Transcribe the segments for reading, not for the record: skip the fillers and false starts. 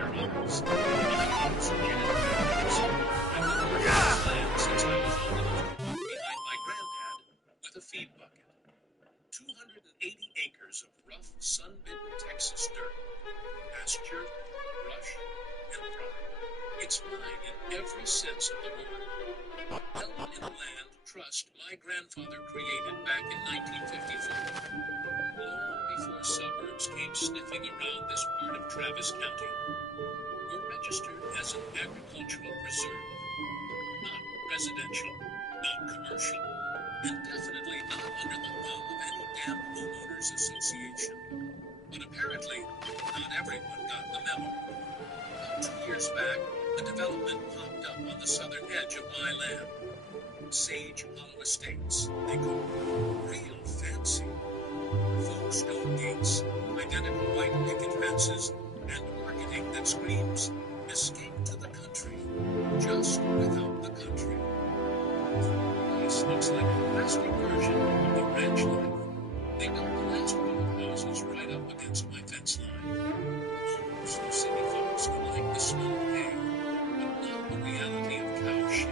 their eyes. My name's Janet Adams. I've been working this land since I was old enough to walk behind my granddad with a feed bucket. 280 acres of rough, sun-bitten Texas dirt. Pasture, brush, and pride. It's mine in every sense of the word. Held in a land trust my grandfather created back in 1954. Long before suburbs came sniffing around this part of Travis County. We're registered as an agricultural preserve. Not residential, not commercial, and definitely not under the thumb of any damn homeowners association. But apparently, not everyone got the memo. About 2 years back, a development popped up on the southern edge of my land. Sage Hollow Estates, they call it. Real fancy. Full stone gates, identical white picket fences, and marketing that screams, escape to the country, just without the country. This looks like a plastic version of the ranch life. They built the last row of houses right up against my fence line. Homes for city folks who like the smell of hay, but not the reality of cow shit.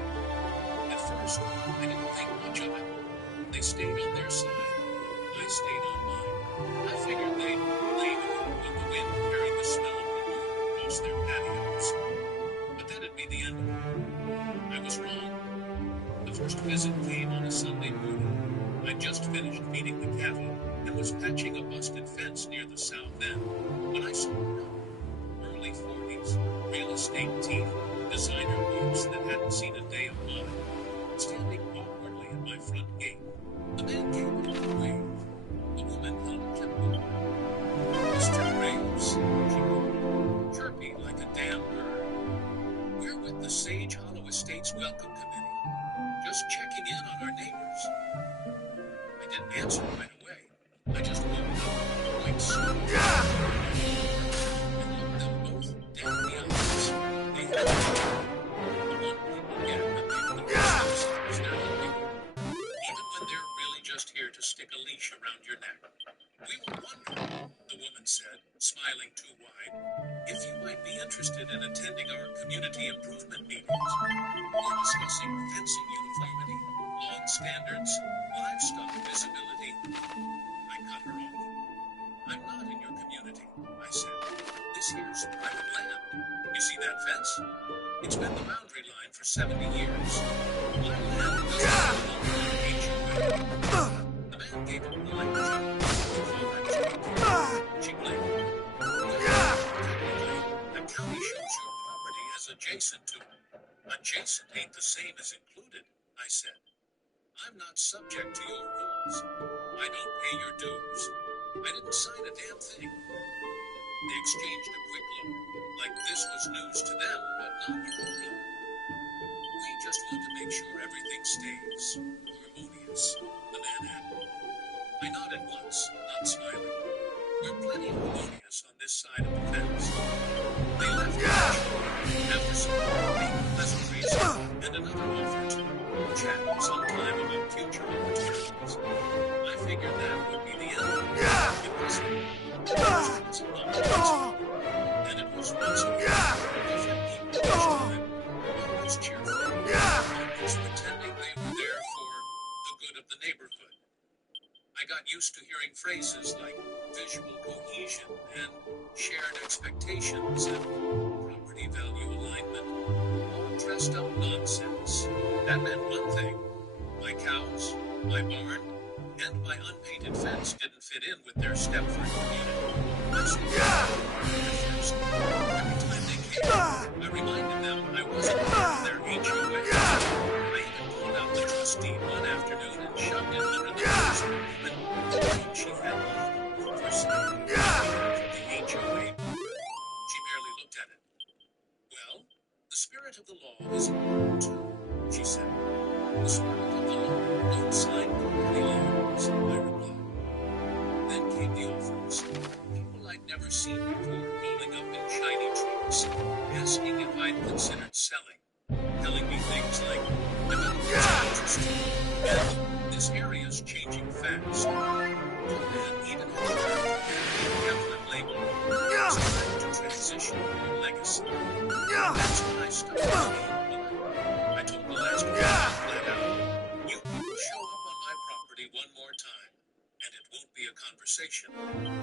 At first, I didn't think much of it. They stayed on their side. I stayed on mine. I figured they'd leave it when the wind carried the smell of manure across their patios. But that'd be the end of it. I was wrong. The first visit came on a Sunday morning. I'd just finished feeding the cattle and was patching a busted fence near the south end when I saw a couple, early 40s, real estate teeth, designer boots that hadn't seen a day of mine, standing awkwardly at my front gate. The man gave a little wave. The woman held a clipboard. Mr. Graves, she wrote, chirpy like a damn bird. We're with the Sage Hollow Estates Welcome Committee. Just checking in on our neighbors. I didn't answer right away. I just walked up, quite slow, and looked them both dead in the eyes. They had the one people get when they put themselves their living. Even when they're really just here to stick a leash around your neck. We were wondering, the woman said, smiling too wide, if you might be interested in attending our community improvement meetings. We're discussing fencing uniformity, lawn standards, livestock visibility. I cut her off. I'm not in your community, I said. This here's private land. You see that fence? It's been the boundary line for 70 years. My land doesn't belong to an HOA. The man gave a polite chuckle. She blinked. Technically, the county shows your property as adjacent to it. Adjacent ain't the same as included, I said. I'm not subject to your rules. I don't pay your dues. I didn't sign a damn thing. They exchanged a quick look, like this was news to them, but not your problem. We just want to make sure everything stays harmonious, the man added. I nodded once, not smiling. We're plenty harmonious on this side of the fence. They left after some brief pleasantries and another offer to chat sometime about future opportunities. I figured that would be the end. It wasn't. It was a long and it was once again different people each time. One was cheerful. One was pretending they were there for the good of the neighborhood. I got used to hearing phrases like visual cohesion and shared expectations and property value alignment, all dressed up nonsense. That meant one thing. My cows, my barn, and my unpainted fence didn't fit in with their Stepford community. That's at first. Every time they came, I reminded them I wasn't part of their HOA. I even pulled out the trustee one afternoon and shoved it under the nose of a woman who claimed she had money for signing the HOA. She barely looked at it. Well, the spirit of the law is important too, she said. The spirit of the law don't sign property laws, I replied. Then came the offers. People I'd never seen before rolling up in shiny trucks, asking if I'd considered selling, telling me things like, development's interesting, and this area's changing fast. One man even had a pamphlet labeled, it's time to transition or legacy. That's when I started being polite. I told the last one flat out, you will show up on my property one more time, and it won't be a conversation.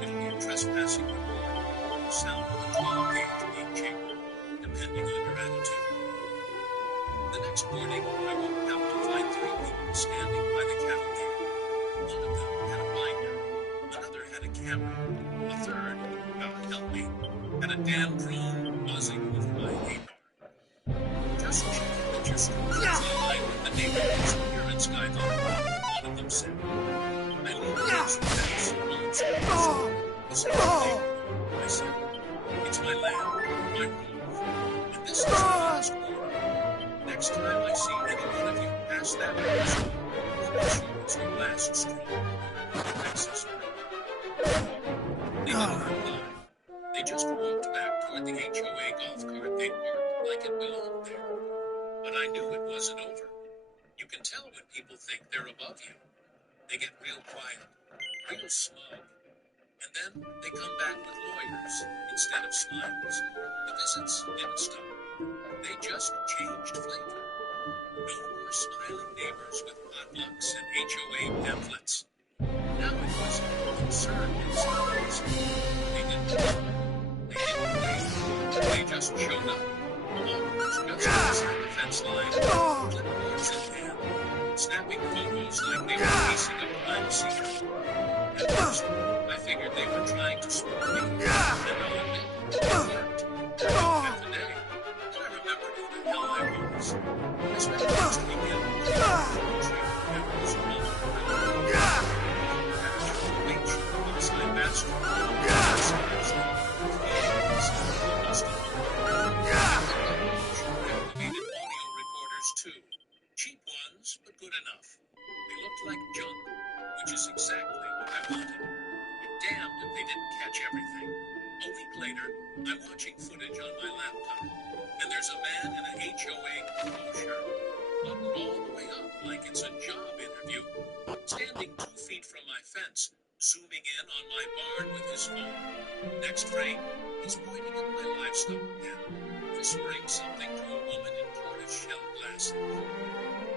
It'll be a trespassing report, sound of a 12-gauge being chambered, depending on your attitude. The next morning, I woke up to find 3 people standing by the cattle gate. One of them had a binder, another had a camera, a third, God help me, had a damn drone buzzing over my radar. Just checking that your structure is in line with the neighborhood's appearance guideline, one of them said. I leaned against the fence, almost close. This ain't my neighborhood, I said. It's my land, my rules, and this is the last warning. Next time I see any one of you pass that house, make sure it's your last straw. Texas. They didn't reply. They just walked back toward the HOA golf cart they parked like it belonged there. But I knew it wasn't over. You can tell when people think they're above you. They get real quiet, real smug, and then they come back with lawyers instead of smiles. The visits didn't stop. They just changed flavor. No more smiling neighbors with potlucks and HOA pamphlets. Now it was concerned in silence. They didn't talk. They didn't wait. They just showed up. Almost just outside the fence line, clipboards in hand, snapping photos like they were facing a crime scene. At first, I figured they were trying to spook me, and I'll admit, it worked. I don't have today, and I remembered who the hell I was. I spent the next weekend trading cameras around the patch, late show outside Bastrop, activated audio recorders too. Cheap ones, but good enough. They looked like junk, which is exactly what I wanted. And damned if they didn't catch everything. A week later, I'm watching footage on my laptop, and there's a man in a HOA polo shirt, buttoned all the way up like it's a job interview, standing 2 feet from my fence, zooming in on my barn with his phone. Next frame, he's pointing at my livestock pen, whispering something to a woman in tortoise-shell glasses.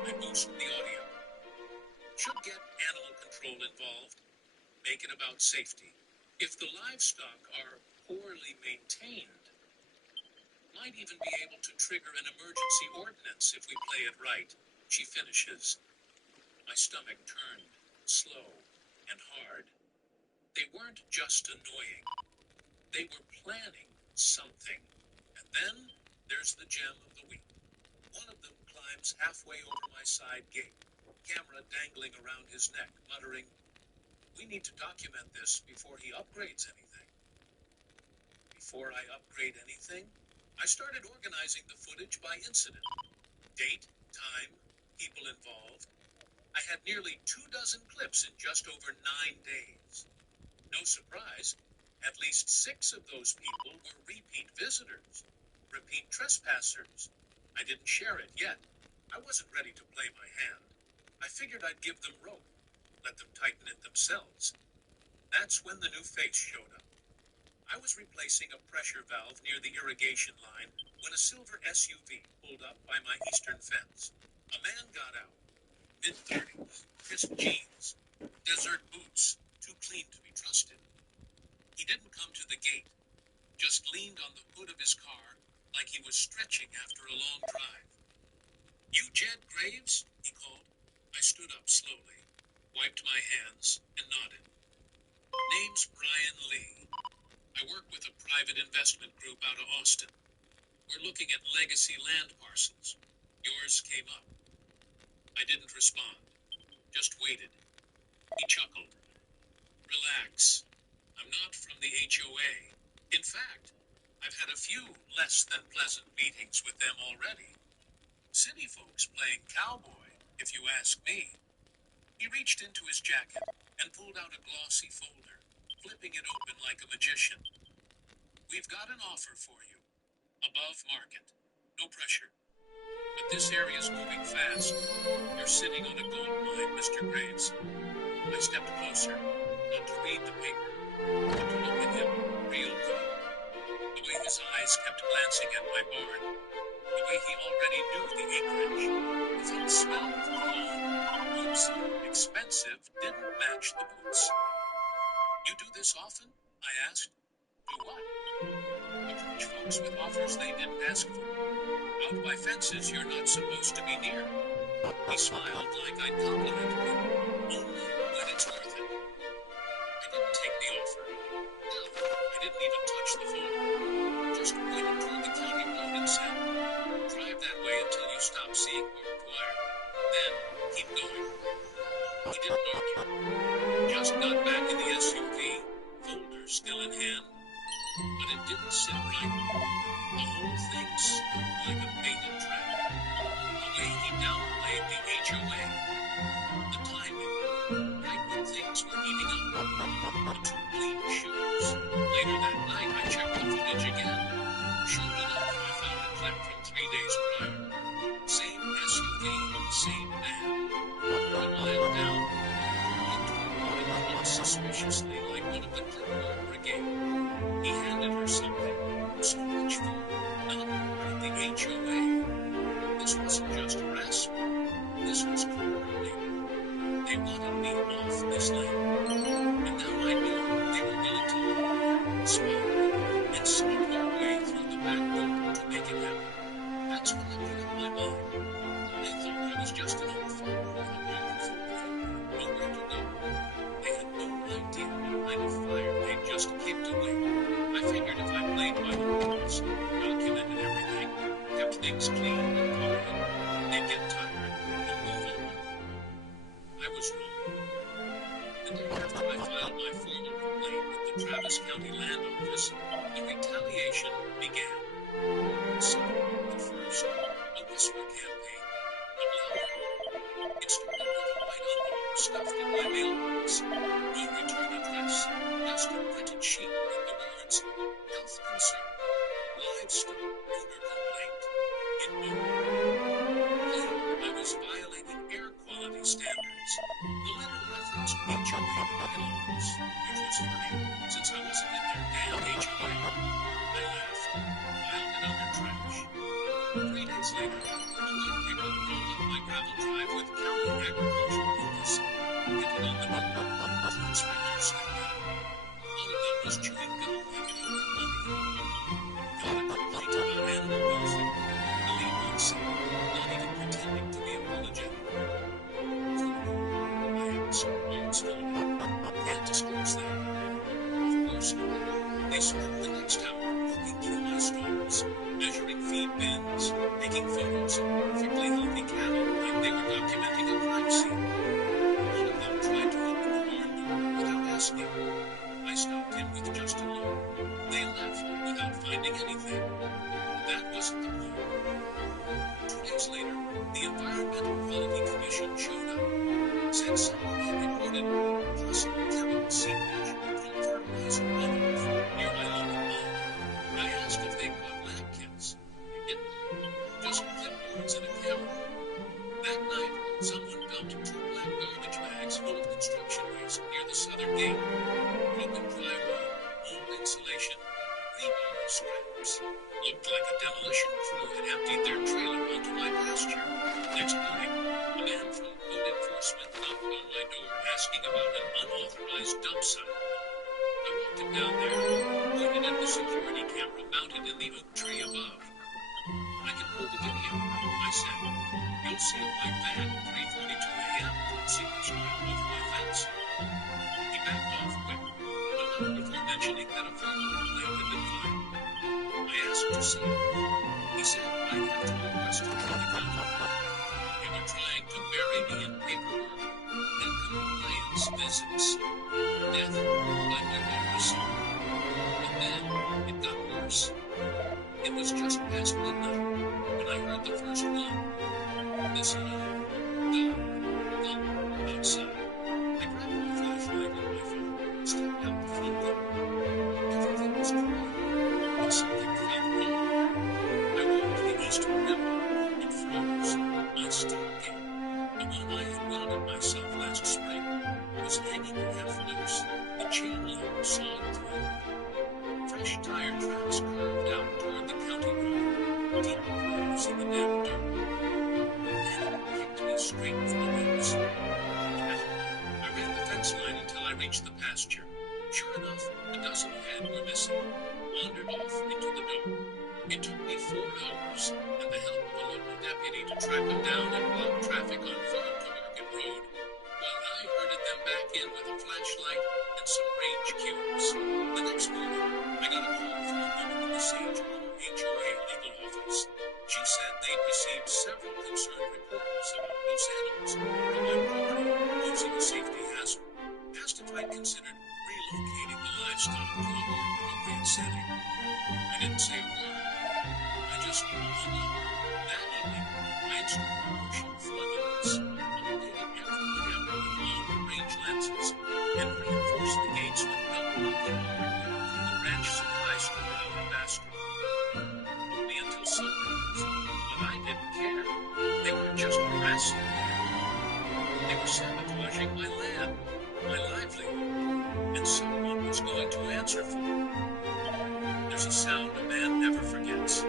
I boost the audio. Should get animal control involved. Make it about safety. If the livestock are poorly maintained, might even be able to trigger an emergency ordinance if we play it right. She finishes. My stomach turned, slow and hard. They weren't just annoying. They were planning something. And then there's the gem of the week. One of them climbs halfway over my side gate, camera dangling around his neck, muttering, "We need to document this before he upgrades anything." Before I upgrade anything, I started organizing the footage by incident. Date, time, people involved. I had nearly 24 clips in just over 9 days. No surprise, at least 6 of those people were repeat visitors, repeat trespassers. I didn't share it yet. I wasn't ready to play my hand. I figured I'd give them rope, let them tighten it themselves. That's when the new face showed up. I was replacing a pressure valve near the irrigation line when a silver SUV pulled up by my eastern fence. A man got out, mid-30s, crisp jeans, desert boots, too clean to be trusted. He didn't come to the gate, just leaned on the hood of his car like he was stretching after a long drive. "You Jed Graves?" he called. I stood up slowly, wiped my hands, and nodded. "Name's Brian Lee. I work with a private investment group out of Austin. We're looking at legacy land parcels. Yours came up." I didn't respond, just waited. He chuckled. "Relax. I'm not from the HOA. In fact, I've had a few less than pleasant meetings with them already. City folks playing cowboy, if you ask me." He reached into his jacket and pulled out a glossy folder, flipping it open like a magician. "We've got an offer for you. Above market. No pressure. But this area's moving fast. You're sitting on a gold mine, Mr. Graves." I stepped closer, not to read the paper, but to look at him real good. The way eyes kept glancing at my barn, the way he already knew the acreage. The faint smell of cologne, woodsy, expensive, didn't match the boots. You do this often? I asked. Do what? Approach folks with offers they didn't ask for. Out by fences you're not supposed to be near. He smiled like I'd complimented him. Only when it's worth it. I didn't take the offer. Hell, I didn't even touch the phone. Just pointed toward the county road and said, drive that way until you stop seeing barbed wire. Then, keep going. He didn't argue. Just got back in the SUV, folder still in hand. But it didn't sit right. The whole thing smelled like a baited trap. The way he downplayed the HOA. The timing. Right when things were heating up. The two clean shoes. Later that night I checked the footage again. Sure enough, I found a clip from 3 days prior. Same SUV, same man. A mile down. He looked suspiciously like one of the clipboard brigade. He handed her something. So much for not the HOA. This wasn't just harassment. This was coordinating. They wanted me off this land. And now I knew they were willing to lie, spy, and sneak their way through the back door to make it happen. That's when I made up my mind. They thought I was just an old farmer with a wonderful plan. Nowhere to go. They had no idea what kind of fire they'd just kicked away. I figured if I played by the rules, documented everything, kept things clean and quiet, they'd get tired and move on. I was wrong. The day after I filed my formal complaint with the Travis County Land Office, the retaliation began. Subtle at first, a whisper campaign, but louder. It started with a white envelope stuffed in my mailbox. No return address, just a printed sheet with the words, health concern, livestock owner complaint. It claimed I was violating air quality standards. The letter referenced HOA bylaws, which was funny, since I wasn't in their damn HOA. I laughed, piled it under trash. 3 days later, a white pickup pulled up my gravel drive with county agricultural notice. Hit it on the door. Two inspectors stepped out. One of them was chewing gum like it owed him money. Got a complaint about animal welfare. The lead one said, not even pretending to be apologetic. I haven't seen words on it. Can't disclose that. Of course not. They spent the next hour looking through my stalls, measuring feed bins, taking photos of perfectly healthy cattle like they were documenting a crime scene. One of them tried to open the barn door without asking. I stopped in with just a look. They left without finding anything. But that wasn't the point. 2 days later, the Environmental Quality Commission showed up. Said someone had reported possible chemical seepage from fertilizer runoff near my local pond. I asked if they brought lab kits. They didn't. Just clipboards and a camera. That night, someone dumped 2 black garbage bags full of construction waste near the southern gate. Broken drywall, old insulation, rebar scraps. Looked like a demolition crew had emptied their trailer onto my pasture. Next morning, a man from code enforcement knocked on my door asking about an unauthorized dump site. I walked him down there, pointed at the security camera mounted in the oak tree above. I can pull the video, I said. You'll see a white van at 3:42 a.m. crossing the scrap over my fence. He backed off quick, but not before mentioning that a formal complaint had been filed. I asked to see it. He said I'd have to request it from the county. They were trying to bury me in paperwork and compliance visits. Death by bureaucracy. And then it got worse. It was just past midnight when I heard the first one. This low, dull thump outside. I grabbed my flashlight and my phone, stepped out the front door. Everything was quiet, but something felt wrong. I walked the eastern river and froze. My steel gate, the one I had welded myself last spring, was hanging half loose, the chain lock sawed through. Fresh tire tracks curved out toward deep pools in the damp dirt. Then it kicked me straight in the ribs. I ran the fence line until I reached the pasture. Sure enough, a dozen head were missing. Wandered off into the dark. It took me 4 hours and the help of a local deputy to track them down and block traffic on Farm to Market Road, while I herded them back in with a flashlight and some range cubes. The next morning, I got a call from a woman in the Sage Hollow HOA legal office. She said they'd received several concerned reports about loose animals from my property posing a safety hazard. Asked if I'd considered relocating the livestock to a more appropriate setting. I didn't say a word. I just hung up. That evening, I installed motion floodlights, updated every camera with longer range lenses, and reinforced the gates with double-locking hardware from the ranch supply store out in Bastrop. Only until sunrise, but I didn't care. They weren't just harassing me. They were sabotaging my land, my livelihood, and someone was going to answer for it. There's a sound a man never forgets.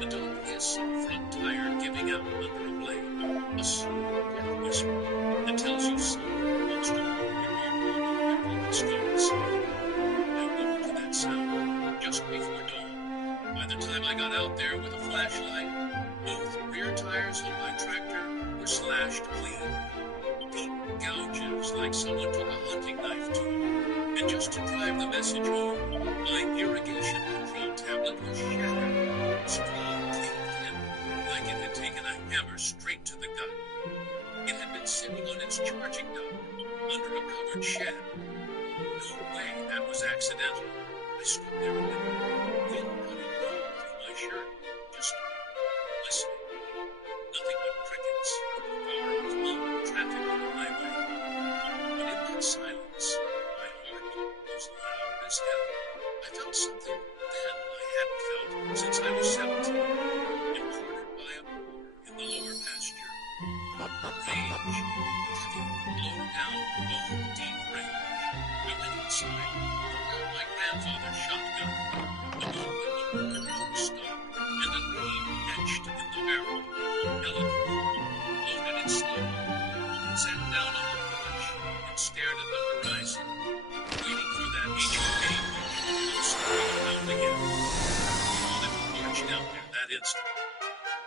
The dull hiss of a front tire giving out under a blade. A slow death whisper that tells you someone wants to move your morning before it starts. I woke to that sound just before dawn. By the time I got out there with a flashlight, both rear tires on my tractor were slashed clean. Deep gouges like someone took a hunting knife to them. And just to drive the message home, my irrigation control tablet was shattered. Screen caved in like it had taken a hammer straight to the gut. It had been sitting on its charging dock under a covered shed. No way that was accidental. I stood there a minute, wind cutting cold through my shirt, just listening. Nothing but crickets, far off mountain traffic on the highway. But in that silence, my heart was loud as hell. I felt something then I hadn't felt since I was 17, and cornered by a boar in the lower pasture. Rage, heavy, low-down, bone-deep rage. I went inside, pulled out my grandfather's shotgun, the one with the boar didn't stop, and a name etched in the barrel. Eleanor. Loaded it slowly, sat down on the porch, and stared at the horizon, waiting for that HOA to come slowing around again. We wanted to march down there that instant.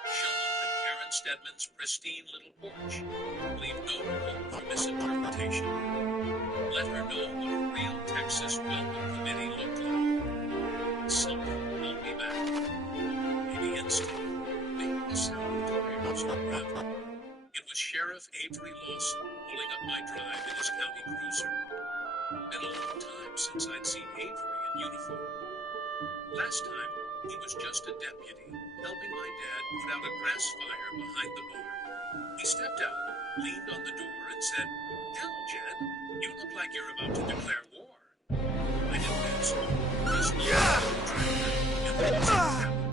Show up at Karen Stedman's pristine little porch. Leave no room for misinterpretation. Let her know what a real Texas Welcome Committee looked like. Something held me back. Maybe instinct. Maybe the sound of tires or rev. It was Sheriff Avery Lawson pulling up my drive in his county cruiser. Been a long time since I'd seen Avery in uniform. Last time, he was just a deputy, helping my dad put out a grass fire behind the barn. He stepped out, leaned on the door, and said, "Hell, Jed, you look like you're about to declare war." I didn't answer. Just looked at the tractor, and then nothing happened.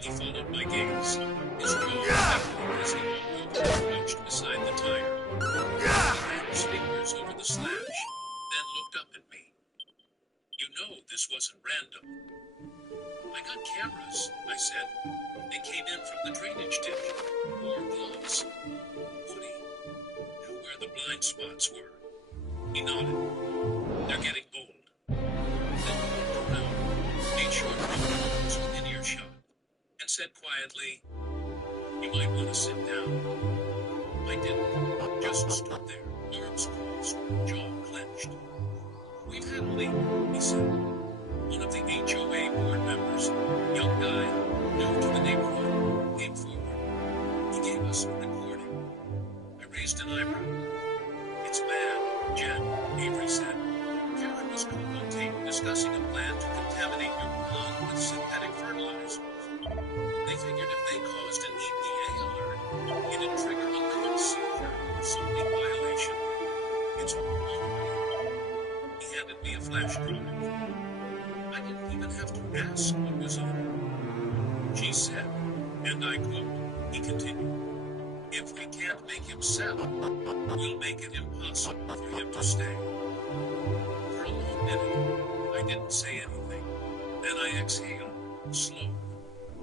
He followed my gaze. His jaw lifted as he walked over and crouched beside the tire. He ran his fingers over the slash, then looked up at me. "You know this wasn't random." "I got cameras," I said. "They came in from the drainage ditch. Wore gloves. Woody knew where the blind spots were." He nodded. "They're getting bold." Then he looked around, made sure no was within earshot, and said quietly, "You might want to sit down." I didn't. Just stood there, arms crossed, jaw clenched. "We've had a leak," he said. One of the HOA board members, young guy, new to the neighborhood, came forward. He gave us a recording. I raised an eyebrow. "It's bad, Jed," Avery said. "Karen was caught on tape discussing a plan to contaminate your pond with synthetic fertilizers. They figured if they caused an EPA alert, it'd trigger a legal seizure or zoning violation. It's all on me." He handed me a flash drive. I didn't even have to ask what was on it. She said, and I quote, he continued, "If we can't make him sell, we'll make it impossible for him to stay." For a long minute, I didn't say anything. Then I exhaled, slow,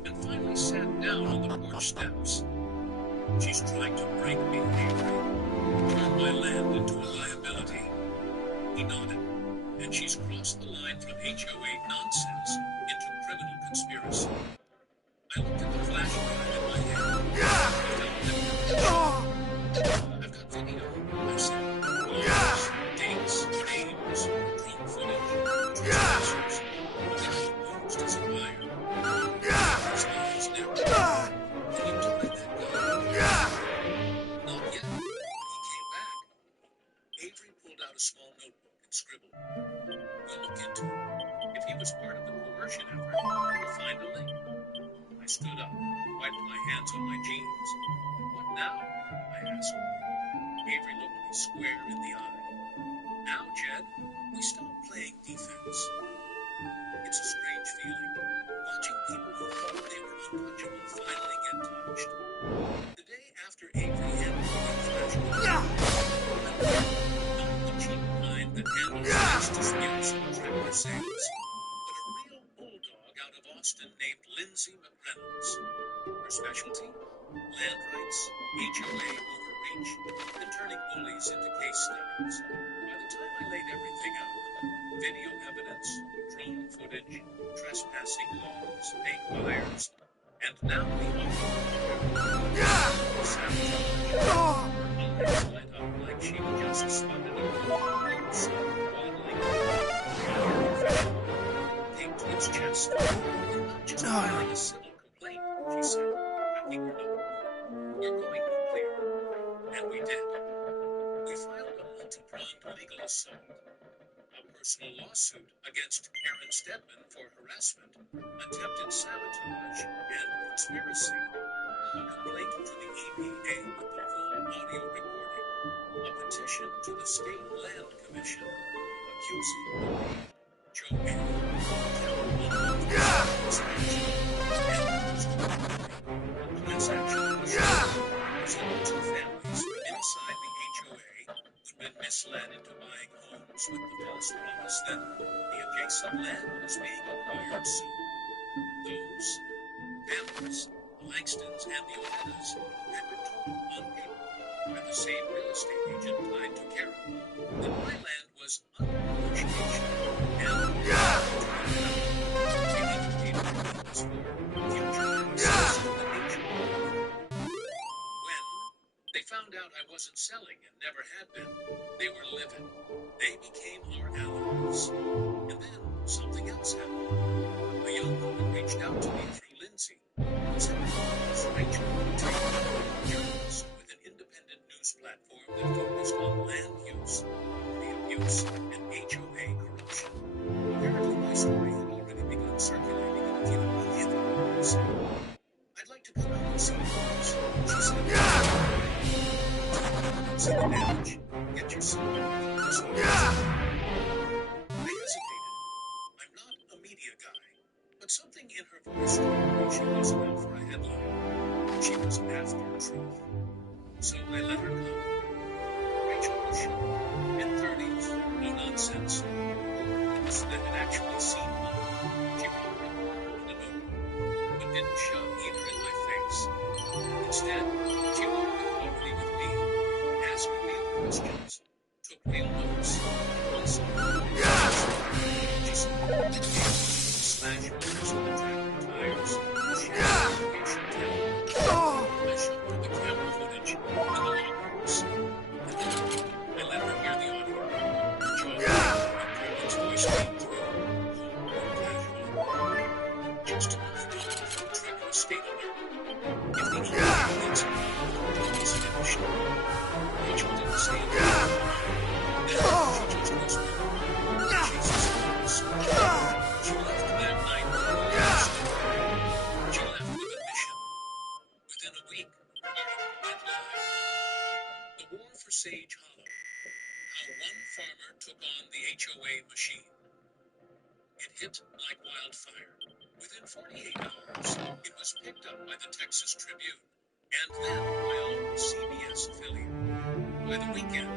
and finally sat down steps. She's trying to break me, Avery. Turn my land into a liability. He nodded, and she's crossed the line from HOA nonsense into criminal conspiracy. I looked at the flash drive in my hand. I've got video, I said. Logs, dates, names, drone footage, transactions. The guy used as a buyer. His eyes narrowed. Can you tie that guy? Not yet, but he came back. Avery pulled out a small notebook and scribbled. We'll look into it. If he was part of the coercion effort, we'll find a link. I stood up, wiped my hands on my jeans. What now? I asked. Avery looked me square in the eye. Now, Jed, we stop playing defense. It's a strange feeling, watching people who thought they were untouchable finally get touched. The day after Avery handed me the flashlight, not the cheap kind that handles nice disputes and tractor sales, but a real bulldog out of Austin named Lindsay McReynolds. Her specialty? Land rights, HOA overreach, and turning bullies into case studies. By the time I laid everything out, video evidence, drone footage, trespassing laws, fake buyers, and now the eyes lit up like she'd just spotted a moose waddling taped to its chest. We're not just filing a civil complaint, she said, cracking her knuckles. We're going nuclear. And we did. We filed a multi-pronged legal assault, a personal lawsuit against Karen Stedman for harassment, attempted sabotage, and conspiracy, a complaint to the EPA with the full audio recording, a petition to the State Land Commission accusing Joanne of the class action presented two families from inside the HOA who'd been misled into buying homes with the false promise that the adjacent land was being acquired soon. Those families, the Langstons and the Omenas, had been told on paper by the same real estate agent tied to Karen that my land was under negotiation and they indicated it was for future access to the nature. When they found out I wasn't selling and never had been, they were livid. They became our allies. And then something else happened. A young woman reached out to me through Lindsay. Said her name was Rachel Taylor, a journalist with an independent news platform that focused on land use, the abuse, and HOA corruption. Apparently my story had already begun circulating in a few media outlets. I'd like to come out and see those, she said. See the damage. Get yourself this way. I hesitated. I'm not a media guy, but something in her voice told me she wasn't out for a headline. She was after truth. So I let her come. Rachel was short, mid-30s, no nonsense, words that had actually seen one. She wrote a report in the notebook, but didn't shove either in my face. Instead, she walked the property with me, asked real questions, took real notes, listened. She said, slash holes in the tractor tires, location tell. I showed her the camera footage and the logbooks. And then I let her hear the audio. Her jaw and Coleman's voice came through, cold and casual. Just enough to trigger a state alert. If the EPA thinks the job is finished. Rachel didn't say anything. Then she just whispered, Jesus Christ. She left that night with a list. She left with a mission. Within a week, our article went live. The War for Sage Hollow. How one farmer took on the HOA machine. It hit like wildfire. Within 48 hours, it was picked up by the Texas Tribune, and then my own CBS affiliate. By the weekend,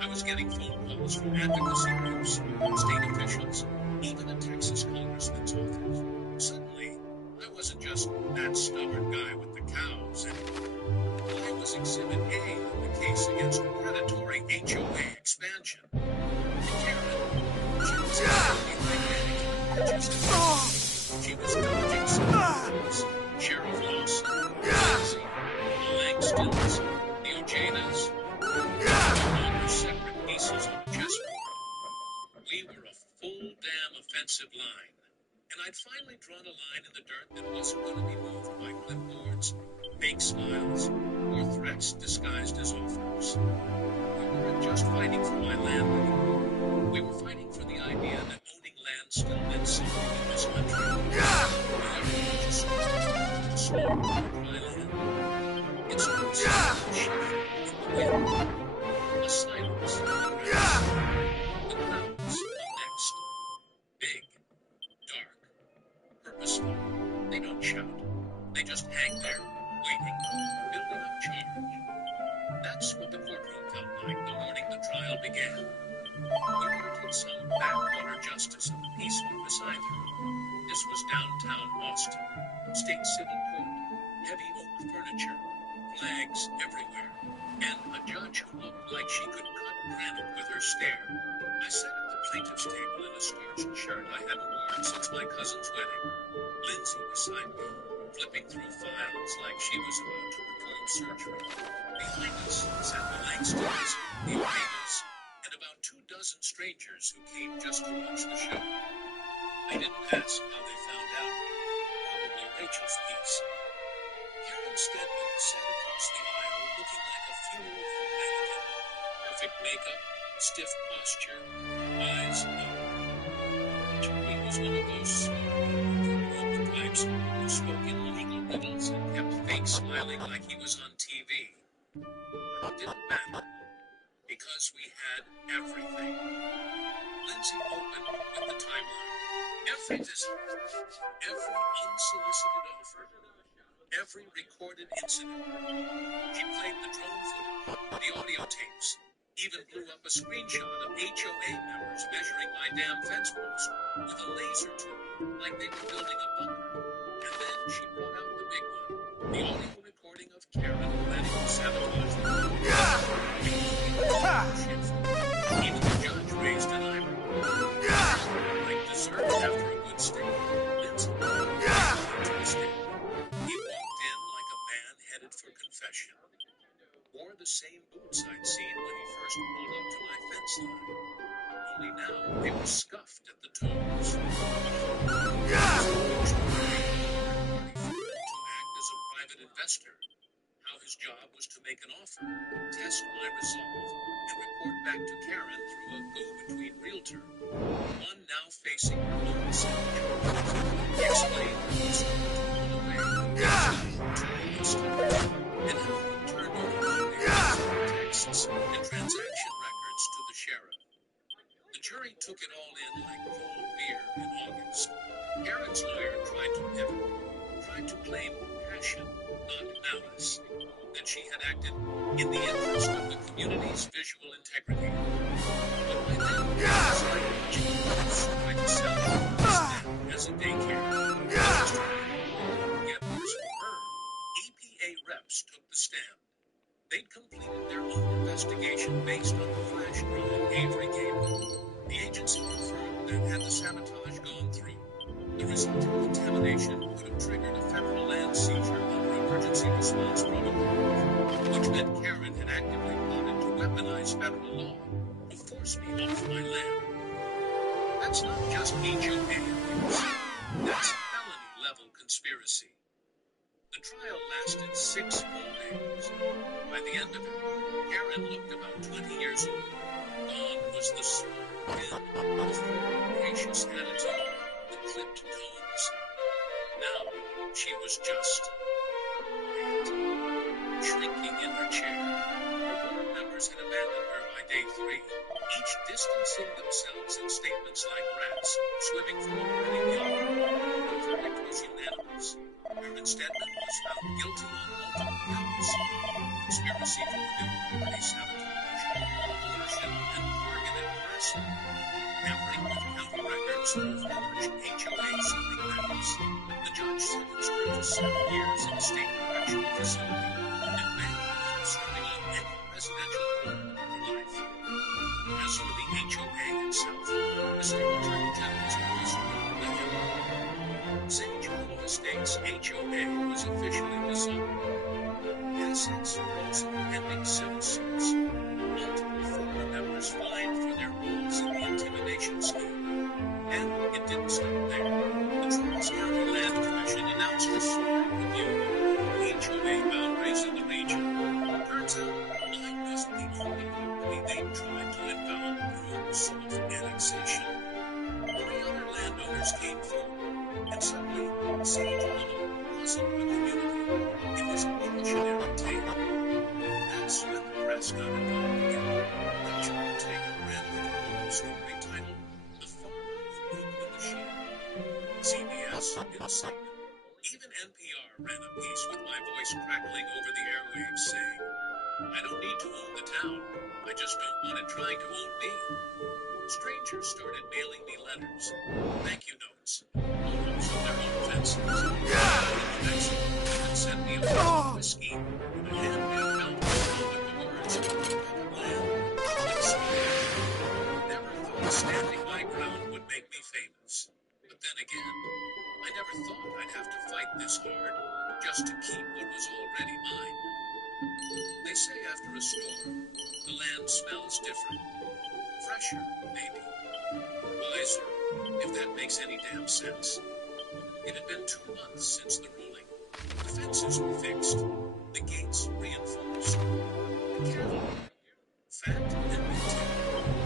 I was getting phone calls from advocacy groups, state officials, even a Texas congressman's office. Suddenly, I wasn't just that stubborn guy with the cows. details anymore. I was Exhibit A in the case against predatory HOA expansion. Karen, she was behind management, just as she was dodging some Sheriff Lawson, Lindsay, the Langstons, the Ojadas, all were separate pieces on the chessboard. We were a full damn offensive line, and I'd finally drawn a line in the dirt that wasn't going to be moved by clipboards, fake smiles, or threats disguised as offers. We weren't just fighting for my land anymore. We were fighting for the idea that owning land still meant something in this country. Whoever just slow dry land. It's like a shift in the wind. A silence in the grass. The clouds come next. Big, dark, purposeful. They don't shout. They just hang there, waiting, building up charge. That's what the courtroom felt like the morning the trial began. We weren't in some backwater justice of the peace office either. This was downtown Austin, state civil court, heavy oak furniture, flags everywhere, and a judge who looked like she could cut granite with her stare. I sat at the plaintiff's table in a starched shirt I hadn't worn since my cousin's wedding. Lindsay beside me, flipping through files like she was about to perform surgery. Behind us sat the Langstons, the Ojadas, and about 24 strangers who came just to watch the show. I didn't ask how they found out. Probably Rachel's piece. Karen Stedman sat across the aisle looking like a funeral home mannequin. Perfect makeup, stiff posture, eyes low. Attorney was one of those smart types who spoke in legal riddles and kept fake smiling like he was on TV. But it didn't matter, because we had everything. Lindsay opened with the timeline. Every visit, every unsolicited offer, every recorded incident. She played the drone footage, the audio tapes, even blew up a screenshot of HOA members measuring my damn fence post with a laser tool, like they were building a bunker. And then she brought out the big one, the audio recording of Karen planning to sabotage the room. Even the judge raised an eyebrow. Like dessert after a good steak. Lindsay to the stand. He walked in like a man headed for confession. Wore the same boots I'd seen when he first pulled up to my fence line. Only now they were scuffed at the toes. To act as a private investor. How his job was to make an offer, test my resolve, and report back to Karen through a go-between realtor. One now facing her own signature. He explained how he started to pull away and how he turned over texts and transaction records to the sheriff. The jury took it all in like cold beer in August. Karen's lawyer tried to pivot, tried to claim passion, not malice, that she had acted in the interest of the community's visual integrity. But by then, it was like watching adults try to sell them as a daycare. Yet worse for her, EPA reps took the stand. They'd completed their own investigation based on the flash drive Avery gave them. The agency confirmed that had the sabotage gone through, the resulting contamination could have triggered a federal land seizure under emergency response protocol, which meant Karen had actively plotted to weaponize federal law to force me off my land. That's not just HOA abuse. That's felony-level conspiracy. The trial lasted 6 full days. By the end of it, Karen looked about 20 years old. Gone was the slow wind, the full, gracious attitude, the clipped tones. Now, she was just quiet, shrinking in her chair. Her board members had abandoned her by day 3, each distancing themselves in statements like rats swimming from a burning yacht. The verdict was unanimous. Karen Stedman was found guilty on multiple counts: conspiracy to commit property sabotage, coercion, and targeted harassment, tampering with county records through forged HOA zoning maps. The judge sentenced her to 7 years in state correctional facility and banned from serving on any residential board for life. As for the HOA itself, the state attorney general's office ruled the hell. Sage Hollow Estates HOA was officially dissolved. Assets rose in pending civil suits. Multiple former members fined for their roles in the intimidation scheme. And it didn't stop there. The Travis County Land Commission announced a sworn review of HOA boundaries in the region. Turns out, mine wasn't the only property they tried to envelop through soft annexation. 3 other landowners came forward, and suddenly, Sage Hollow wasn't a community. It was a cautionary tale. That's when the press got involved again. Rachel Ortega ran a full story titled "The Farmer Who Broke the Machine." CBS did a segment. Even NPR ran a piece with my voice crackling over the airwaves saying, "I don't need to own the town. I just don't want it trying to own me." Strangers started mailing me letters, thank you notes, photos of their own fences. Mexico even sent me a bottle of whiskey and a handmade note with the words, "Private land, public square." Never thought standing my ground would make me famous. But then again, I never thought I'd have to fight this hard just to keep what was already mine. They say after a storm, the land smells different. Fresher, maybe. Wiser, if that makes any damn sense. It had been 2 months since the ruling. The fences were fixed. The gates reinforced. The cattle, fat and minty.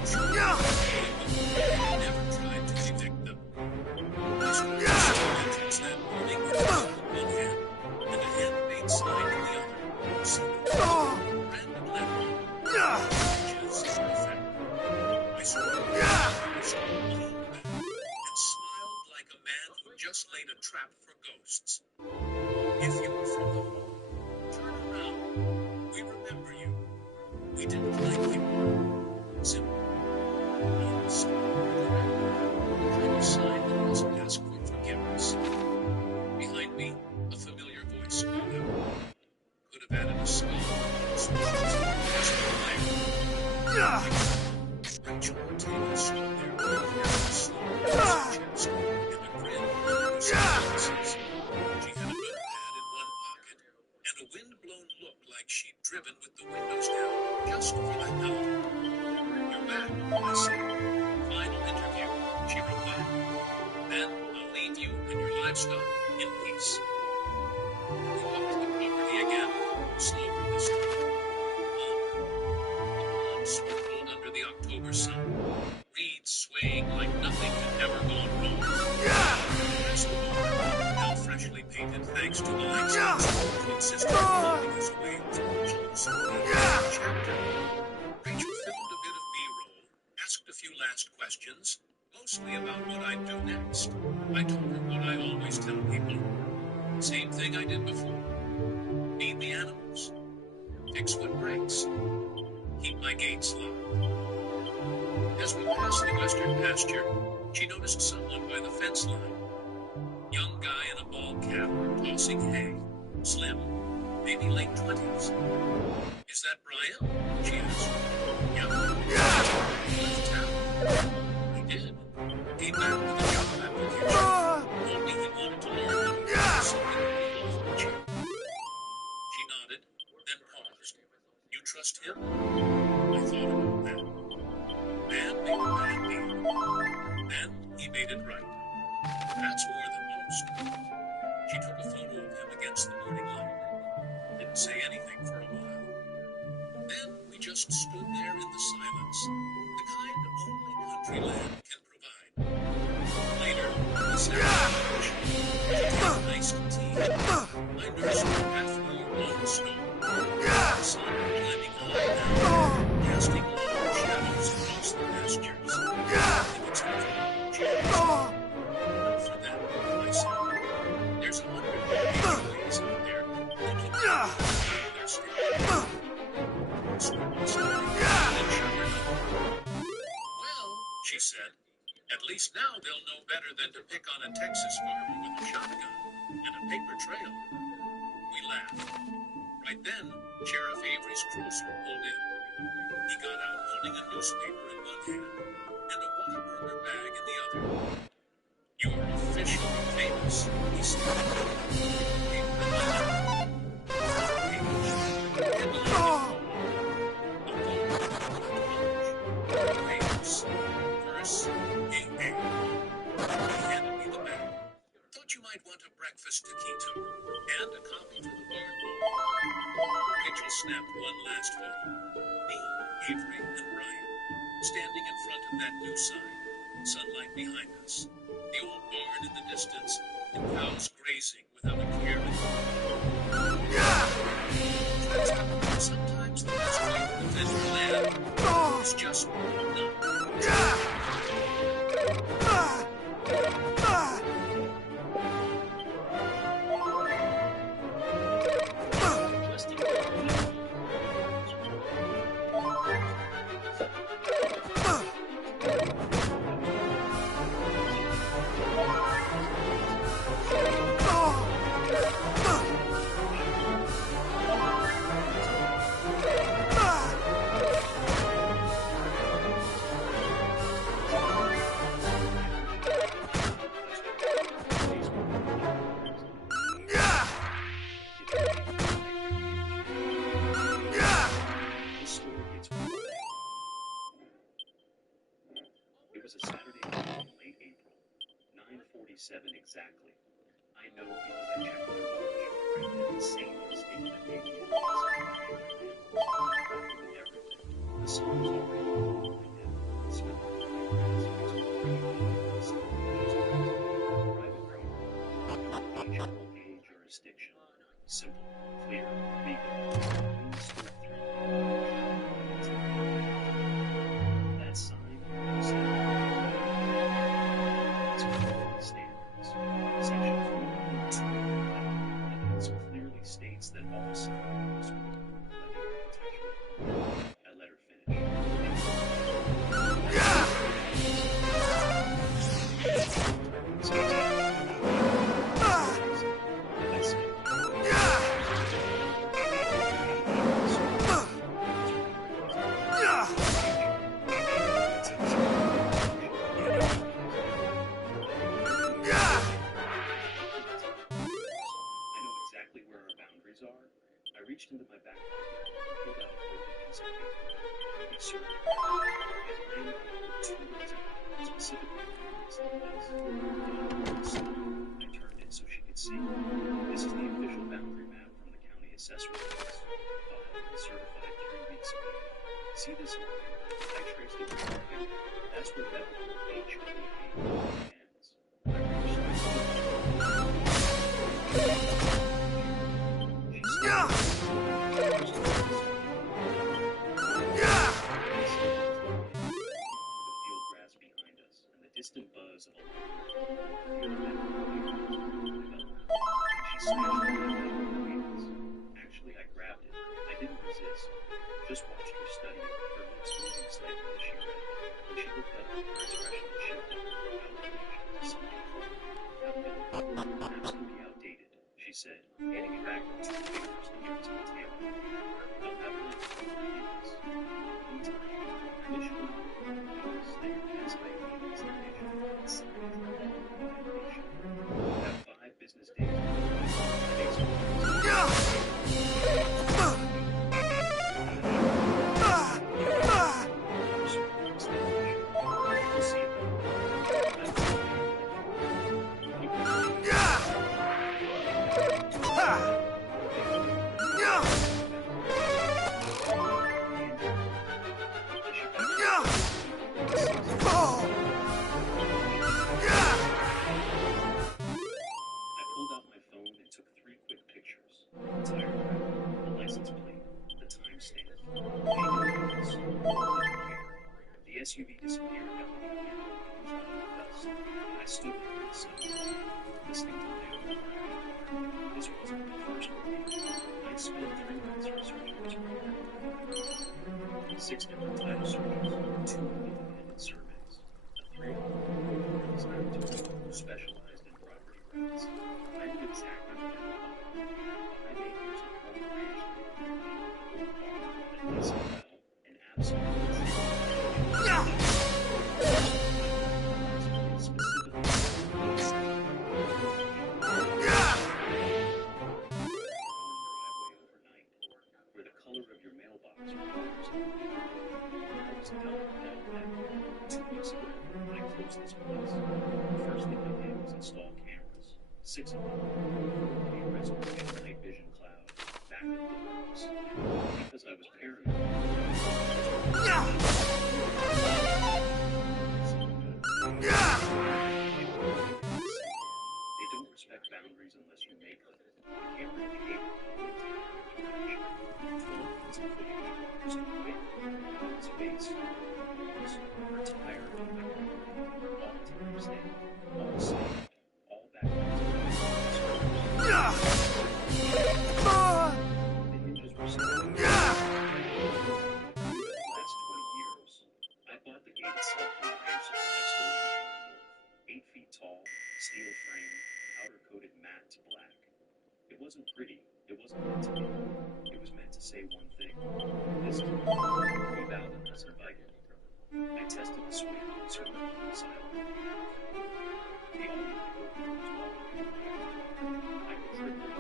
Sure, never tried to evict them. I stood at the entrance that morning with a gun in one hand and a handmade sign in the other. Sealed. Branded letter. Inches in effect. I swore leaned back and smiled like a man who just laid a trap for ghosts. If you were from the home, turn around. We remember you. We didn't like you. Simple. Honest. The kind of sign that doesn't ask for forgiveness. Behind me, a familiar voice called out. Could have added a skull, some shots of gas. Rachel Ortega stood there with her hair slowly across her chest and a grin under her sunglasses. She had a notepad in one pocket and a wind-blown look like she'd driven with the windows down just for that night. "You're back," I said. "Final interview," she replied. "Then I'll leave you and your livestock in peace." We walked the property again, slower this time. The pond sparkled under the October sun, reeds swaying like nothing had ever gone wrong. Past the bar, now freshly painted thanks to the lights who insisted on keeping us away from the pulse of the chapter. Rachel filmed a bit of B-roll, asked a few last questions, mostly about what I'd do next. I told her what I always tell people. Same thing I did before. Feed the animals. Fix what breaks. Keep my gates locked. As we passed the western pasture, she noticed someone by the fence line. Young guy in a ball cap, tossing hay. Slim, maybe late 20s. "Is that Brian?" she asked. "Yep." "He left town." "I did. Came back with a job application. Told me he wanted to learn how to do something really cheap." She nodded, then paused. "You trust him?" I thought about that. Man made a bad deal. Then he made it right. That's more than most. She took a photo of him against the morning light. Didn't say anything for a while. Then we just stood there in the silence, the kind only country land can provide. Later, we sat on the porch. She drank iced tea. I nursed her half-warm on the stove. The sun climbing high now, casting long shadows across the pastures. "If it's okay," she asked. "Not for them," I said. "There's 100 HOAs out there who keep their stand." Scribbled something and shut her mouth. "Well," she said, "at least now they'll know better than to pick on a Texas farmer with a shotgun and a paper trail." We laughed. Right then, Sheriff Avery's cruiser pulled in. He got out holding a newspaper in one hand and a Whataburger bag in the other. "You're officially famous," he said. Verse AA. He handed me the bag. "Thought you might want a breakfast taquito and a copy for the barn." Rachel snapped one last photo. Me, Avery, and Brian, standing in front of that new sign, sunlight behind us, the old barn in the distance, and cows grazing without a care in the world. Sometimes the best way to defend your land is just not. It was a Saturday night in late April, 9:47 exactly. I know because I checked my watch, right at the same instinct that made me everything. The sun was already low and dim. The smell of the grass was private green. Age, age, jurisdiction. Simple, clear, legal. That sign said standards. Section 4.2 evidence clearly states that all signs I let her finish. I reached into my back pocket and pulled out a folded piece of paper. It served and ran two words out, specifically I turned it so she could see. This is the official boundary map from the county assessor's office, filed and certified 3 weeks ago. See this line? I traced it to the picture. That's where that H ends. I distant buzz of a she smashed it with Actually, I grabbed it. I didn't resist. Just watched her study it, her lips moving slightly as she read. When she looked up, her expression shifted from outrage to something cold. Maps can be outdated, she said, handing it back with 2 fingers near to the table. They'll have one for years. Meantime, initially, they passed by have 5 business days. The SUV disappeared down the end of the dust. I stood there in the sun, listening to the new. This wasn't the first one. I'd spent 3 months researching this program. 6 different title searches, 2 independent surveys, a 3rd design to who specialized in property rights. I knew exactly what they were about. 5 acres of home ranch I was done with that. 2 weeks ago, I closed this place. The first thing I did was install cameras. 6 of them. 4K resolution night vision cloud. Back at the walls. Because I was paranoid. They don't respect boundaries unless you make them. The camera indicated 12 minutes of footage just to wait. His face was tired of all time stamped, all saved, all back the hinges were stuck. For the last 20 years, I bought the gate itself from a ranch supply store in the north. 8 feet tall, steel frame, powder coated matte to black. It wasn't pretty. It wasn't meant to be. It was meant to say one thing. This is we vowed unless invited. I tested the swing, swimming silent. The audio was walking. I could trigger it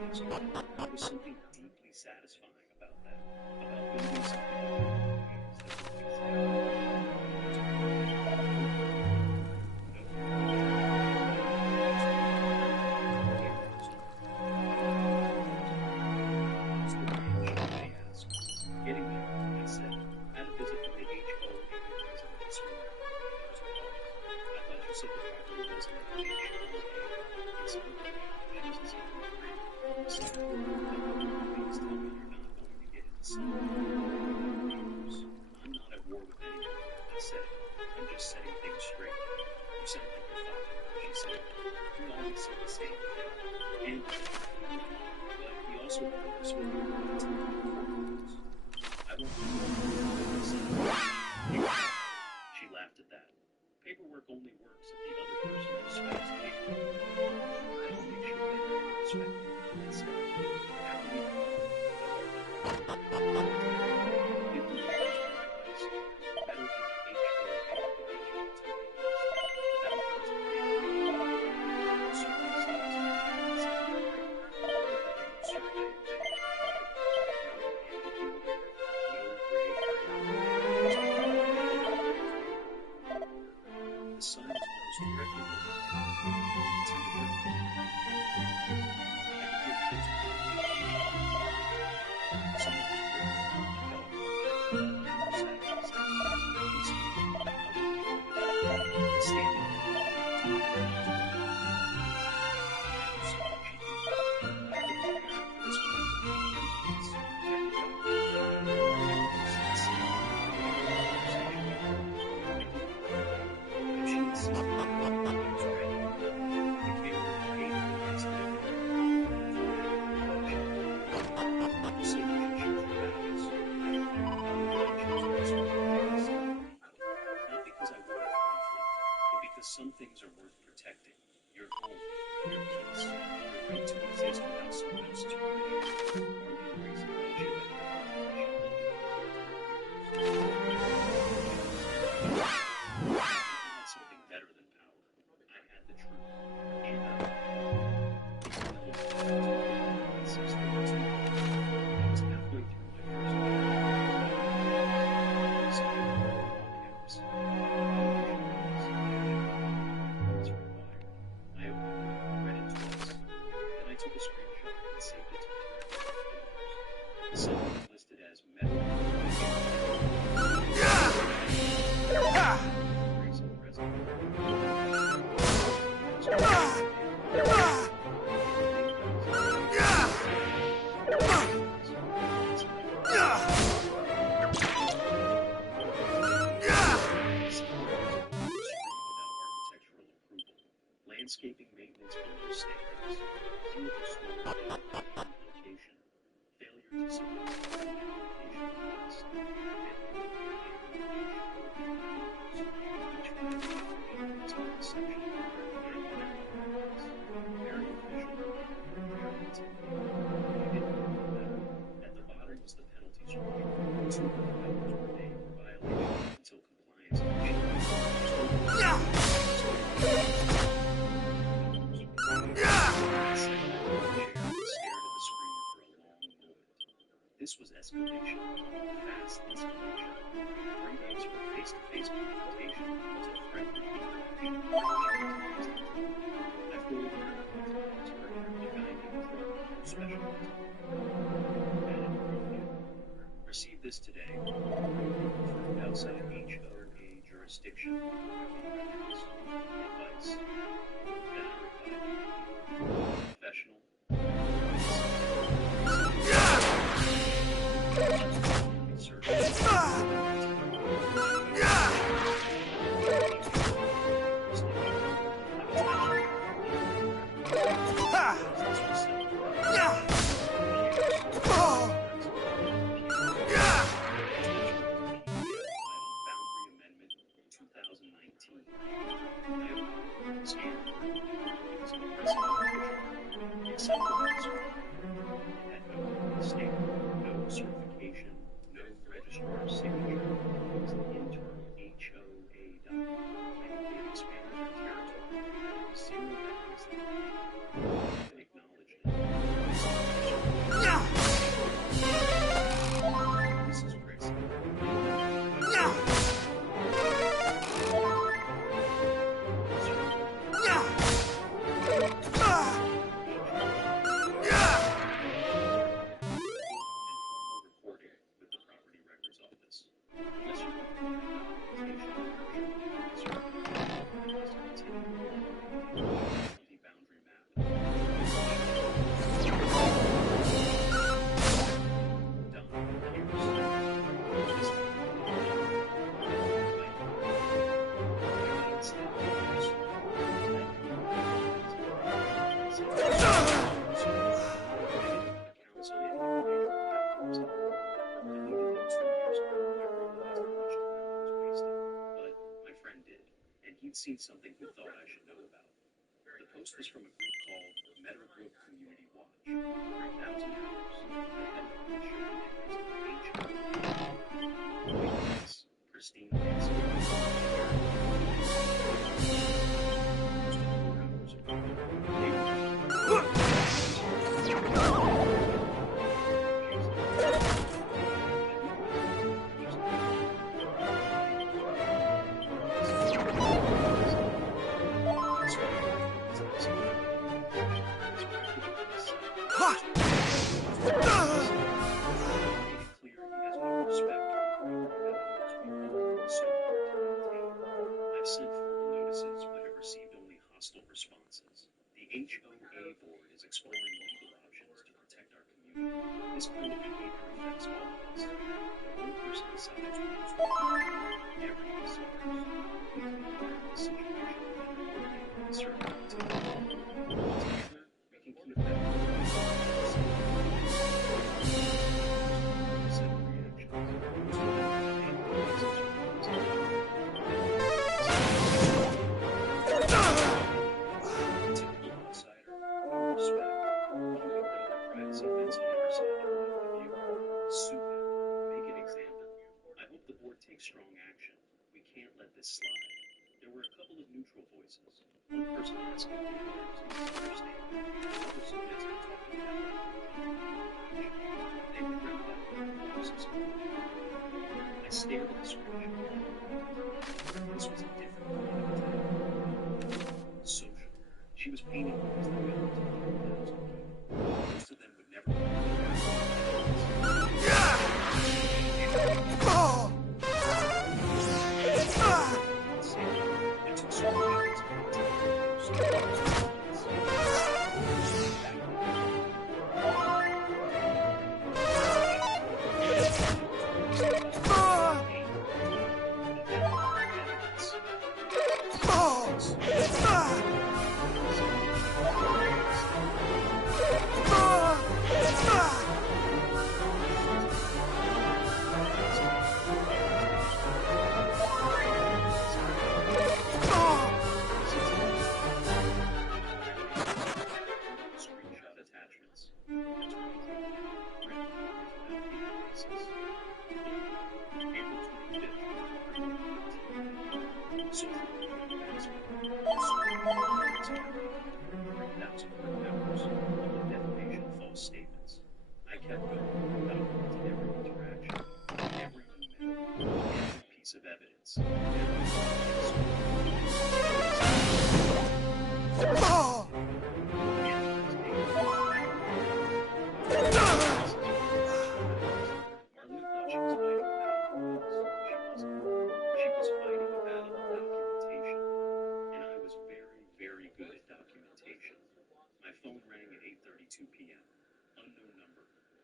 and there was something deeply satisfying about that. About building something that would Getting there, I said, I had a visit from the HO president this morning. I thought you said the property wasn't at the HO. It's not. I just said you agree. Please tell me you're not going to get into some rumors. I'm not at war with anyone, I said. I'm just setting things straight. You sound like your father, she said. We always say the same thing. And but he also spoke about it. I won't do it. She laughed at that. Paperwork only works if the other person respects paperwork. I don't make sure they respect it. I said, how do we know? The sun was almost directly some things are worth protecting. Your home, your peace, your right to exist without someone else's permission. Only the reason why she let I had something better than power. I had the truth. And I 6:32. I was halfway through my first took a screenshot and saved it to the site was listed as metal. Landscaping maintenance below standards. Chemical storage location. Failure to submit communication request. Each maintenance on the section very official. Very intimidating. I didn't know better. At the bottom was the penalty screen. $200 per day for violation until compliance I stared at the screen for a long moment. This was escalation, fast escalation. 3 days for face-to-face confrontation to friendly interaction. I forwarded her to a guy named Pro, who specialized in received this today from outside HOA jurisdiction. Advice. Then I replied, professional. Certification, no registrar signature. It was an internal HOA document. They expanded their territory. Zero evidence that they acknowledged it. This is crazy. He'd seen something he thought I should know about. The post was from a group called Meadowbrook Community Watch. 3,000 members. The headline showed it as pristine responses. The HOA board is exploring legal options to protect our community. This kind of behavior affects all of us. One person decides who's everyone suffers. We can be aware of the situation and report it in certain activity. Together, we can keep that strong action. We can't let this slide. There were a couple of neutral voices. One person asking the lawyers to understand. Another suggested talking about they regret that forces. I stared at the screen. This was a different kind of attack. Social. She was painting as the middle to 100,000 people. Most of them would never statements. I kept going without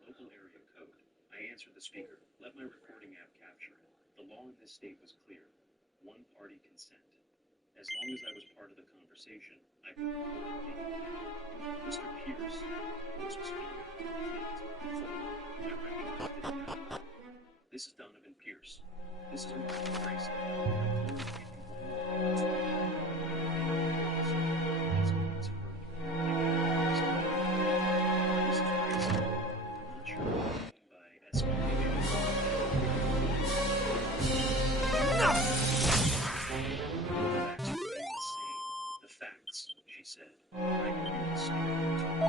local area code. I answered the speaker. Let my recording app capture it. The law in this state was clear. One-party consent. As long as I was part of the conversation, I could record the name. Mr. Pierce, voice was female, clicked, phone. I recognized it now. This is Donovan Pierce. This is Martin Grace. I'm calling to give you one more said. I could hear the sneer. I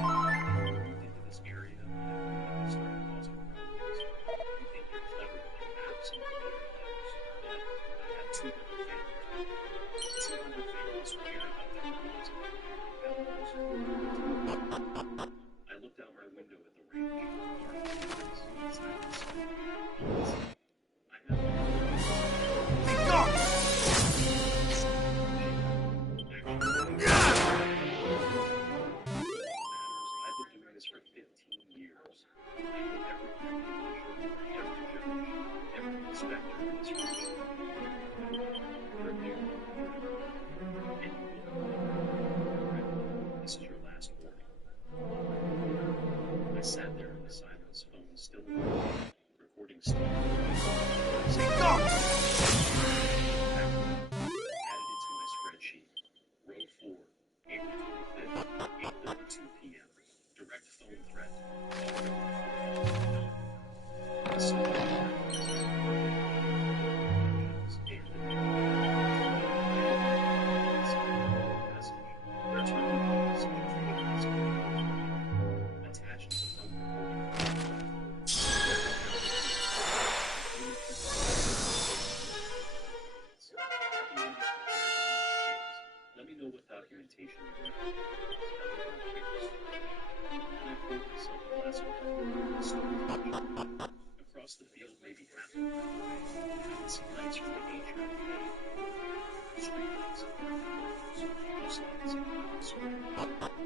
moved into this area and started causing problems. You think you're clever with your maps and your letters, but I have 200 families. 200 families who care about their homes and values. I looked out my window at the ranch. Silence. I have be gone! For 15 years. I know every county official, every judge, every inspector in this region. You're new. And you will. This is your last warning. I sat there in the silence, phone still in my hand, recording still. I said, go! Added it to my spreadsheet. Row 4, April 25th, 8:32 p.m. Direct phone threat. Attached to phone let me know what documentation you have. Across the field, maybe half a mile away, I can see lights from the nature of the game. Street lights and house lights and house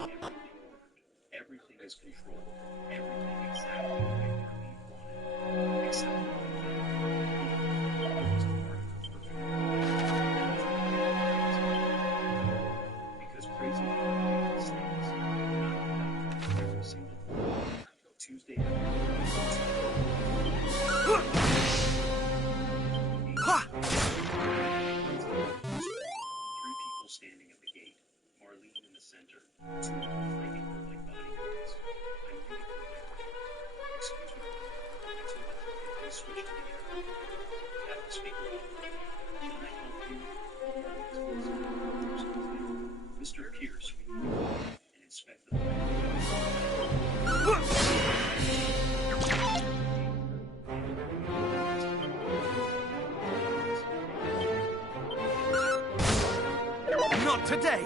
everything ordered. Everything is controlled. Everything exactly the way our lead wanted. Except for one thing. I wasn't part of the perfect because crazy people make mistakes. Not without every single one. Tuesday afternoon. Three people standing at the gate. Marlene in the center. Two flanking her like bodyguards. I knew it from my brain. Excuse me. I told them I switched to the internet. Have the speaker on. Can I help you? Mr. Pierce, we need to go and inspect the Not today!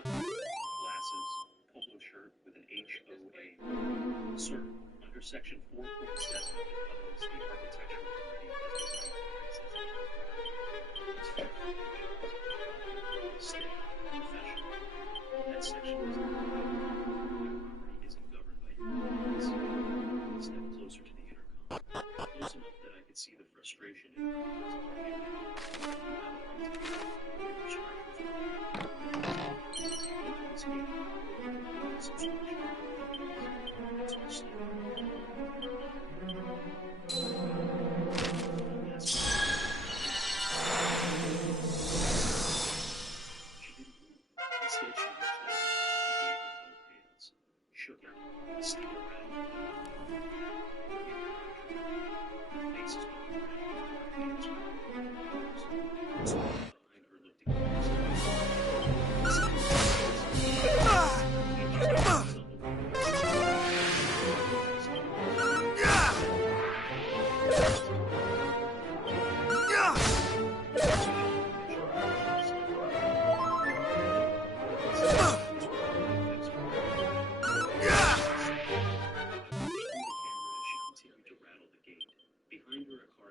Glasses, polo shirt with an HOA. Sir, under section 4.7 of the covenants, the architectural committee has the right to stay professional. That section is not property isn't governed by your ordinance. Step closer to the intercom. Close enough that I could see the frustration in your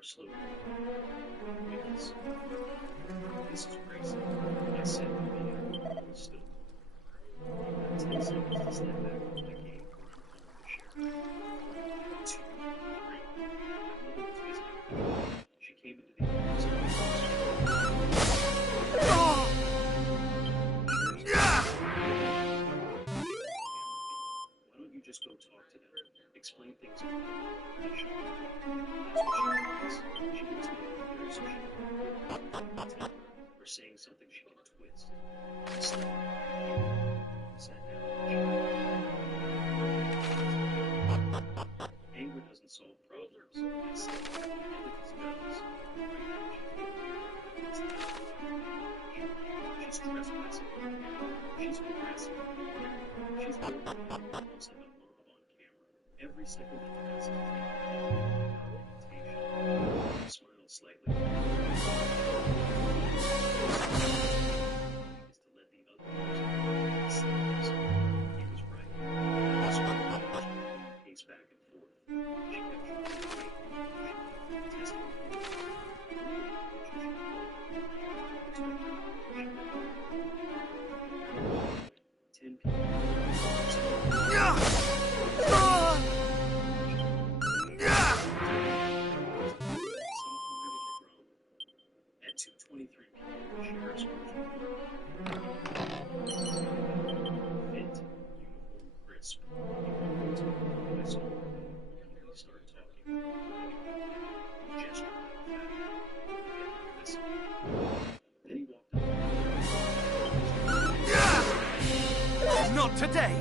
slowly. Witness. Step back from my game or I'm calling the sheriff. 1, 2, 3. My mother was visiting. She came into the office and why don't you just go talk to them? Explain things to them. That's what she wants. She wants me out there so she can tell her or saying something she can twist. I sat down. Anger doesn't solve problems. I said, empathy does. Right now she's trespassing. She's harassing. She's holding almost like a mob on camera. Every second that passes, I smile slightly. Is to let the other person see. He was right. Pace back and forth. She kept trying to make testing. 10 people. At 2:23 p.m., the sheriff's cruiser. Fit, uniform, crisp. I saw him. He started talking. Gesture. Listen. Then he walked up. Not today!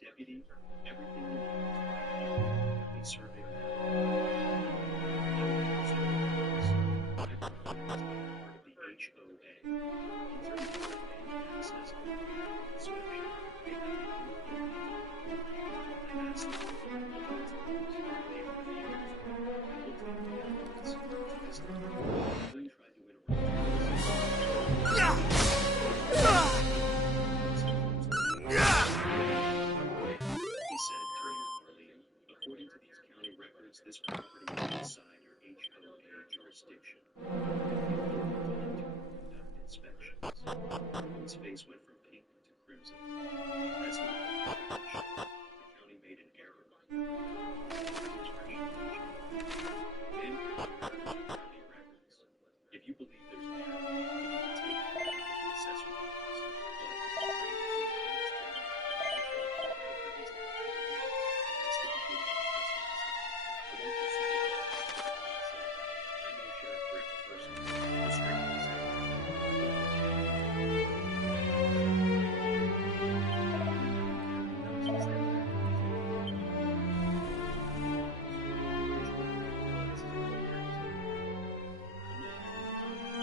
Deputy, everything you need is right here. County survey reports. I brought it as part of the HOA. These are people that access to inspection. They have I asked them multiple times. They refused. I looked at the evidence. Twisted. Then tried to interrupt He said, turning to Marlene, according to these county records, this property is inside your HOA jurisdiction. You will be able to conduct inspections. His face went from pink to crimson. That's not the The county made an error. And county records. If you believe there's an error, you need to take it to the assessor's office. That's the beginning of trespassing. I won't pursue it. I know Sheriff Brick's person. Restricting his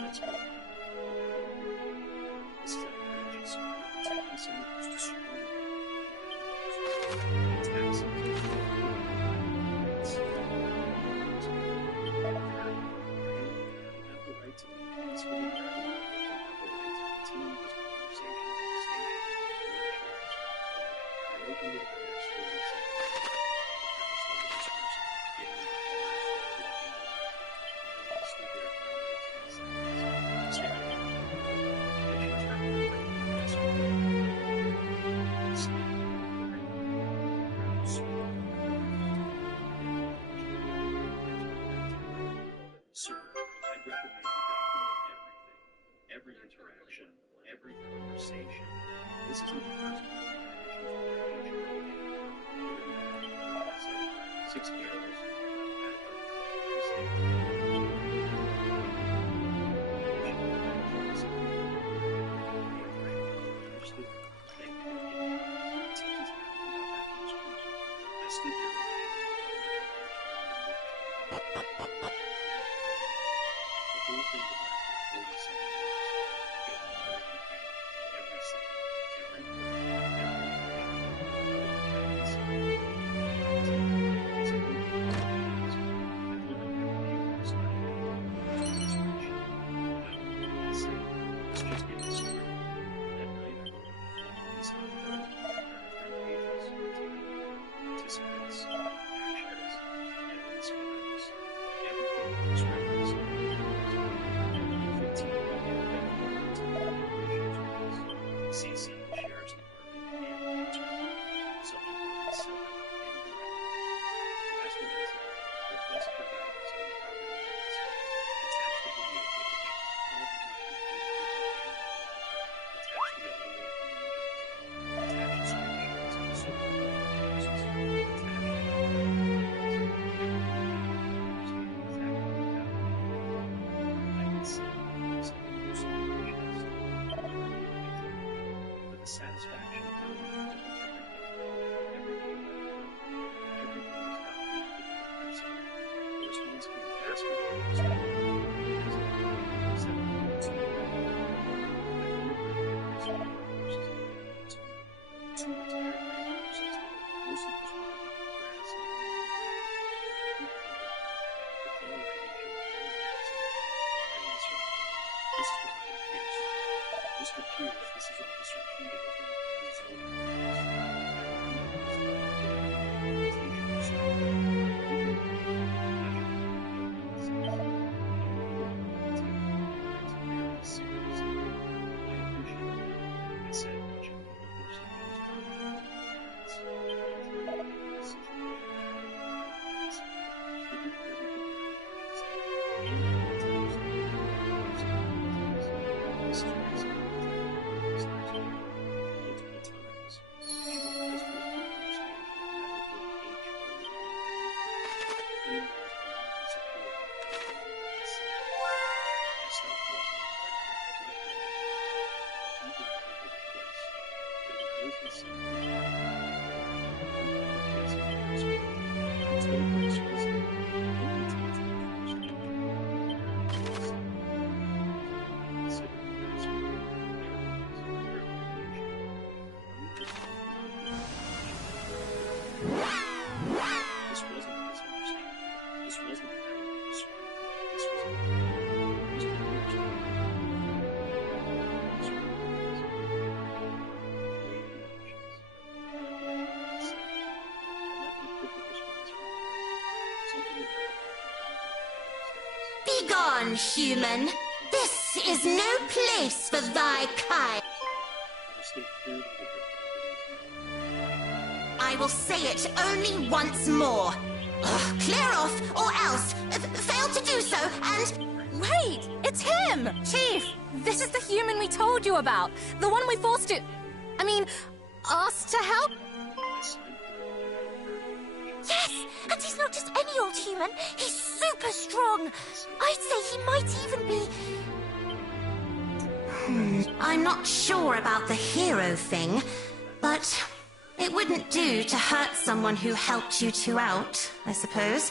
Let's go. This is outrageous. Taking someone who's destroying taxes. You have the right to leave peacefully. You have the right to continue this conversation at the station or a church. I opened it the next 30 seconds. The house started dispersing, getting in the cars, walking away. I stood there for another 10 seconds, staring at her. Then she turned away and spoke. Standing there, proud, sweet. Sir, I'd recommend you document everything. Every interaction, every conversation. This isn't the first time you've had issues with HOA. 6 cameras. Understood. Thank you. Teachers happy about that news cruiser. I stood there the whole thing would last 47 years. Get more and every second, every word, every participants, actions, evidence matters. Everything is referenced in the videos. Every 15 million benefit CC, Sheriff's Department, and Attorney. Subject line 7 and direct. Harassment incident. Request for guidance on property rights. Attach the video footage. Attach the audio and attach the screenshots and social media posts. Attach the I consent to the personal actions. For the satisfaction of everything is documented in the principle. The response came faster than it was two retired rangers most of us were grass and the coloration this is Brian Pierce. Mr. Pierce, this is Officer Peter from the I said much of the course of Begone, human. This is no place for thy kind. I will say it only once more. Clear off, or else fail to do so, and... Wait! It's him! Chief! This is the human we told you about. The one we forced to... asked to help? Yes! And he's not just any old human. He's super strong. I'd say he might even be... I'm not sure about the hero thing, but it wouldn't do to hurt someone who helped you two out, I suppose.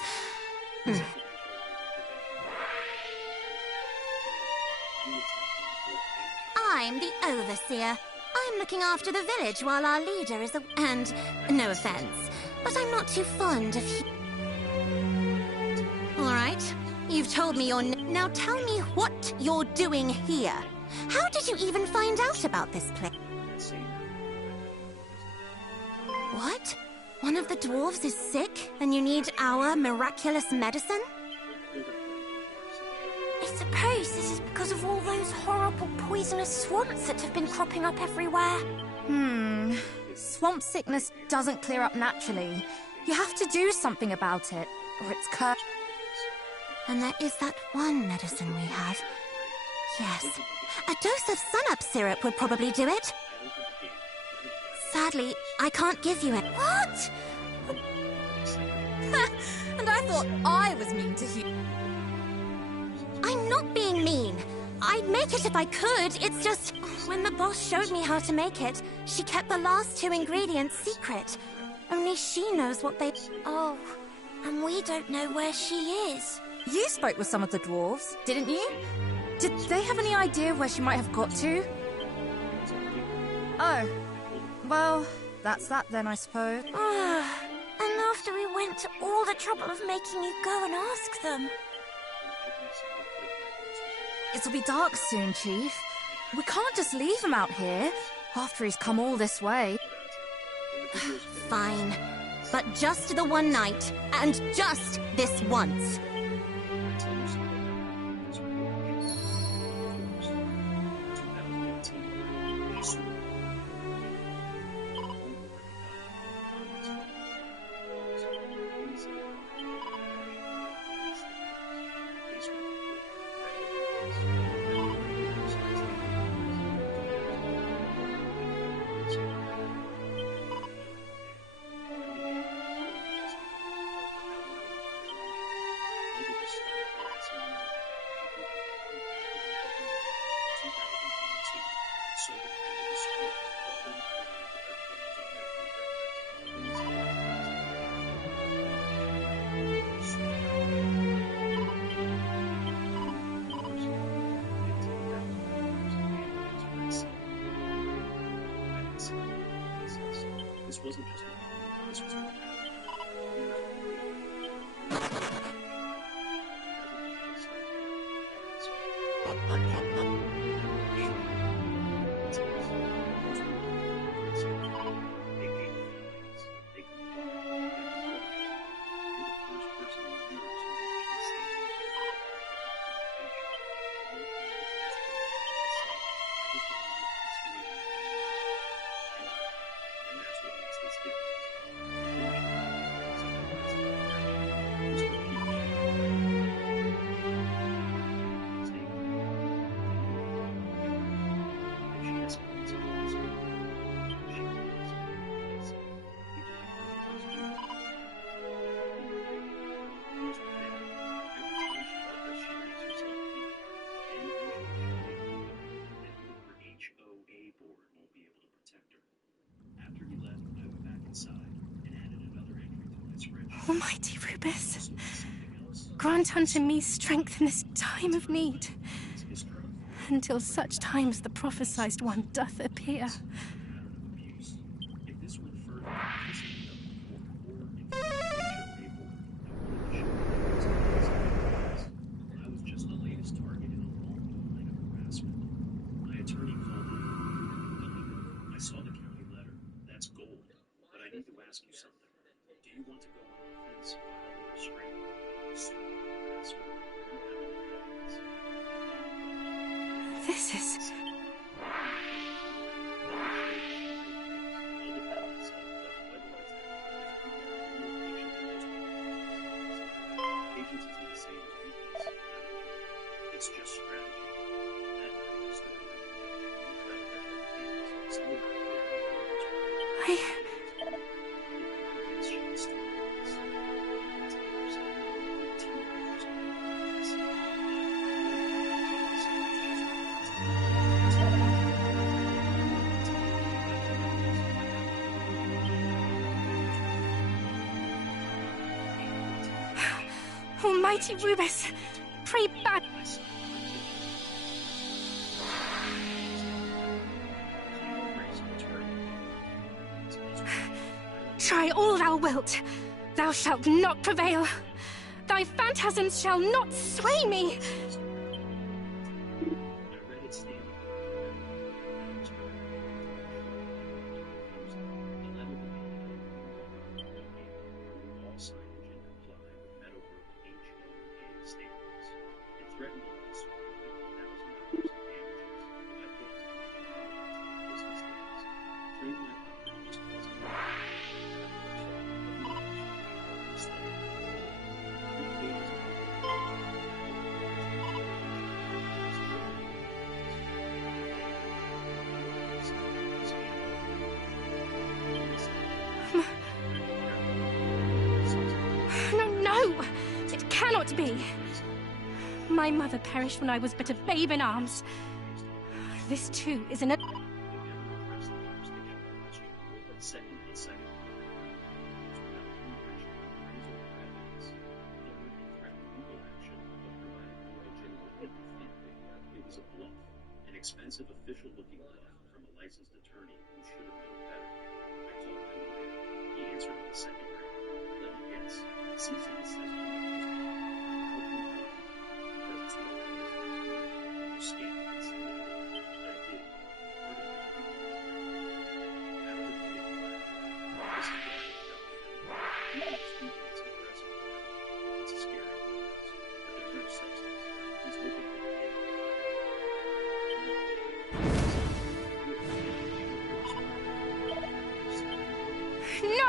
I'm the overseer. I'm looking after the village while our leader is And, no offense, but I'm not too fond of All right, you've told me your Now tell me what you're doing here. How did you even find out about this place? What? One of the dwarves is sick, and you need our miraculous medicine? I suppose this is because of all those horrible poisonous swamps that have been cropping up everywhere. Swamp sickness doesn't clear up naturally. You have to do something about it, or it's cursed. And there is that one medicine we have. Yes. A dose of sun-up syrup would probably do it. Sadly, I can't give you it. What? And I thought I was mean to you. I'm not being mean. I'd make it if I could. It's just... When the boss showed me how to make it, she kept the last two ingredients secret. Only she knows what they... Oh, and we don't know where she is. You spoke with some of the dwarves, didn't you? Did they have any idea where she might have got to? Oh. Well, that's that then, I suppose. And after we went to all the trouble of making you go and ask them. It'll be dark soon, Chief. We can't just leave him out here, after he's come all this way. Fine. but just the one night, and just this once. This wasn't just a moment, this was going to happen. Almighty Rubus, grant unto me strength in this time of need, until such time as the prophesied one doth appear. This is... It's just strategy. Almighty Rubus, pray back. Try all thou wilt. Thou shalt not prevail. Thy phantasms shall not sway me. No, it cannot be. My mother perished when I was but a babe in arms. This too is an... Expensive official-looking bluff from a licensed attorney who should have known better. I called my lawyer. He answered in the second grade. Let me guess. Cease and desist from the how can you help me? Because it's the only you scam and see me. I did. Part of it. After the big this is what I felt. It's impressive. It's scary, but there's no substance. He's looking for the kid. No!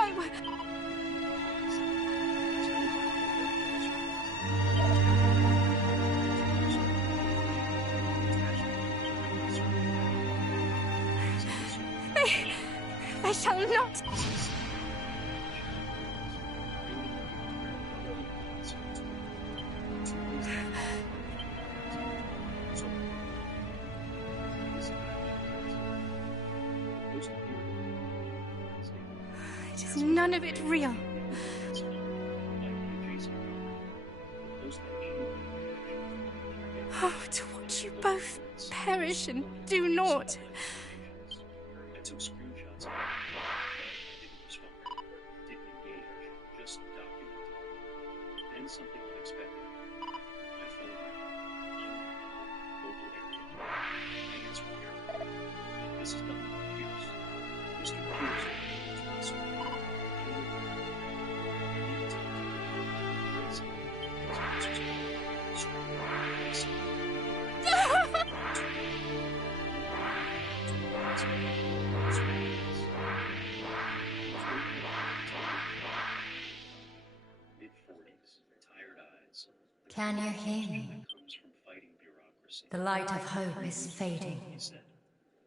I shall not. It is none of it real. Oh, to watch you both perish and do naught. I took screenshots of it. I didn't respond. Didn't engage. Just documented. Then something unexpected. My phone rang. Local area. I answered here. This is Dr. Pierce. Mr. Pierce is my son. I need to talk to you. Crazy. His answers came. Screaming. Mid-40s, tired eyes. Can you hear me? Comes from fighting bureaucracy. The light of hope is fading. He said,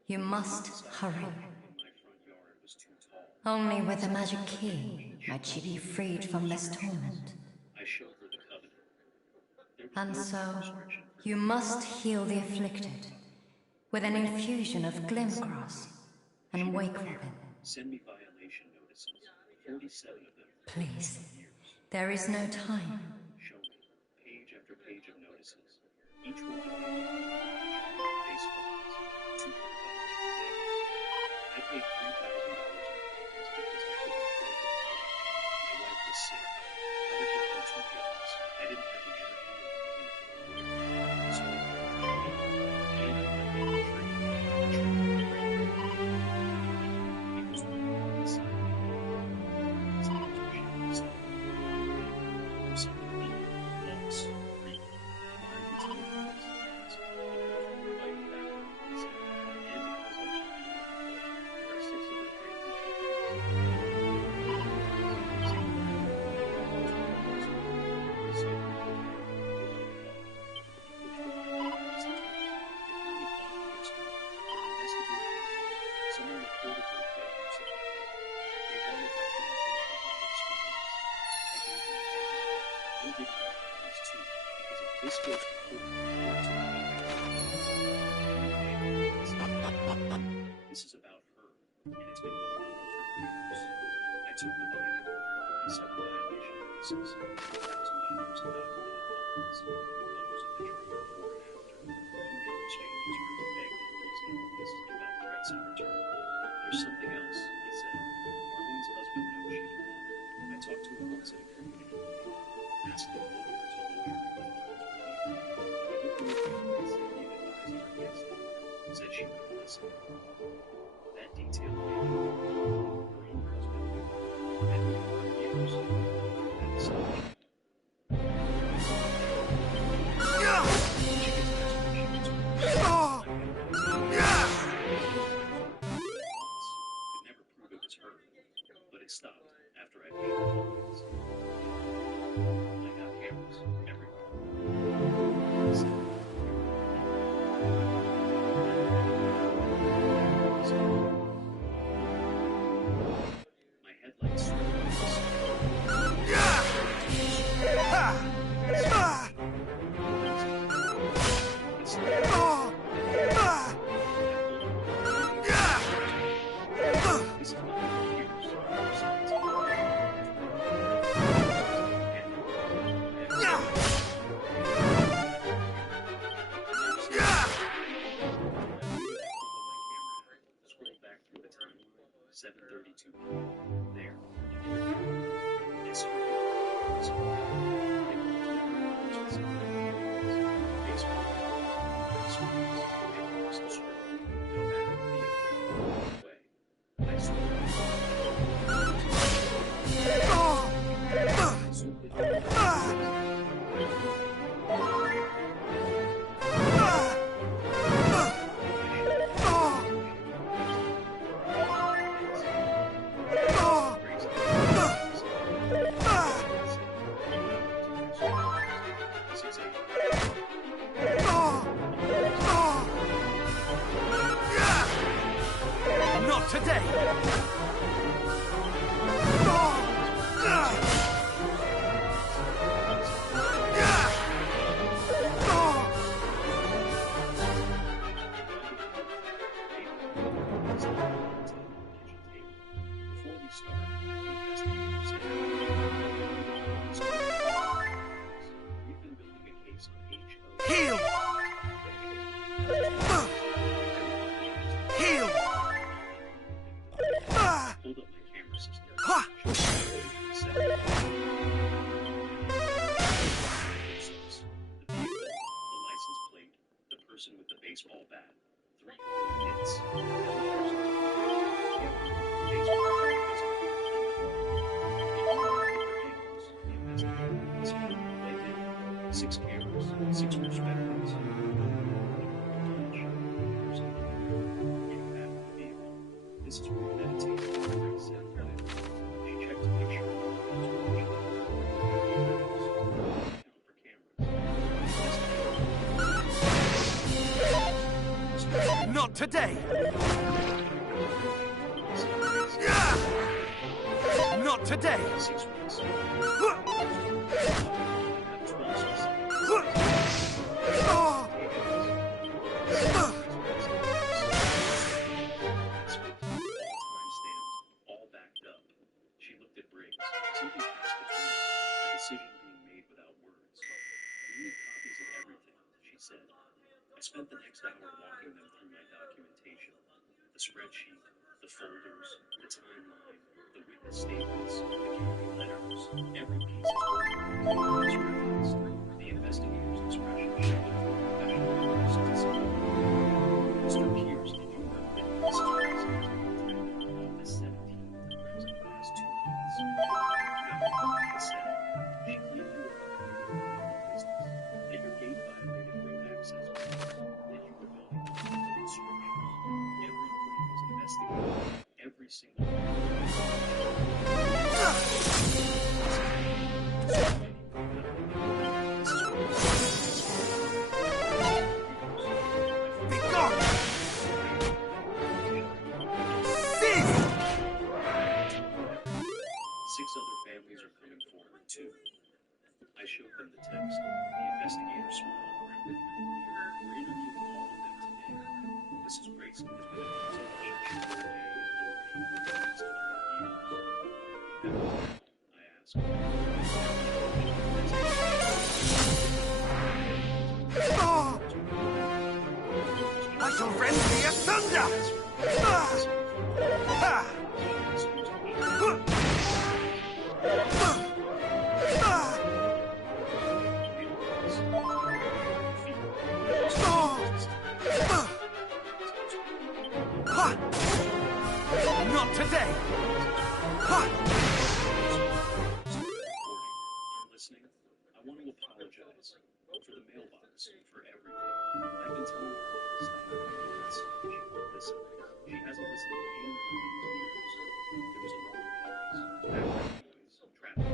You must hurry. my front yard was too tall. Only with a magic key might she be freed from this torment. I showed her the covenant. There was And no so, restriction for you must heal the afflicted with an infusion of Glimcross and Wake Robin. send me violation notices. 47 of them. Please, there is no time. Show me page after page of notices. Each one contains base funds, $200 per day. I paid $3,000 in funds because I couldn't afford it. My wife was sick. I was working 2 jobs. I didn't have the energy or the money for it. So I paid, and I went to the tree. Because when I went inside, it's not what she was saying. There's something deep, false, real. Mine is the place, yes. Fight back, he said. And because I'm happy. There are 6 other Someone reported her for abuse of power. They wanted documentation of her experience. I gave them everything. I'm giving you copies too, because if this goes to court, this is about her, and it's been going on for years. I took the binder, 47 violation notices, $1,000 in documented funds, photos of the tree before and after, email exchanges where he begged for reasonableness and got threats in return. There's something else, he said. Marlene's husband knows she's wrong. I talked to him once at a community meeting. Asked the lawyer to lawyer him. He looked at the advisor against them. Said she wouldn't listen. That detail made me her own husband. Had been for years. Had decided. Could never prove it was her, but it stopped after I paid the fines. I got cameras everywhere. So, my headlights This is not Scroll back through the timeline. 7:32 p.m. There. I saw 6 cameras, 6 perspectives. Getting back to the vehicle, Mrs. Root meditated on every set footage. She checked to make sure no one was watching. Count for cameras. Not today! Not today! 6 weeks. All backed up. She looked at Briggs. Something passed between them, a decision being made without words. We need copies of everything, she said. I spent the next hour walking them through my documentation. The spreadsheet, the folders, the timeline, the witness statements, the county letters. Every piece is referenced. The investigator's expression showed professional skepticism. Mr. Pierce, did you know that Mrs. Price has been attending the office 17 times in the last 2 months? No, I said. She claimed you were business, that your gate violated road access laws, that you were building illegal structures. Every claim was investigated. Every single Be gone! Cease! 6 other families are coming forward, too. I showed them the text. The investigator smiled grimly. We're interviewing all of them today. Mrs. Grayson has been in consultation with the authority for the last 100 years. I asked. Oh! I shall rend thee asunder! Ah! Ha! Not today! Ha! I'm listening. I want to apologize for the mailbox, for everything. I've been telling her all this stuff. She won't listen. She hasn't listened to anyone in years. There was a long pause, background noise, traffic.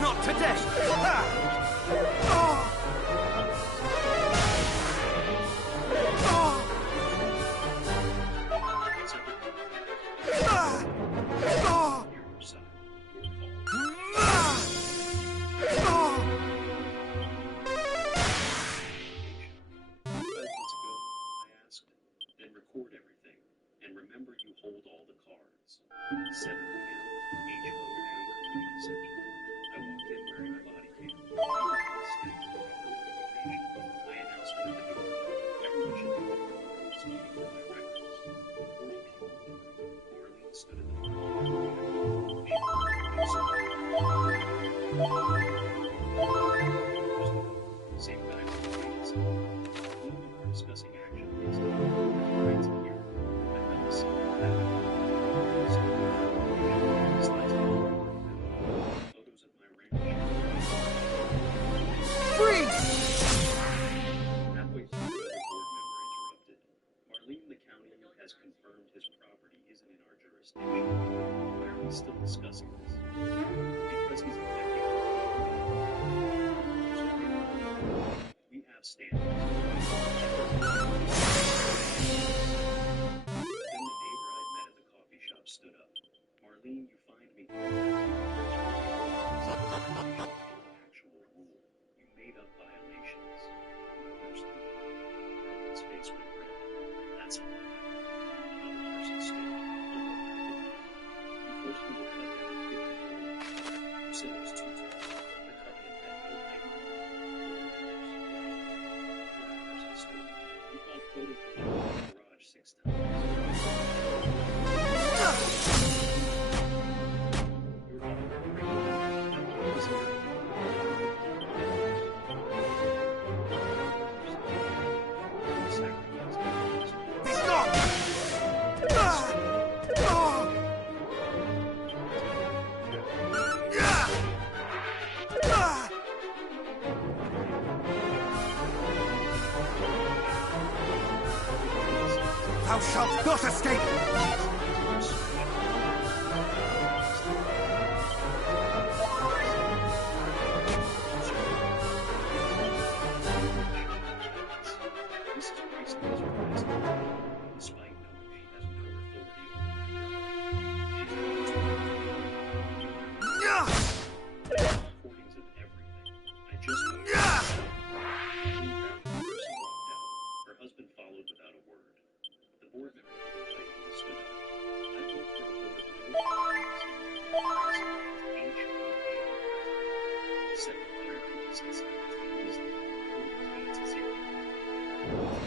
Not today! Ha! Oh! Oh! Ah! Oh! Ah! Oh! 5 months ago, I asked, then record everything, and remember you hold all the cards. 7 p.m., HOA Community Center. I walked in wearing a body cam. I announced it at the door. Everyone should know I was meeting with my records. 40 people. Marlene stood at the front. Same guy with the ladies. We were discussing action against the right to hear. I felt the same back. Slides photos of my ranch. Freeze! Halfway through, another board member interrupted. Marlene, the county has confirmed his property isn't in our jurisdiction. Why are we still discussing this? Because he's affecting our we have standards. Then the neighbor I'd met at the coffee shop stood up. Marlene, you find me actual rule. You made up violations. Thou shalt not escape! Despite knowing she has no authority recordings of everything. I just her husband followed without a word. The board member finally stood up. I vote for a vote of no Secretary said simultaneously 14-0.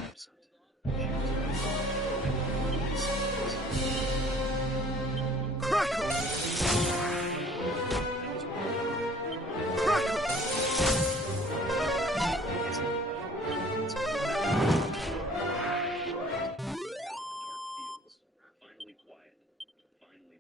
Absent. She was Crackle! Crackle! Finally quiet. Finally.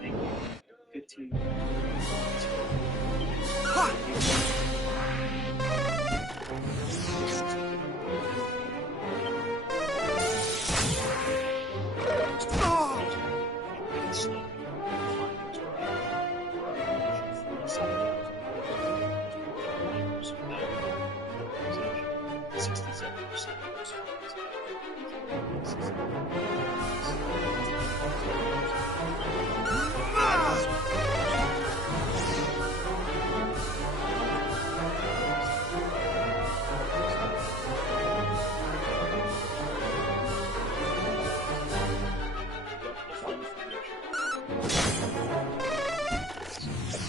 Thank you. 15.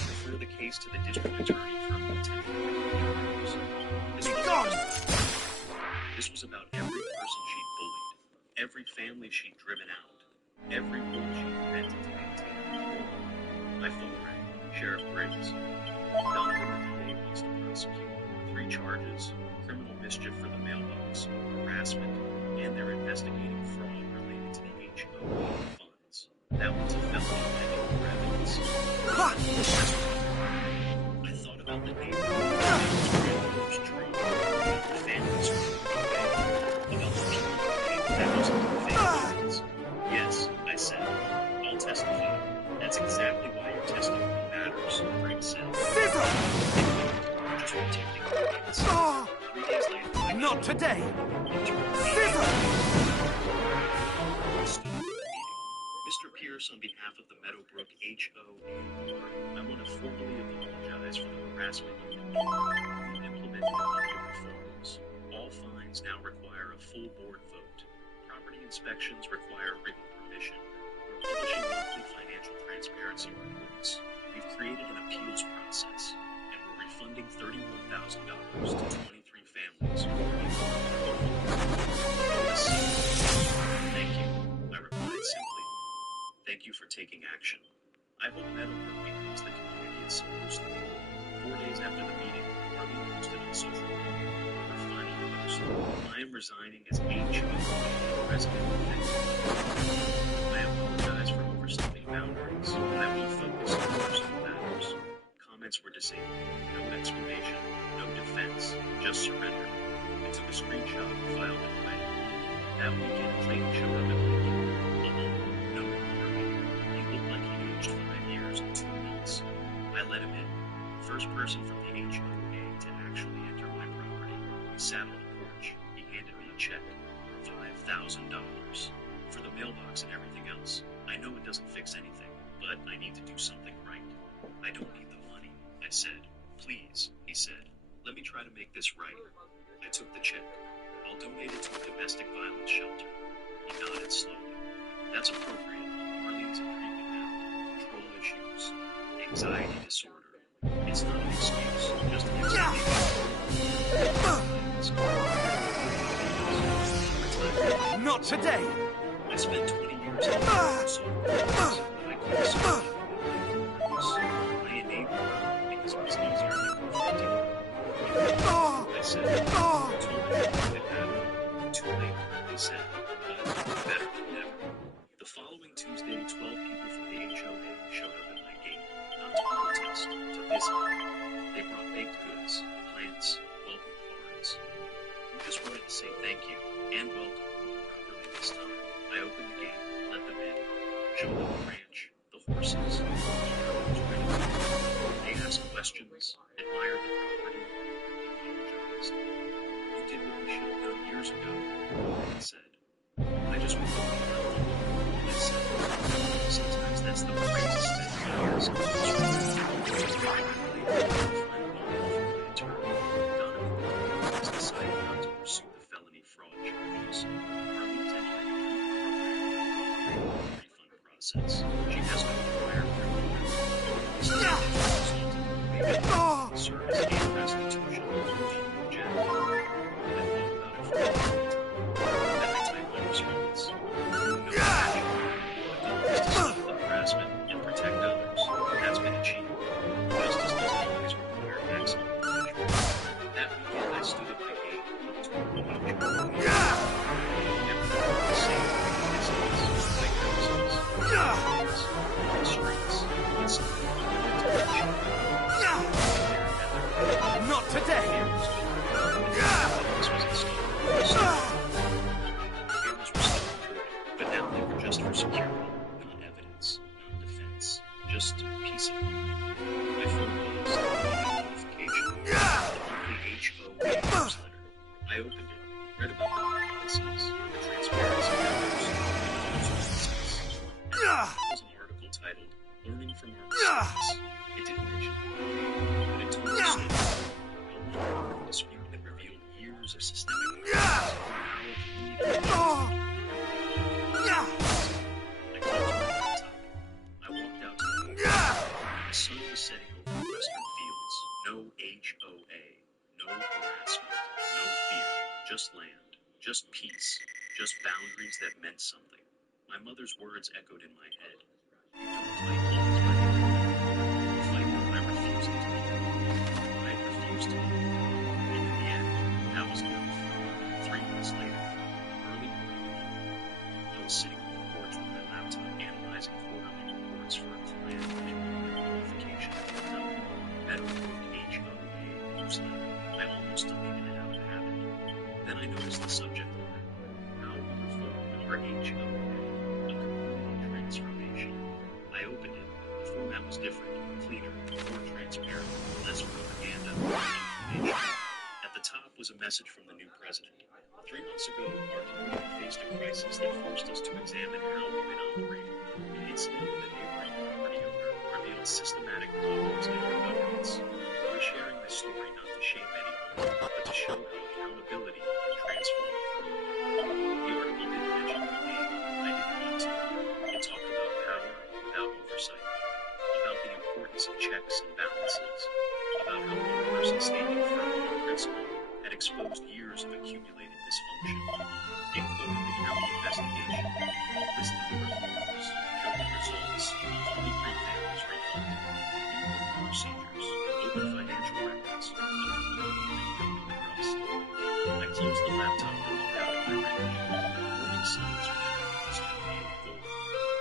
Refer the case to the district attorney for potential criminal. This was about every person she'd bullied, every family she'd driven out, every rule she'd invented to maintain control. My phone rang. Sheriff Briggs. Donovan the DA wants to prosecute 3 charges: criminal mischief for the mailbox, harassment, and they're investigating fraud related to the HOA funds. That one's a felony pending for evidence. I thought about the neighborhood, grandmother's tree, about the families who moved away, about the people who paid thousands of families. Yes, I said, I'll testify. That's exactly why your testimony matters, Briggs said. Scissor! Just protecting the kids. 3 days later, Not today! Scissor! Mr. Pierce, on behalf of the Meadowbrook HOA, I want to formally apologize for the harassment you implemented immediate reforms. All fines now require a full board vote. Property inspections require written permission. We're publishing monthly financial transparency reports. We've created an appeals process, and we're refunding $31,000 to 23 families. Thank you, I replied simply. Thank you for taking action. I hope Meadowbrook becomes the community it's supposed to be. 4 days after the meeting, Arlene posted on social media her final post. I am resigning as HOA president of I apologize for overstepping boundaries, and I will focus on personal matters. Comments were disabled. No explanation, no defense, just surrender. I took a screenshot and filed it away. That weekend, Clayton showed up at my door. No worry. He looked like he aged 5 years and 2 months. I let him in. First person from the HOA to actually enter my property. We sat on the porch. He handed me a check. $5,000. For the mailbox and everything else. I know it doesn't fix anything, but I need to do something right. I don't need the money, I said. Please, he said. Let me try to make this right. I took the check. I'll donate it to a domestic violence shelter. He nodded slowly. That's appropriate. Marlene's in treatment now. Control issues. Anxiety disorder. It's not an excuse, just an explanation. Not today! I spent 20 years in the soul but I couldn't stop. I enabled her because it was easier than confronting her. I said, I told her Tuesday, 12 people from the HOA showed up at my gate, not to protest, to visit. They brought baked goods, plants, welcome cards. We just wanted to say thank you and welcome properly this time. I opened the gate, let them in, showed them the ranch, the horses, the car was ready. They asked questions, admired the property, apologized. You did what we should have done years ago, I said. I just want to be helpful, I said. Sometimes that's the bravest thing I ask in this room. Has decided not to pursue the felony fraud charges. Arlene's entering a treatment program, refund process. She has no prior criminal record. Service and restitution. Jack. I thought about it for a long time. Then I typed my response. No action. The goal is to stop the harassment and protect others. That's been achieved. Justice doesn't always require maximum punishment. That weekend I stood at my gate and talked about Everything was the same. Business, white houses, cars, the streets, and something I wanted to mention. Not today! This was installed. Cameras were still recording, but now they were just for security, not evidence, not defense, just peace of mind. My phone buzzed, notification, the monthly HOA newsletter. I opened it, read about the policies, the transparency measures, and the consequences. There was an article titled "Learning from Our Mistakes." It didn't mention it, but it told the story. A long dispute that revealed years of systemic practice, I closed my laptop. I walked out to the porch. The sun was setting over the western fields. No HOA, no harassment, no fear, just land, just peace, just boundaries that meant something. My mother's words echoed in my head. You don't fight always by the you fight by refusing to be. I refused to be. And in the end, that was enough. 3 months later, early morning, I was sitting on the porch with my laptop analyzing quarterly reports for a client and notification of the Meadowbrook HOA newsletter. I almost deleted it out of habit. Then I noticed the subject line. How we reformed our HOA, a community transformation. I opened it. The format was different, cleaner, more transparent, less propaganda, more information. At the top was a message from the new president. 3 months ago, our community faced a crisis that forced us to examine how we've been operating. The incident with a neighboring property owner revealed systematic problems in our governance. We're sharing this story not to shame anyone, but to show how accountability can transform. The article didn't mention my name. I didn't need to. It talked about power without oversight, about the importance of checks and balances, about how one person standing firm on principle had exposed years of accumulated dysfunction. It quoted the county investigation, listed the reports, showed the results, 23 families refunded, improved procedures, open financial records, a community rebuilding trust. I closed the laptop and looked out at my ranch. The morning sun was almost being full.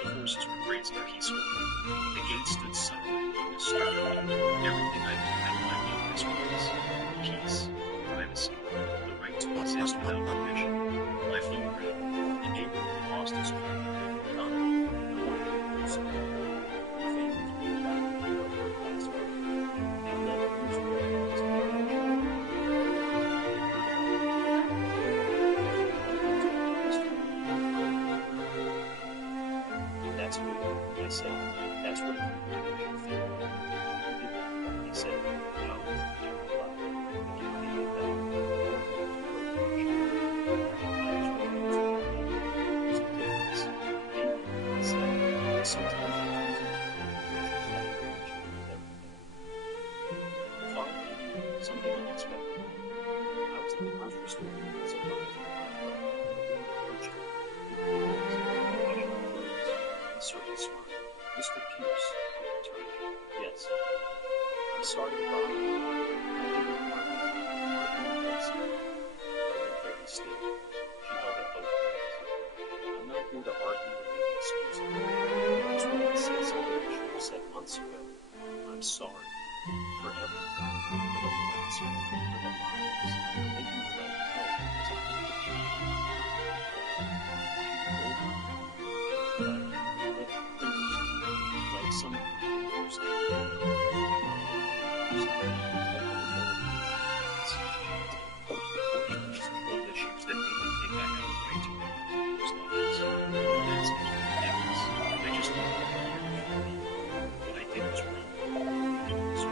The horses were grazing peacefully. The gate stood solid, undisturbed. Everything I wanted when I bought this place. Peace, privacy, the right to exist without permission. My phone rang. The neighbor who lost his friend. Gone. No one knew who families were about to be over the last week. They led the news reports to That's good, I said. That's what a community should feel like. He didn't. He said, no, you're alive. If you believe that, I was ready to there's a difference. Maybe, he said, sometimes we use it. The following week, something unexpected. I was at the grocery store and surprised by certain smile. Mr. Pierce, the attorney. Yes. I'm sorry to bother you. I think it's Martin Mason. Very still. She held up both hands. I'm not here to argue or make excuses. months ago. I'm sorry for everything, for the harassment, for the lies, for making the right help as a like some issues that made me think I have a right to run those lives. That's evidence. I just don't what I did was wrong. So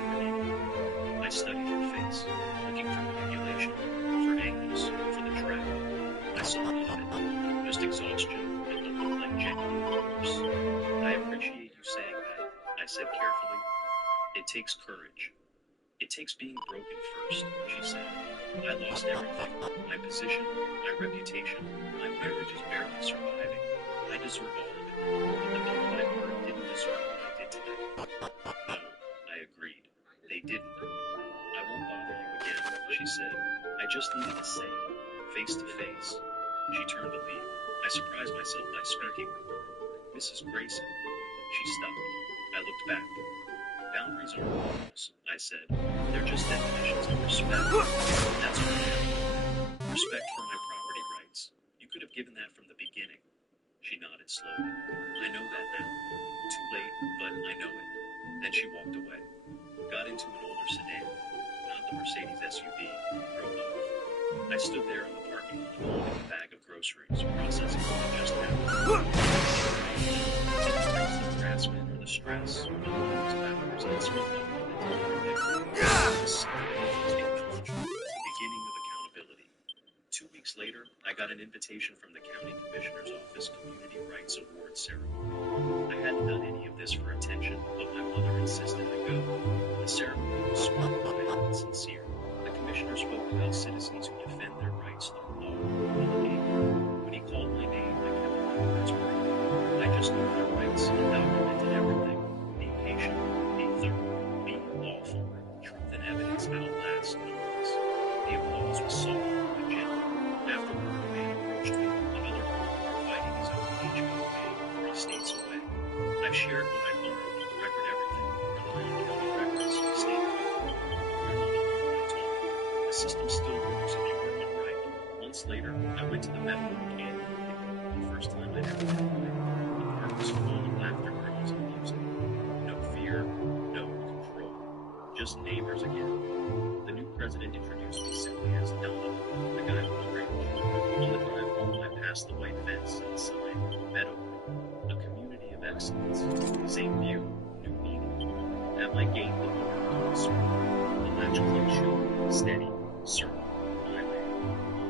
I studied her face, looking for manipulation, for angles, for the trap. I saw none of it. Just exhaustion and what looked like genuine remorse. I appreciate you saying that, I said carefully. It takes courage. It takes being broken first, she said. I lost everything. My position, my reputation, my marriage is barely surviving. I deserve all of it. But the people I hurt didn't deserve what I did to them. No, I agreed. They didn't. I won't bother you again, she said. I just needed to say it, face to face. She turned to leave. I surprised myself by speaking. Mrs. Grayson. She stopped. I looked back. Boundaries aren't walls, I said. They're just definitions of respect. That's what I have. Respect for my property rights. You could have given that from the beginning. She nodded slowly. I know that now. Too late, but I know it. Then she walked away. Got into an older sedan. Not the Mercedes SUV. Drove off. I stood there in the parking lot holding a bag of groceries, processing what had just happened. The harassment or the stress, or the moments of hours I'd spent up with it every day. This was the beginning of accountability. 2 weeks later, I got an invitation from the County Commissioner's Office Community Rights Award ceremony. I hadn't done any of this for attention, but my mother insisted I go. The ceremony was small, quiet, and sincere. The commissioner spoke about citizens who defend their rights through law and behavior. When he called my name, I kept my words brief. I just knew their rights and documented everything. Be patient, be thorough, be lawful. Truth and evidence outlast noise. The applause was soft but gentle. Afterward, a man approached me, another reporter fighting his own HOA 3 states away. I've shared what I've learned, record everything, rely on county records, state code. You're not alone, I told him. The system still works if you work it right. Months later, I went to the medical canyon, the first time I'd ever been away. The park was full of laughter, girls, and music. No fear, no control. Just neighbors again. The new president introduced me simply as Donna, the guy with the ranch. On the drive home, I passed the white fence and the sign, Meadow, a community of excellence. Same view, new meaning. At my gate, the motor circle. The latch click showed, steady, circle, my way,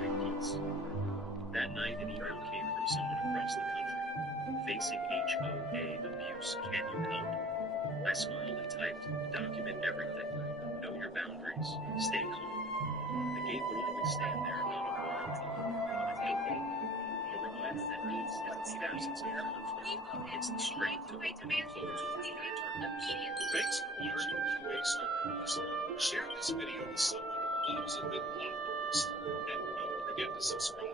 my peace. That night, an email came from someone across the country. Facing HOA abuse, can you help? I smiled and typed, document everything. Know your boundaries. Stay calm. The gate would always stand there, not a wild thing, but a gate. A reminder that peace isn't the absence of conflict. It's the strength to open and close without turning. Thanks for watching QA Stories. Share this video with someone who loves a good plot twist. And don't forget to subscribe.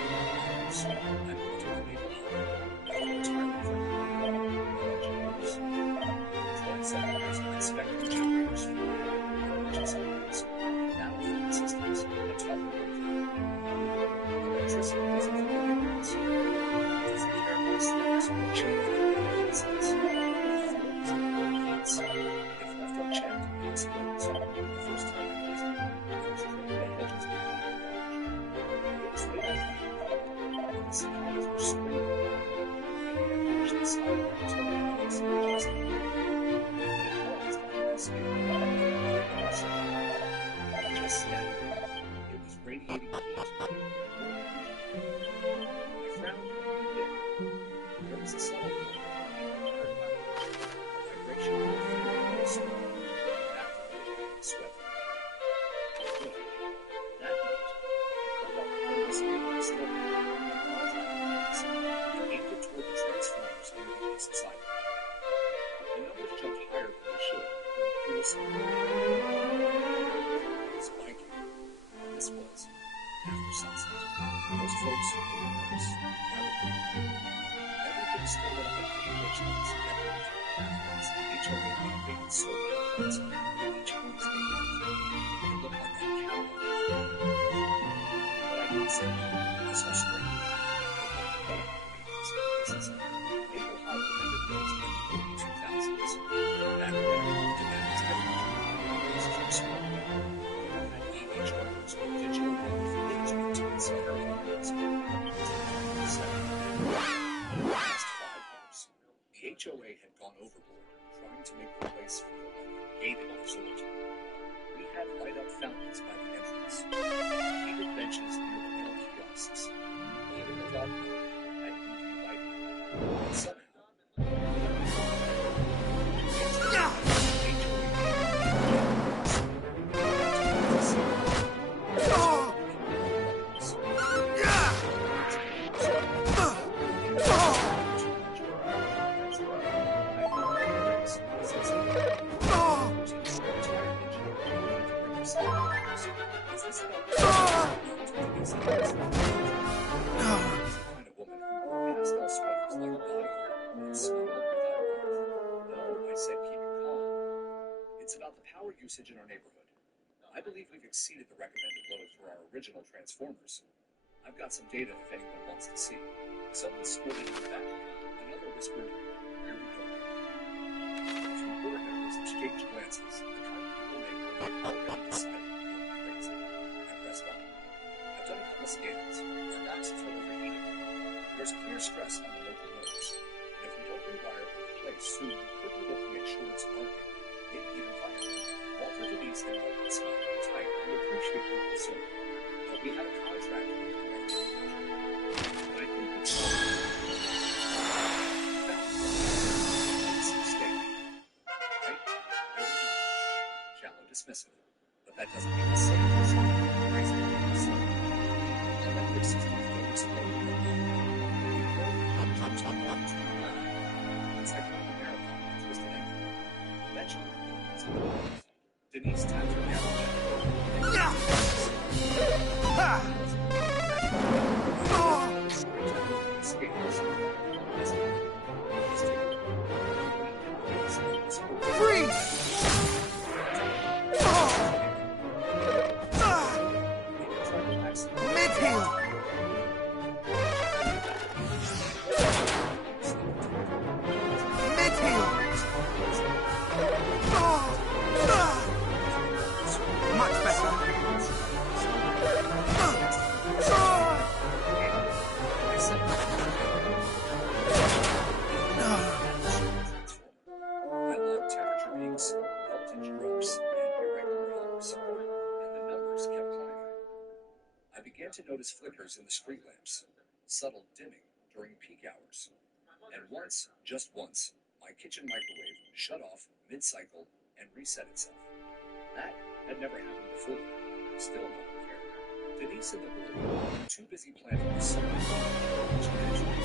And electricity doesn't care about words. It doesn't care about aesthetics or change. It says, the floor is heats. If left unchecked, it explodes. The first time it was there was trimming the hedges behind the garage. It was late afternoon, and the cicadas were screaming. I had pushed the side of the tunnel and it seemed just like it. It was an escape. Just then, it was radiating heat. I frowned and did. There was a subtle vibration of the sweat. That night, I pulled out the thermos and slowly aimed it toward the transformers near the east side. The numbers jumped higher than they should for a cool spiking. This was after sunset. Most folks who were nervous everything still lit up at pretty rich lights decorated bathrooms, HOA innovative solar lights, each home's neighborhood. It looked like a catalog. But I didn't see it. I saw spring. Maple High remembered those in the early 2000s. Back then, demand was different. This was spring. At EH Gardens, digital filters went to its airplanes. In the last 5 years, the HOA had gone overboard trying to make the place feel like a gated resort. We had light-up fountains by the entrance, heated benches near the mail kiosks, even the dog park had movie lighting. And somehow, usage in our neighborhood. I believe we've exceeded the recommended load for our original transformers. I've got some data if anyone wants to see. Someone snorted in the back. Another whispered, "Here we go." A few board members exchanged glances, the kind of people make when they've already decided to go crazy. I pressed on. I've done a couple scans. Our boxes are overheating. There's clear stress on the local nodes. And if we don't rewire the place soon, we could be looking at shorts parking, maybe even fire. Walter Denise and Open Smile were tight. We appreciate your concern. But we had a contract with the correct conclusion. And I think it's mistake. Right? Shallow dismissive. But that doesn't mean it's safe. Crazy things. Electric systems don't explode in the bomb. They grow and jump on one to the ground. It's like running a marathon with a twisted ankle. Eventually, it's a problem. Denise tapped her gavel Freeze! Mid-hill! Mid-hill! Much better. I love temperature peaks, voltage drops, and irregular hours, and the numbers kept climbing. I began to notice flickers in the street lamps, subtle dimming during peak hours. And once, just once, my kitchen microwave shut off mid-cycle and reset itself. That had never happened before. Still no one cared. Denise and the board were too busy planning the summer, which naturally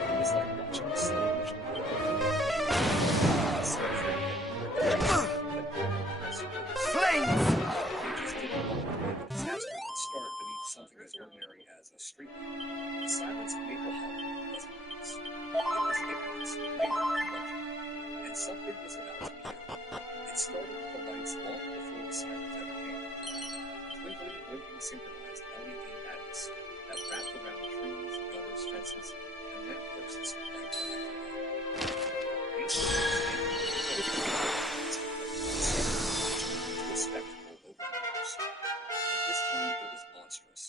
it was like watching a slow motion. Flames! Start beneath something as ordinary as a street lamp. The silence of Maple Hollow was started with the lights long before the sirens ever came. Twinkling, blinking, synchronized LED madness that wrapped around trees, gutters, fences, and lampposts right to life. To a spectacle over the years. And this time it was monstrous.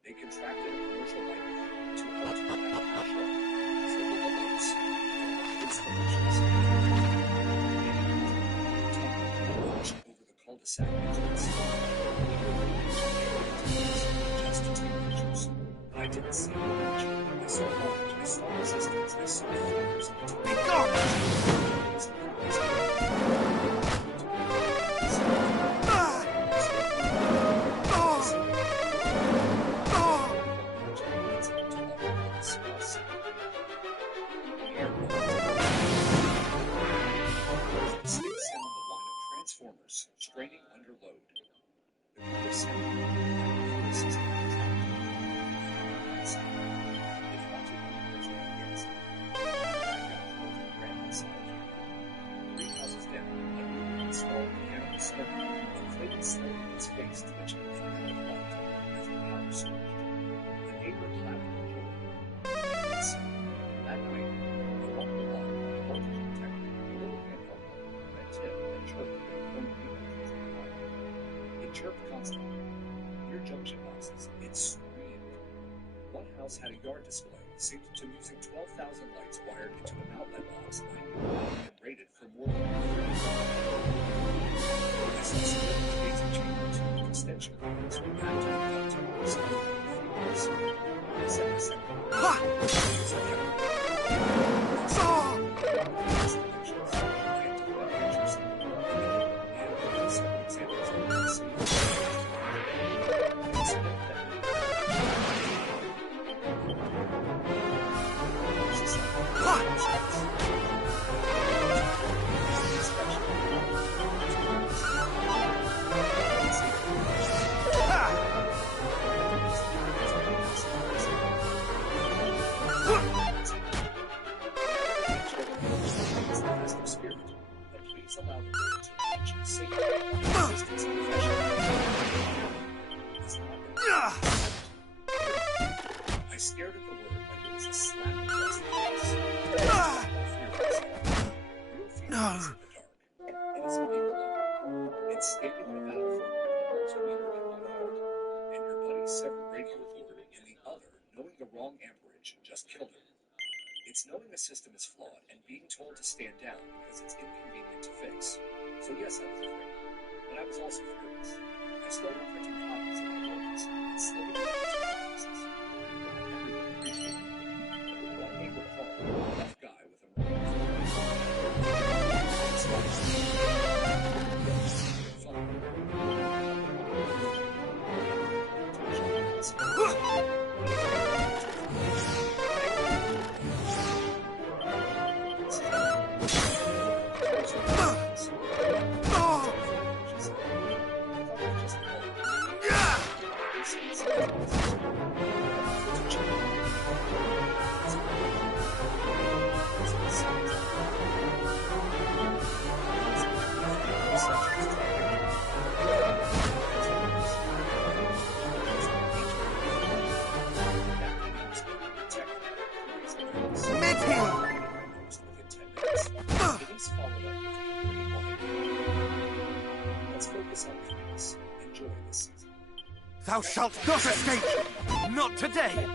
They contracted a commercial light to help to that show. Triple the lights, installations, over the cul-de-sac entrance. Just two pictures. I didn't see much. I saw orange, I saw resistance, I saw fires. Be gone! Transformers straining under load. The core sound of the system contracted. It haunted me as I guessed. I got close to ran inside. 3 houses down, a newly installed piano smoke inflated slowly its face, twitching from out of light as the power surged. The neighbor clapped for joy. That night, along the block, the voltage detector, a little handheld one, went tip and chirped. It chirped constantly. Near junction boxes, it screamed. One house had a yard display synced to using 12,000 lights wired into an outlet box lined and rated for more than 30. I saw split phasing chambers with extension cords from back to the ductile fingers. I set my second. I stared at the word like it was a slap across the face. Real fear is in the dark. It is being alone. It's standing on a battlefield with a pulse meter in one hand, and your buddy's severed radio cord in the other, knowing the wrong amperage just killed him. It's knowing a system is flawed and being told to stand down because it's inconvenient to fix. So yes, I was afraid. But I was also furious. I started printing copies of my warnings and slipping them into boxes. Everyone appreciated it. One neighbor called, a rough guy with a Thou shalt not escape! Not today!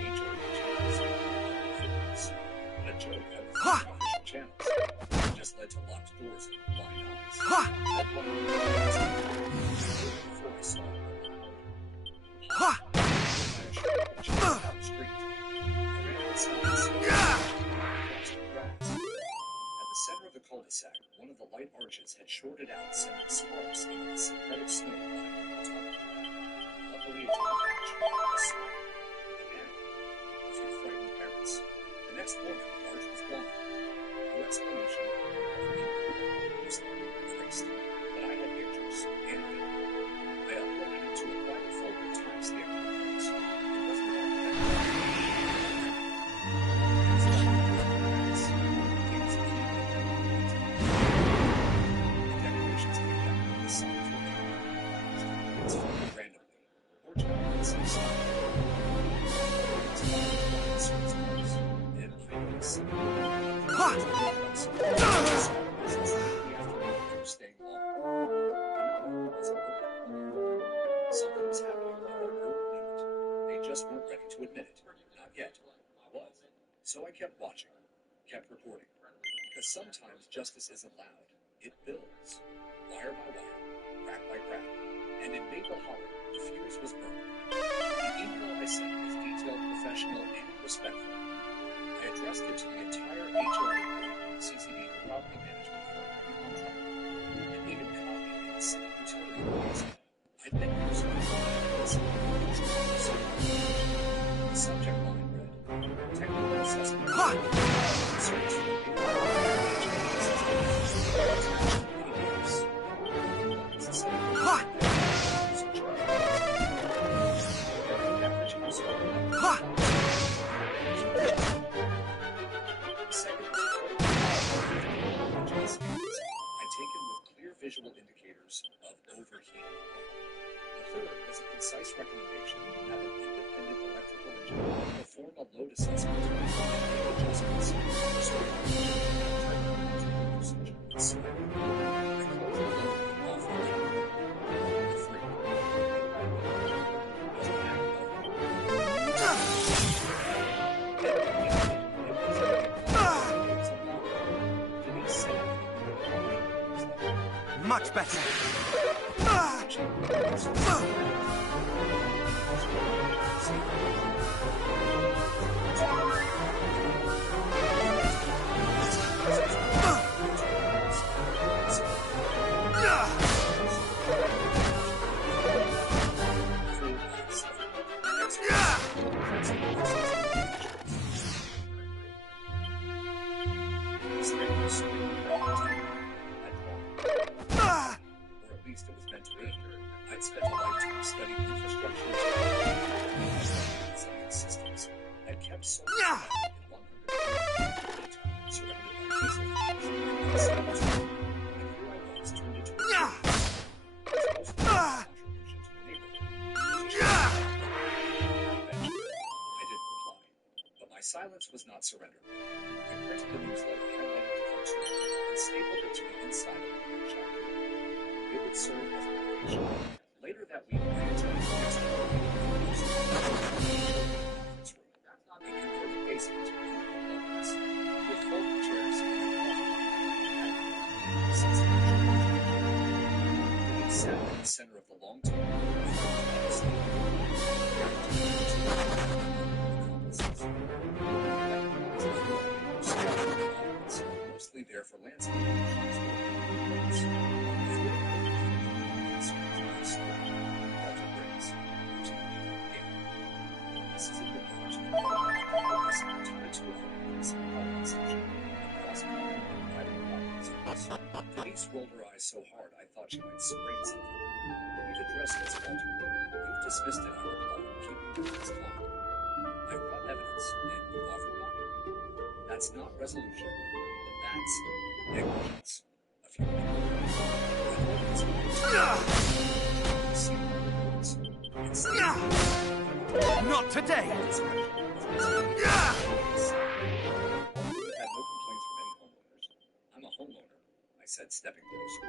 Ha! Just led to locked doors and blind eyes. Ha! Before I saw it. Ha! At the center of the cul-de-sac, one of the light arches had shorted out, sending sparks into the synthetic snow lining the top. Luckily, it didn't catch. Again, a few frightened parents. The next morning, the arch was gone. No explanation. Just traced. But I had pictures and video. I uploaded it to a private folder timestamped with notes. It wasn't about that. The decorations Staying long. Something was happening and no one knew it. They just weren't ready to admit it. Not yet. I was. So I kept watching, kept reporting. Because sometimes justice isn't loud. It builds. Wire by wire, crack by crack. And in Maple Hollow, the fuse was burning. The email I sent was detailed, professional, and respectful. I addressed it to the entire HOA board, CCD, the property management firm and contractor, and even copied in the city utility rules. I'd been used to the subject line read, technical assessment. Search for visual indicators of overheating. The third was a concise recommendation that an independent electrical engineer perform a load assessment and make adjustments to restore usage and spec. I closed the load and off the generator. The three. As an act of much better. I'd spent a lifetime studying infrastructure and systems that kept so in 100 surrounded by diesel fuels and systems. And here I was turned into a contribution to the neighborhood. Eventually, I didn't reply, but my silence was not surrender. I printed the newsletter highlighted the cartoon and stapled it to the inside of the workshop door. It would serve as a motivation. Later that week, I attended the next conference room. A converted basement in office with folding chairs and a coffee Denise sat in the center of the long table. Mostly there for landscaping. Denise rolled her eyes so hard I thought she might sprain something. We've addressed this, Walter. You've dismissed it, I replied, keeping her face calm. I brought evidence, and you offered mockery. That's not resolution. That's negligence. A few people. Not today! Had no complaints from any homeowners. I'm a homeowner, I said, stepping closer.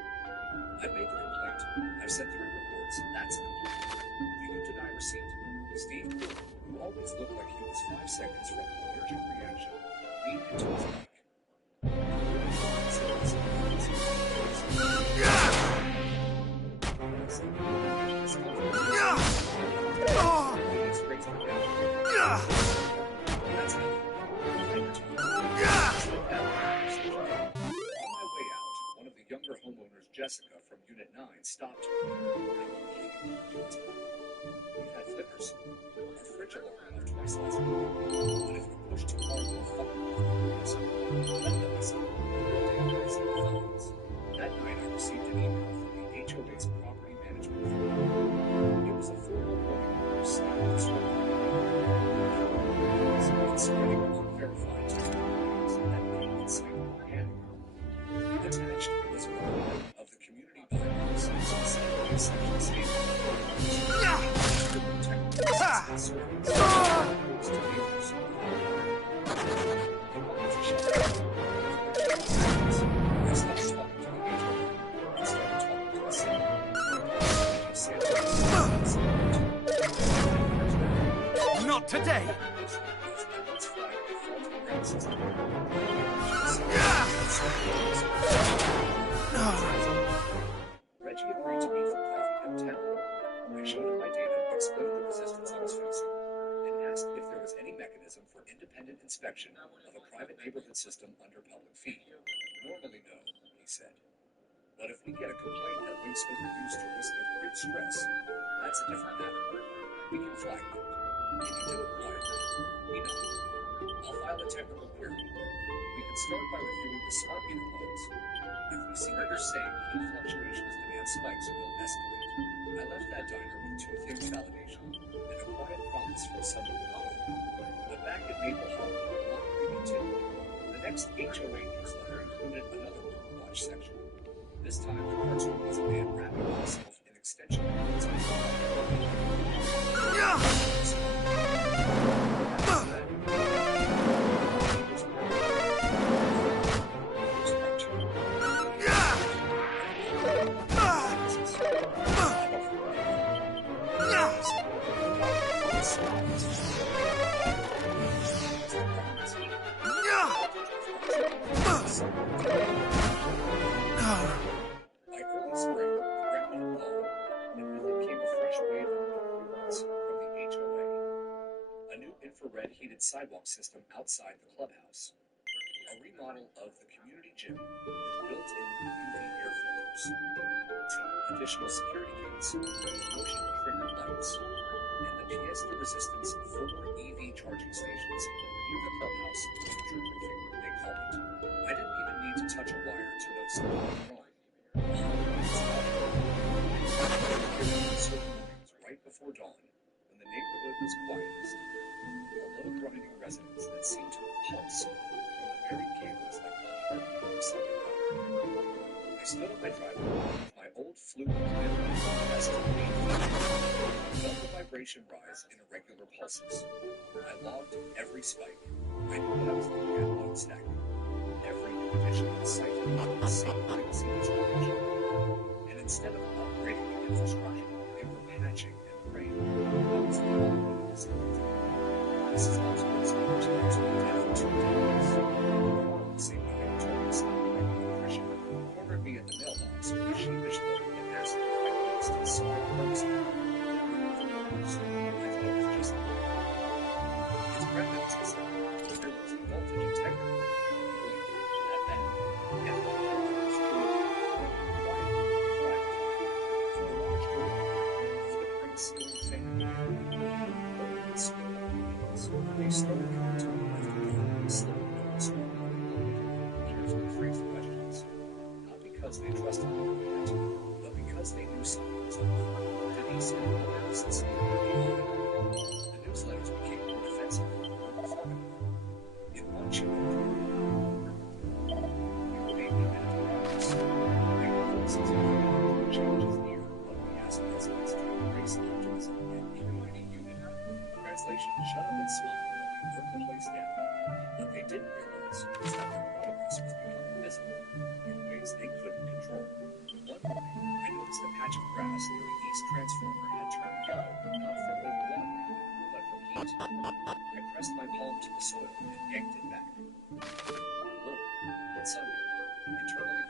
I've made the complaint. I've sent 3 reports. That's a complaint. Do you deny receipt? Steve, who always looked like he was 5 seconds from an allergic reaction, leaned into his mic. That's it. Younger homeowners Jessica from Unit 9 stopped her. We've had flippers. Our fridge alarm went off twice last week. But if we push too hard, we'll fuck with the That night, I received an email from the HOA's property management firm. It was a formal warning letter stamped with spreading unverified testimonials that made it seem organic. Attached was a copy of the community bylaws, specifically section statement to protect the servants to neighbors. They want Reggie agreed to meet for coffee downtown. I showed him my data, explained the resistance I was facing, and asked if there was any mechanism for independent inspection of a private neighborhood system under public fee. Normally no, he said. But if we get a complaint that links will be used to risk of grid stress, that's a different matter. We can flag that. If you do it quietly, we know. I'll file a technical query. We can start by reviewing the smart meter logs. If we see what you're saying, heat fluctuation as demand spikes will escalate. I left that diner with two things: validation and a quiet promise from someone who knows. But back at Maple Hall, the lottery continued. The next HOA newsletter included another watch section. This time, the cartoon was a man wrapping himself in extension cords. By early spring, the ground had thawed, and with it came a fresh wave of improvements from the HOA. A new infrared heated sidewalk system outside the clubhouse. A remodel of the community gym with built-in UV air filters. 2 additional security gates with motion triggered lights. And the pièce de resistance 4 EV charging stations near the clubhouse with a trigger finger, they call it. I didn't even need to touch a wire to know something was wrong. Certain mornings right before dawn, when the neighborhood was quietest, a low grinding resonance that seemed to pulse from the very cables like the heartbeat of something else. I stood on my driveway with my old flute clear pressed to the main feature, felt the vibration rise in irregular pulses. I logged every spike. I knew what I was looking at load stacking. Every new addition was cited the same frequency distribution. And instead of upgrading the infrastructure, they were patching and praying. That was the quality of this event. Mrs. Osborne's continued to be dead for 2 days. The same night, told us not my nutrition, cornered me at the mailbox with a sheepish look and asked if I noticed his smart works there. I thought it was just it's pregnant, I said. They're losing voltage integrity. That bad. And the was true. Quiet. From the large door, flickering ceiling fan. Open split up wheels. They slowly come to me after the slowly notes carefully phrased questions. Not because they trusted me yet, but because they knew something was up. Denise and Lorenz and the newsletters became more defensive, more performative. In one chapter, you made me anti-vax. They were voices of changes near, but we asked presidents to embrace optimism and community unity. Translation: shut up and smile while we burn the place down. What they didn't realize was that the progress was becoming visible in ways they couldn't control. One morning, I noticed a patch of grass near the east transformer had turned yellow, not from overwatering, but from heat. I pressed my palm to the soil and yanked it back. Look, what's under? Internally,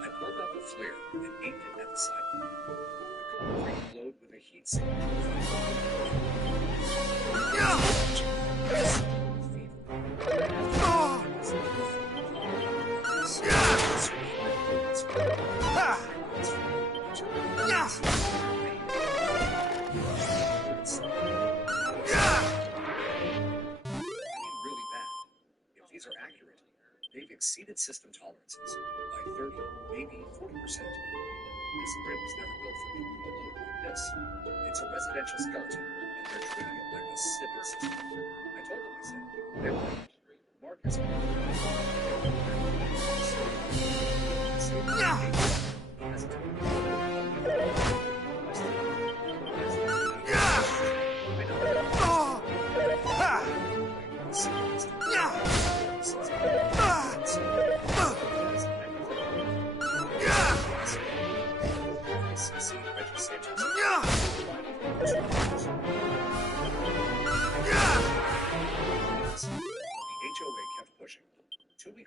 I pulled out the flare and aimed it at the sidewalk. The concrete glowed with a heat signature. They've exceeded system tolerances by 30, maybe 40%. This grid was never built for moving a load like this. It's a residential skeleton, and they're treating it like a civic system. I told them, I said, they're right. Mark has built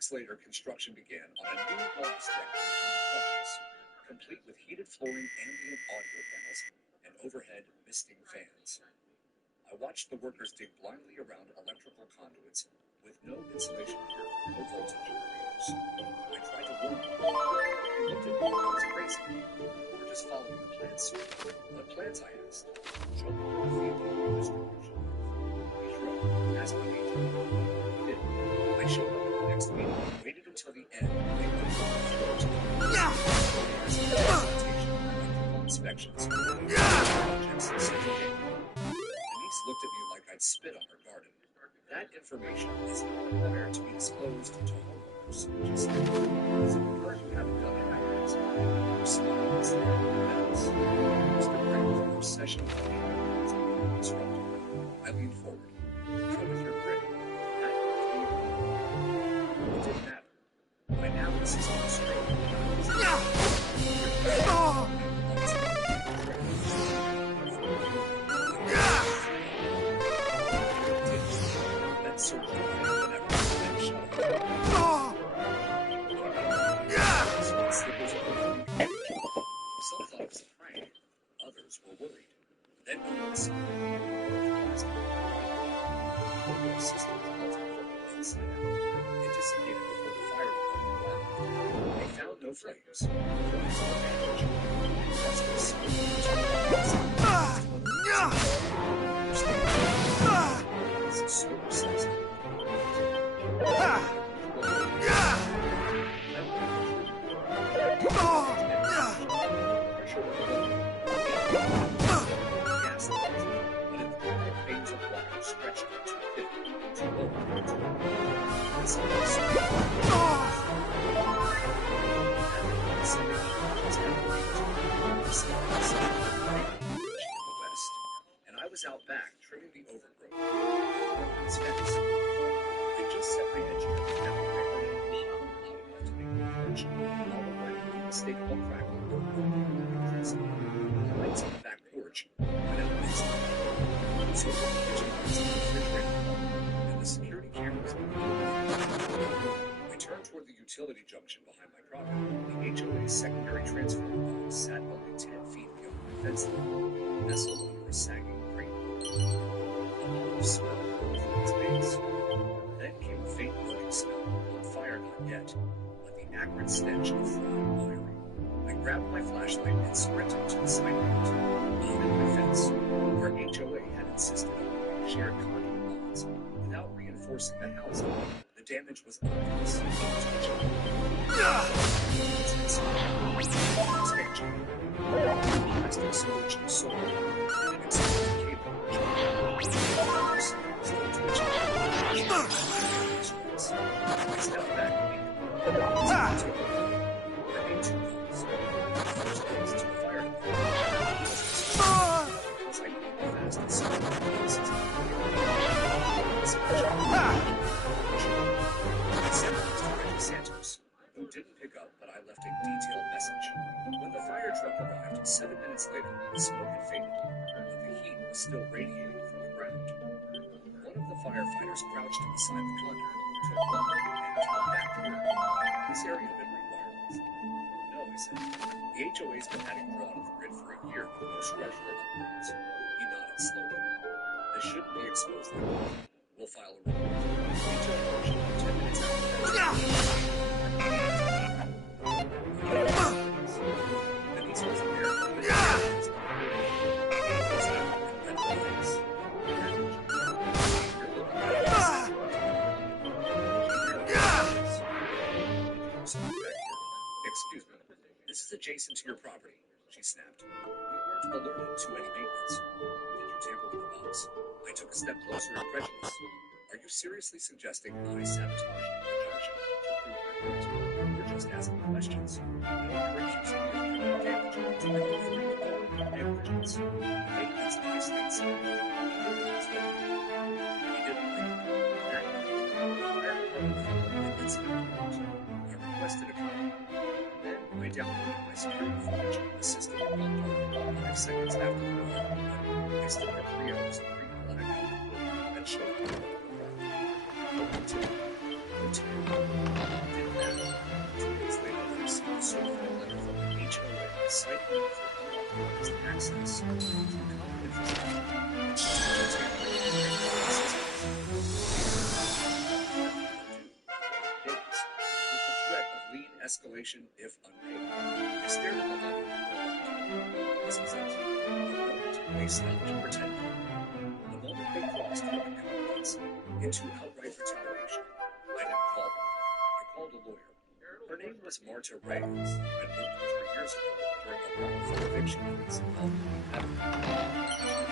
weeks later, construction began on a new office deck in the clubhouse, complete with heated flooring, ambient audio panels, and overhead misting fans. I watched the workers dig blindly around electrical conduits with no insulation gear, no voltage regulators. I tried to warn them. They looked at me like I was crazy. We're just following the plans, sir. What plans? I asked. Show me where the field distribution. He shrugged, asked me to. He did. I showed up at the next meeting and waited until the end. They looked at me closed. They asked me for documentation, electrical inspections, projects, and certification. Denise looked at me like I'd spit on her garden. That information is not required to be disclosed to homeowners, she said. Because you haven't done it, I asked. Her smile was there in the bells. Mr. Grant, our session was being disrupted. I leaned forward. Come with your grit. That came on. It didn't matter. By now, the system was straight. Surgery and ever shut up. Some thought it was a prank. Others were worried. Then one saw the system was melting from the inside out. It dissipated before the fire department arrived. They found no flames. There was no damage. That's what it's a solar system. And I was out back trimming the overgrowth. It's fence. They just set my edge here and kept my brain shot loud enough to make me twitch. All the while, the unmistakable crackle of electricity. The lights on the back porch went out instantly. So the kitchen lights on the refrigerator and the security cameras on the I turned toward the utility junction behind my property. The HOA's secondary transformer box sat only 10 feet beyond my fence line, nestled under a sagging crate. A olive smell rolled from its base. Then came a faint burning smell, on fire not yet, but the acrid stench of fried wiring. I grabbed my flashlight and sprinted to the side route, behind my fence, where HOA had insisted on shared conduit lines. Without reinforcing the housing, the damage was obvious. Expansion. Plastic scorched soil and an exposed cable. Still twitching. I stepped back and I made two calls. First was to the fire department. Because I knew how fast the smoke was. Santos, who didn't pick up, but I left a detailed message. When the fire truck arrived, 7 minutes later, the smoke had faded, but the heat was still radiating from the ground. One of the firefighters crouched beside the conduit, took one look, and turned back to her. This area had been rewireless. No, I said. The HOA's been adding draw to the grid for a year with no structural upgrades. He nodded slowly. This shouldn't be exposed like that. We'll file a report. Detailed version 10 minutes after that. Denise was there. Excuse me. This is adjacent to your property, she snapped. We weren't alerted to any maintenance. Did you tamper with the box? I took a step closer, incredulous. Are you seriously suggesting I sabotaged the junction to prove my point? You're just asking questions. No, you're accusing me of criminal damage to my free negligence. Maintenance of my state secret. He didn't leave. That night, the fire department filed an incident report. I requested a copy. Then I downloaded my security footage on the system called 5 seconds after the fire. I still had 3 hours of green blackout and showed me the problem. Continue. for unauthorized access to common infrastructure. Escalation if unpaid. I stared at the letter for a long time. This was it. The moment they stopped pretending. The moment they crossed from incompetence into outright retaliation. I didn't call them. I called a lawyer. Her name was Marta Reyes. I'd worked with her years ago during a run for eviction notice involved in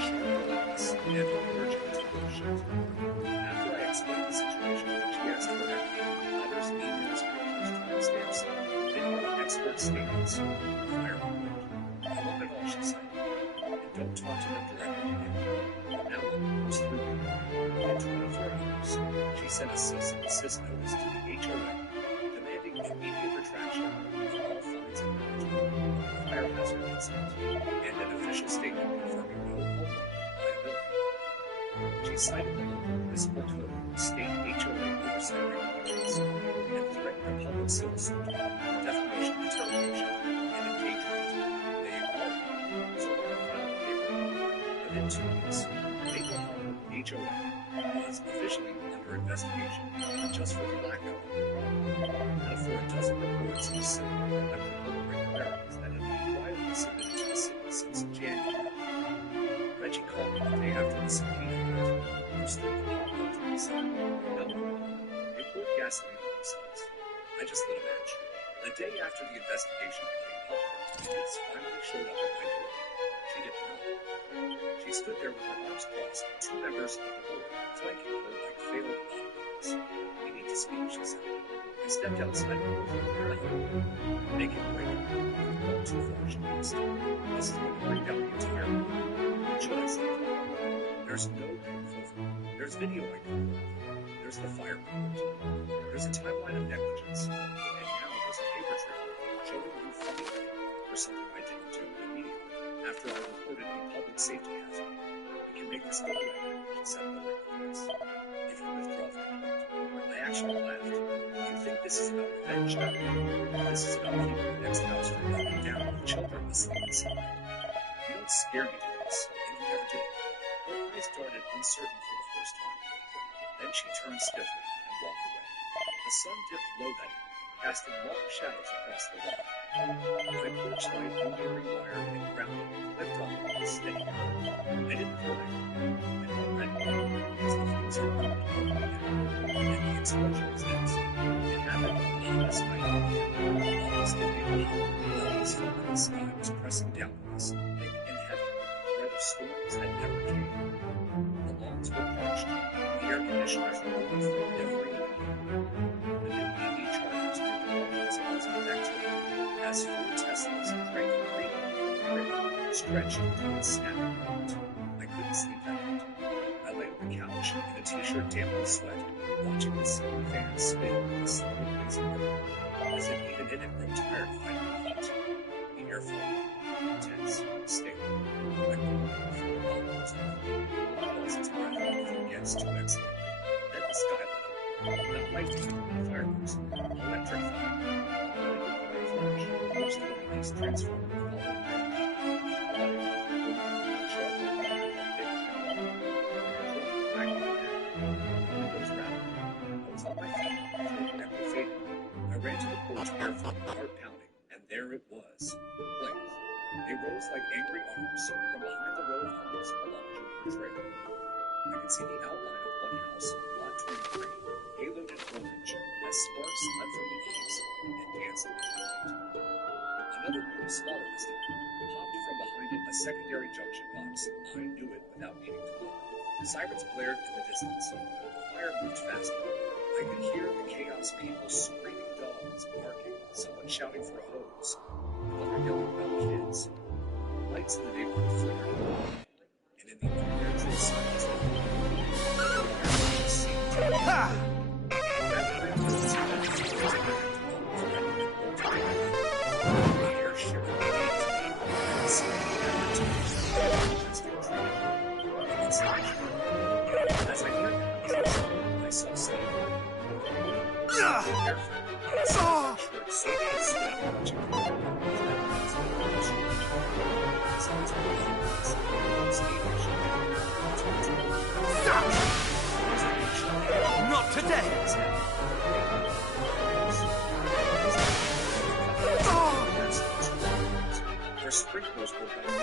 She was relentless and urgent bullshit. After I explained the situation, she asked for everything. Letters, emails, timestamps, video expert statements, fire report. I want it all, she said. And don't talk to them directly again. From now on, it goes through me. In 24 hours, she sent a cease and desist notice to the HOA, demanding immediate retraction of all fines and penalties, fire hazard incident, and an official statement confirming no homeowner liability. She cited the local municipal code, state HOA oversight regulations, and threatened a public civil suit, defamation, retaliation, and engagement. They ignored it, so I filed a paper. Within 2 weeks, Maple Hollow HOA was officially under investigation, not just for the blackout on the property, but for a dozen reports of similar electrical irregularities that had been quietly submitted to the city since January. Reggie called me the day after the subpoena hit, boosted the pop up to me saying, "No, they poured gasoline on themselves. I just lit a match." The day after the investigation became public, police finally showed up at my door. She didn't know. She stood there with her arms crossed, and 2 members of the board flanking her like failed bodyguards. "We need to speak," she said. I stepped outside and looked at her. "Make it quick. You've gone too far," she asked. "This is going to bring down the entire room." "What should I say?" "There's no proof of it. There's video I can pull. There's the fire report. There's a timeline of negligence. And now there's a paper trail showing you fired me for something I didn't do immediately after I reported a public safety hazard. We can make this go away," she said, lowering her voice, "if you withdraw the complaint." I actually laughed. "You think this is about revenge, don't you? This is about keeping the next house from burning down with children asleep inside. You don't scare me to this, and you never did." Her eyes darted uncertain for the first time. Then she turned stiffly and walked away. The sun dipped low that evening, casting long shadows across the lawn. My porch light, moving wire, and grounding clipped on with a steady curve. I didn't cry. I felt ready, because the fuse had burned and the explosion was next. It happened on the hottest night of the year. August in Maple Hollow always felt like the sky was pressing down on us, thick and heavy, with the threat of storms that never came. The lawns were parched, the air conditioners roared from every window. The new EV chargers were glowing as positive activity, as 4 Teslas drank green, stretched to its snapping point. I couldn't sleep that night. I lay on the couch in a t-shirt damp with sweat, watching the ceiling fan spin with a slow blazing rhythm, as if even it had grown tired of fighting the heat. The air felt intense, stable. I pulled before the bomb was over. Pulls its breath with the gets to exhale. Then the sky lit up. Not lightning, not fireworks. Electric fire. A flash. Most of these transformed with all the I ran to the porch barefoot, heart pounding, and there it was. Flames. They rose like angry arms from behind the row of homes along Juniper Trail. I could see the outline of one house, lot 23, haloed in orange, as sparks leapt from the eaves and danced into the night. Another room, smaller this time, popped from behind it a secondary junction box. I knew it without needing to look. Sirens blared in the distance. The fire moved faster. I could hear the chaos people screaming, dogs barking, someone shouting for a hose, another yelling about kids. Lights in the neighborhood flickered and in the unnatural silence of the night, the seemed to be the air shivered and seemed never to be majestic treated insulation. As I heard that, I saw Steve. Barefoot, so sweat watching Not today! Their sprinklers were I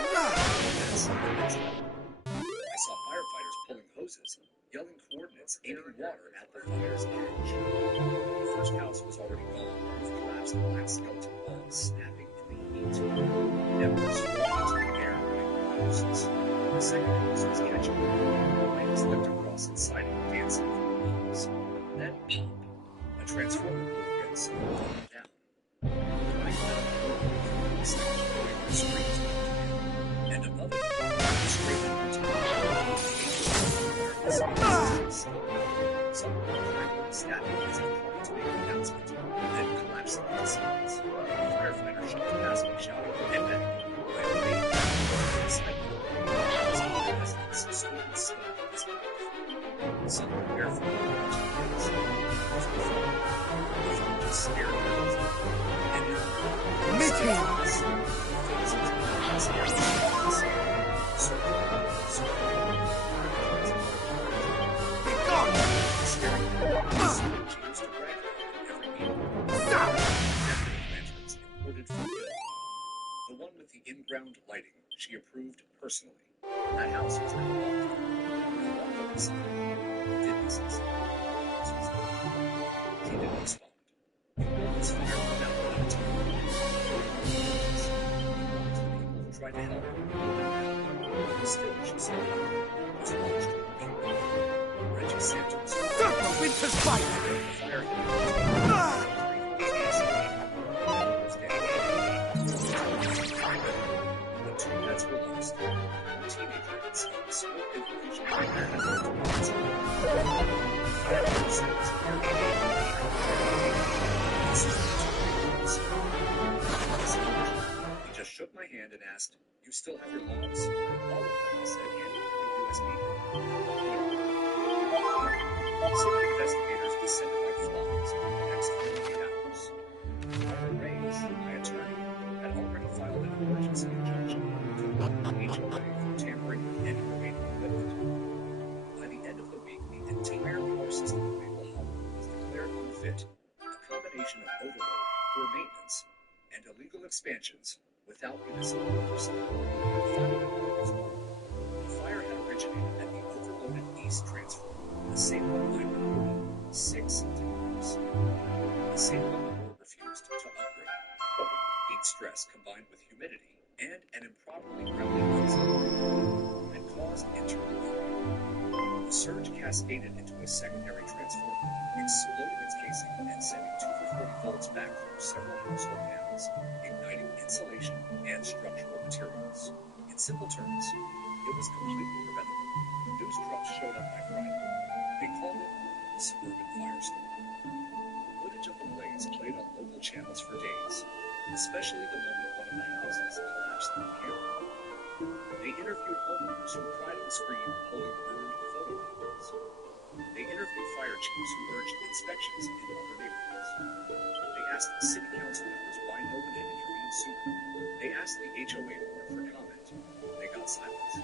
saw firefighters pulling hoses, yelling coordinates, aiming water at the fire's edge. The first house was already gone. The roof collapsed, the black skeleton walls snapping in the heat. Embers flew into the air like ghosts. The second house was catching. Flames licked across its siding, dancing through the walls. Then pop! A transformer blew against and brought it down. I found the second where screams and above it, screaming into the someone crackling, stabbing as they tried to make an announcement, then collapsing into silence. The firefighter shot past me, shouting, "Get back!" I obeyed. Inside the residents stood and smelled his breath. Someone barefoot watched the kids. The phone just stared at us. And now, Meet him! The one with the in-ground lighting she approved personally. That house was now locked. We walked up beside her. Did this She didn't respond. We built this fire without letting it. People tried to help her. Still, she said, it was launched from the computer. Reggie Sanchez. The winter's fight! The fire had the two pets were lost. One teenager had smoke inhalation. He just shook my hand and asked, "You still have your logs?" All of them, I said, handing him a USB. City investigators descended like flies over the next 48 hours. Marvin Reyes, my attorney, had already filed an emergency injunction to block the HOA from tampering with any remaining equipment. By the end of the week, the entire power system of Maple Hollow was declared unfit, a combination of overload, poor maintenance, and illegal expansions without municipal oversight. The fire had originated at the overloaded East Transformer, the same one I reported 6 times. The same one the board refused to upgrade. Heat stress combined with humidity and an improperly grounded auxiliary had caused internal failure. The surge cascaded into a secondary transformer, exploding its casing and sending 240 volts back through several household panels, igniting insulation and structural materials. In simple terms, it was completely preventable. News trucks showed up by Friday. They called it the suburban firestorm. Footage of the blaze played on local channels for days, especially the moment one of the houses collapsed on camera. They interviewed homeowners who cried and screamed, holding burned photo albums. They interviewed fire chiefs who urged inspections in other neighborhoods. They asked city council members why no one had intervened sooner. They asked the HOA board for comment. They got silence.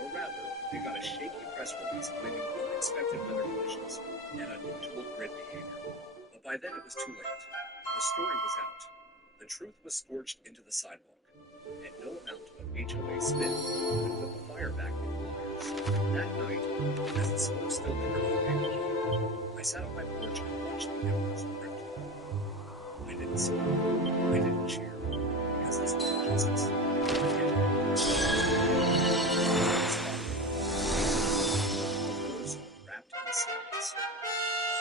Or rather, they got a shaky press release blaming unexpected weather conditions and unusual grid behavior. But by then it was too late. The story was out. The truth was scorched into the sidewalk, and no amount of HOA spin could put the fire back in the wires. That night, as the smoke still lingered on Maple, I sat on my porch and watched the embers drift away. I didn't scream. I didn't cheer, because this was injustice. Wrapped in silence. A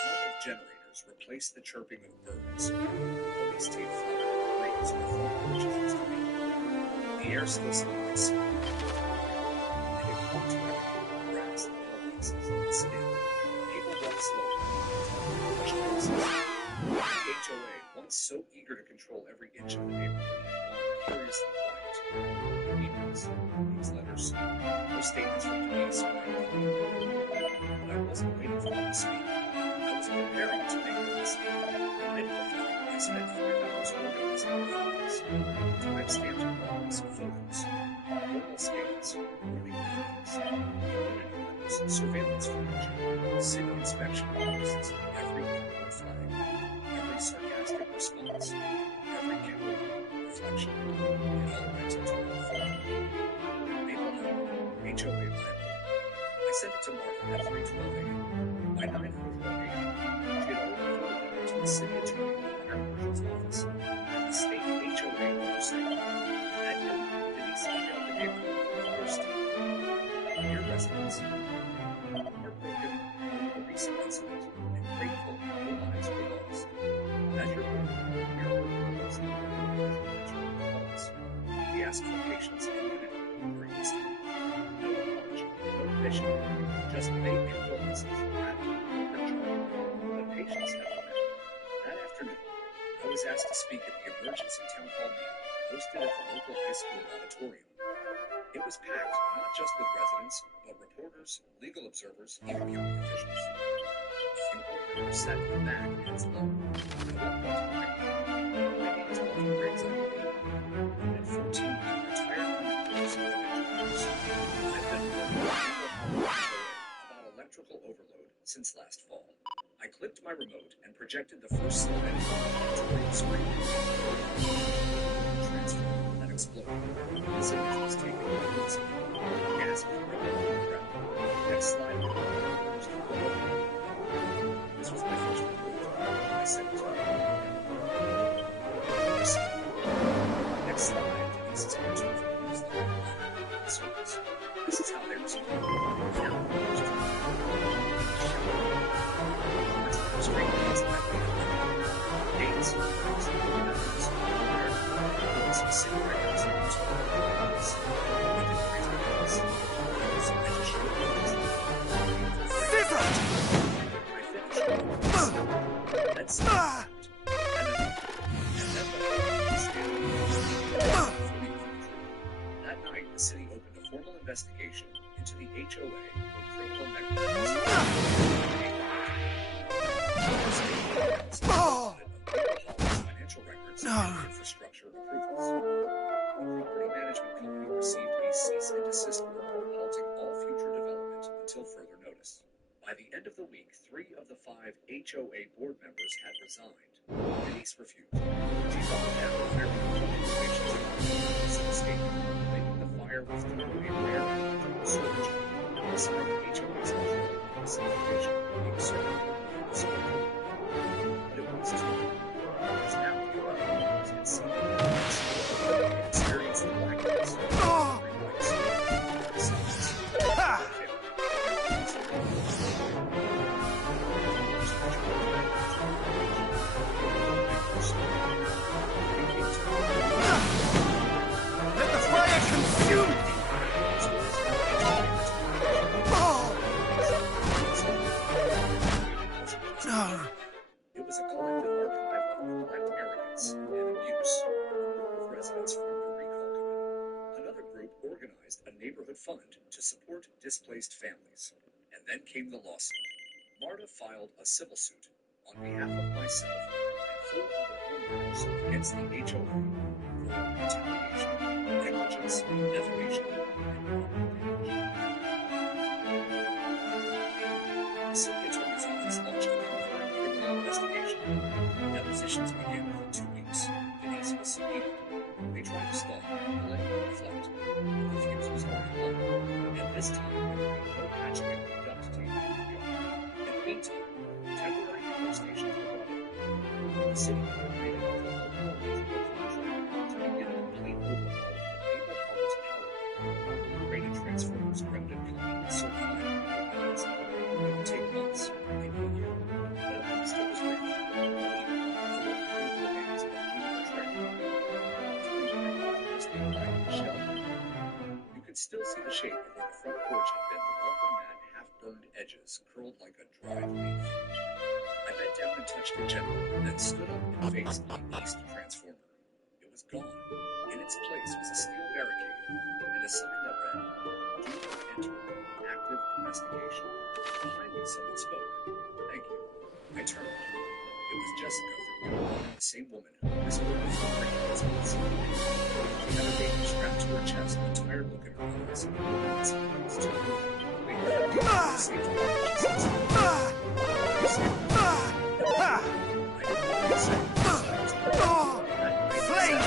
hum of generators replaced the chirping of birds. Police tape fluttered in the breeze where front porches used to be. The air still smelled like smoke. And it clung to everything: the grass, the mailboxes, the skin. People walked slowly, pushed closer. The HOA, once so eager to control every inch of the neighborhood, had gone curiously quiet. No emails, newsletters, no statements from police or anyone. But I wasn't waiting for them to speak. I was preparing to make them listen. Many of them, I spent 5 hours organizing the files. Time-stamped logs, photos. oral scales, warning warnings, immunity letters, surveillance footage, city inspection posts, every inward flag, every sarcastic response, every coward reflection. It all went into one file. Maple Hour, HOA liability. I sent it to Martha at 3:12 a.m. By 9:00 a.m., she had already forwarded it to the city attorney and our marshal's office and the state HOA oversight. At noon, Denise emailed the neighborhood for the first time. Dear residents, heartbroken over the recent incident and grateful no lives were lost. As your board, we are working closely with the board calls. We ask for patience and unity during this time. No apology, no admission, just vague condolences wrapped in corporate jargon. But patience never met. That afternoon, I was asked to speak at the emergency town hall meeting hosted at the local high school auditorium. It was packed not just with residents, but reporters, legal observers, and community officials. A few orators sat in the back hands low. I walked up to the microphone. My name is Walter Briggs, I believe. I'm at 14 retired course of engineers. I've been working with about electrical overload since last fall. I clicked my remote and projected the first slide on the auditorium screen. Transformer that exploded. This image was taken by Wilson. Gasp for breath. Next slide. This was my first report. I sent it to her. Next slide. Denise's parents were confused. Service. This is how they responded. Now, first. Screen dates by dates, numbers, city records, records. I didn't raise my hands. So I just showed you. Scissor! I finished. Let's see. That night, the city opened a formal investigation into the HOA for criminal negligence. Financial records and infrastructure approvals. The property management company received a cease and desist order halting all future development until further notice. By the end of the week, 3 of the 5 HOA board members had resigned. Denise refused. She doubled down on hiring public relations to escape, claiming the fire was due to a rare internal surge outside the HOA's control of the situation being served in the spring. But it was too late. As now the Iraqis had seen the experienced the blackouts, green lights, dark sides, Let the fire consume me! No. It was a collective archive of neglect, arrogance, and abuse. A group of residents formed a recall committee. Another group organized a neighborhood fund to support displaced families. And then came the lawsuit. Marta filed a civil suit on behalf of myself and 4 other homeowners against the HOA for retaliation, negligence, defamation, and property damage. The city attorney's office launched a confined criminal investigation. Depositions began within 2 weeks. Denise was subpoenaed. They tried to stall, delay, deflect. But the fuse was already blown. And this time, there would be no patching of duct tape in the yard. In the meantime, temporary power stations were brought in. The city coordinated with a local electrical contractor to begin a complete overhaul of Maple Hollows power. Rated transformers grounded common certified components. It would take months, maybe a year, but at least it was ready. You could still see the shape of where the front porch had been, the welcome mat half-burned edges curled like a dried leaf. I bent down and touched it gently, then stood up and faced the east transformer. It was gone. In its place was a steel barricade and a sign that read, "Do not enter. Active investigation." Behind me, someone spoke. "Thank you." I turned. It was Jessica from Your the same woman who whispered before breaking his hands. She had a baby strapped to her chest, a tired look in her eyes. It's too late. Wait, saved her, she says. You saved her. I didn't know what to say. Slave!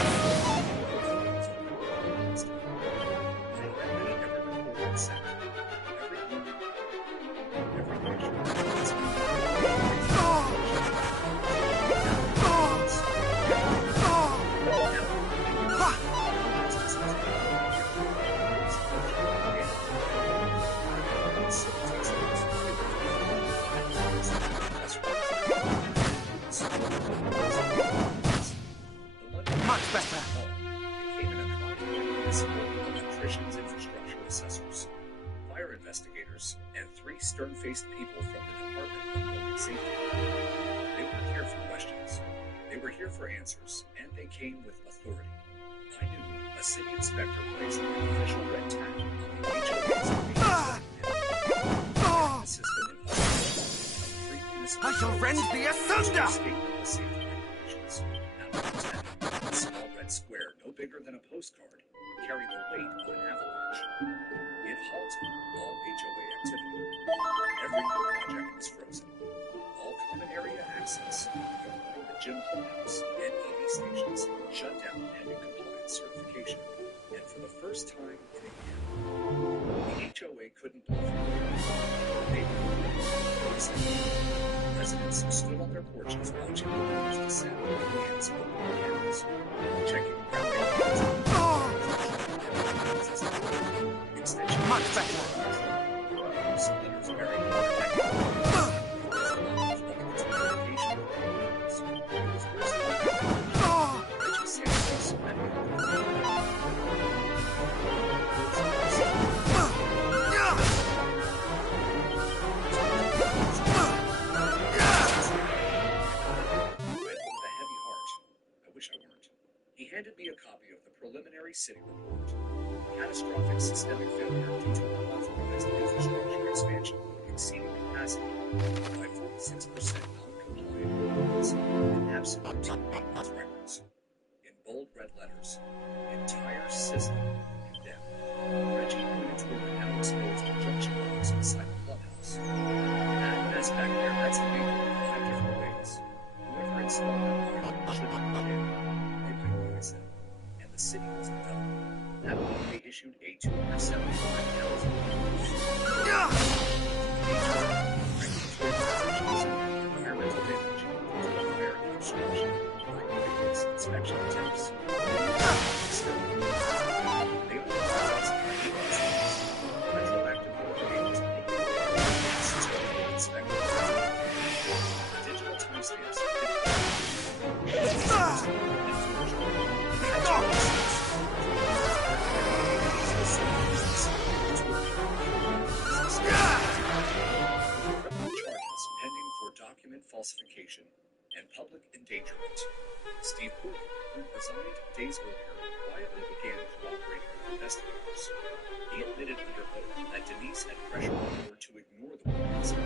Much better. Became an economy of municipal electricians, infrastructure assessors, fire investigators, and 3 stern-faced people from the Department of Public Safety. They weren't here for questions. They were here for answers, and they came with authority. I knew a city inspector placed an official red tag on the HOA's the system in I shall rend thee asunder! state-level safety regulations. Now, a small red square, no bigger than a postcard, carried the weight of an avalanche. It halted all HOA activity. Every new project was frozen. All common area access, including the gym clubhouse and EV stations, shut down pending compliance certification. And for the first time in a year, the HOA couldn't bluff away. The neighborhood residents stood on their porches watching the waves descend with hands open cameras, checking ground extension. Much better. Splitters buried in the protected He handed me a copy of the preliminary city report. Catastrophic systemic failure due to unauthorized infrastructure expansion exceeding capacity by 46% non-compliant roads and absolute maintenance records. In bold red letters, entire system condemned. Reggie pointed toward the now exposed junction box inside the clubhouse. That mess back there, that's illegal in 5 different ways. Whoever installed that wire should be jailed. And the city wasn't done. That week they issued a $275,000 environmental damage due to fire and obstruction, previous inspection attempts. Still, they only processed 8 incidents. Retroactive motivators make it inspected. Digital timestamps charges pending for document falsification and public endangerment. Steve Poole, who resigned days earlier, quietly began cooperating with investigators. He admitted under oath that Denise had pressured the board to ignore the warnings and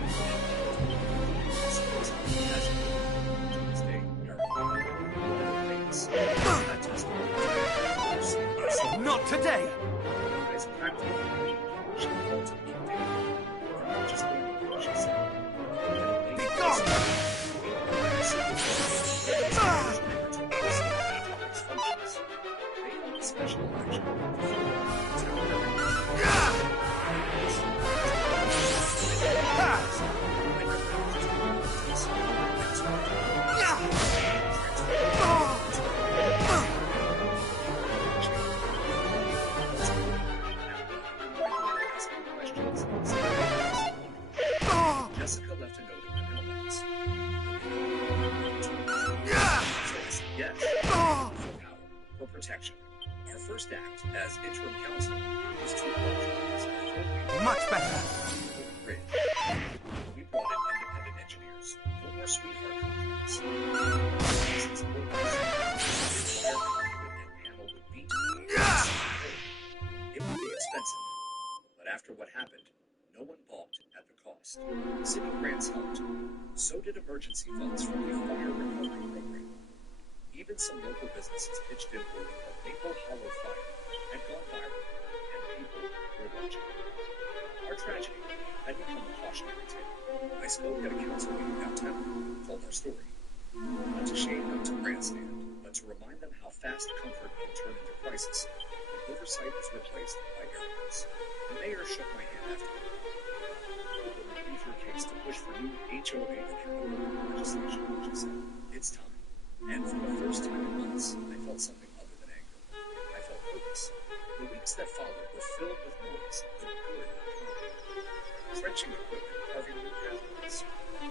supposedly has to this day Not today! As practically, she called to me daily. I'm just going to do what she said. Be gone! They held a special election Jessica left a note in my mailbox. Yes, for protection. Our first act as interim counsel was to authorize a full much better. grid. We brought in independent engineers. No more sweetheart contracts. Since the wire conduit and panel would beat. It would be expensive. But after what happened, no one balked at the cost. City grants helped. So did emergency funds from the Fire Recovery Program. some local businesses pitched in word that Maple Hollow Fire had gone viral, and people were watching. Our tragedy had become a cautionary tale. I spoke at a council meeting downtown, told our story. Not to shame, not to grandstand, but to remind them how fast comfort can turn into crisis when oversight is replaced by arrogance. The mayor shook my hand afterward. "We're going to use your case to push for new HOA accountability legislation," she said. "It's time." And for the first time in months, I felt something other than anger. I felt purpose. The weeks that followed were filled with noise, but good time. Trenching equipment carving new pathways,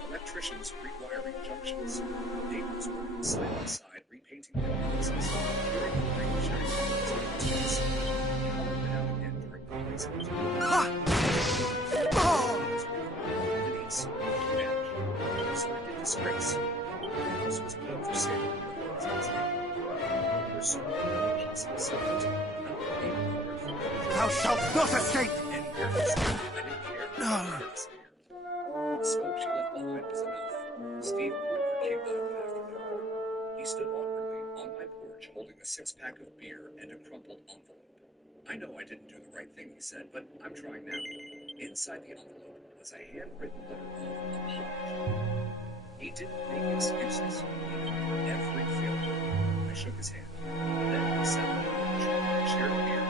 electricians rewiring junctions, neighbors working side by side repainting mailboxes, hearing the rain sharing tents, power went out again during replacement. Denise, managed, suspected disgrace. The house was put up for sale in her husband's name. Pursuing a possible settlement, not being covered for Thou shalt not escape! any areas. I didn't care. No. The smoke she left behind was enough. Steve Cooper came by one afternoon. He stood awkwardly on my porch holding a six-pack of beer and a crumpled envelope. "I know I didn't do the right thing," he said, "but I'm trying now." Inside the envelope was a handwritten letter of apology. He didn't make excuses. He knew every failure. I shook his hand. Then we sat on the porch, shared a beer, and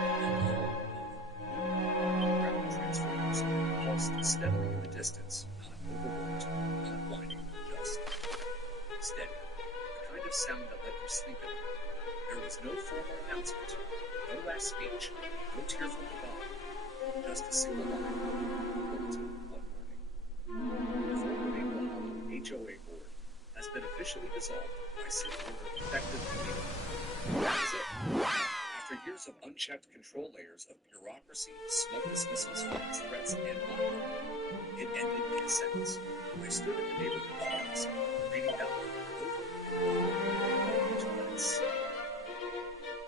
ground transformers pulsed steadily in the distance, not overworked, not whining, just steady. The kind of sound that let you sleep at night. There was no formal announcement, no last speech, no tearful goodbye, just a single line, bulletin one morning. The former Maple Hollow HOA board has been officially dissolved by city order effective immediately. That was it. After years of unchecked control layers of bureaucracy, smoke dismissals, false threats, and mockery, it ended in a sentence. I stood in the neighborhood plaza, reading out over to let it sink.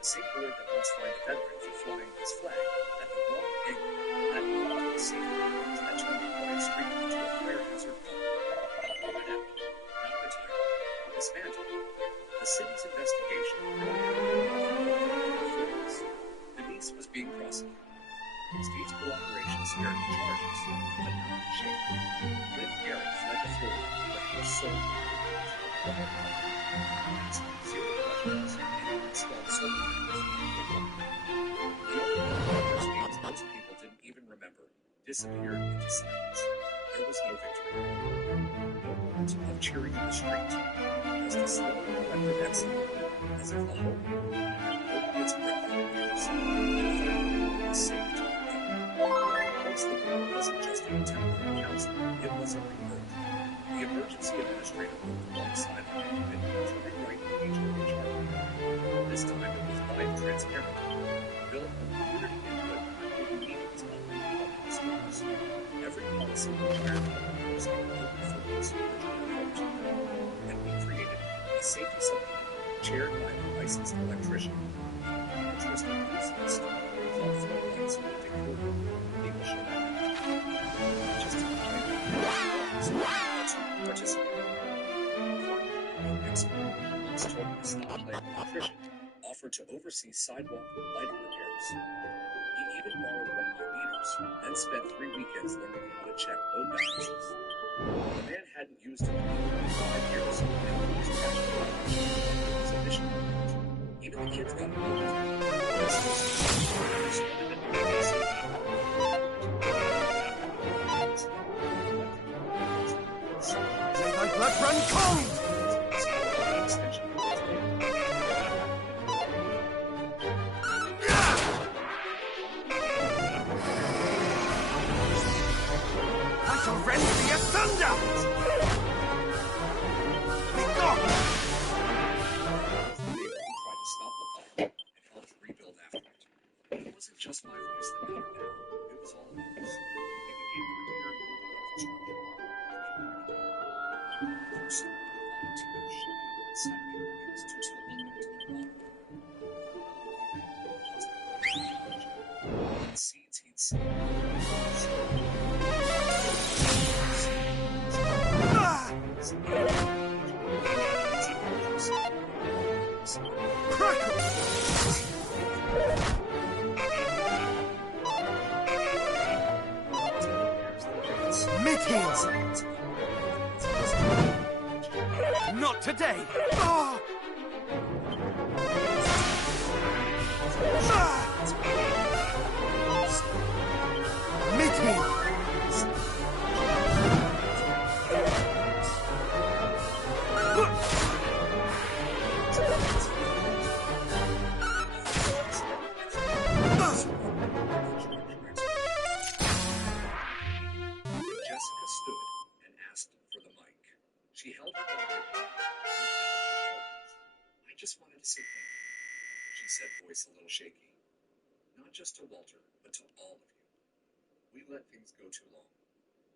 The same board that once fined a veteran for flying his flag at the wrong angle had blocked the safety measures that turned a quiet street into a fire hazard gone. Not thrown out, not retired, but dismantled. The city's investigation Denise was being prosecuted. Steve's cooperation spared the charges, but not the shame. Lynn Garrett fled to Florida, but he was sold. Zero questions, and installed solar panels on the roof. The only names most people didn't even remember disappeared into silence. There was no victory. No moment of cheering in the street. Just a slow collective exhale, as if the whole neighborhood had opened its breath in ears, and finally was safe to return. The board wasn't just a temporary council, it was a rebirth. The emergency administrator worked alongside our committee to rewrite the HOA charter. This time it was live transparent. Built with community input on hidden meetings on public schools. Every policy required public oversight only for those who were to vote. And we created a safety subcommittee chaired by a licensed electrician, interested enthusiast, called Floodlights with decoder. People should not have just to participate. An expert once told me to stop playing electrician, offered to oversee sidewalk lighting repairs. He even borrowed one of my meters, then spent 3 weekends learning how to check load balances. The man hadn't used a computer in 5 years, and he was passionate about it. It was a mission. Even the kids got involved. May thy blood run cold! I shall rend thee asunder! Be gone! Tried to stop the fire and helped rebuild after it. It wasn't just my voice that mattered now. It was all of ours. We became prepared for the infrastructure. First, volunteers showed up on Saturday mornings to till the land and water. The seeds he'd saved. Crackle! Mid-heels! Not today! Ah! Mid-heel! Jessica stood and asked for the mic. She held it up. I just wanted to say thank you, she said, voice a little shaky. Not just to Walter, but to all of you. We let things go too long.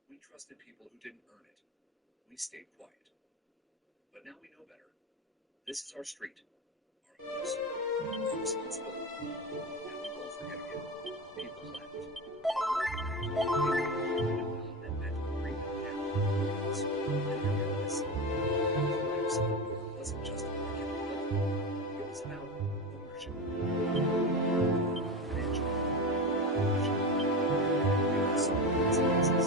We trusted people who didn't earn it. We stayed quiet. But now we know better. This is our street, our homes, our responsibility. And we won't forget again. People laughed. That meant bringing down the so, and remember this. Lives wasn't just about getting better. It was about ownership. Financial ownership. It was consequences.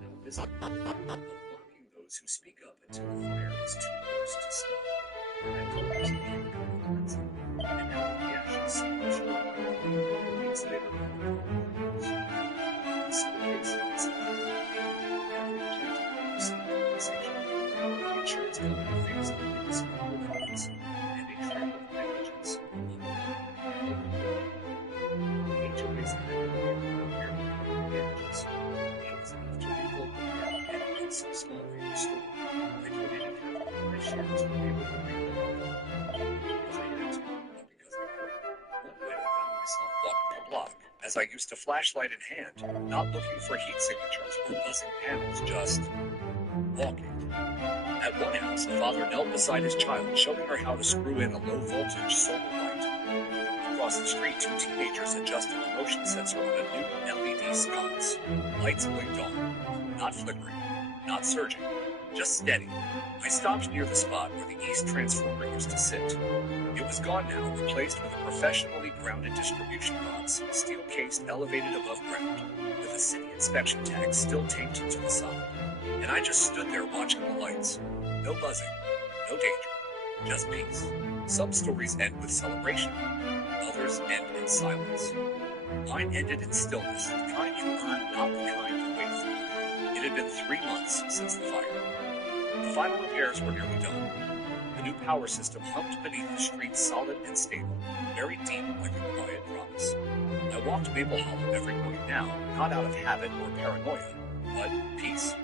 Now this of blocking those who speak up until the fire is too close to stop. And colors became cleansing. And now the ashes seem sure. Weeks later, the school case is every plaintiff received compensation. The insurance company faced the school funds and a trail of negligence among the HOA's damages. It was enough to rebuild the park and in some small way restore. I donated half of my share to be able to rebuild the park because I had to, not because I could. One night I found myself walking the block, as I used to flashlight in hand, not looking for heat signatures or buzzing panels, just walking. At one house, a father knelt beside his child, showing her how to screw in a low-voltage solar light. Across the street, two teenagers adjusted the motion sensor on a new LED sconce. Lights blinked on, not flickering, not surging, just steady. I stopped near the spot where the east transformer used to sit. It was gone now, replaced with a professionally grounded distribution box, steel-cased, elevated above ground, with a city inspection tag still taped to the side. And I just stood there watching the lights. No buzzing, no danger, just peace. Some stories end with celebration, others end in silence. Mine ended in stillness, the kind you earn, not the kind you wait for. It had been 3 months since the fire. The final repairs were nearly done. The new power system humped beneath the street, solid and stable, very deep like a quiet promise. I walked Maple Hollow every morning now, not out of habit or paranoia, but peace.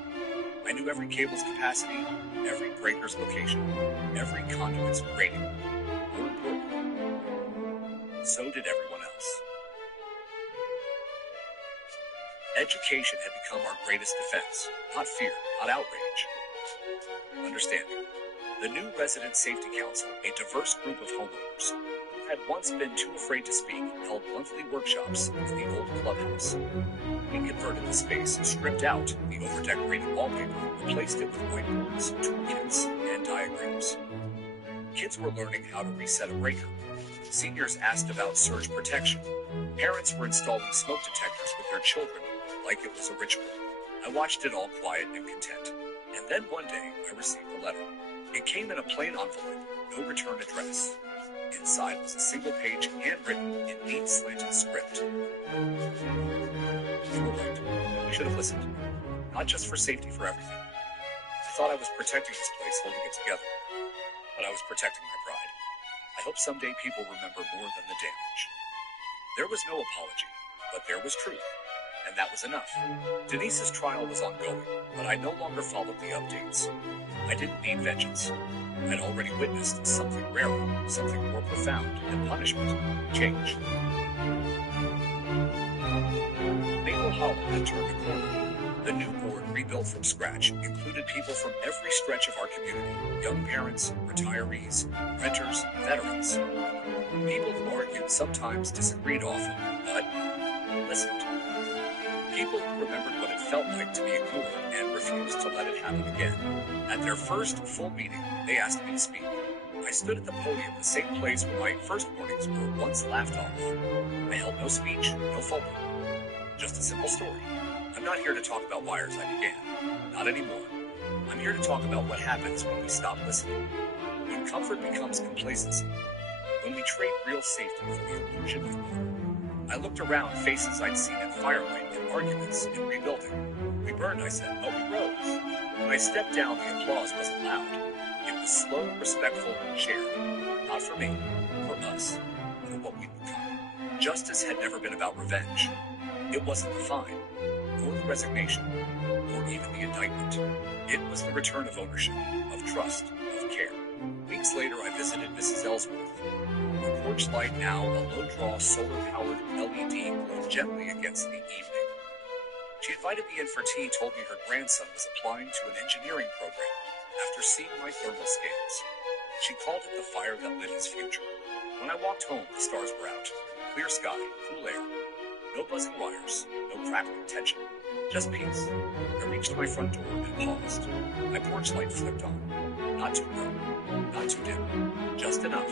I knew every cable's capacity, every breaker's location, every conduit's rating. More importantly, so did everyone else. Education had become our greatest defense, not fear, not outrage. Understanding. The new Resident Safety Council, a diverse group of homeowners, who had once been too afraid to speak, held monthly workshops in the old clubhouse. We converted the space, stripped out the over-decorated wallpaper, replaced it with whiteboards, toolkits, and diagrams. Kids were learning how to reset a breaker. Seniors asked about surge protection. Parents were installing smoke detectors with their children like it was a ritual. I watched it all quiet and content. And then one day, I received a letter. It came in a plain envelope, no return address. Inside was a single page, handwritten in neat slanted script. You were right. We should have listened. Not just for safety, for everything. I thought I was protecting this place, holding it together. But I was protecting my pride. I hope someday people remember more than the damage. There was no apology, but there was truth. And that was enough. Denise's trial was ongoing, but I no longer followed the updates. I didn't need vengeance. I'd already witnessed something rarer, something more profound than punishment. Change. Maple Hollow had turned a corner. The new board, rebuilt from scratch, included people from every stretch of our community. Young parents, retirees, renters, veterans. People who argued, sometimes disagreed often, but listened. People who remembered what it felt like to be ignored and refused to let it happen again. At their first full meeting, they asked me to speak. I stood at the podium, the same place where my first warnings were once laughed off. I held no speech, no photo. Just a simple story. I'm not here to talk about why I began. Not anymore. I'm here to talk about what happens when we stop listening. When comfort becomes complacency. When we trade real safety for the illusion of more. I looked around, faces I'd seen in firelight, in arguments, in rebuilding. We burned, I said, but we rose. When I stepped down, the applause wasn't loud. It was slow, respectful, and shared. Not for me, for us, for what we'd become. Justice had never been about revenge. It wasn't the fine, or the resignation, or even the indictment. It was the return of ownership, of trust, of care. Weeks later, I visited Mrs. Ellsworth. Her porch light, now a low-draw, solar-powered LED, glowed gently against the evening. She invited me in for tea, told me her grandson was applying to an engineering program after seeing my thermal scales. She called it the fire that lit his future. When I walked home, the stars were out. Clear sky, cool air. No buzzing wires, no crackling tension. Just peace. I reached my front door and paused. My porch light flipped on. Not too bright, not too dim. Just enough.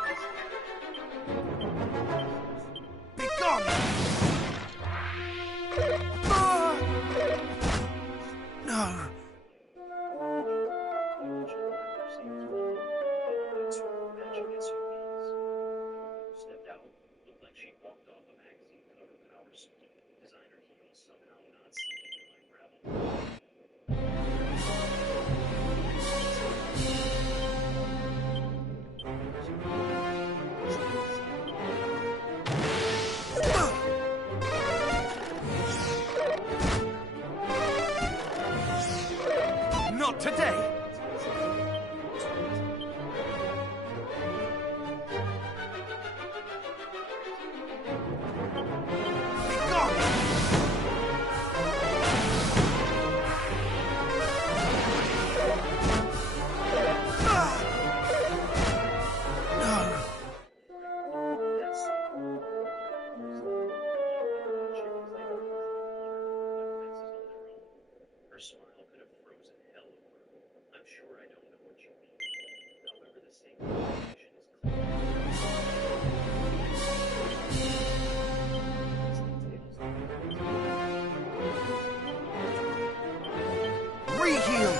Today! Be gone! Her smile could have frozen hell over. I'm sure I don't know what you mean. However, the same conversation is clear. Reheal!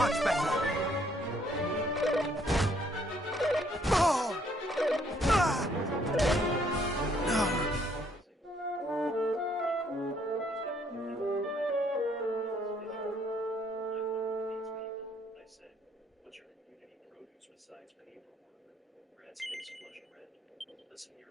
Much better. Oh! Ah! No. I said, what's your community produce besides paperwork? Brad's face flushed red. Listen here.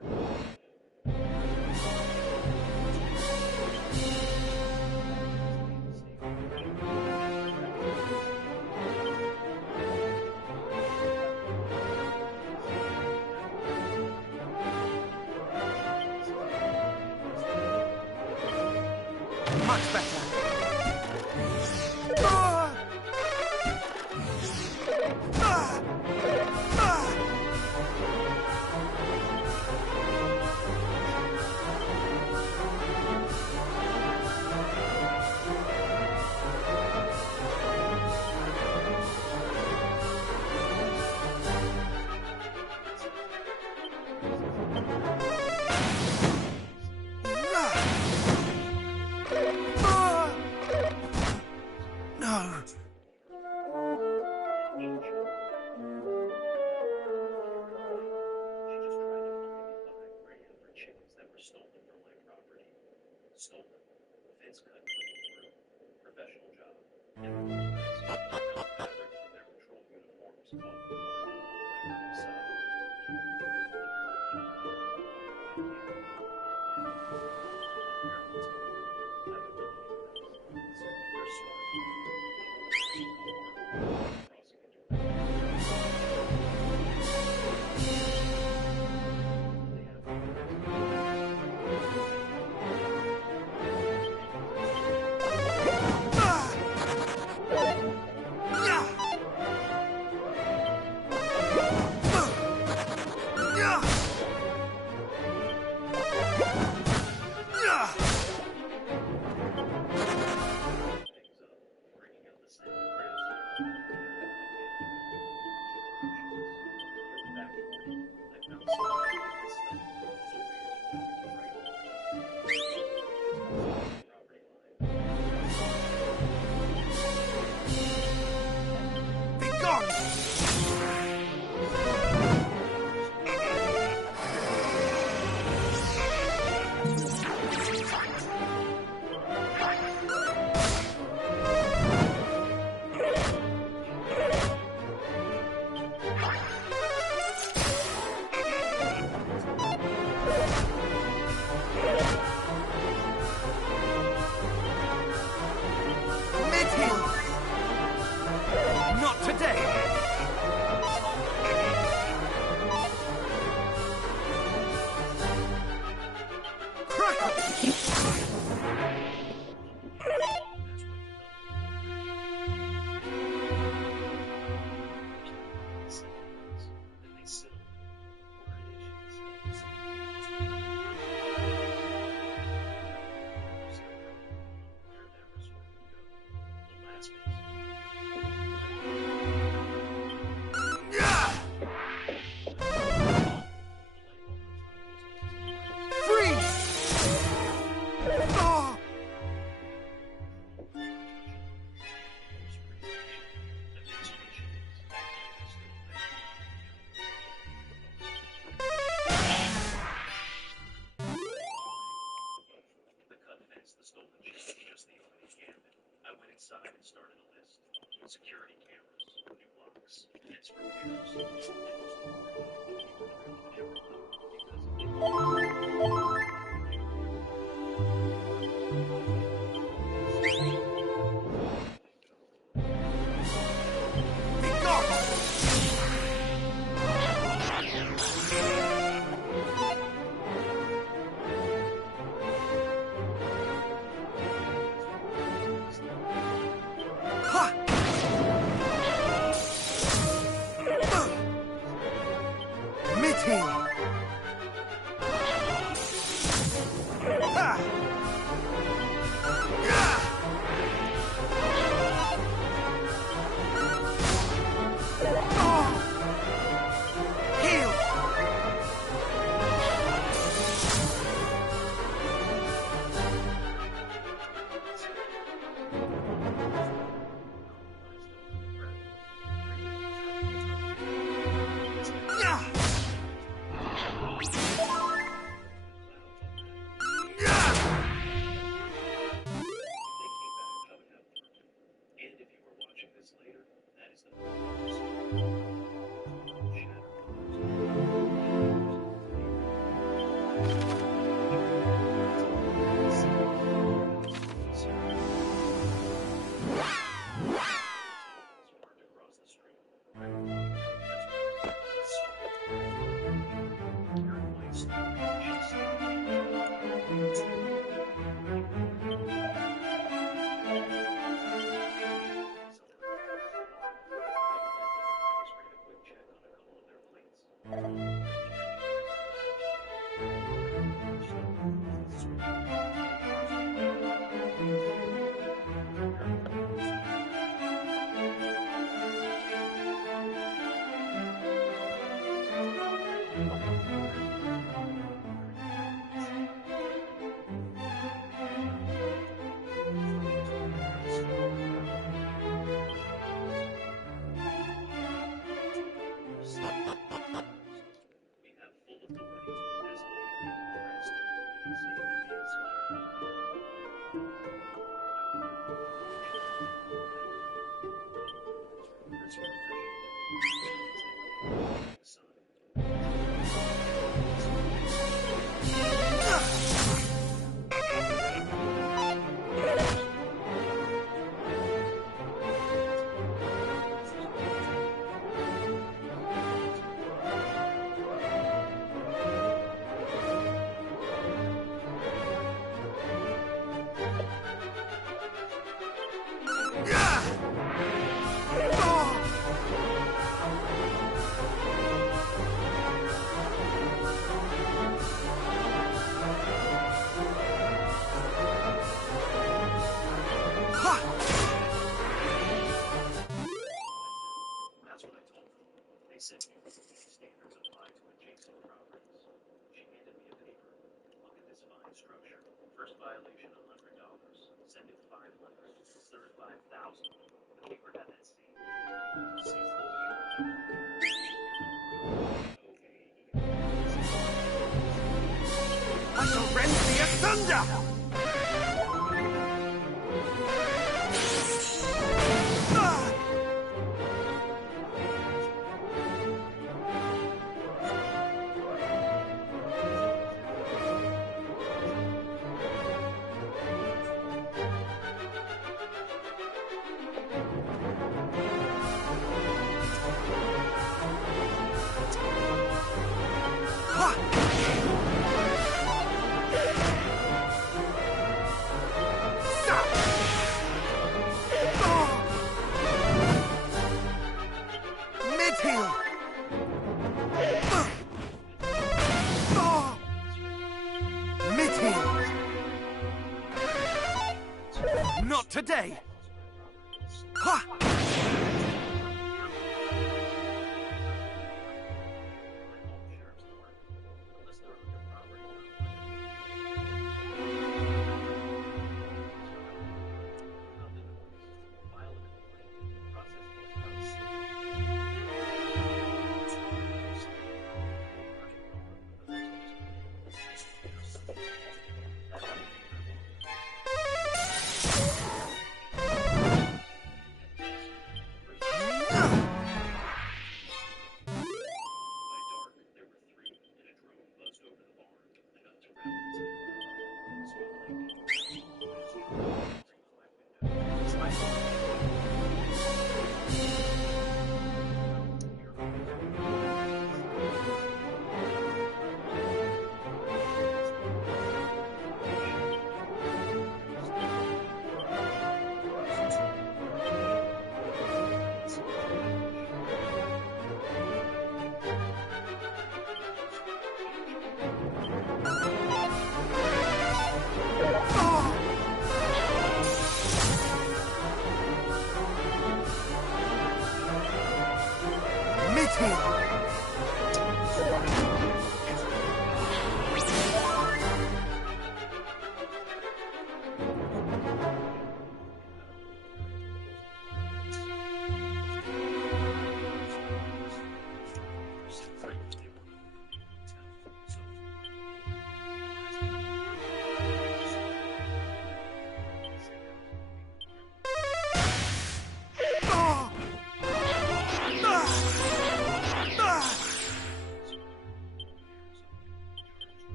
Much better. Ah! Ah! Ah! No. Chickens that were stolen from my property. Stolen. Fence cut through. Professional job. Never was fabric from their patrol uniforms. I heard him sigh. Not today! Security cameras, new locks, fence repairs, Second 500, third 5,000. The paper had that same. I shall rend thee asunder! Mid-heel! Mid-heel! Not today! Ha!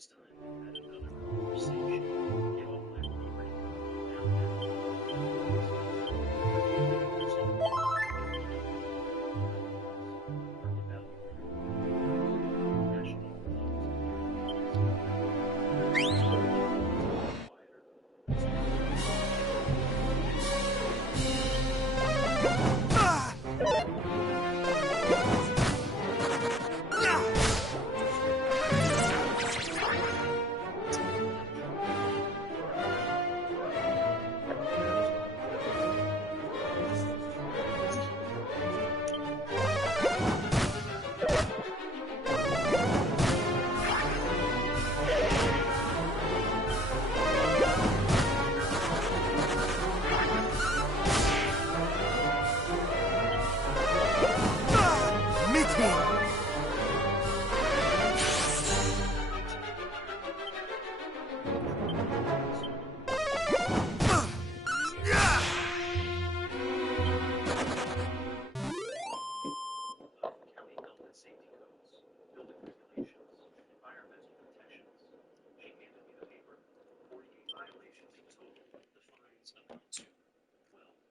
was time we had another conversation. Get off my property. Now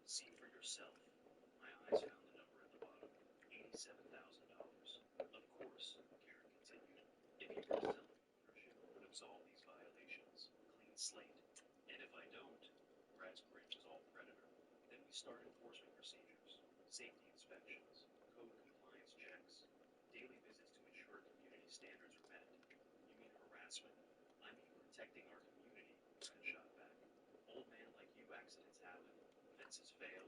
see for yourself. My eyes found the number at the bottom. $87,000. Of course, Karen continued. If you were still in ownership, would absolve these violations. Clean slate. And if I don't, Brad's grin was all predator. Then we start enforcement procedures, safety inspections, code compliance checks, daily visits to ensure community standards are met. You mean harassment? I mean protecting our community, Brad shot back. Old man like you, accidents happen. Fences fail,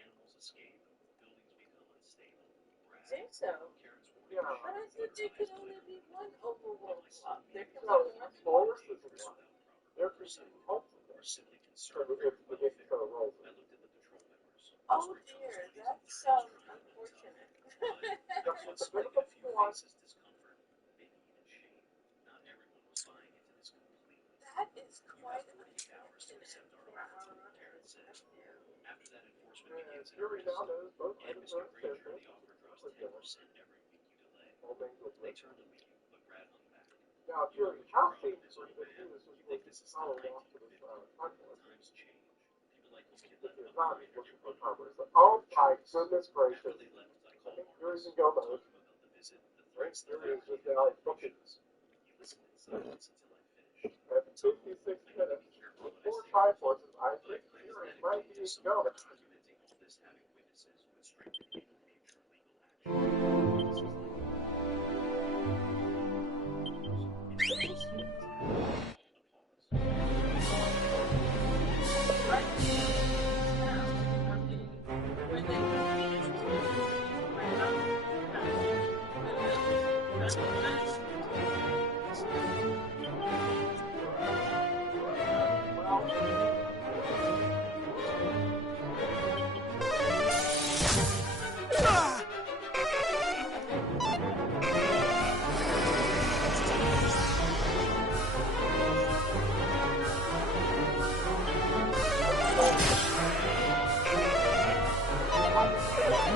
animals escape, buildings become unstable. Brad, I think so. Karen's warning. But I thought there could only be one overworld club. There could No, only be one. forces is one. There could be multiple. Or simply concerned If with we get to welfare. a role. I looked at the patrol members. Oh dear, that's unfortunate. Despite a few faces' discomfort, maybe even shame, not everyone was buying into this completely. That is You quite have 48 hours to accept our offer, Karen said. After that enforcement begins in Jury now knows both and items Mr. are Granger, essential. the offer drops 10% every week you delay. All things will They break. turned to leave, but Brad hung back. Now, You know jury, what your how problem seems is, to old be man. this is You think this is not following off to this 1950. content. Times change. People like you get This left is not behind looking for or commerce. Oh my goodness After gracious. they left, I I called think Marcus, juries can go told those. him about the visit, the Right? threats, the Jury is just faculty, now the looking allegations. He listened in silence until I finished. at Tom, 56 I need to minutes. be careful when I Four say tribe this, forces, I but think I jury have might dedicated be some going. work documenting all this, having witnesses would strengthen any future legal action. This is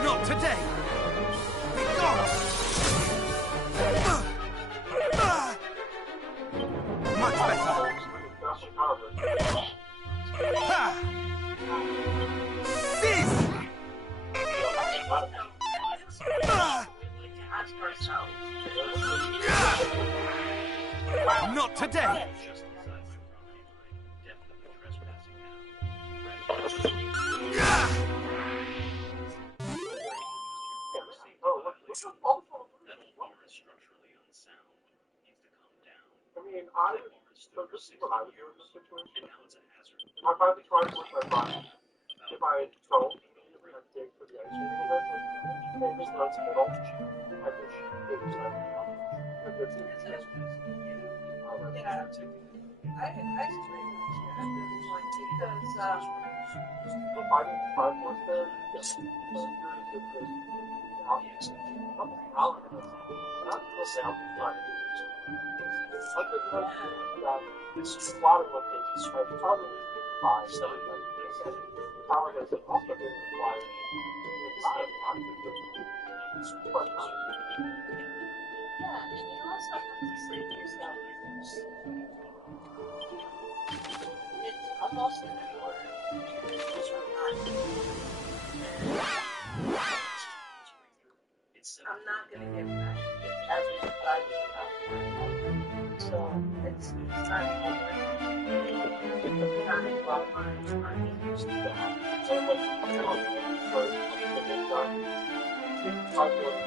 Not today! Be gone! Much better! Ha! Cease! Not today! just inside my property line, definitely trespassing now. That old bar is structurally unsound. Needs to come down. I mean, That bar has stood so for this is 60 what I would do in years, this situation. and now it's a hazard. I find the tribe force my body. If I don't, I dig for the ice cream a little bit. Maybe it's not middle. I just dig the side of the house. If it's in the Yeah, I agree with you at this point because if I didn't tribe force there, yes. So you're just this out. What the hell am I saying? Not this out the front. I could have that slaughter location has probably been required. The power has also been required. It's not a box, it's a front time. yeah, and you also have to say to yourself, it's almost an hour. It's not. I'm not gonna get back. It's after 5 o'clock. So it's time for work. Time while my time is to go. So what I'm going to do first, when they're done, I'm going to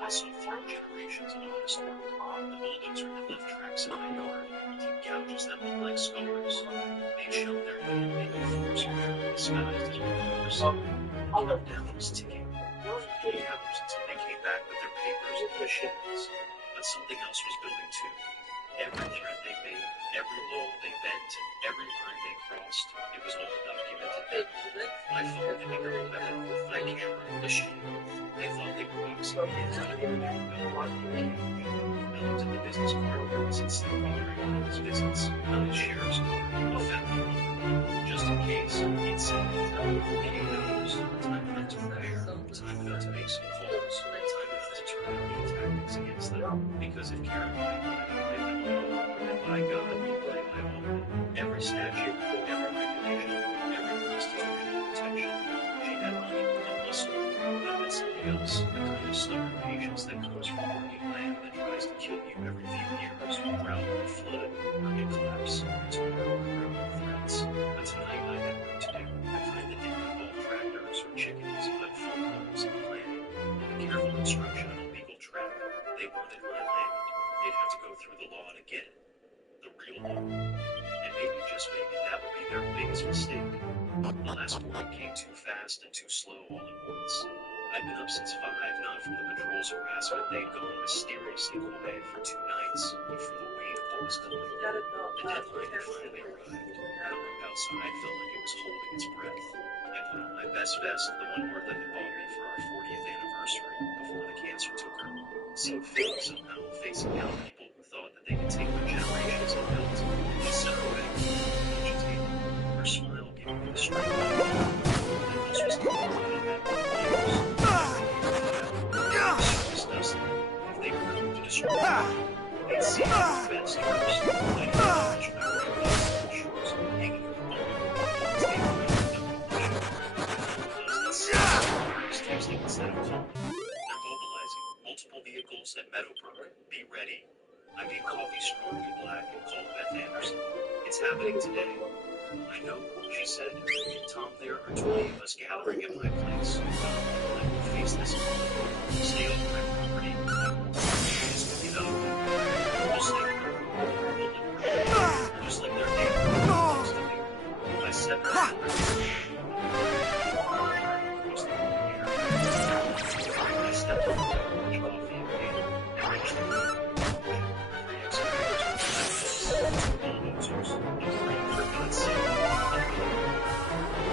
I saw 4 generations of honest work. The bulldozer had left tracks in my yard, deep gouges that looked like scars. They'd shown their hand in the force disguised as revolvers. The countdown was ticking. 8 hours until they came back with their papers and machines. But something else was building too. Every thread they made, every wall they bent, every line they crossed, it was all documented. My phone had become a weapon, my camera a machine. They thought they were boxing hands out of the middle of the cage. I looked at the business card where it was instead coloring on his visits, on his sheriff's car, a federal number. Just in case, it said, for 8 hours, time enough to prepare, time enough to make some calls, time enough to turn out new tactics against them. Because if Caroline wanted to play my law, then by God, he'd play my own. Every statute, every regulation, every constitutional protection. She had money and muscle. I had something else, the kind of stubborn patience that comes from working land that tries to kill you every few years. Drought or flood, market collapse, tomorrow criminal threats. But tonight I had work to do. A kind that didn't involve tractors or chickens, but phone calls and planning. And the careful construction of a legal trap. They wanted my land. They'd have to go through the law to get it. The real law. And maybe, just maybe, that would be their biggest mistake. The last warning came too fast and too slow all at once. I'd been up since 5, not from the patrol's harassment. They'd gone mysteriously quiet for 2 nights, but from the weight of what was coming. The deadline had finally arrived, and the room outside felt like it was holding its breath. I put on my best vest, the one Martha had bought me for our 40th anniversary, before the cancer took her. Seemed fake somehow, facing down people who thought that they could take what generations had built. She set her wedding on the kitchen table. Her smile gave me the strength. This was coming from the back of the years. If they were going to destroy me, they'd see the best first. I didn't touch my right shorts hanging in the wall. They were texting instead of calling. They're mobilizing multiple vehicles at Meadowbrook. Be ready. I made coffee strong and black and called Beth Anderson. It's happening today. I know, she said. Tom, there are 20 of us gathering at my place. I will face this alone. Stay off my property. Just get up. We'll stay here. Just like their neighbor. I said that. I stepped on the porch, coffee in hand, and reached the door. 3 excavators, 2 bulldozers, a crane for God's sake, and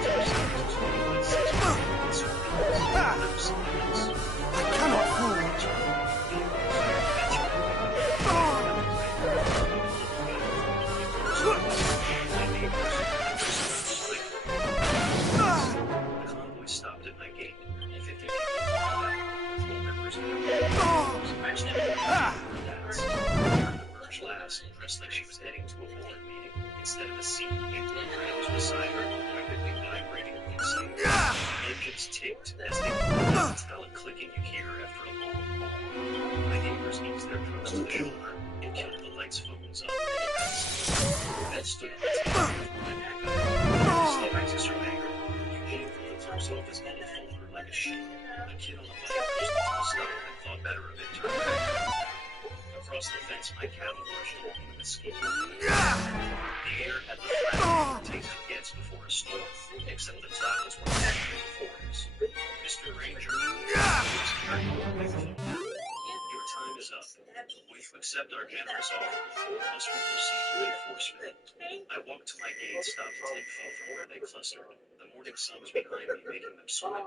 2 sectors 20 by 6. I cannot fall. The convoy stopped at my gate. 50 people followed out. Patrol members matched in emerged last, dressed like she was heading to a board meeting. Instead of a seat, a blue was beside her, rapidly vibrating with excitement. Engines ticked as they metallic clicking you hear after a long call. My neighbors eased their trucks to the shoulder and killed the lights phones up. That stood at the table with my back up. Staring to surveyor, Eugene from the clerk's office and folded her like a sheet. A kid on a bike burst into the stove and thought better of it, turned back. Across the fence, my cattle rushed along with escape. The air had the flat taste it gets before a storm, except the clouds were actually before us. Mr. Ranger, your time is up. We've accepted our generous offer. Must we proceed with enforcement? I walked to my gate, stopped to take photo from where they clustered. The morning sun was behind me, making them squint.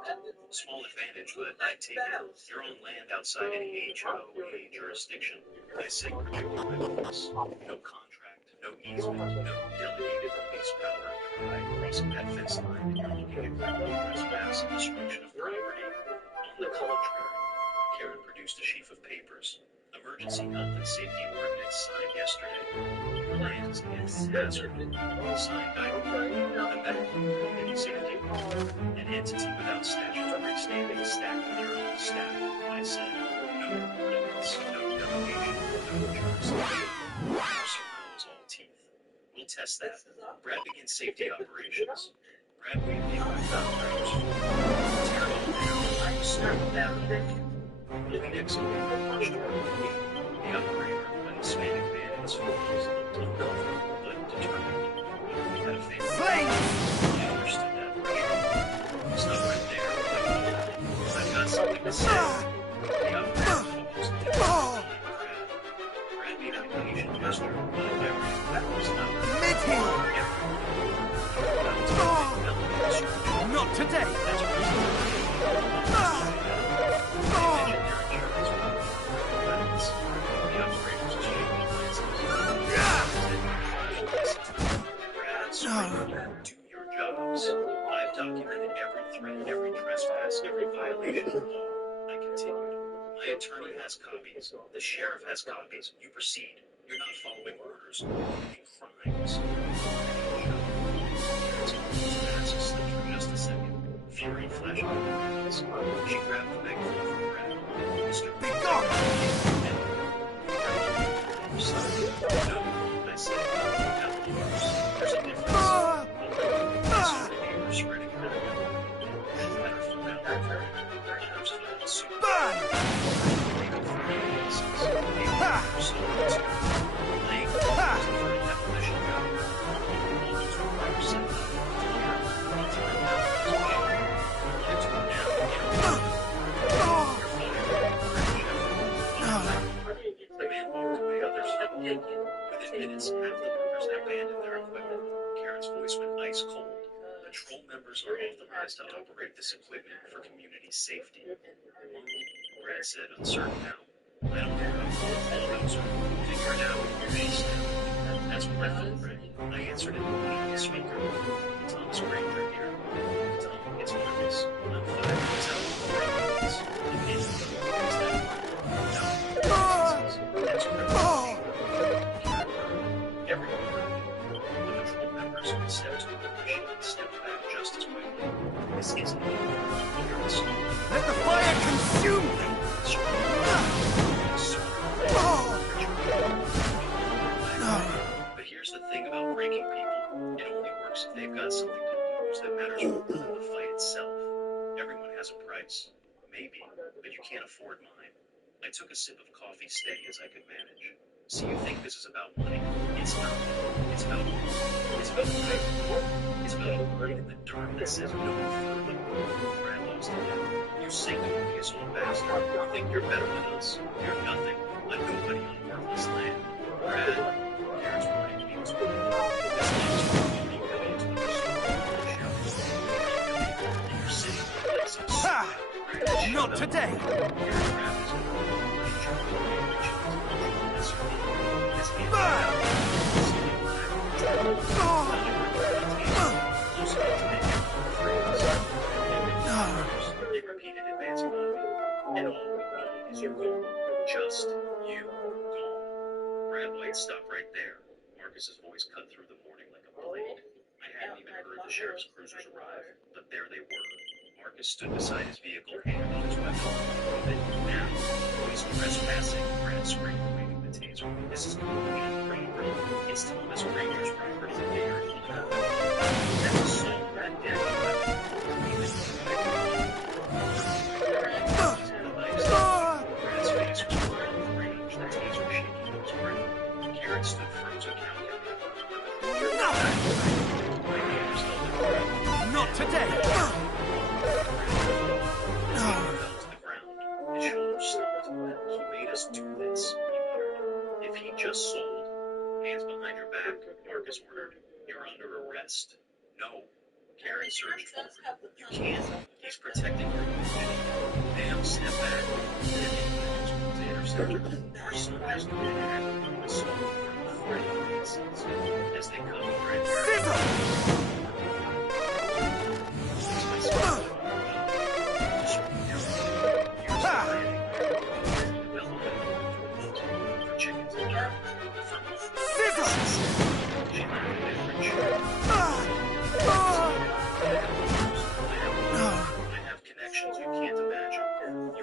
Small advantage, but I'd take it. You're on land outside any HOA jurisdiction. I said, projecting my voice. No contract, no easement, no delegated police power. Try crossing that fence line and you're looking at criminal trespass and destruction of property. On the contrary, Karen produced a sheaf of papers. Emergency health and safety ordinance signed yesterday. Your land is an hazard. Signed by the Medical Community Safety Board, an entity without statutory standing stacked on your own staff. I said, no ordinance, no delegation, no jurisdiction. Circles all teeth. We'll test that. Brad begins safety operations. Brad waved me away from the terrible now. I started down the living excavator pushed over the gate. The operator, an Hispanic man in his 40s, looked uncomfortable but determined. He had a family. Flame! I understood that pressure. Stop right there. I've got something to say. The operator focused and Brad made an impatient gesture, but I was not. Meeting! Not today! That's do your jobs. I've documented every threat, every trespass, every violation of law. I continued. My attorney has copies. The sheriff has copies. You proceed. You're not following orders. You're committing crimes. Mask slipped for just a second. Fury flashing in her eyes. She grabbed the megaphone from Brad. Mr. Be gone! No, I said. There's a difference. Spreading her. Better from around her very others fell suit. Burn! Within minutes, half the workers had abandoned their equipment. Karen's voice went ice cold. Patrol members are authorized to operate this equipment for community safety. Brad said, uncertain now. I don't know how to figure it out with your face now. That's what I felt, Brad. I answered it on the speaker. Thomas Granger here. Tom, it's Marcus. I'm 5 minutes out of the province. I'm in the is that no. That's what I felt. Everyone. The patrol members would step to the machine and step back just as quickly. This isn't Let the fire consume them! But here's the thing about breaking people. It only works if they've got something to lose that matters more than the fight itself. Everyone has a price. Maybe, but you can't afford mine. I took a sip of coffee steady as I could manage. So you think this is about money? It's not. It's about right. It's about a word in the dirt that says no further. Brad lost again. You sanctimonious old bastard. You think you're better than us? You're nothing. A nobody on worthless land. Brad, Karen's warning me was wrong. This love's for 40 million to the restore. And you're sitting like some stupid. Not today! They repeated, advancing on me. And all we need is you gone. Just you gone. Brad White stopped right there. Marcus's voice cut through the morning like a blade. I hadn't even heard the sheriff's cruisers arrive, but there they were. Marcus stood beside his vehicle, hand on his weapon. Now, he's trespassing. Brad screamed, waving the taser. This is completely crazy. It's Thomas Granger's property that they are holding up. That's assault with a deadly weapon. Brad's face was bright with rage, the taser shaking in his grip. Karen stood frozen, counting at my neighbors held their breath. Not today! Fell to the ground. His shoulders slumped. He made us do this, he muttered. If he just sold. Hands behind your back, Marcus ordered. You're under arrest. No. Karen surged forward. You can't. He's protecting your community. Ma'am, step back. To intercept her. Our son has committed an aggravated assault for 30 incidents. As they come right there.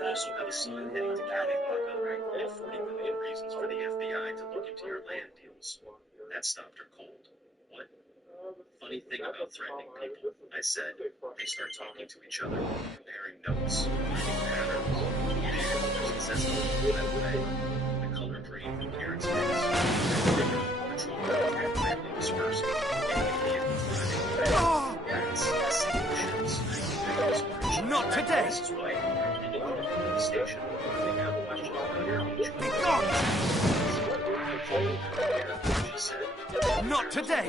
Also have a son heading to county lockup and 40 million reasons for the FBI to look into your land deals. That stopped her cold. What? Funny thing about threatening people, I said. They start talking to each other, comparing notes, finding patterns. She says something that way. The color drained from Karen's face. Patrol quietly dispersing, and immediately thriving. Rats, single ships. Not today! This is why. The station. They have questions about your future. Be gone! She said. Not today!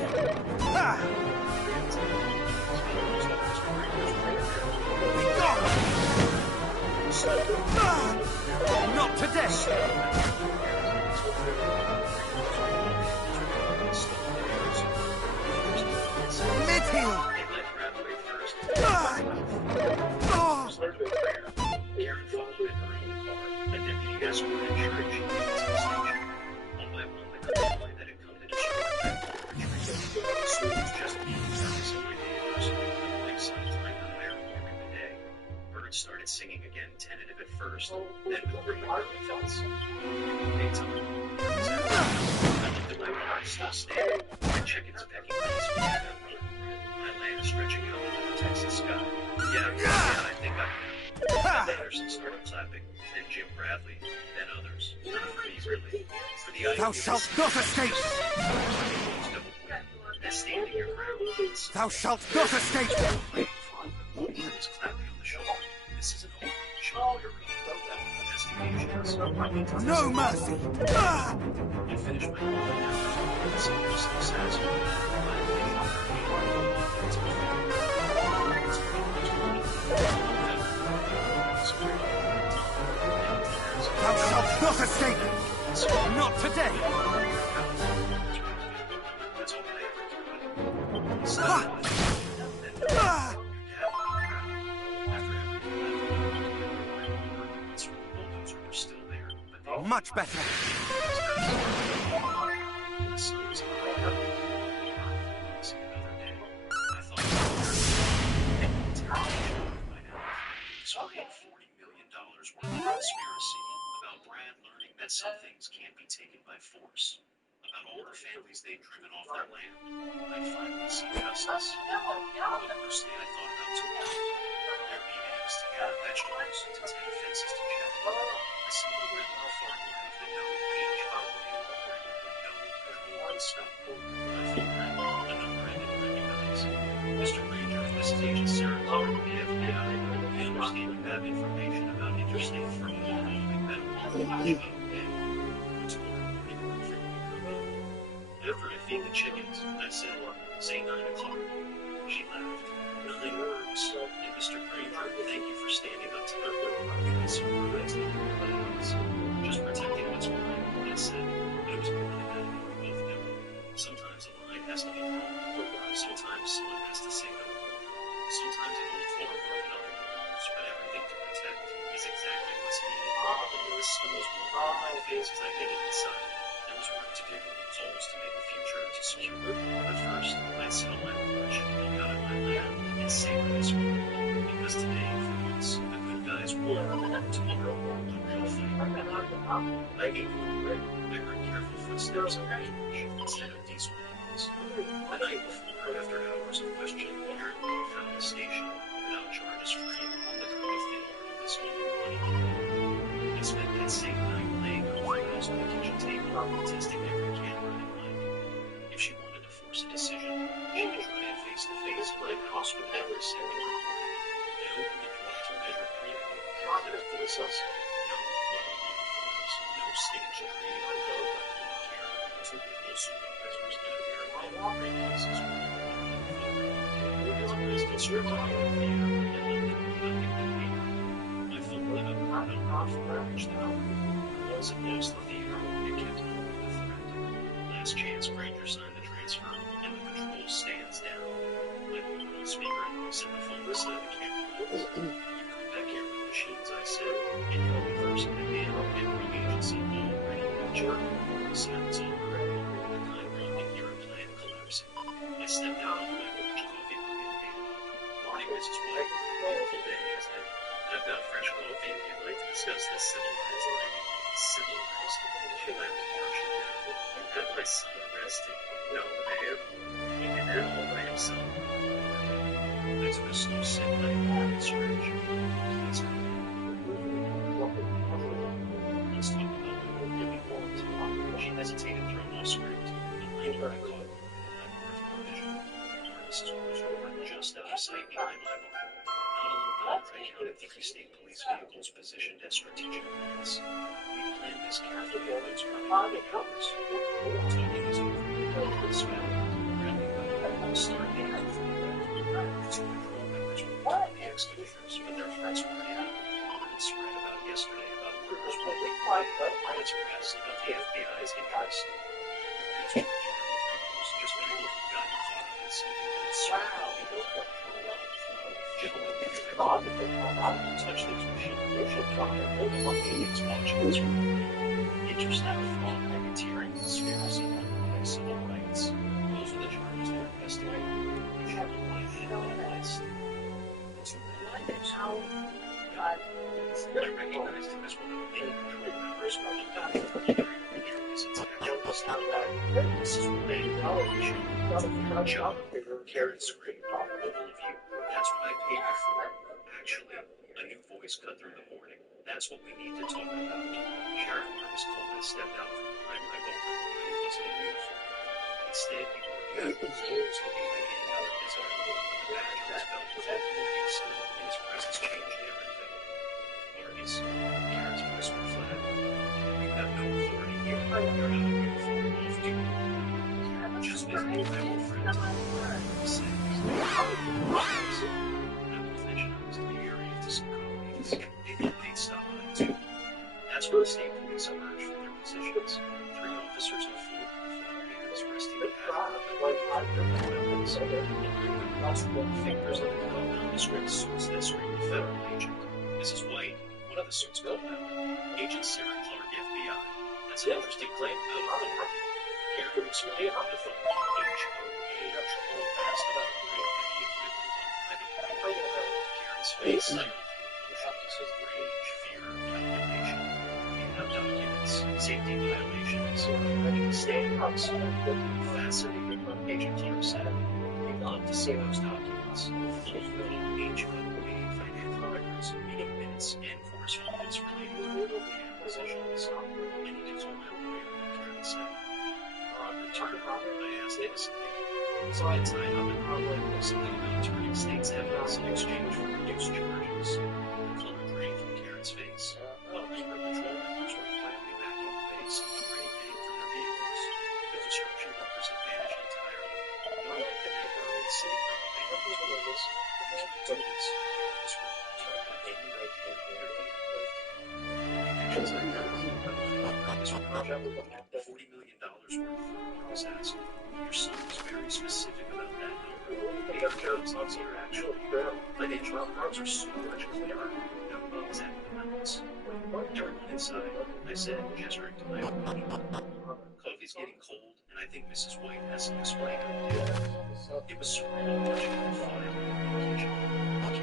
Ha! Be gone! Not today! Mid-heel! Karen followed in her own car. A deputy escorted her and she came to the station. One by one, the convoy that had come to destroy that retreat. Soon it was just me, Marcus, and my neighbors. The lakeside time on there warming the day. Birds started singing again, tentative at first, then with growing confidence. Hey, Tom. I looked at my mom, still standing. My chickens pecking peacefully at that run. My land stretching out into the Texas sky. Yeah, I think I am. Anderson started clapping, then Jim Bradley, then others. None for me, really. For the Thou shalt not escape! As standing your ground. Thou shalt not escape! One is clapping on the shoulder. This isn't over. Show your investigations. No mercy! I finished my work. It seemed so satisfying. Thou shalt not escape! Not today! That's all I ever cared. Still there, but they Much better! The sun's high up. It's another day. I thought by now. Spying $40 million worth of conspiracy about Brad learning that some things can't be taken by force. About all the families they'd driven off their land. I'd finally see justice. But mostly I thought about tomorrow. Their meetings to gather vegetables, to tend fences to check. A single rim on the far corner of the known age operating according to the known control and stuff. My phone rang, a number I didn't recognize. Mr. Ranger, this is Agent Sarah Clark of the FBI. We understand you have information about interstate fraud involving medical. After I feed the chickens, I said, say 9 o'clock. She laughed. 9 words. And Mr. Granger, thank you for standing up to them. surprised at the reality. Just protecting what's mine, I said, but it was more than that. We both knew it. Sometimes a line has to be drawn. Sometimes someone has to say no. Sometimes it won't form of nothing moves, but everything to protect is exactly what's needed. The list was warm on my face as I headed inside. There was work to do, goals to make the future to secure. But first, I'd settle my porch, look out at my land, and savor this moment. Because today, for once, the good guys won. Tomorrow, the real fight. I gave you a break. I heard careful footsteps on the porch instead of diesel horns. The night before, after hours of questioning, Aaron found a station without charges free, the kind of thing this whole money. I spent that same night laying out files on the kitchen table, testing every camera in mind. If she wanted to force a decision, she could try it face to face in my house with every second recording. I opened the door to measure breathing, clear voices, no ball uniforms, no staged dream, no button care, two full supervisors and a pair of great cases running along the floor. As a resident stripped away the theater and left it with nothing but paper. I folded it up and put it on before I reached the door. Once it lost the theater, it kept moving the threat. Last chance, Granger signed the transfer, and the patrol stands down. I put it on speaker and set the phone beside the camera lens. You come back here with machines, I said, and you're reversing the man every agency already pictured. Silence over. The kind one can hear a plan collapsing. I stepped out on my porch, coffee mug in hand. Morning, Mrs. White. Beautiful day, isn't it? I've got fresh coffee if you'd like to discuss this civilized life. Civilized? She laughed harshly. You have my son arrested. No, ma'am. He did that all by himself. I took a slow sip and I ignored the stretch. Please come in. Let's talk about what you really want. She hesitated, thrown off script. Behind her, I caught my peripheral vision. Mrs. Moore's were just out of sight behind my barn. Not alone, I counted 3 state police vehicles positioned at strategic points. We planned this carefully in those early hours. Talking is over. It's found. Rounding up. Start the act from the left. 2 patrol members were with the excavators, but their threats weren't in. Word had spread about yesterday about murders walking away. Threats pressed about the FBI's interest. These were hard criminals, just people who'd gotten caught up in something that had swallowed the control. Gentlemen, don't touch those machines. Agents watching this room. Interested in fraud, racketeering, conspiracy, and underlying civil rights. Those are the charges they're investigating. You should apply that list. The 2 names. I recognized him as one of the patrol members who looked up for during his attack on the stop. This is what I should your job. Karen screamed. All of you. That's what I paid you for. Actually, a new voice cut through the morning. That's what we need to talk about. Sheriff Marcus Coleman stepped out from behind my barn, but he wasn't in uniform. Instead, he wore casual clothes looking like any other visitor. The badge on his belt was all moving sun, and his presence changed everything. Marcus, Karen's voice went flat. You have no authority here. You're out of uniform, off duty. Just visit my old friend, he said. Application I was in the area to some colleagues. They'd stop by too. That's when the state police emerged from their positions. 3 officers in full uniform bands resting cattle weapons. Fingers in the no nondescript suits that screamed federal agent. Mrs. White, one of the suits called out. Agent Sarah Clark, FBI. That's an interesting claim about authority. Karen explained on the phone. HOA troll fast about a great heavy equipment on private property. Karen's face cycled through emotions of rage, fear, calculation. We have documents, safety violations, running standards. Fascinating, Agent Clark said. We'd love to see those documents. Full HOA financial records, meeting minutes, and correspondence relating to the acquisitions. I need to call my lawyer, Karen said. On return, I asked innocently. So I tied up in something about turning state's evidence in exchange for reduced charges. The color drained from Karen's face. Angry patrol members were quietly backing away, some already paying for their vehicles. The construction workers had vanished entirely. No one had been sitting on the bank of toys. If you do this, this room, you have any idea where they live. questions I have. $40 million worth, Marcus asked. Your son was very specific about that number. He got jokes on here, actually. Financial reports are so much clearer. No exact amounts. Everyone inside, I said, gesturing to my own money. Coffee's getting cold, and I think Mrs. White has some explaining to do. It was surreal watching them file in the kitchen.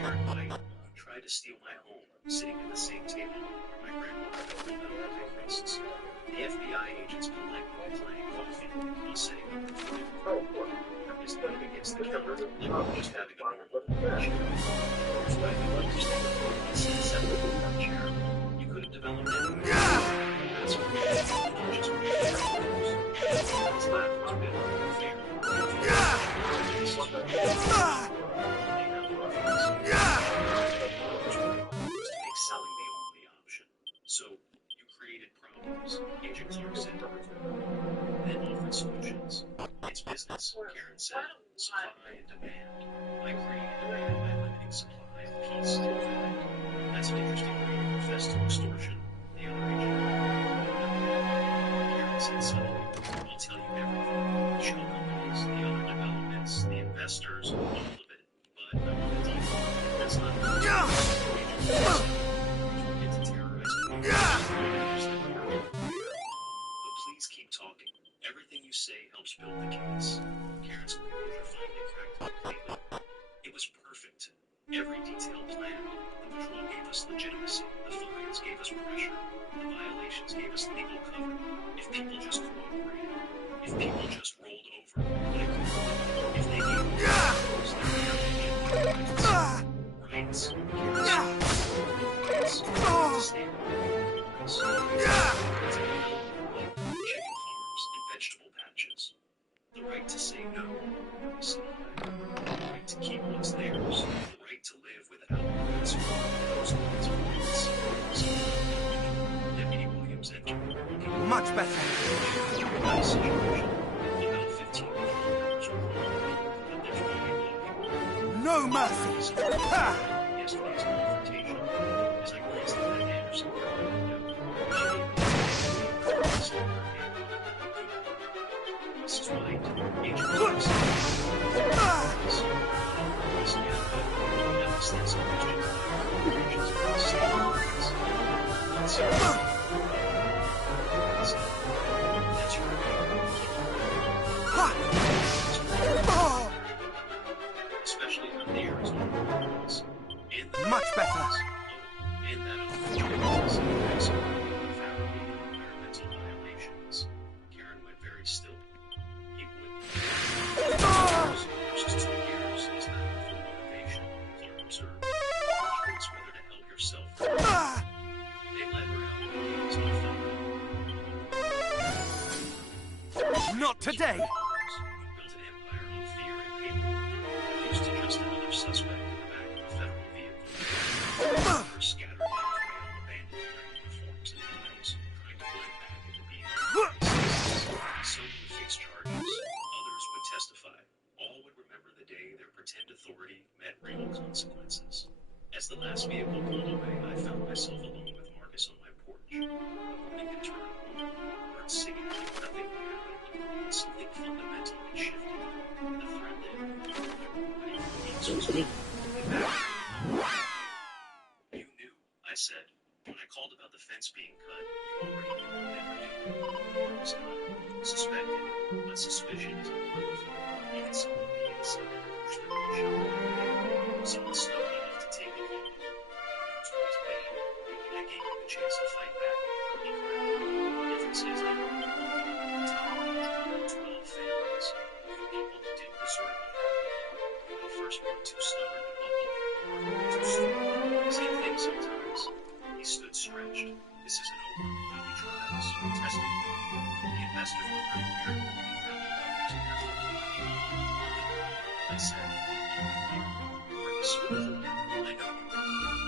Karen White, who tried to steal my home, sitting at the same table where my grandmother pulled out her big wrists. The FBI agents politely playing coffee while setting up the food. Marcus leaned against the counter, like we were just having a normal lunch. Here's what I don't understand. He said, settling in my chair. You could have developed anything. That's what we just Let's laugh a bit unfair. To make selling the only option. So you created problems, Agent Clark said to her. Then offered solutions. It's business, Karen said. Supply and demand. I created demand by limiting supply of peace and food. That's an interesting way to confess to extortion, the other agent. Karen said suddenly, I'll tell you everything. Show companies, the other developments, the investors, all of it. But I want to deal. That's not the get to terrorizing me. But please keep talking. Everything you say helps build the case. Karen's composure finally cracked up completely. It was perfect. Every detail planned. The patrol gave us legitimacy. The fines gave us pressure. The violations gave us legal cover. If people just cooperated. If people just rolled over. Like, if they gave themselves their rights. Rights. To stand up. Chicken farms and vegetable patches. The right to say no. The right to keep what's theirs. The right to live without risk. Those kinds of rights. Deputy Williams entered. Much better. About 15 members were but there's one No mercy. Ha! Yesterday's confrontation. As I glanced at that Anderson window, she gave me Mrs. White, Agent Clarkson. Especially when the Arizona rules. Much better. And that of the environmental violations. Karen went very still. He wouldn't. Versus 2 years is not full motivation, Clark observed. Choice whether to help yourself or not. They led her out of the Not today. Built an empire on fear and paperwork, reduced to just another suspect in the back of a federal vehicle. Her scattered by trail, abandoned their uniforms and emails, trying to blend back into being some would face charges, others would testify. All would remember the day their pretend authority met real consequences. As the last vehicle pulled away, I found myself alone with Marcus on my porch. The morning had turned warm, birds singing like nothing had happened. Something fundamental had shifted. The threat that everybody for weeks was You knew, I said. When I called about the fence being cut, you already knew what they were doing. Marcus nodded. Suspected, but suspicion isn't proof. Even someone on the inside pushed the ratio. Someone stubborn enough to take the heat. Who's always paid. I gave you the chance to fight back. He corrected. The difference is that you were the top 12 families. People who didn't deserve what happened. The first one too stubborn to buckle, or too strong. Same thing sometimes. He stood stretched. This isn't over. There'll be trials, testimony. The investors were pretty careful. I said, Marcus, I know you will.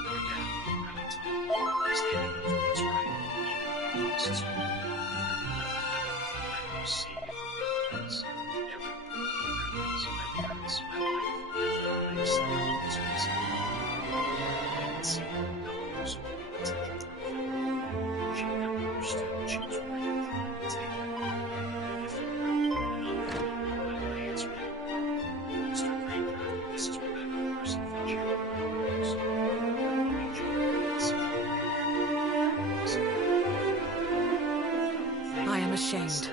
Your dad, proud Tom, standing up for what's right, even when it costs you. I see you. That's everyone. My parents, my wife, my life, still is missing. I can see no use of potential. She ashamed.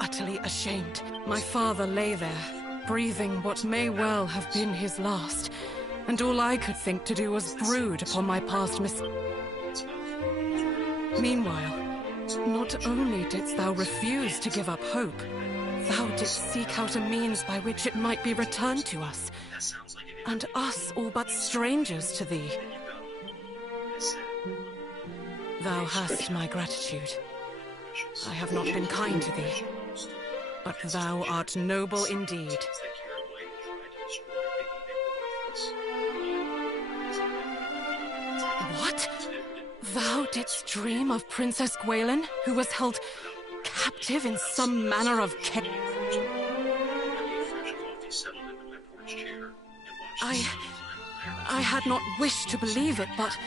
Utterly ashamed. My father lay there, breathing what may well have been his last, and all I could think to do was brood upon my past Meanwhile, not only didst thou refuse to give up hope, thou didst seek out a means by which it might be returned to us, and us all but strangers to thee. Thou hast my gratitude. I have not been kind to thee, but thou art noble indeed. What? Thou didst dream of Princess Gwaelin, who was held captive in some manner of I had not wished to believe it, but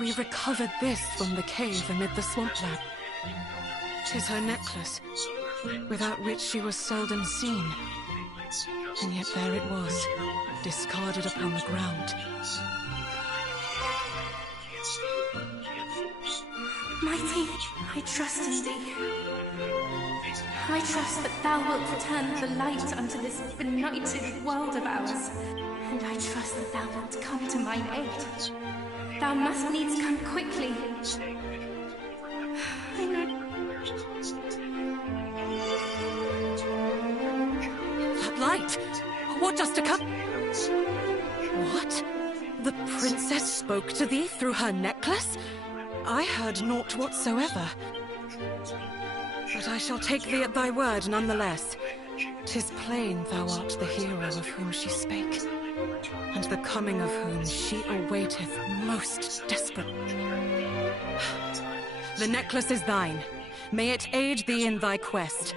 we recovered this from the cave amid the swampland. 'Tis her necklace, without which she was seldom seen. And yet there it was, discarded upon the ground. Mighty, I trust in thee. I trust that thou wilt return the light unto this benighted world of ours. And I trust that thou wilt come to mine aid. Thou must needs come quickly. I know. That light! What dost come? What? The princess spoke to thee through her necklace? I heard naught whatsoever. But I shall take thee at thy word nonetheless. 'Tis plain thou art the hero of whom she spake, and the coming of whom she awaiteth most desperate. The necklace is thine. May it aid thee in thy quest.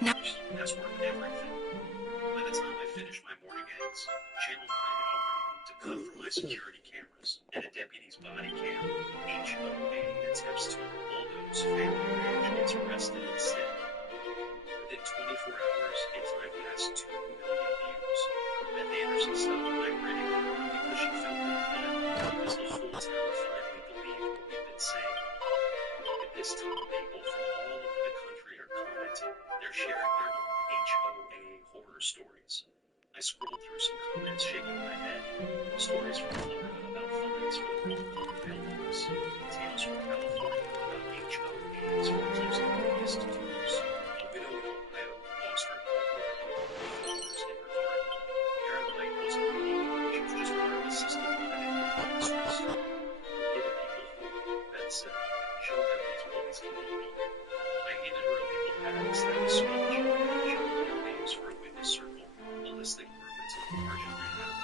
Now... That's worth everything. By the time I finished my morning eggs, Channel 9 had offered to cut from my security cameras and a deputy's body cam. HOA attempts to bulldoze family ranch gets arrested instead. Within 24 hours, it time passed 2 million views. Beth Anderson stopped migrating because she felt that because the whole town finally believed what we'd been saying. At this time, people from all over the country are commenting. They're sharing their HOA horror stories. I scrolled through some comments shaking my head. Stories from Florida about fines for the wrong availabilities. Tales from California about HOAs for closing obvious to-dos. A widow in Ohio lost her $400 in her garden. Karen White wasn't unique. She was just part of a system that included miseries. Giving people hope, Beth said. Show them these bullies can be beat. I handed her a legal pad and status speech. Showed their names for a witness circle. A list that grew until the margin ran out.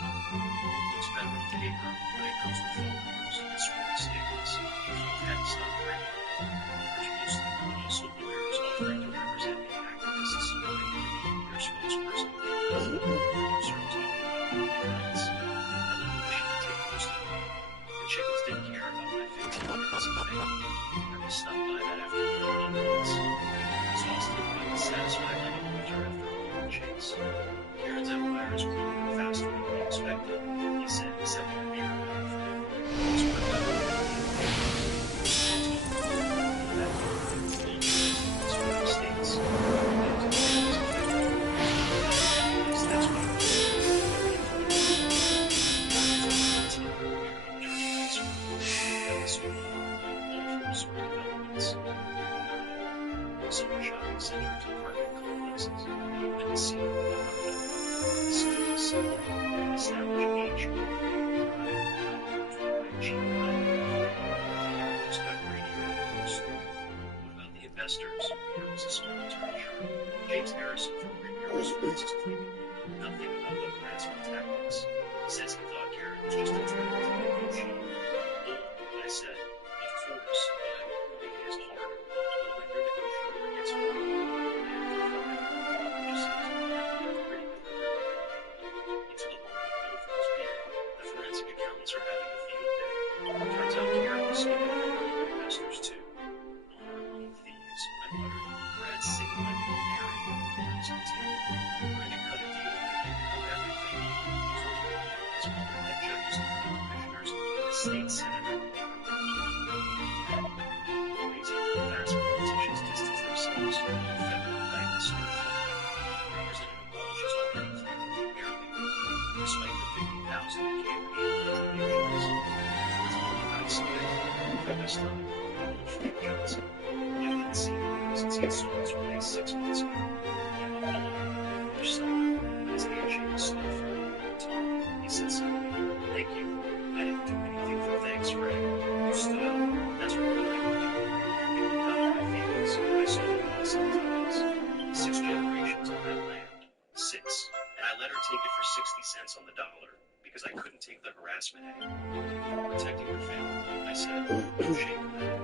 Looks better on paper, but it comes with phone numbers and sworn statements. The phone had to stop ringing. There's mostly, but also lawyers offering to represent the activists when they need to meet their spokesperson. The producer talking about voting rights. I let the machine take most of it. The chickens didn't care about my 15 minutes of fame. I will stop by that afternoon in minutes. Exhausted, but satisfied like a loser after a long chase. Karen's empire is growing faster than we expected, he said, accepting a beer. It's worked out. States. That's why summer shopping centers, apartment complexes, and the scene of the scheme simple, establish age expect radio host. What about the investors? Here was a small attorney sharp. James Harrison from Premier Sports is claiming nothing about the harassment tactics. Says he thought Karen was just a trying to negotiate. Oh, I said, of course, but I'm making it harder. But when your negotiator gets harder, just seems pretty deliberate. He took a long pull from his beard. The forensic accountants are having a field day. Turns out Karen was skipping over the investors too. Honor among thieves, I muttered. Brad's singing like a canary. He's continuing. Trying to cut a deal with him of everything. He told me his mother had judges and commissioners and a state senator. Amazing how fast politicians distance themselves this time, Frank Johnson. I hadn't seen him since he had sold his place 6 months ago. He apologized for something, but his handshake was still firm. Tom, he said simply, "Thank you. I didn't do anything for thanks, Frank. You stood up. That's what I like to do." He looked out at my feelings. I saw the loss of ties. 6 generations on that land. 6. And I let her take it for 60 cents on the dollar, because I couldn't take the harassment anymore. Protecting your family, I said, no shame in that.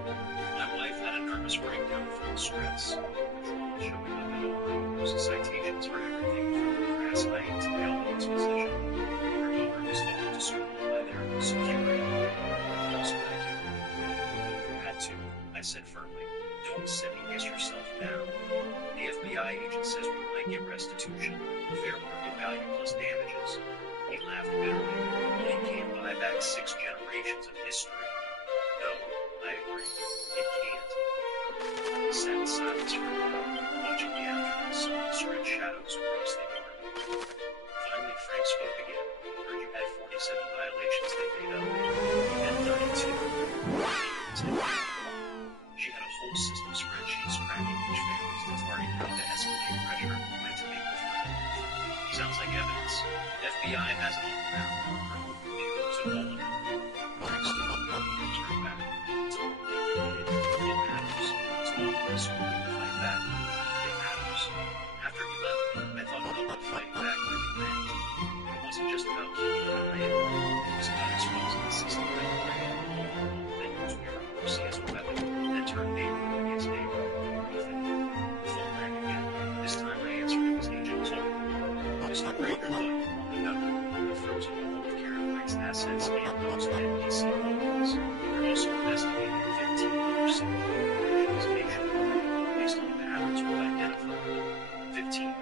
My wife had a nervous breakdown from the stress. Patrol showing up at all hours, citations for everything from grass height to mailbox position. Her daughter was followed to school by their security. Also I do. But you had to, I said firmly. Don't second-guess yourself now. The FBI agent says we might get restitution, fair market value plus damages. He laughed bitterly. Money can't buy back 6 generations of history. No, I agree. It can't. He sat in silence for a while, watching the afternoon sun stretch shadows across the yard. Finally, Frank spoke again. Heard you had 47 violations they made up. You had 32. She had a whole system spreadsheet tracking which families to target, how to escalate pressure, when to make the final. Sounds like evidence. FBI has it all now. Criminal computers and all of them. Frank stood up and turned back. Tom, it matters. It's all of us who need to fight back. It matters. After he left, I thought about what fighting back really meant. It wasn't just about keeping the land. It was about exposing the system that ran all along, that used bureaucracy as a weapon, that turned neighborhood against neighborhood for profit. The phone rang again. This time I answered it was Agent Clark. Mr. Rager thought you wanted to know. We've frozen all of Karen White's assets and those of NBC holdings. We're also investigating 15 other similar operations nationwide based on patterns we've identified. 15.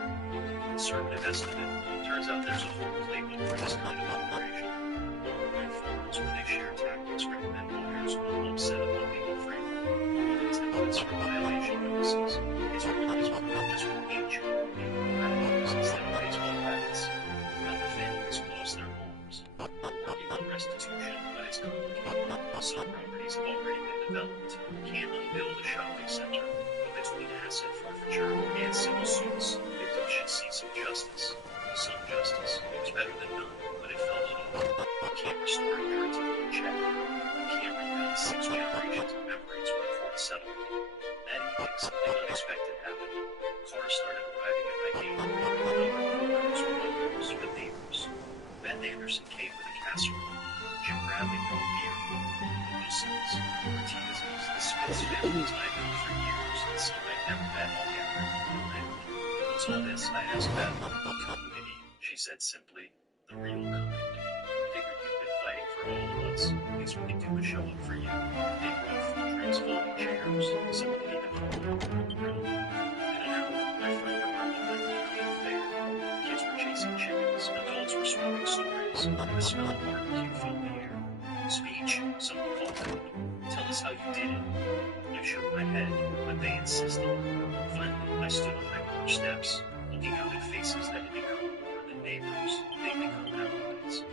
Conservative estimate. Turns out there's a whole playbook for this kind of operation. Informants, when they share tactics, recommend lawyers who will help set up a legal framework, even templates for violation notices. It's organized more just with each radicals instead of baseball bats. How the families who lost their homes. Working on restitution, but it's complicated. Some properties have already been developed. Can't unbuild a shopping center. But between asset forfeiture and civil suits, victims should see some justice. Some justice. It was better than none, but it felt off. You can't restore inheritance with a check. You can't rebuild 6 generations of memories with a court settlement. That evening, something unexpected happened. Cars started arriving at my gate. Coworkers were others, but neighbors. Beth Anderson came with a casserole. Jim Bradley brought beer. The Wilsons, the Martinezes, the Smiths families I've known for years, and some I'd never met all gathered in the land. What's all this? I asked Beth. Community, she said simply. The real kind. Figured you'd been fighting for all of us. At least when they do a show up for you. They brought food drinks, folding chairs. Someone would even hold up the grill. In an hour, my front yard looked like a county fair. Kids were chasing chickens, adults were swapping stories, and the smell of barbecue filled the air. Speech, someone called out. Tell us how you did it. I shook my head, but they insisted. Finally, I stood on my porch steps, looking out at faces that had become more than neighbors. They'd become allies.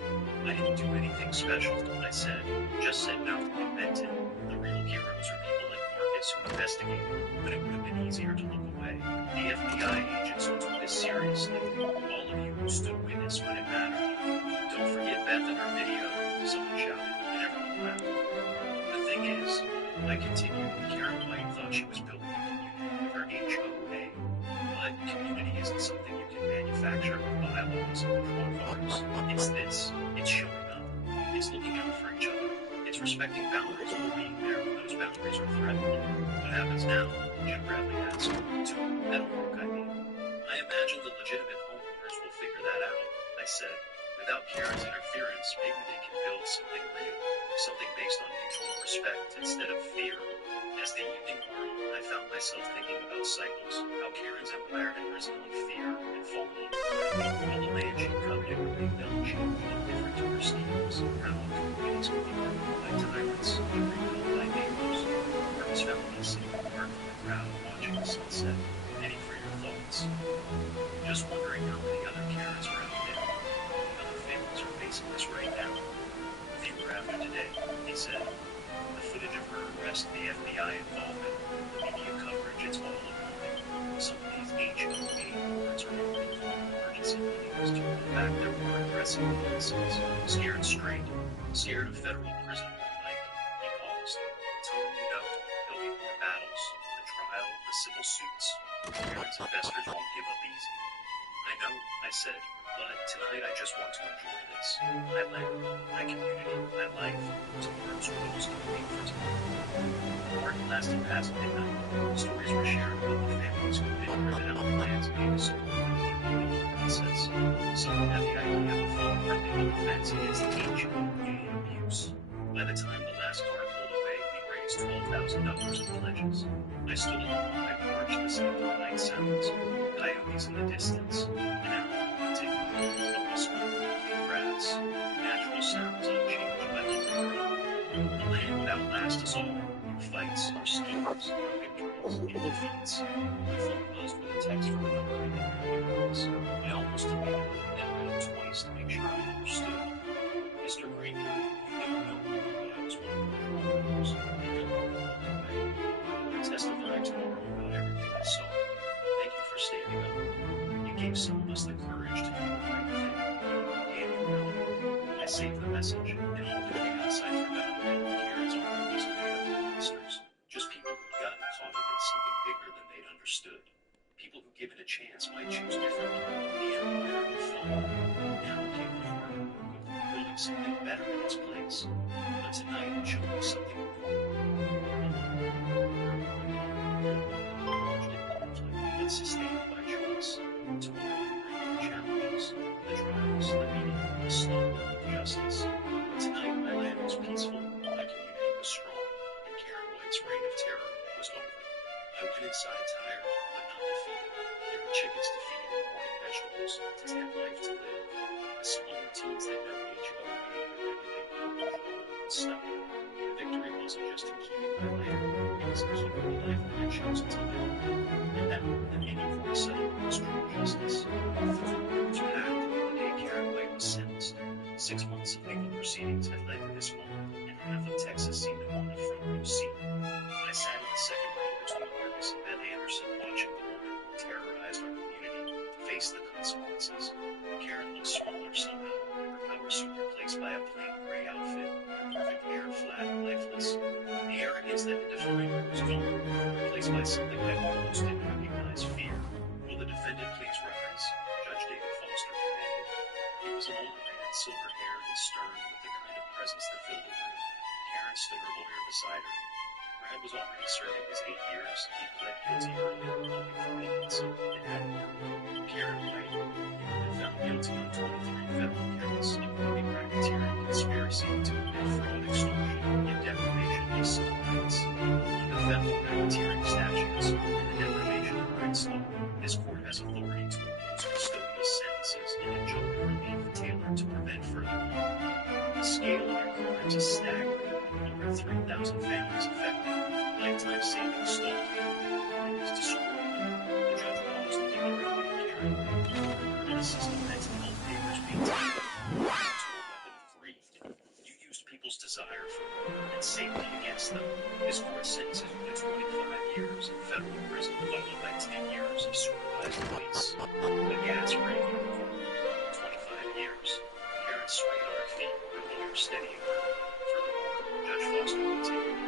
I didn't do anything special, I said. Just said now what meant it. The real heroes are people like Marcus who investigated, but it would have been easier to look away. The FBI agents who took this seriously. All of you who stood witness when it mattered. Don't forget Beth and her video, someone shouted, and everyone laughed. The thing is, I continued, Karen White thought she was building a community with her HOA. But community isn't something you can manufacture with bylaws and control cars. It's this. It's showing up. It's looking out for each other. It's respecting boundaries while being there when those boundaries are threatened. What happens now? Jim Bradley asked. That'll work, I mean. I imagine the legitimate homeowners will figure that out, I said. Without Karen's interference, maybe they can build something real. Something based on mutual respect instead of fear. As the evening wore on, I found myself thinking about cycles, how Karen's empire had risen on fear and fallen on war, while the land she coveted remained unchanged and different to her schemes, how communities could be ruled by tyrants and rebuilt by neighbors. Marcus found me sitting apart from the crowd watching the sunset, waiting for your thoughts. Just wondering how many other Karens are out there. How many other families are facing this right now. Fewer after today, he said. The footage of her the FBI involvement, the media coverage, it's all alarming. Some of these HOA boards are holding emergency meetings to roll back their more aggressive policies. Scared straight, scared of federal prison or like, he paused. Tom, there'll be more battles, the trial, the civil suits. Parents, investors won't give up easy. I know, I said, but tonight I just want to enjoy this. My land, my community, my life. Tomorrow's rules can wait for tomorrow. The party lasted past midnight. Stories were shared about the families who'd been driven out of lands made to support the legal process. Some had the idea of filing a legal defense against HOA abuse. By the time the last car pulled away, we raised $12,000 in pledges. I stood alone on my porch listening to the night sounds, coyotes in the distance, an owl hunting, a whisper, grass, natural sounds unchanged by the river. The land would outlast us all, in fights or schemes, or victories, in defeats. My phone buzzed with a text from a number I didn't recognize. I almost deleted it, then read it twice to make sure I understood. Mr. Granger, you don't know me, but I was one of your controllers. I'm testifying tomorrow about everything I saw. Thank you for standing up. You gave some of us the courage to do the right thing. Damn you, Melanie. I saved the message. In all the chaos, I forgot that Karen's army wasn't made up of monsters. Just people who'd gotten caught up in something bigger than they'd understood. People who, given a chance, might choose differently. The empire would fall. Now came the hard work of building something better in its place. But tonight it showed me something but sustained by choice. Tomorrow will bring the challenges, the trials, the meaning, the slow, justice. Tonight my land was peaceful, my community was strong, and Karen White's reign of terror was over. I went inside tired, but not defeated. There were chickens to feed and morning vegetables to tend life to live. The simple routines that no HOA could regulate or control and stuck. The victory wasn't just in keeping my land, it was in keeping the life I had chosen to live. And that more than any court settlement was true justice. The court was packed the day Karen White was sentenced. 6 months of legal proceedings had led to this moment, and half of Texas seemed to want a front row seat. I sat in the second row between Marcus and Beth Anderson, watching the woman who terrorized our community face the consequences. Karen looked smaller somehow, her power suit replaced by a plain gray outfit, her perfect hair flat and lifeless. The arrogance that had defined her was gone, replaced by something I almost didn't recognize: fear. Will the defendant please rise? Judge David Foster commanded. He was an older man, silver-haired and stern, with the kind of presence that filled the room. Karen stood her lawyer beside her. Brad was already serving his 8 years. He pled guilty early, hoping for leniency. It hadn't worked. Karen White had been found guilty on 23 federal counts, including racketeering, conspiracy to commit fraud, extortion, and deprivation of civil rights. Under federal racketeering statutes and the deprivation of rights law, this court has authority to impose custodial sentences and injunctive relief tailored to prevent further harm. The scale of your crimes is staggering. Over 3,000 families affected, lifetime savings stolen. It is disgraceful. The judge paused and gave the Karen an assistant mental health papers being taken to a weapon of greed. You used people's desire for murder and safety against them. This court sentences you to 25 years in federal prison, followed by 10 years of supervised release. The gas ran in the court. 25 years. Karen swayed on her feet, her lawyer steadying her. Judge Foster continued.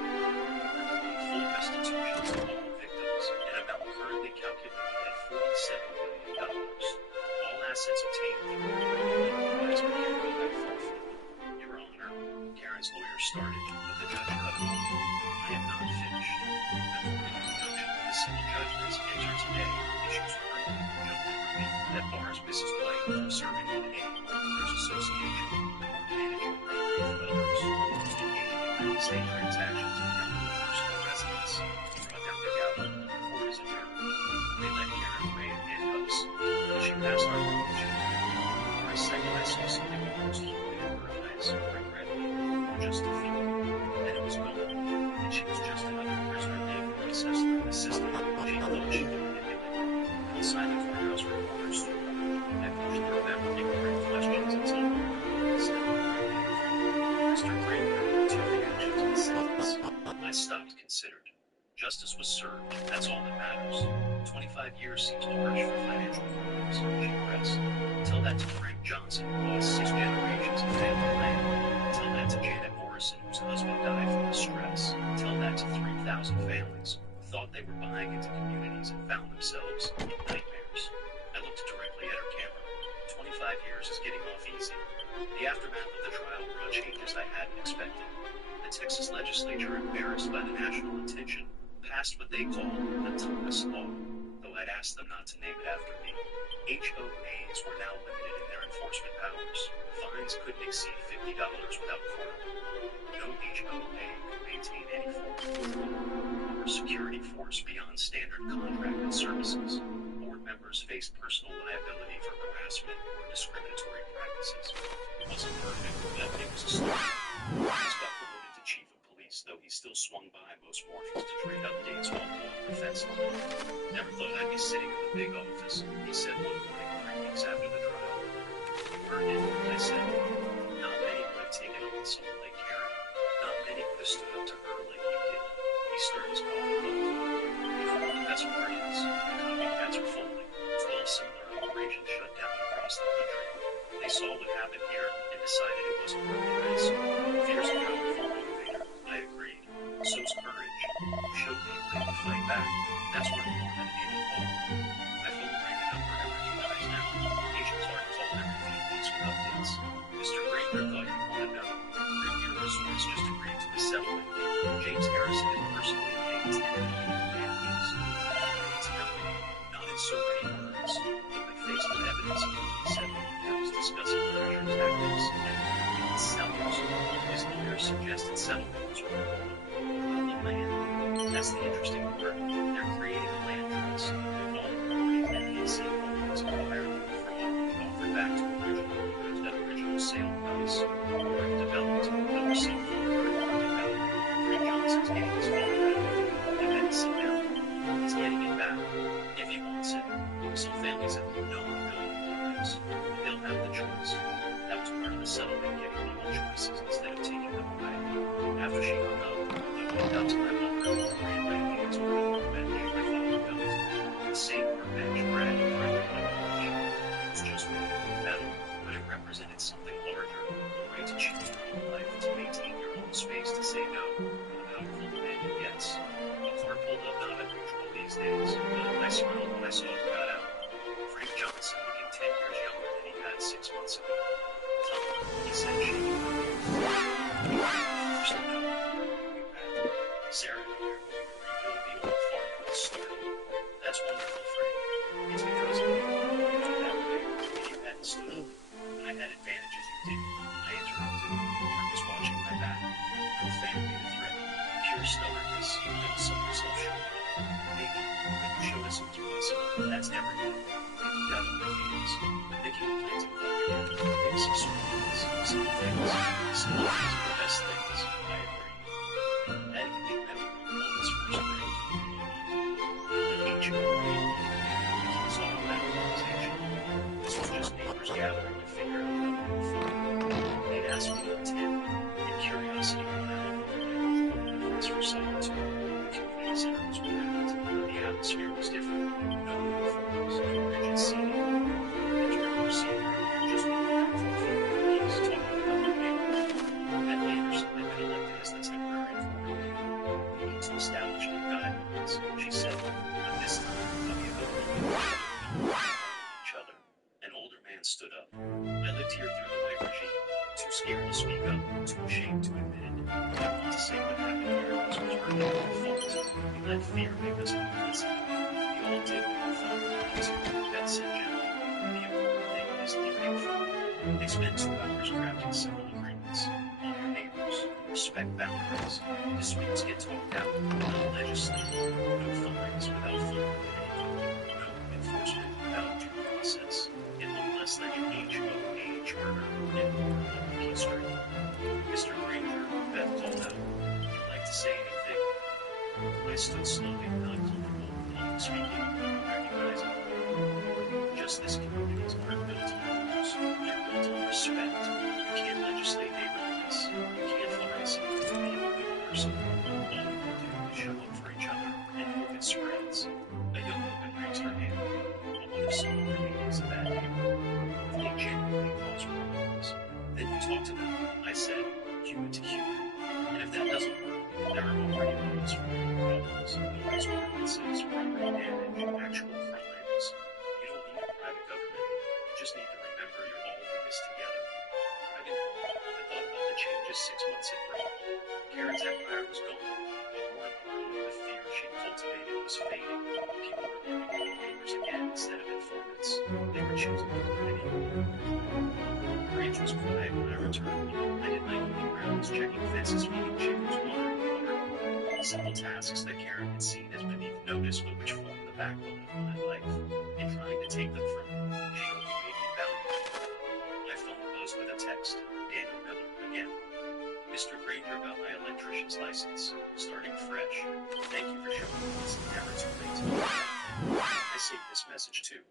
Full restitution to all victims, an amount currently calculated at $47 million. All assets obtained through enterprise behavior by forfeit. Your Honor, Karen's lawyer started, but the judge cut him off. I am not finished. According to the notion of the civil judgments entered today, issues currently injunctive relief that bars Mrs. White from serving on any homeowners association or managing property for others. Real estate transactions beyond personal residence. Brought down the gavel, court is adjourned. They let Karen away in handcuffs. As she passed our location, for a second I saw something almost human in her eyes, regretfully, just defeated. Then it was gone, and she was just enough considered. Justice was served. That's all that matters. 25 years seems harsh for financial problems, she pressed. Tell that to Frank Johnson, who lost 6 generations of family land. Tell that to Janet Morrison, whose husband died from the stress. Tell that to 3,000 families who thought they were buying into communities and found themselves in nightmares. I looked directly at her camera. 25 years is getting off easy. The aftermath of the trial brought changes I hadn't expected. The Texas legislature, embarrassed by the national attention, passed what they called the Thomas Law, though I'd asked them not to name it after me. HOAs were now limited in their enforcement powers. Fines couldn't exceed $50 without court approval. No HOA could maintain any form of control or security force beyond standard contracted services. Board members faced personal liability for harassment or discriminatory practices. It wasn't perfect, but it was a start. He's got promoted to chief of police, though he still swung by most mornings to trade updates while pulling the fence line. Never thought I'd be sitting in the big office, he said one morning 3 weeks after the trial. You earned it, I said. Not many would have taken on someone like Karen. Not many would have stood up to her like you did. He stirred his coffee cup. You know what the best part is? The copycats are folding. 12 similar operations shut down across the country. They saw what happened here and decided it wasn't worth the risk. Fear's a powerful motivator. I agreed. So's courage. You showed people they could fight back. That's worth more than any goal. I phone rang a number every few guys now. Agent Clark called every few weeks with updates. Mr. Granger thought you'd want to know. Premier Resorts just agreed to a settlement. James Harrison is personally paying $10 million in fees. It's nothing. Not in so many words. But when faced with evidence of police settlement, I was discussing pressure tactics and convenience sellers. His lawyer suggested settlement was workable. About the land. That's the interesting part. They're creating a land trust. All the property that NBC holdings acquired from fraud will be offered back to original owners at original sale price. Or if developed, they'll receive full market value. Frank Johnson's getting his phone back. I had to sit down. He's getting it back. If he wants it. Some families have no lives. They'll have the choice. That was part of the settlement, giving legal choices instead of taking them away. After she hung up, I walked out to my locker and ran my hands over the bench my father built. The same workbench Brad and Frank had polished. It was just wood and metal, but it represented something larger. The right to choose your own life, to maintain your own space, to say no, the powerful demanding yes. A car pulled up not unusual these days, but I smiled when I saw it got out. Frank Johnson looking 10 years younger than he had 6 months ago. Tom, he said, shaking my hand. First I know. Sarah and I are going to rebuild the old farmhouse started. That's wonderful, Frank. It's because of you. You know that way. If you hadn't stood up, and I had advantages you didn't, I interrupted. I was watching my back. No family to threaten. Pure stubbornness. Don't sell yourself short. Maybe, when you showed us it was possible, that's everything. Maybe got up my feelings. Thinking of planting coffee, maybe some sweetness, some things. Some of these are the best things. I agree. That evening, I would call this first break. The HOA was all that organization. This was just neighbors gathering to figure out how to move forward. They'd asked me to attend, and curiosity won out over my preference for solitude. The community center was packed, but the atmosphere was different. No uniforms, no rigid seating. As regular senior, just people out for a few monkeys talking about their neighborhood. At Anderson, I'd been elected as the temporary coordinator. We need to establish new guidelines, she said. But this time, I'll be about each other. An older man stood up. I lived here through the white regime. Too scared to speak up, too ashamed to admit it. I want to say what happened here was partly our fault. We let fear make us complicit. We all did what we thought we wanted to, Beth said gently. The important thing is learning from it. They spent 2 hours crafting civil agreements. All your neighbors. Respect boundaries. Disputes get talked out, not legislated. No fines without full immunity. No enforcement without due process. It looked less like an HOA charter and more like a peace treaty. Mr. Granger, Beth called out. Would you like to say anything? I stood slowly, not comfortable with public speaking, recognizing just this communities aren't built on rules. They're built on respect. You can't legislate neighborliness. You can't find someone to be a good person. All you can do always show up for each other, and hope it spreads. A young woman raised her hand. But what if someone remains a bad neighbor? What if they genuinely cause problems? Then you talk to them, I said, human to human. And if that doesn't work, there are already laws for real problems, noise ordinances, property damage, actual crimes. You don't need a private government. You just need to remember you're all in this together. Driving home, I thought about the changes 6 months had brought. Karen's empire was gone, but more importantly, the fear she cultivated was fading. People were learning to be neighbors again instead of informants. They were choosing to be the ranch was quiet when I returned. I did my evening rounds, checking fences, feeding chickens, watering the garden. Simple tasks that Karen had seen as beneath notice, but which formed the backbone of my life. In trying to take them from her, she only made me valuable. My phone buzzed with a text. Daniel Miller again. Mr. Granger got my electrician's license. Starting fresh. Thank you for showing me it's never too late to learn. I saved this message too.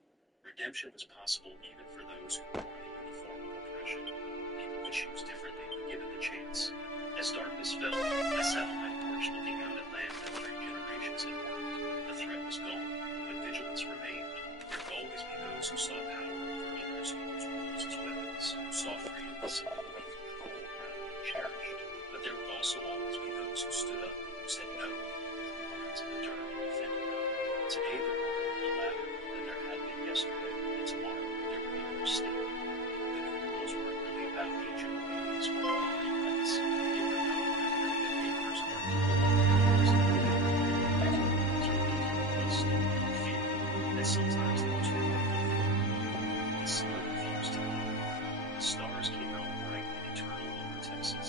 Redemption was possible even for those who wore the uniform of oppression. People could choose differently when given the chance. As darkness fell, I sat on my porch looking out at land that 3 generations had worked. The threat was gone, but vigilance remained. There would always be those who saw power over others who used rules as weapons, who saw freedom as something to be controlled rather than cherished. But there would also always be those who stood up, who said no, drew lines in the dirt and defended them. Today there were more the latter than there had been yesterday, and tomorrow there would be more still. The new rules weren't really about HOAs or property rights. They were about remembering that neighbors are equal neighbors and that communities are built on trust, not fear, that sometimes the most powerful thing. The sun refused to leave. The stars came out bright and eternal over Texas.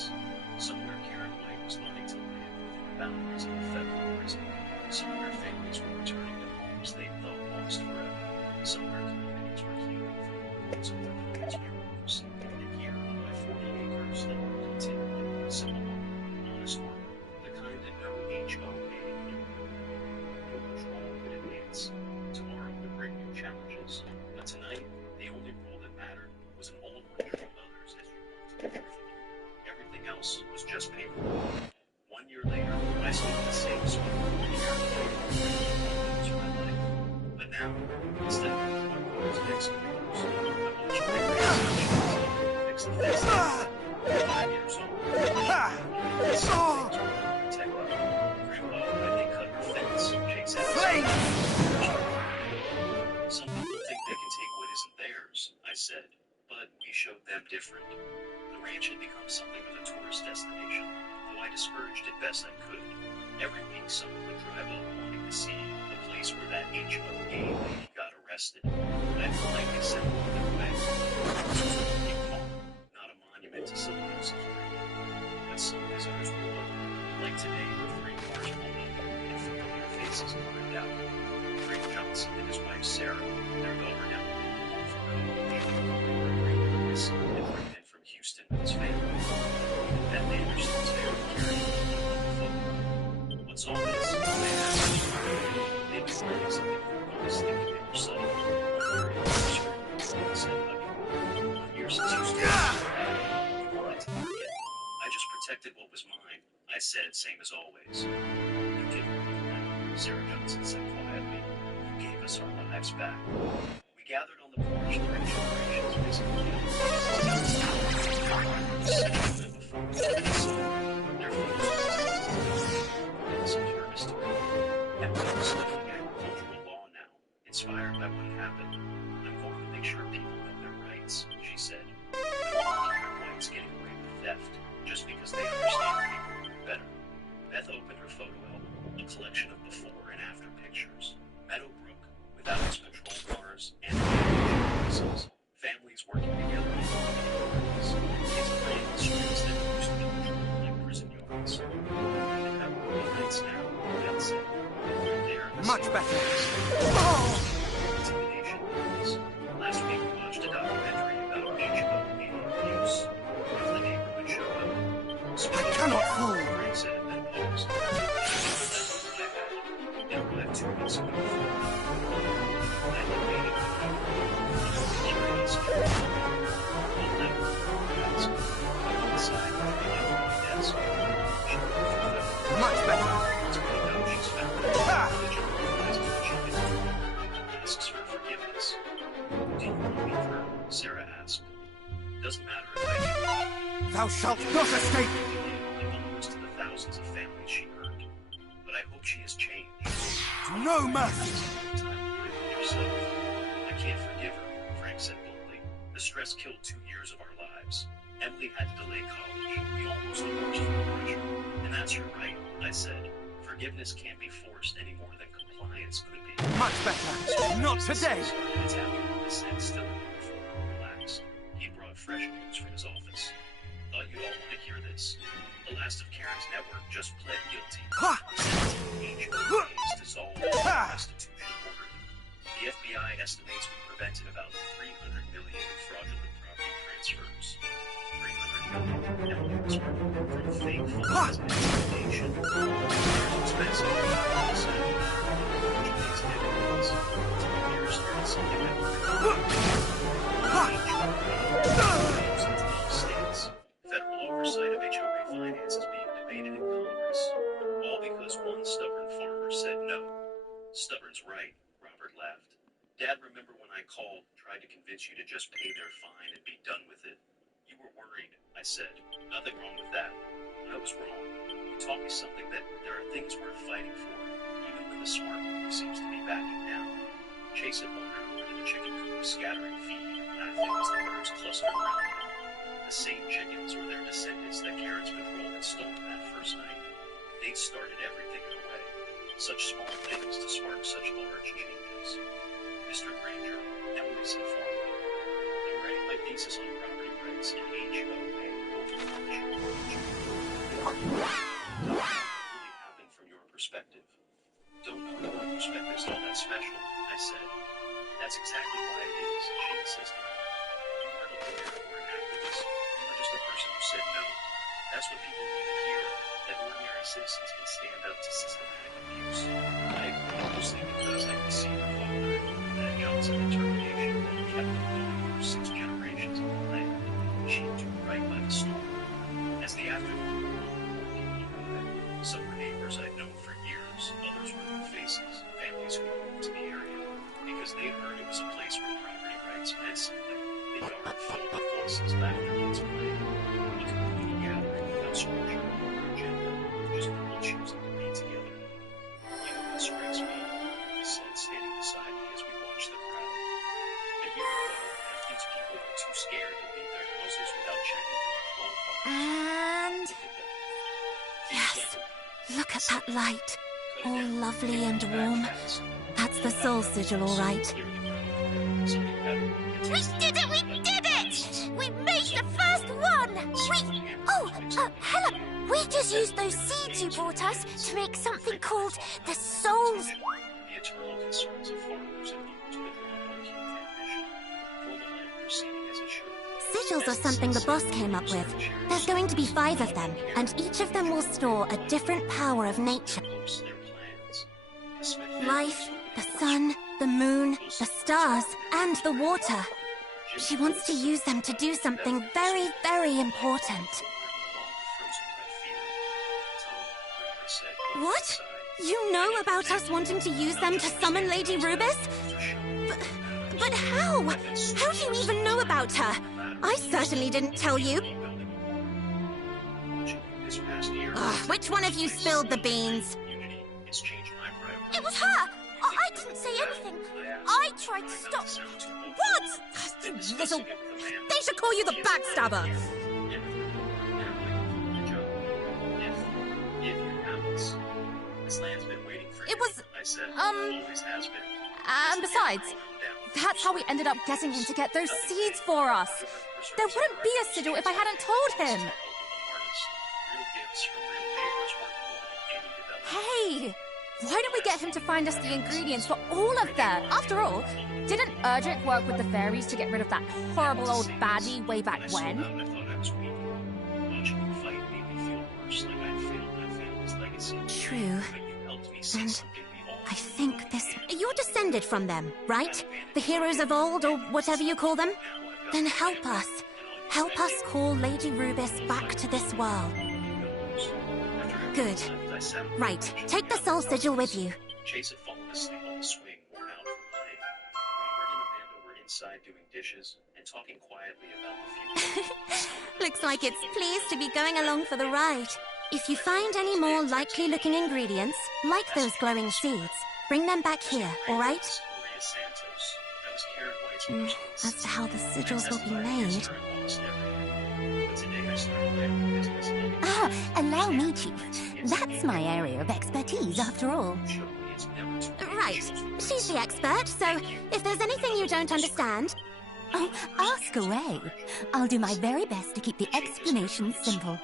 Somewhere Karen White was learning to live within the boundaries of a federal prison. Somewhere families were returning to homes they thought lost forever. Somewhere communities were healing from the wounds of their previous bureaus. And here on my 40 acres, the work continued. Simple work, honest work, the kind that no HOA knew. No control could advance. Tomorrow would bring new challenges. But tonight, the only rule that mattered was an old one treat others as you worked truthfully. Everything else was just paperwork. 1 year later, I stood in the same spot, was my life. But now, instead of controlling cars and excavators, I watched my grandson fix the fence. At 5 years old, things were protected. Grandpa, why they cut her fence? Shakes out his Some people think they can take what isn't theirs, I said, but we showed them different. The ranch had become something of a tourist destination, though I discouraged it best I could. Every week someone would drive up wanting to see the place where that HOA lady got arrested. I'd politely send them on their way. A farm, not a monument to someone else's dream. But some visitors were welcome, like today with 3 cars pulled up and familiar faces burned out. Frank Johnson and his wife Sarah, their daughter Emily, from Cole, Granger, his son, had driven in from Houston with his family. Even Beth Anderson was there carrying a photo. What's all this? They asked. They'd been planning something for months, thinking they were subtle. One very anniversary, Steve said, hugging me. 1 year since you started. We wanted to forget. I just protected what was mine. I said, same as always. You didn't really know, Sarah Johnson said quietly. You gave us our lives back. We gathered on the porch, 3 generations, basically. Their some nervous to me. And we're studying agricultural law now, inspired by what happened. I'm going to make sure people know their rights, she said. I don't want Karen White's getting away with theft, just because they understand paperwork better. Beth opened her photo album, a collection of before and after pictures. Meadowbrook, without its patrol cars and vehicles, families working together in communities. Kids playing in streets that used to be patrolled like prison yards. And memorable nights now, Beth said. They're there. Much better. Intimidation is. Last week we watched a documentary about HOA abuse. If the neighborhood showed up, I cannot fall. Frank said and then paused. It arrived 2 weeks ago. I've been waiting for curious. I'll never ask. I'm on the side of my desk. Much better. Thou shalt not escape! It belongs to the thousands of families she hurt. But I hope she has changed. No mercy! Yourself. I can't forgive her, Frank said bluntly. The stress killed 2 years of our lives. Emily had to delay college. We almost divorced from pressure. And that's your right, I said. Forgiveness can't be forced any more than compliance could be. Much better. Not today. It's after the descent still relaxed. He brought fresh news from his office. Thought you'd all want to hear this. The last of Karen's network just pled guilty. Is dissolved and restitution ordered. The FBI estimates we prevented about 300 million in fraudulent property transfers. 300 million elements from fake funds and litigation. Expensive, which pays dividends. 2 years started something that states. Federal oversight of HOA finance is being debated in Congress. All because one stubborn farmer said no. Stubborn's right, Robert laughed. Dad, remember when I called, tried to convince you to just pay their fine and be done with it? You were worried, I said. Nothing wrong with that. I was wrong. You taught me something that there are things worth fighting for, even when the smart one seems to be backing down. Chase had wandered over to the chicken coop, scattering feed and laughing as the birds clustered around him. The same chickens were their descendants that Karen's patrol had stolen that first night. They'd started everything in a way. Such small things to spark such large changes. Mr. Granger, Emily said formally, I'm writing my thesis on property rights in HOA What really happened from your perspective? Don't know that my perspective's all that special, I said. That's exactly why it is, she insisted. You weren't a lawyer or an activist. You were just a person who said no. That's what people need to hear, that ordinary citizens can stand up to systematic abuse. I agree, mostly because I can see your father and that Johnson determination that kept them going for 6 generations on the land. She'd do right by the storm. As the afternoon wore on, more people arrived. Some were neighbors I'd known for years, others were new faces, families who moved to the area, because they'd heard it was a place where property rights meant something. The yard filled with voices, laughter, and play. A community gathering without structure or agenda, just people choosing to be together. You know what strikes me? He said, standing beside me as we watched the crowd. A year ago, half these people were too scared to leave their houses without checking the control box. And... yes, look at that light. All lovely and warm. That's the soul sigil, all right. We did it! We did it! We made the first one! Helen, we just used those seeds you brought us to make something called the Souls. The eternal concerns of farmers and humans with the human ambition. Full life proceeding as it should. Sigils are something the boss came up with. There's going to be 5 of them, and each of them will store a different power of nature. Life, the sun, the moon, the stars, and the water. She wants to use them to do something very, very important. What? You know about us wanting to use them to summon Lady Rubis? But how? How do you even know about her? I certainly didn't tell you. Which one of you spilled the beans? It was her! I didn't say anything. I tried to stop... What? You little... They should call you the backstabber. It was... And besides, that's how we ended up getting him to get those seeds for us. There wouldn't be a sigil if I hadn't told him. Hey! Why don't we get him to find us the ingredients for all of them? After all, didn't Urgent work with the fairies to get rid of that horrible old baddie way back when? True. And I think this... You're descended from them, right? The heroes of old, or whatever you call them? Then help us. Help us call Lady Rubis back to this world. Good. Right, take the soul sigil with you. Chase had fallen asleep on the swing, worn out from playing. Robert and Amanda were inside doing dishes, and talking quietly about the future. Looks like it's pleased to be going along for the ride. If you find any more likely looking ingredients, like those glowing seeds, bring them back here, all right? Maria Santos. That was Karen White's As to how the sigils will be made... But today I started my business. Ah, allow me, Chief. That's my area of expertise, after all. Right. She's the expert, so if there's anything you don't understand... Oh, ask away. I'll do my very best to keep the explanation simple.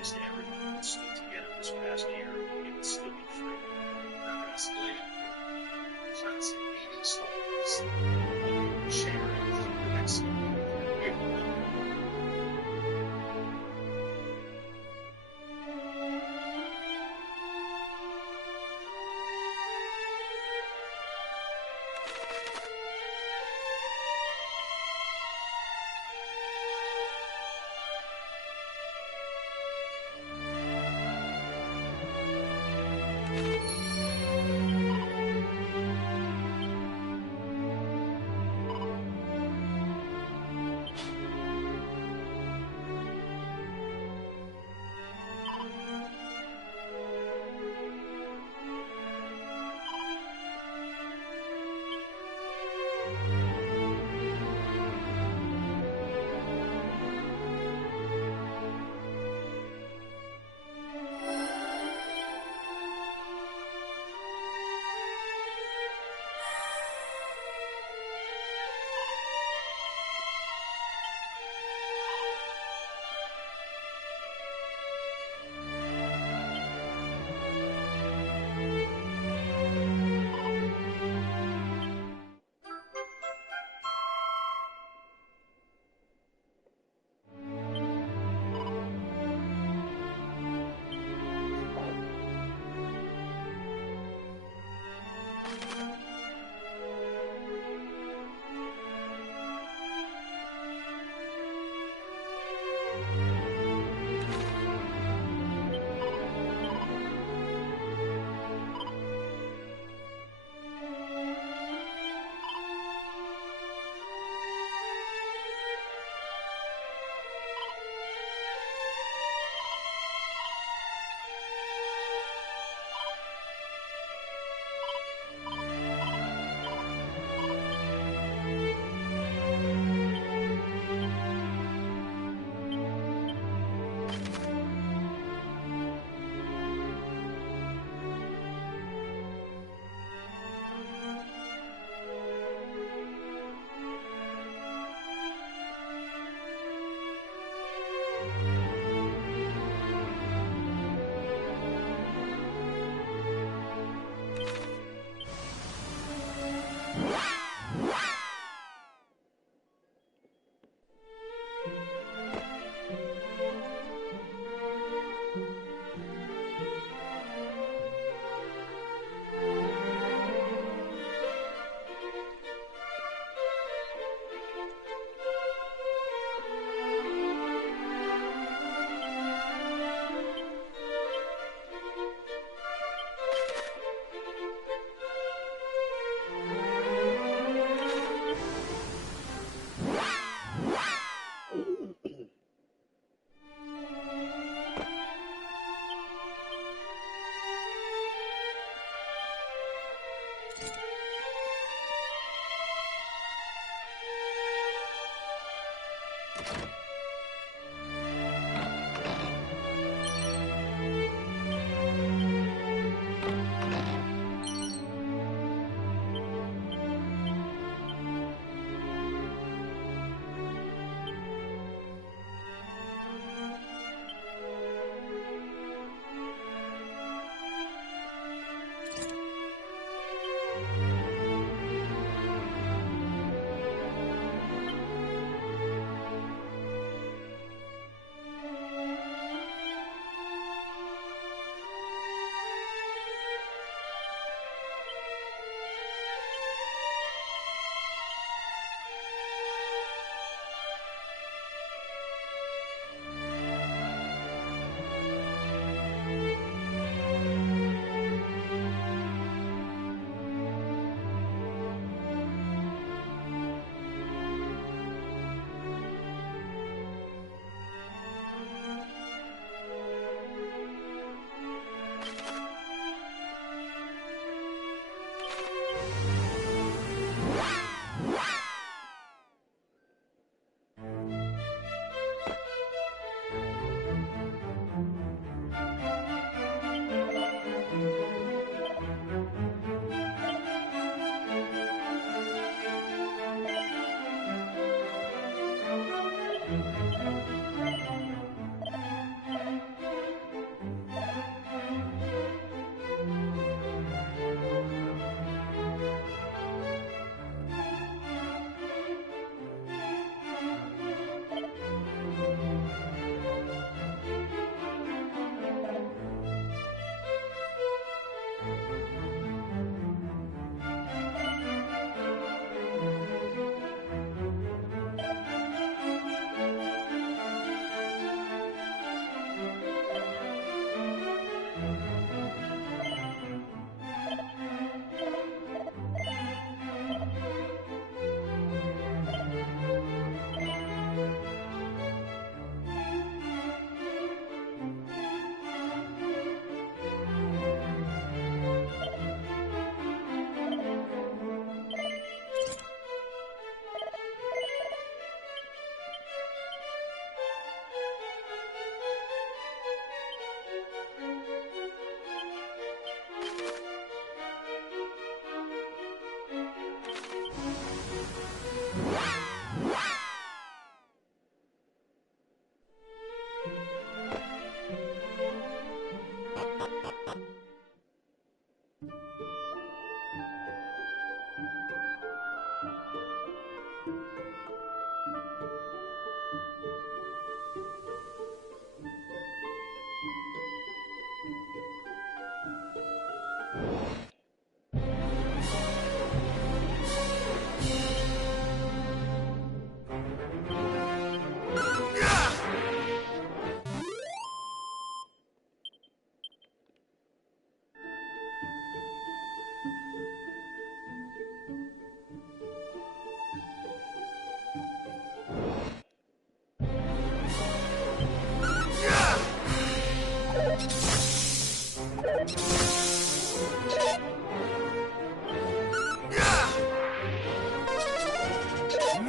Thanks to everyone who stood together this past year, it would still be free. Classic 80s stories. Share it the next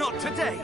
Not today!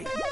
day!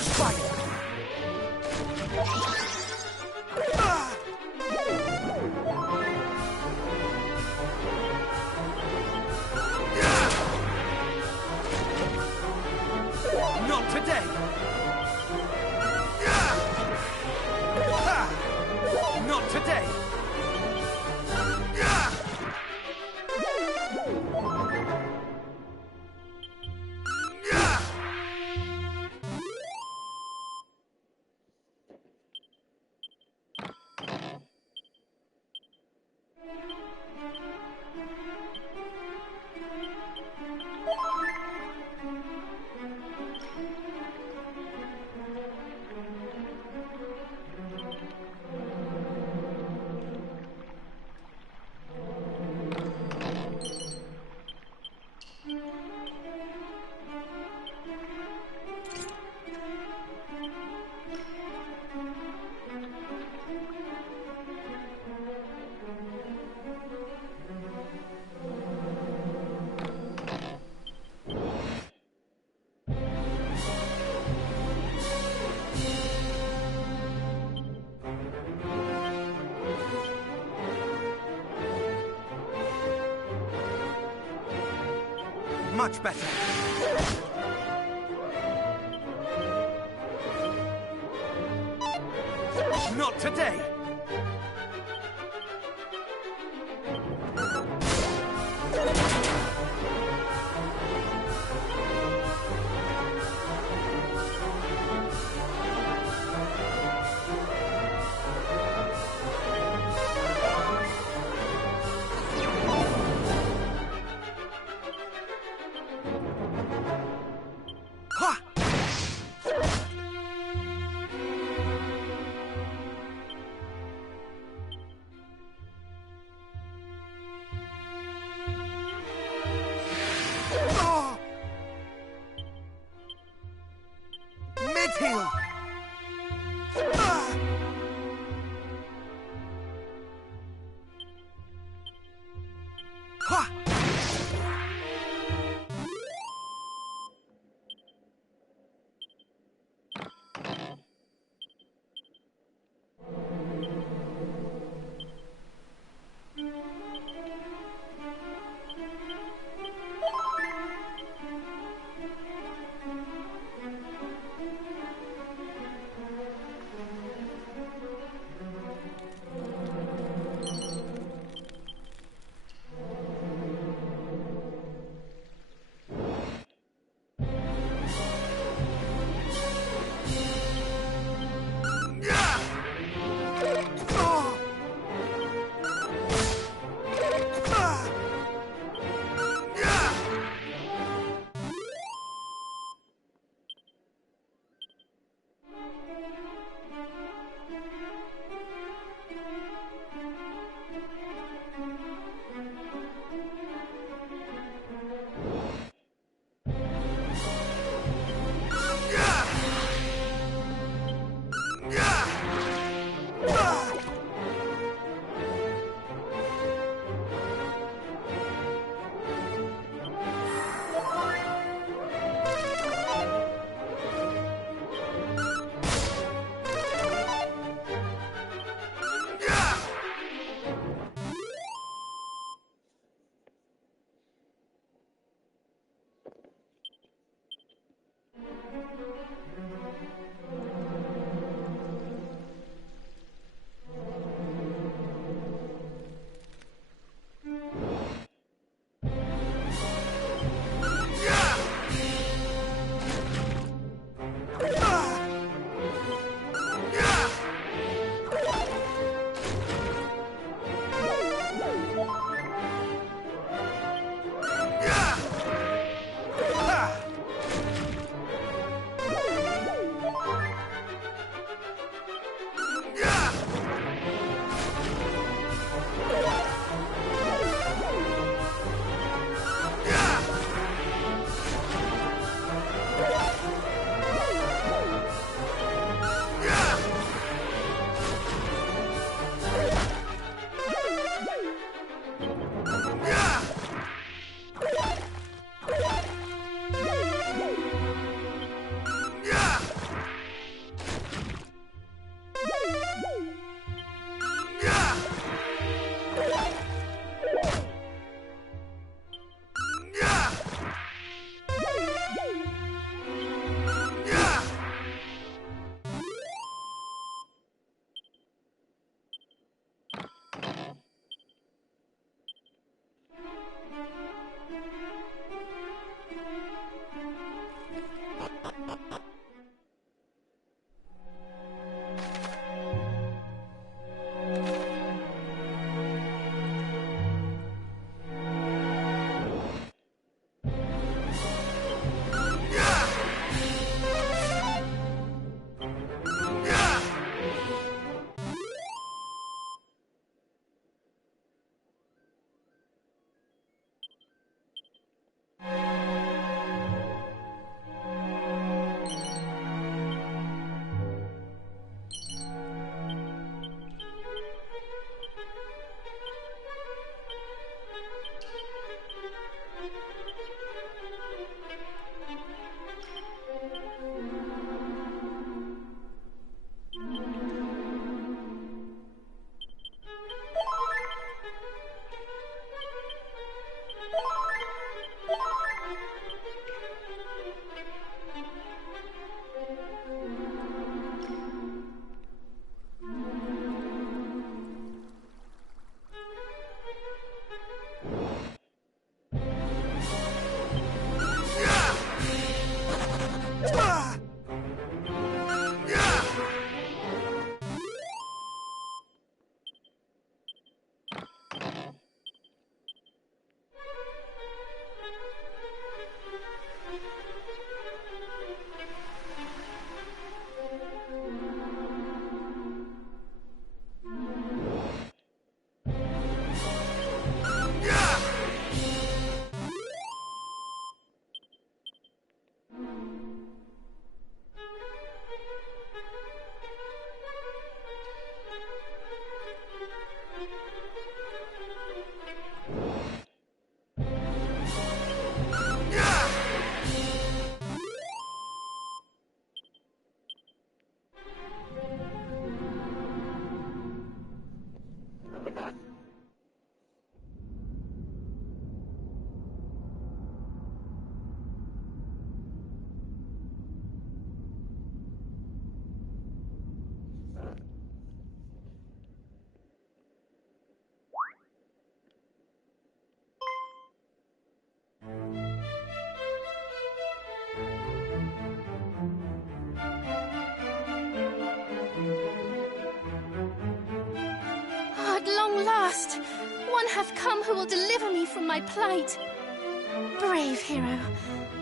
us fight! Not today! Not today! Much better. Not today. Mid-heal! last! One hath come who will deliver me from my plight. Brave hero,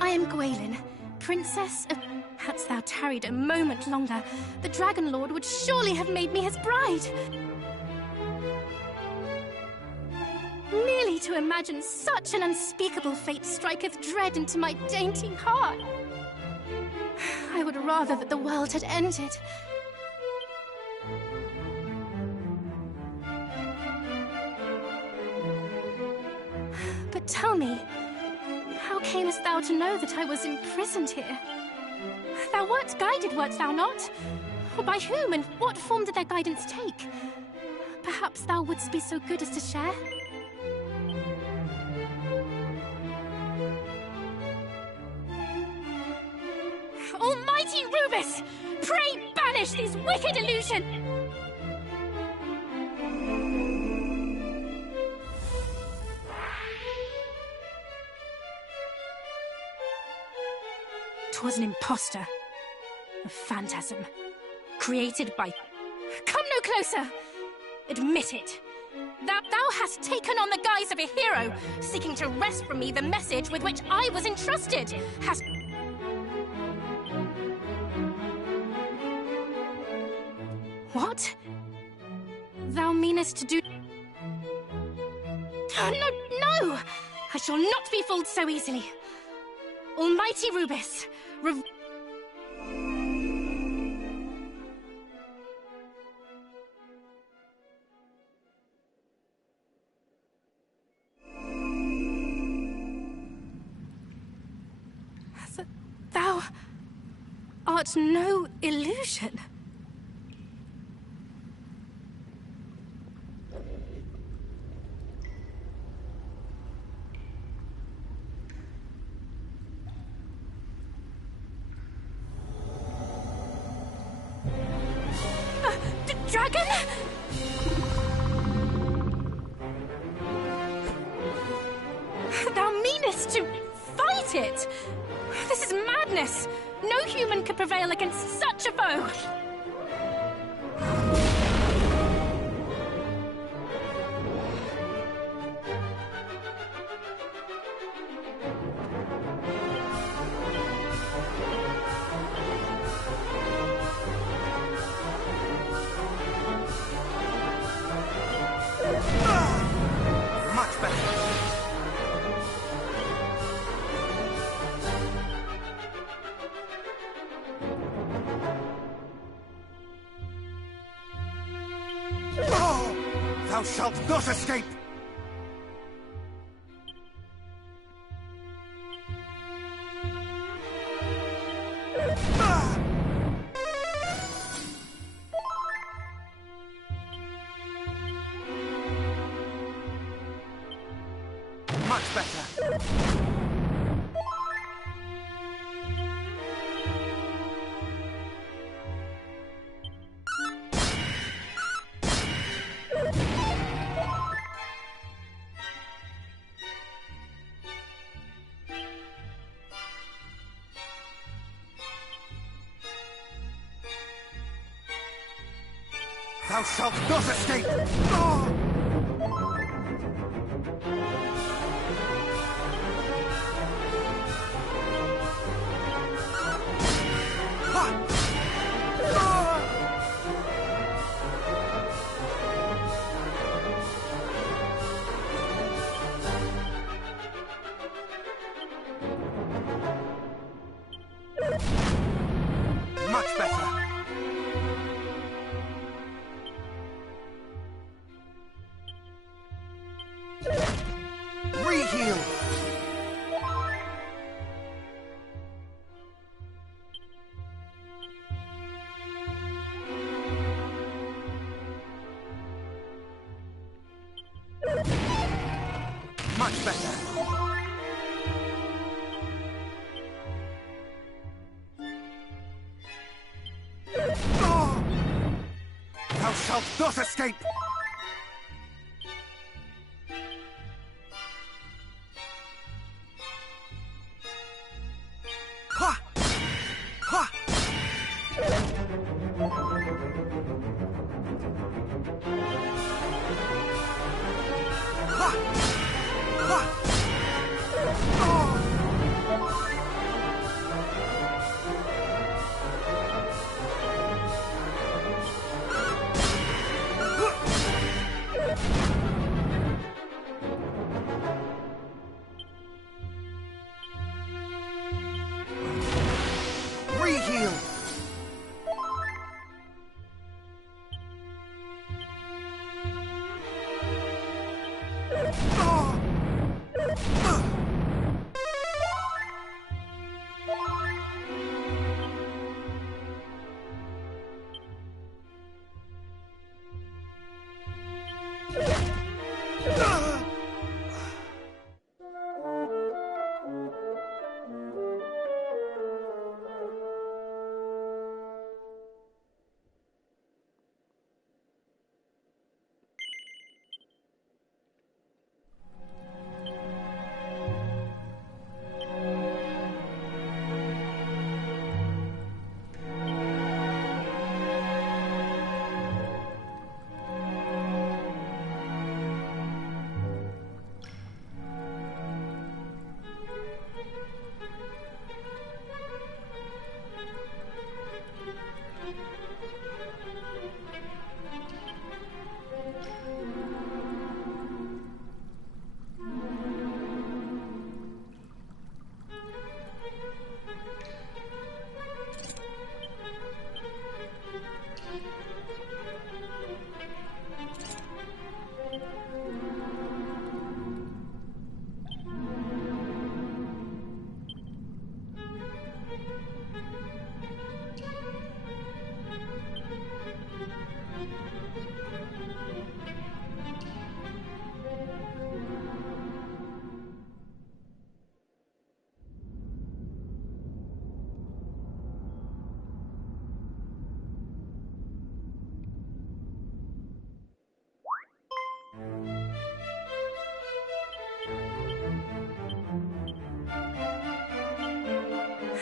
I am Gwaelin, princess of... Hadst thou tarried a moment longer, the Dragon Lord would surely have made me his bride. Merely to imagine such an unspeakable fate striketh dread into my dainty heart. I would rather that the world had ended. But tell me, how camest thou to know that I was imprisoned here? Thou wert guided, wert thou not? Or by whom, and what form did their guidance take? Perhaps thou wouldst be so good as to share? Almighty Rubus! Pray banish these wicked illusions! 'Twas an impostor. A phantasm. Created by... Come no closer! Admit it. Thou hast taken on the guise of a hero, seeking to wrest from me the message with which I was entrusted. Hast... What? Thou meanest to do... Oh, no! I shall not be fooled so easily. Almighty Rubus, Thou art no illusion. Dragon? Thou meanest to fight it? This is madness! No human could prevail against such a foe! Much better. Oh! Thou shalt not escape! Much better. Thou shalt not escape! Oh! Much better. Re-heal. Much better. Oh! Thou shalt not escape! Ha! Ha!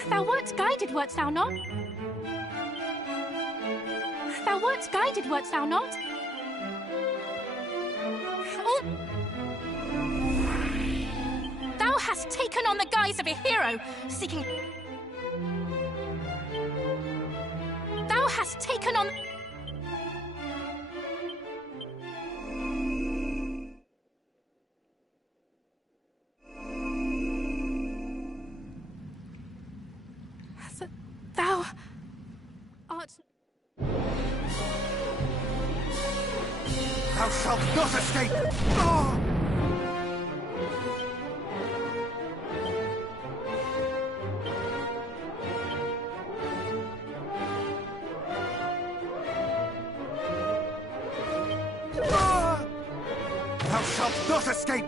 Thou wert guided, wert thou not? Thou wert guided, wert thou not? Oh. Thou hast taken on the guise of a hero, seeking... Thou hast taken on... Thou art... Thou shalt not escape! Oh! Thou shalt not escape!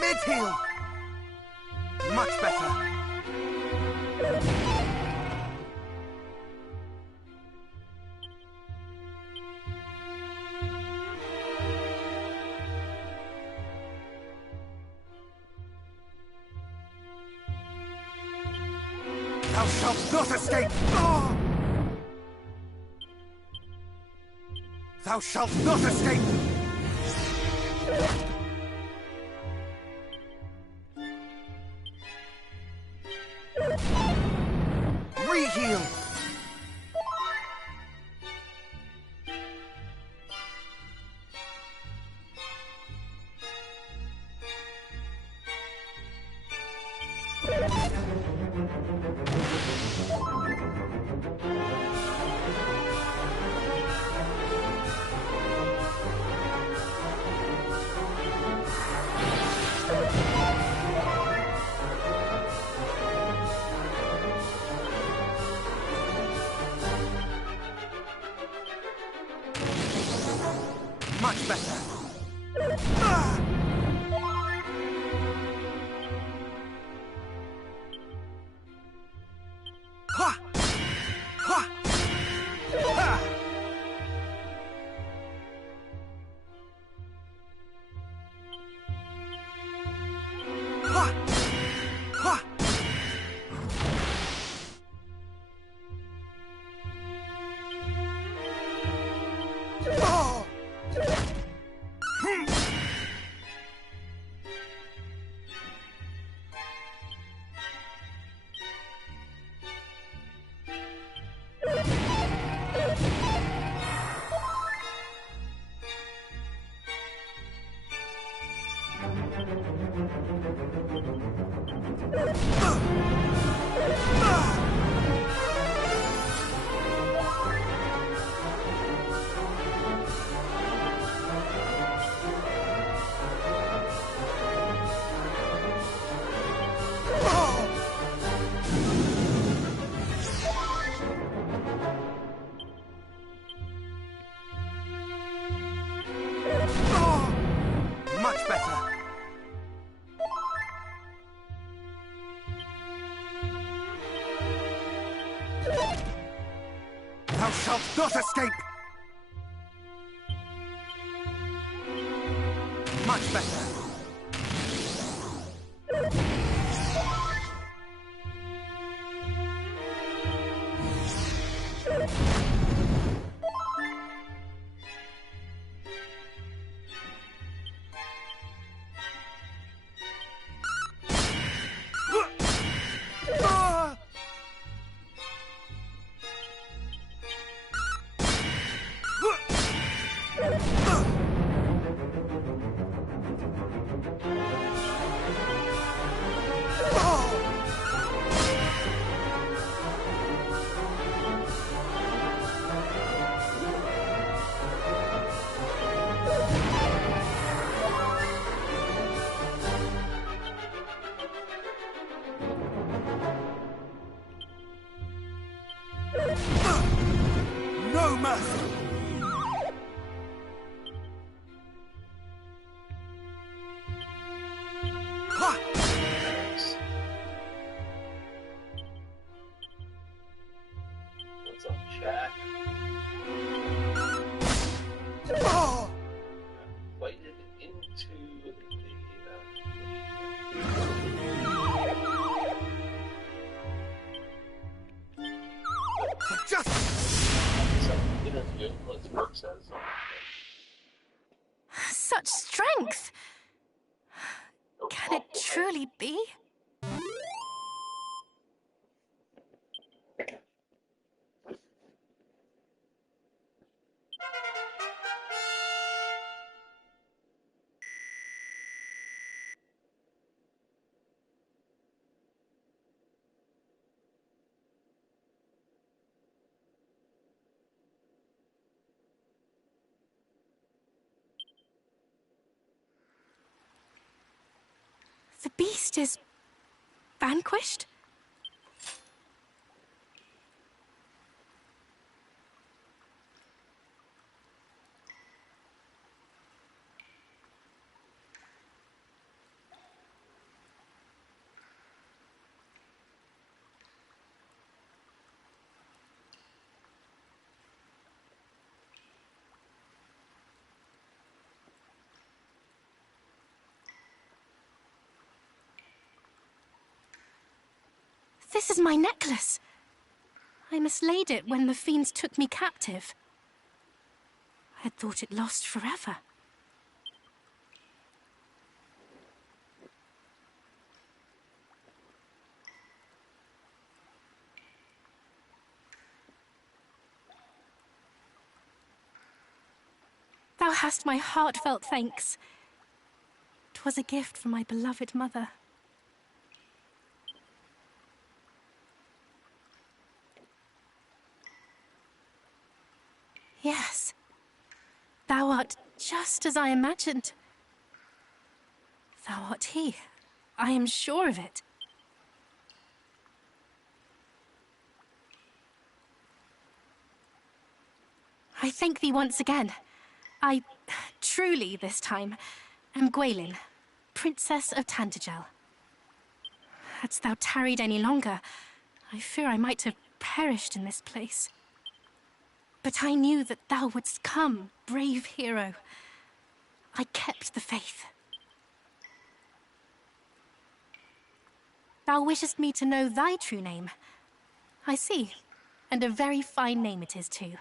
Mid-heel! Much better. Thou shalt not escape! Oh! Thou shalt not escape! Re-heal! Much better. Ha! Ha! Ha! Ha! Ha! Oh! Thou shalt not escape! Much better. No mercy! What's up, chat? Invited into the interview. Let's work says. Such strength! Can it truly be? The beast is vanquished? This is my necklace. I mislaid it when the fiends took me captive. I had thought it lost forever. Thou hast my heartfelt thanks. 'Twas a gift from my beloved mother. Yes, thou art just as I imagined. Thou art he. I am sure of it. I thank thee once again. I, truly this time, am Gwaelin, Princess of Tantagel. Hadst thou tarried any longer, I fear I might have perished in this place. But I knew that thou wouldst come, brave hero. I kept the faith. Thou wishest me to know thy true name. I see, and a very fine name it is too.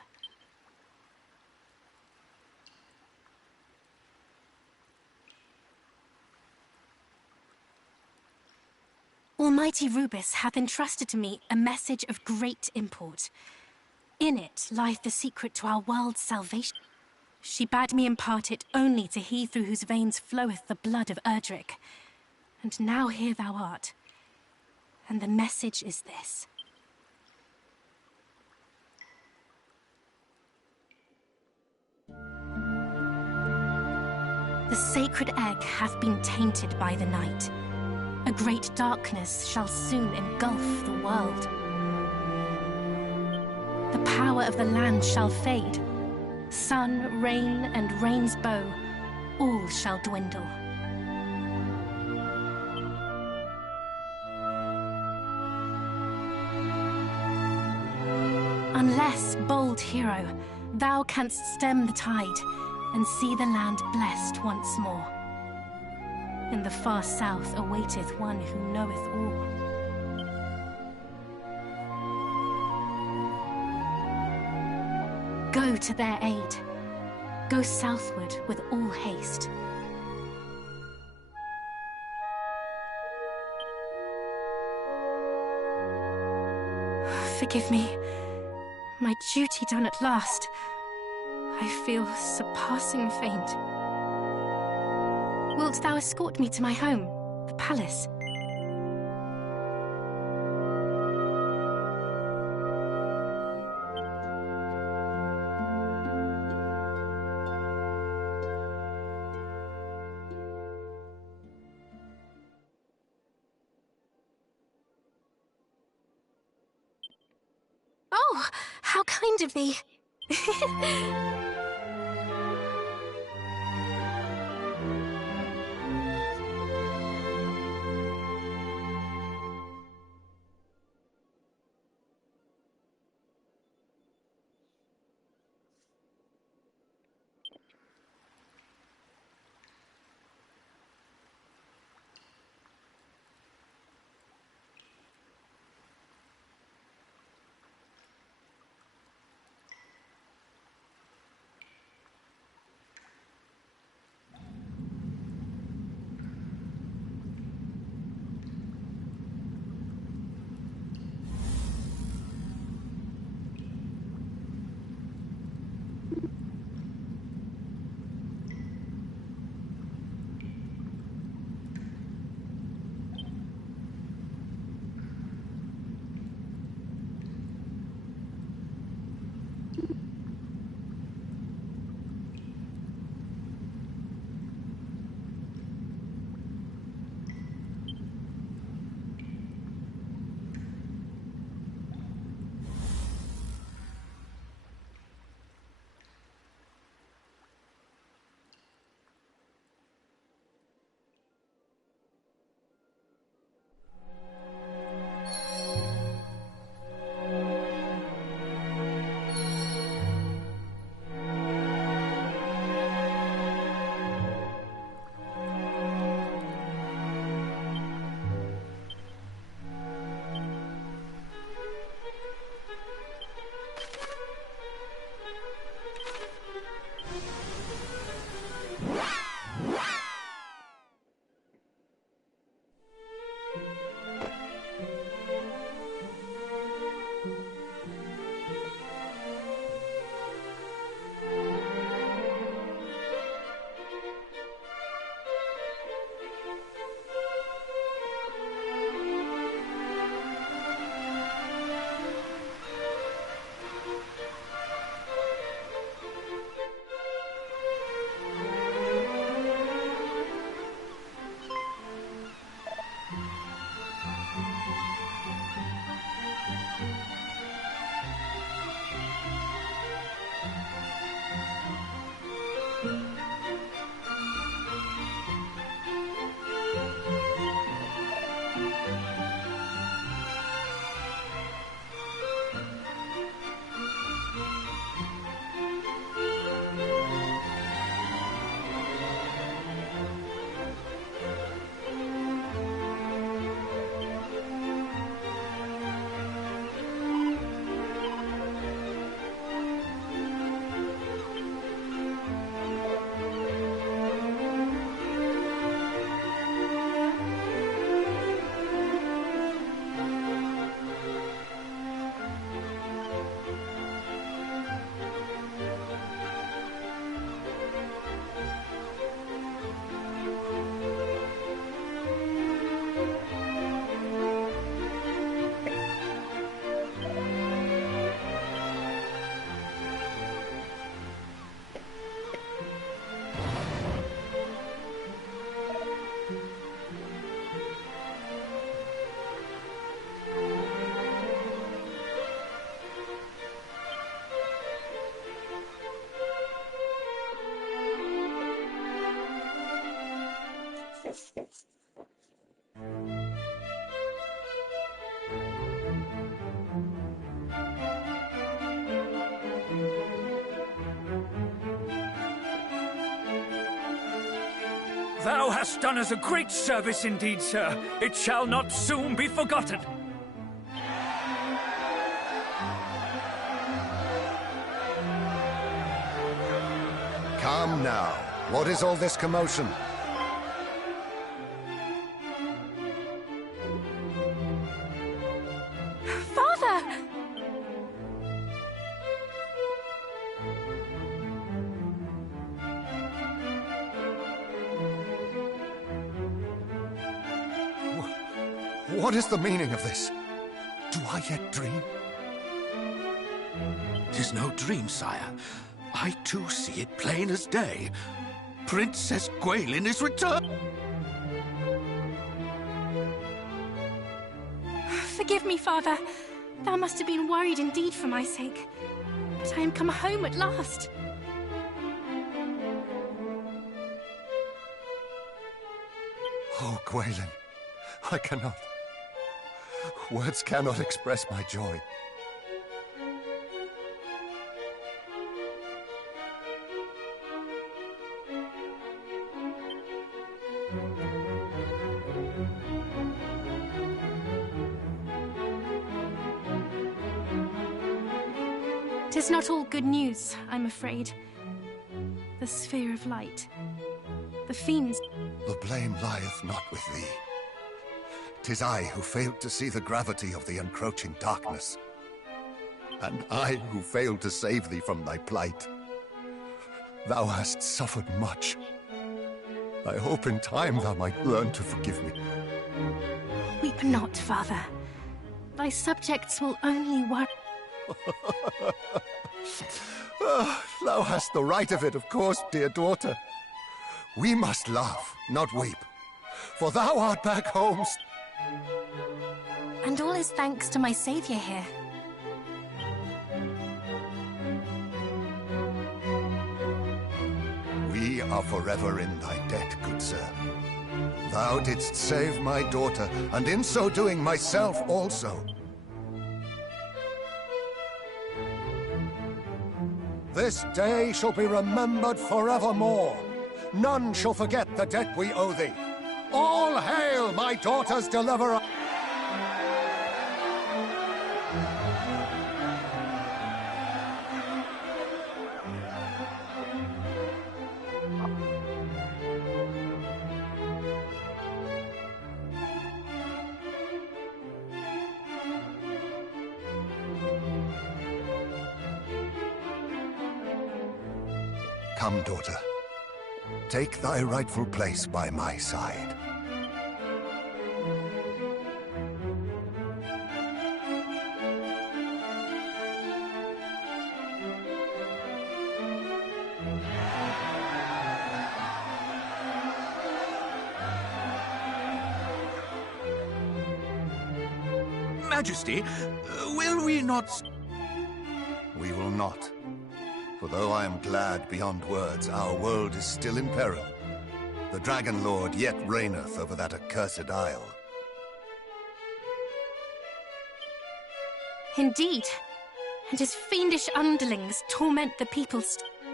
Almighty Rubis hath entrusted to me a message of great import. In it lieth the secret to our world's salvation. She bade me impart it only to he through whose veins floweth the blood of Erdrick. And now here thou art. And the message is this. The sacred egg hath been tainted by the night. A great darkness shall soon engulf the world. The power of the land shall fade. Sun, rain, and rain's bow, all shall dwindle. Unless, bold hero, thou canst stem the tide and see the land blessed once more. In the far south awaiteth one who knoweth all. Go to their aid. Go southward with all haste. Forgive me. My duty done at last. I feel surpassing faint. Wilt thou escort me to my home, the palace? Oh, how kind of thee. Thou hast done us a great service indeed, sir. It shall not soon be forgotten. Come now. What is all this commotion? Father! What is the meaning of this? Do I yet dream? 'Tis no dream, sire. I too see it plain as day. Princess Gwaelin is returned. Forgive me, Father. Thou must have been worried indeed for my sake. But I am come home at last. Oh, Gwaelin, I cannot. Words cannot express my joy. Tis not all good news, I'm afraid. The sphere of light. The fiends. The blame lieth not with thee. 'Tis I who failed to see the gravity of the encroaching darkness. And I who failed to save thee from thy plight. Thou hast suffered much. I hope in time thou might learn to forgive me. Weep not, Father. Thy subjects will only worry. Thou hast the right of it, of course, dear daughter. We must laugh, not weep. For thou art back home. And all is thanks to my savior here. We are forever in thy debt, good sir. Thou didst save my daughter, and in so doing myself also. This day shall be remembered forevermore. None shall forget the debt we owe thee. All hail my daughter's deliverer! Come, daughter. Take thy rightful place by my side. Majesty, will we not... We will not. For though I am glad beyond words, our world is still in peril. The Dragon Lord yet reigneth over that accursed isle. Indeed. And his fiendish underlings torment the people.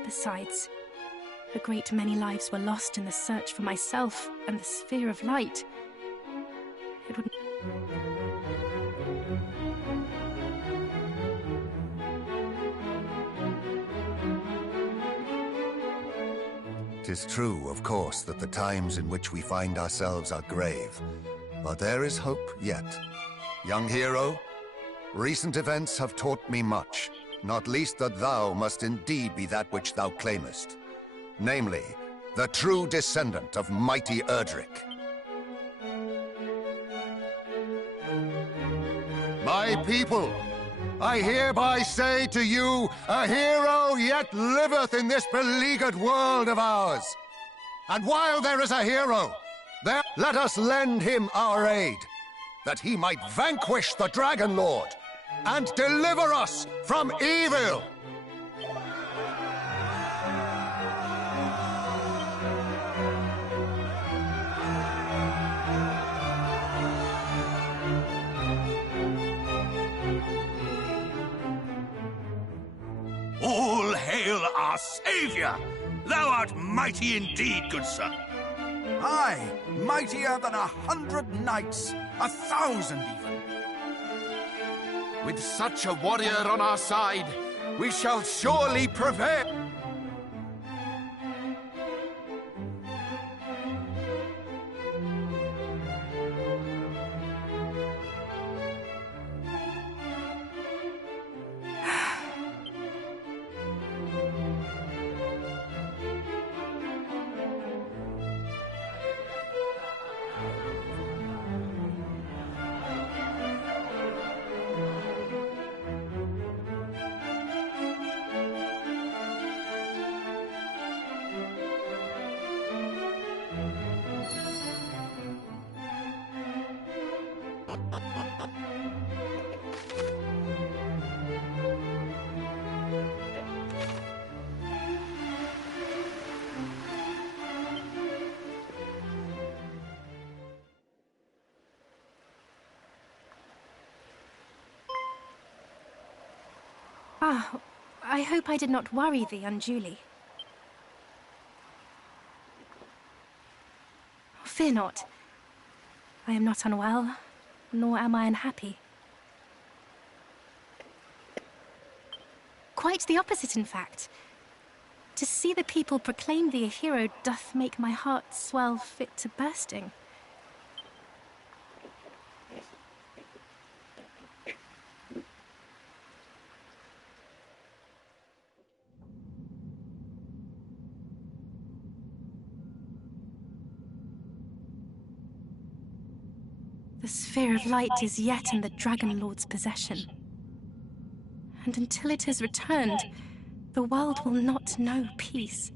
Besides, a great many lives were lost in the search for myself and the sphere of light. It would... 'Tis true, of course, that the times in which we find ourselves are grave, but there is hope yet. Young hero, recent events have taught me much, not least that thou must indeed be that which thou claimest, namely, the true descendant of mighty Erdrick. My people, I hereby say to you, a hero yet liveth in this beleaguered world of ours. And while there is a hero, let us lend him our aid, that he might vanquish the Dragon Lord and deliver us from evil. All hail our savior! Thou art mighty indeed, good sir. Aye, mightier than 100 knights, 1,000 even. With such a warrior on our side, we shall surely prevail. Ah, I hope I did not worry thee unduly. Fear not. I am not unwell, nor am I unhappy. Quite the opposite, in fact. To see the people proclaim thee a hero doth make my heart swell fit to bursting. The sphere of light is yet in the Dragon Lord's possession. And until it is returned, the world will not know peace.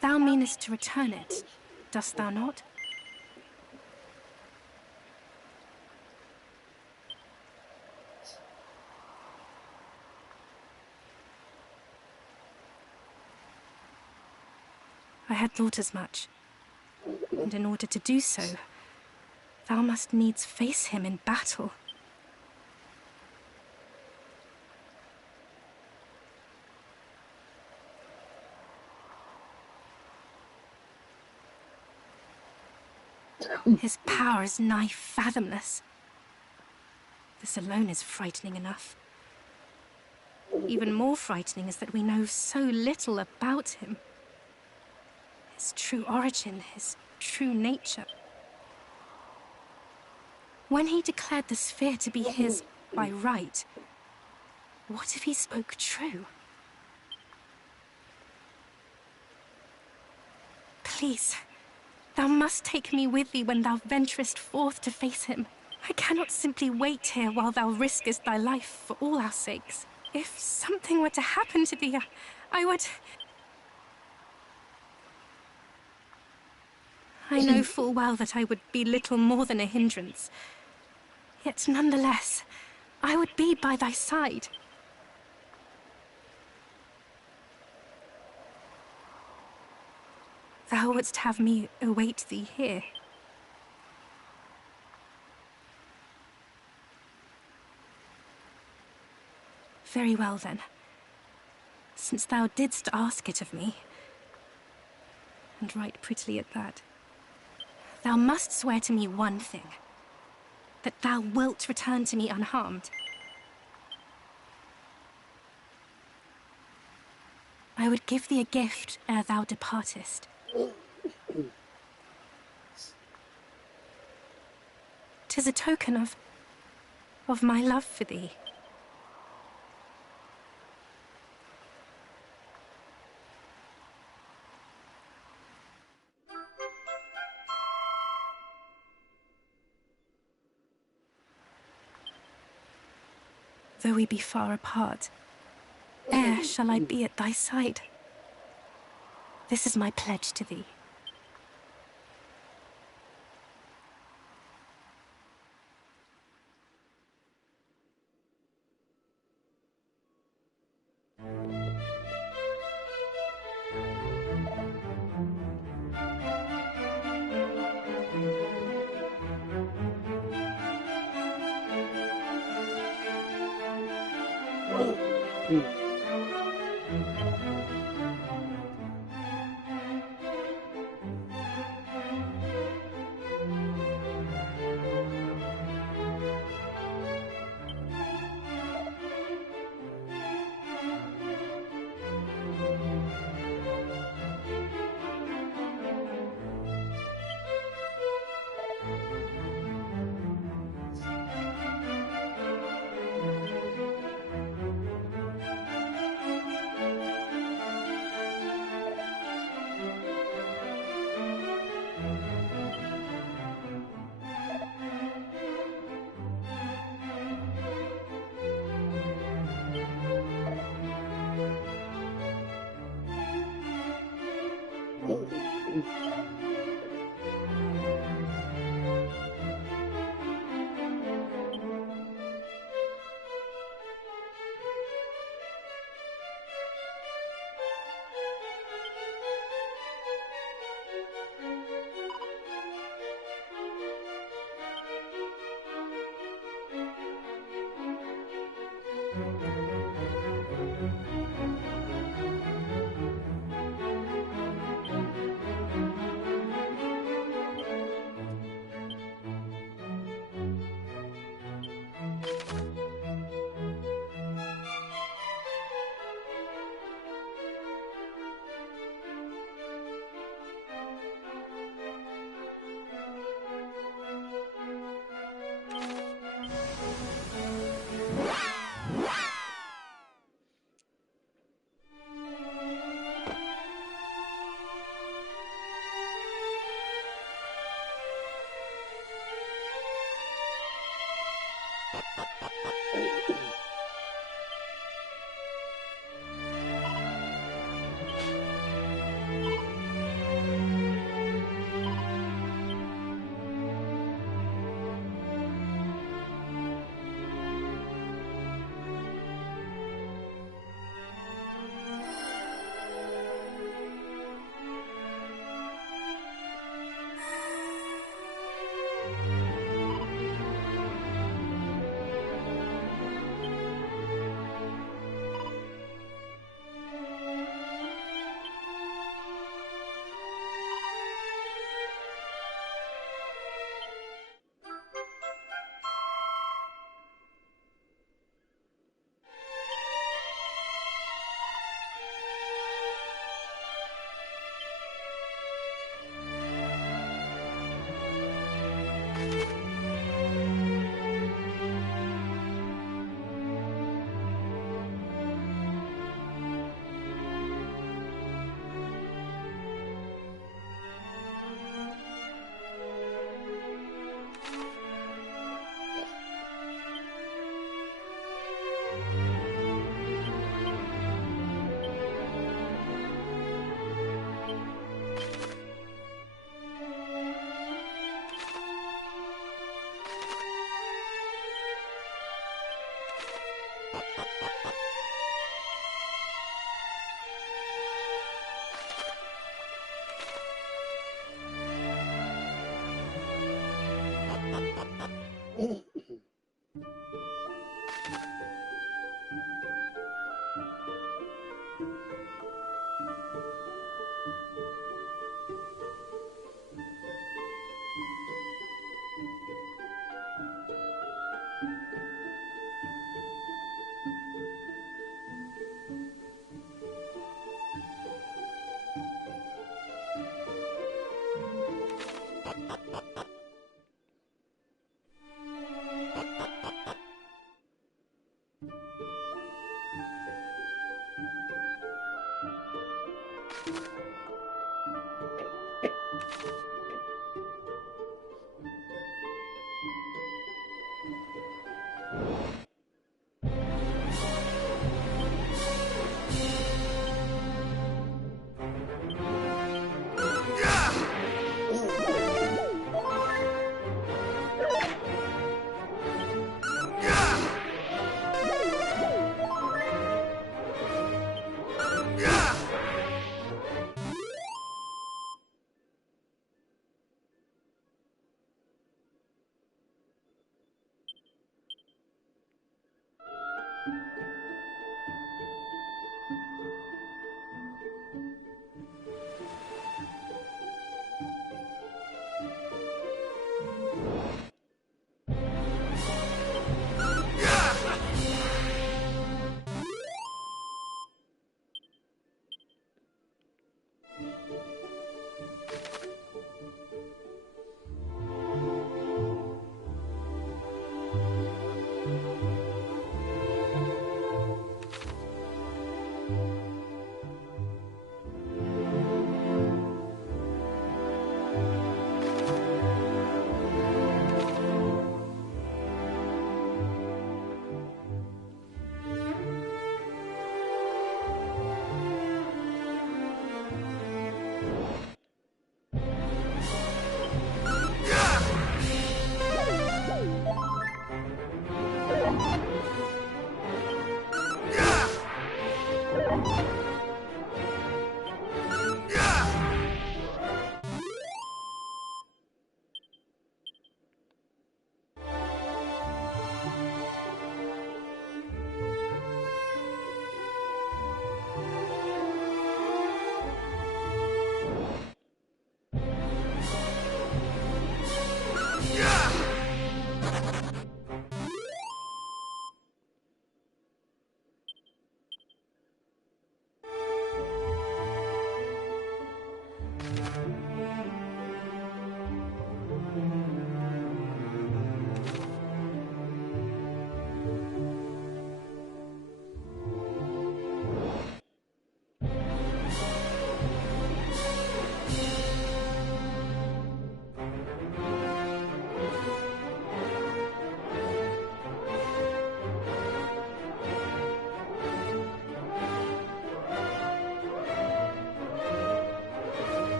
Thou meanest to return it, dost thou not? I had thought as much, and in order to do so, thou must needs face him in battle. His power is nigh fathomless. This alone is frightening enough. Even more frightening is that we know so little about him. His true origin, his true nature. When he declared the sphere to be his by right, what if he spoke true? Please, thou must take me with thee when thou venturest forth to face him. I cannot simply wait here while thou riskest thy life for all our sakes. If something were to happen to thee, I would... I know full well that I would be little more than a hindrance. Yet nonetheless, I would be by thy side. Thou wouldst have me await thee here. Very well then. Since thou didst ask it of me, and right prettily at that, thou must swear to me one thing. That thou wilt return to me unharmed. I would give thee a gift ere thou departest. 'Tis a token of my love for thee. Though we be far apart, e'er shall I be at thy side. This is my pledge to thee.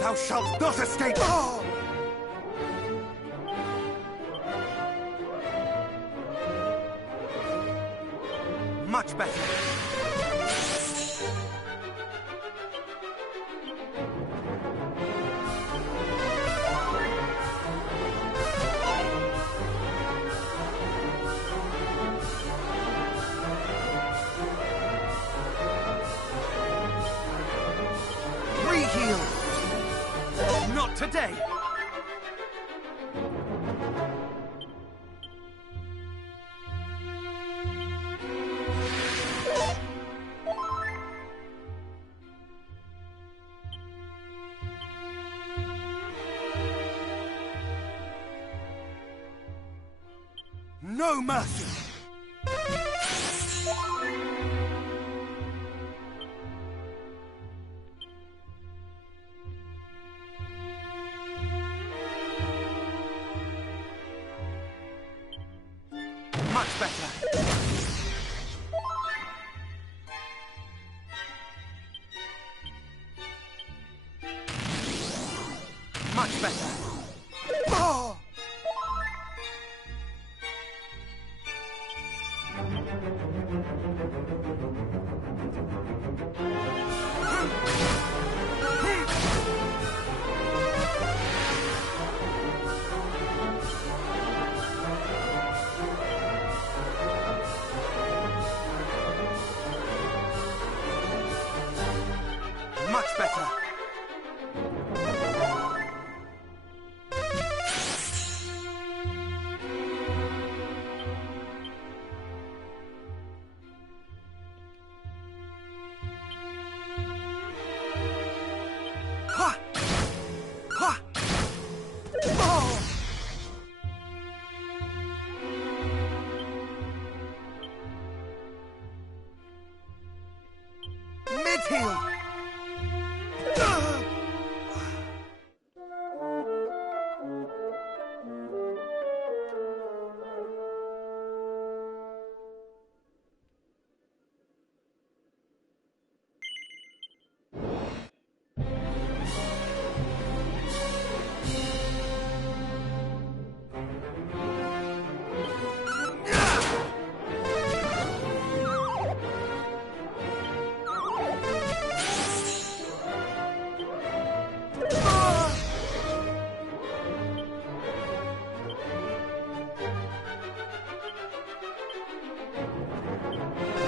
Thou shalt not escape! Oh! Much better. Re-heal! Not today! No mercy! Much better. Much better. Oh! Much better. Ha! Ha! Oh! Mid-heal!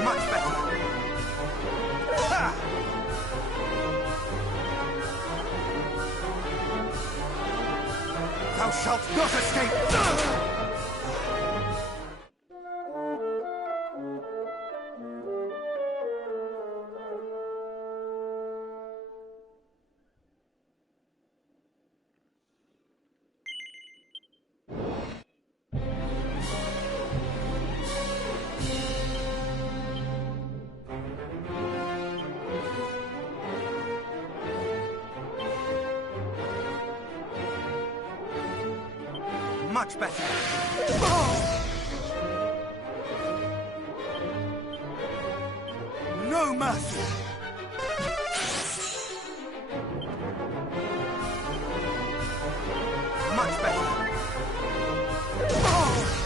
Much better. Ha! Thou shalt not escape! Much better. Oh! No mercy. Much better. Oh!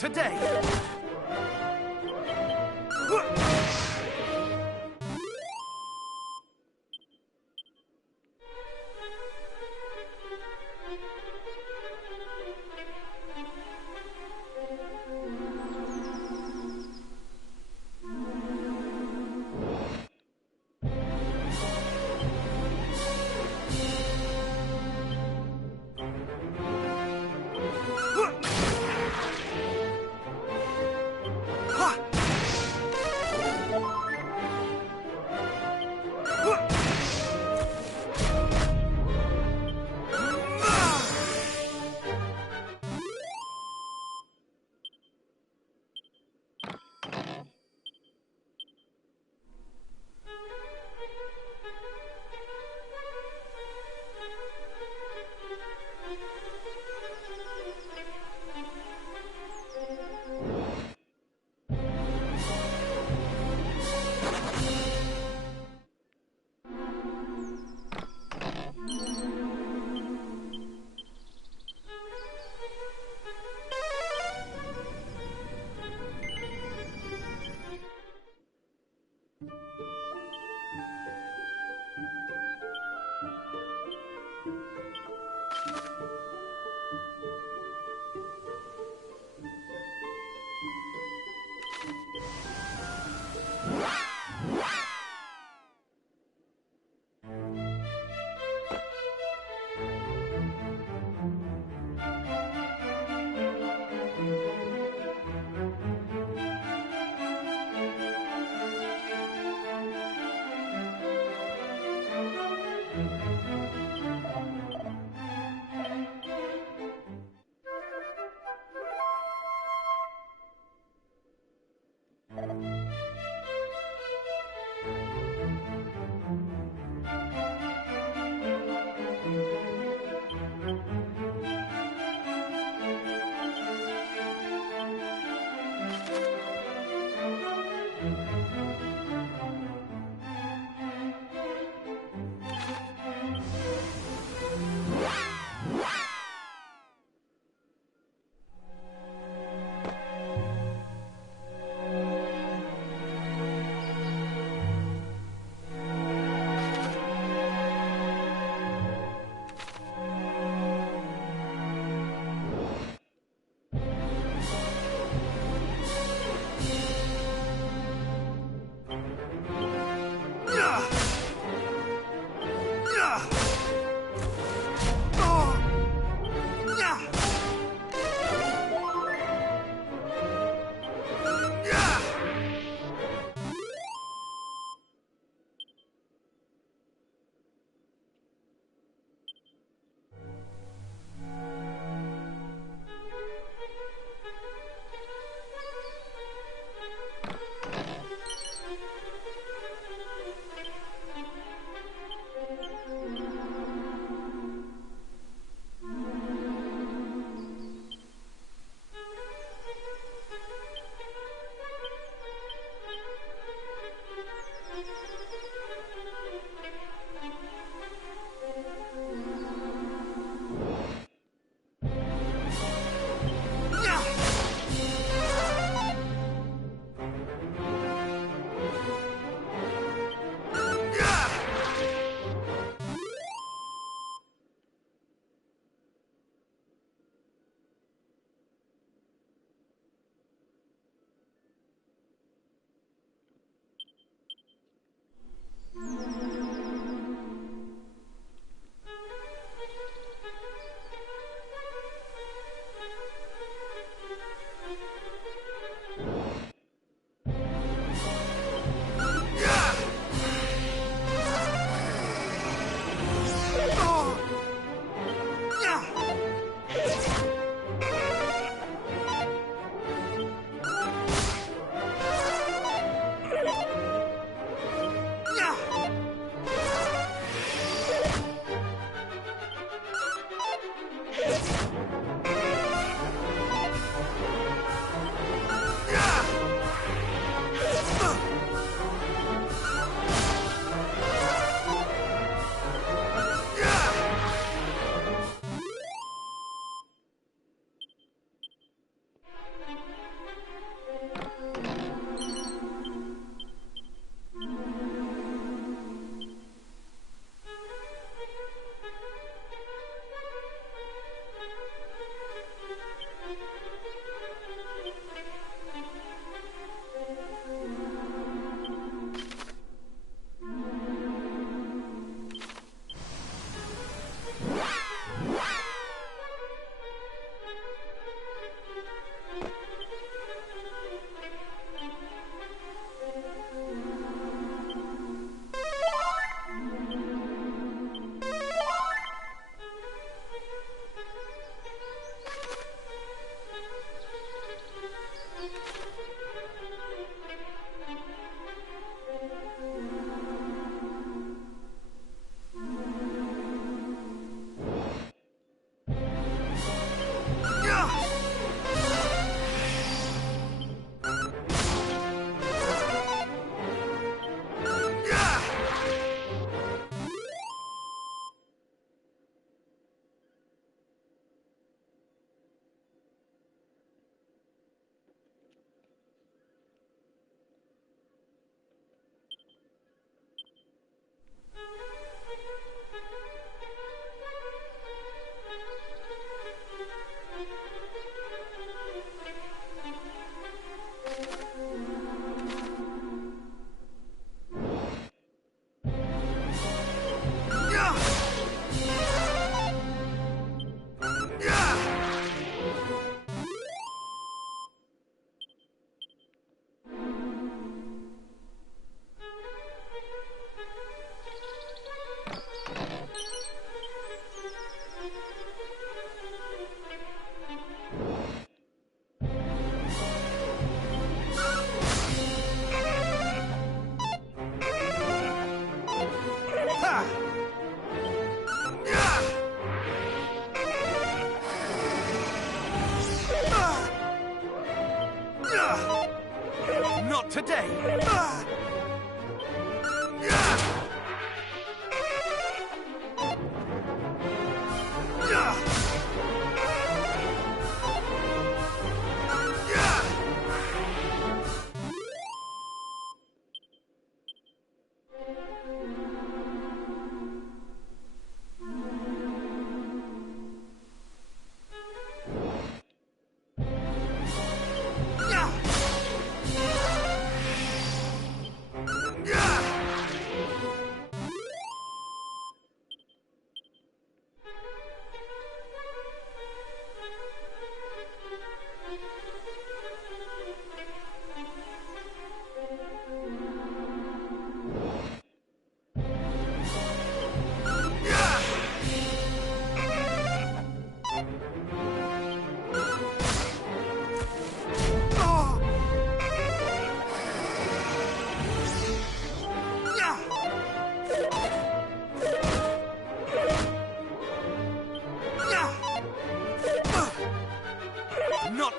today.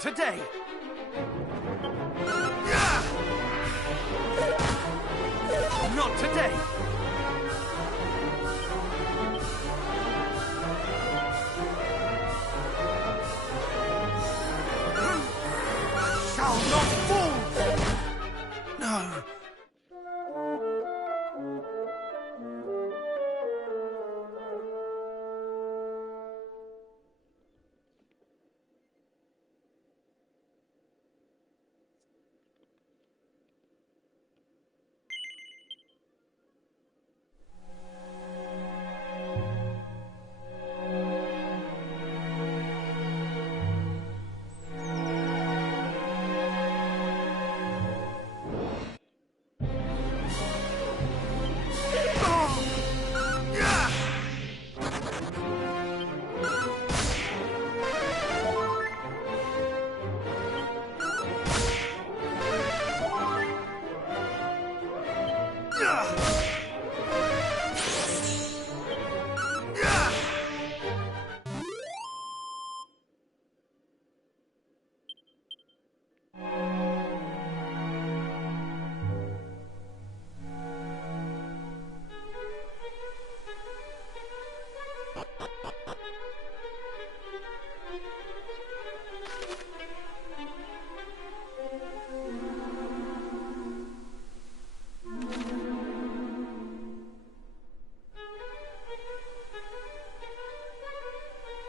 today! Not today! I shall not fall! No.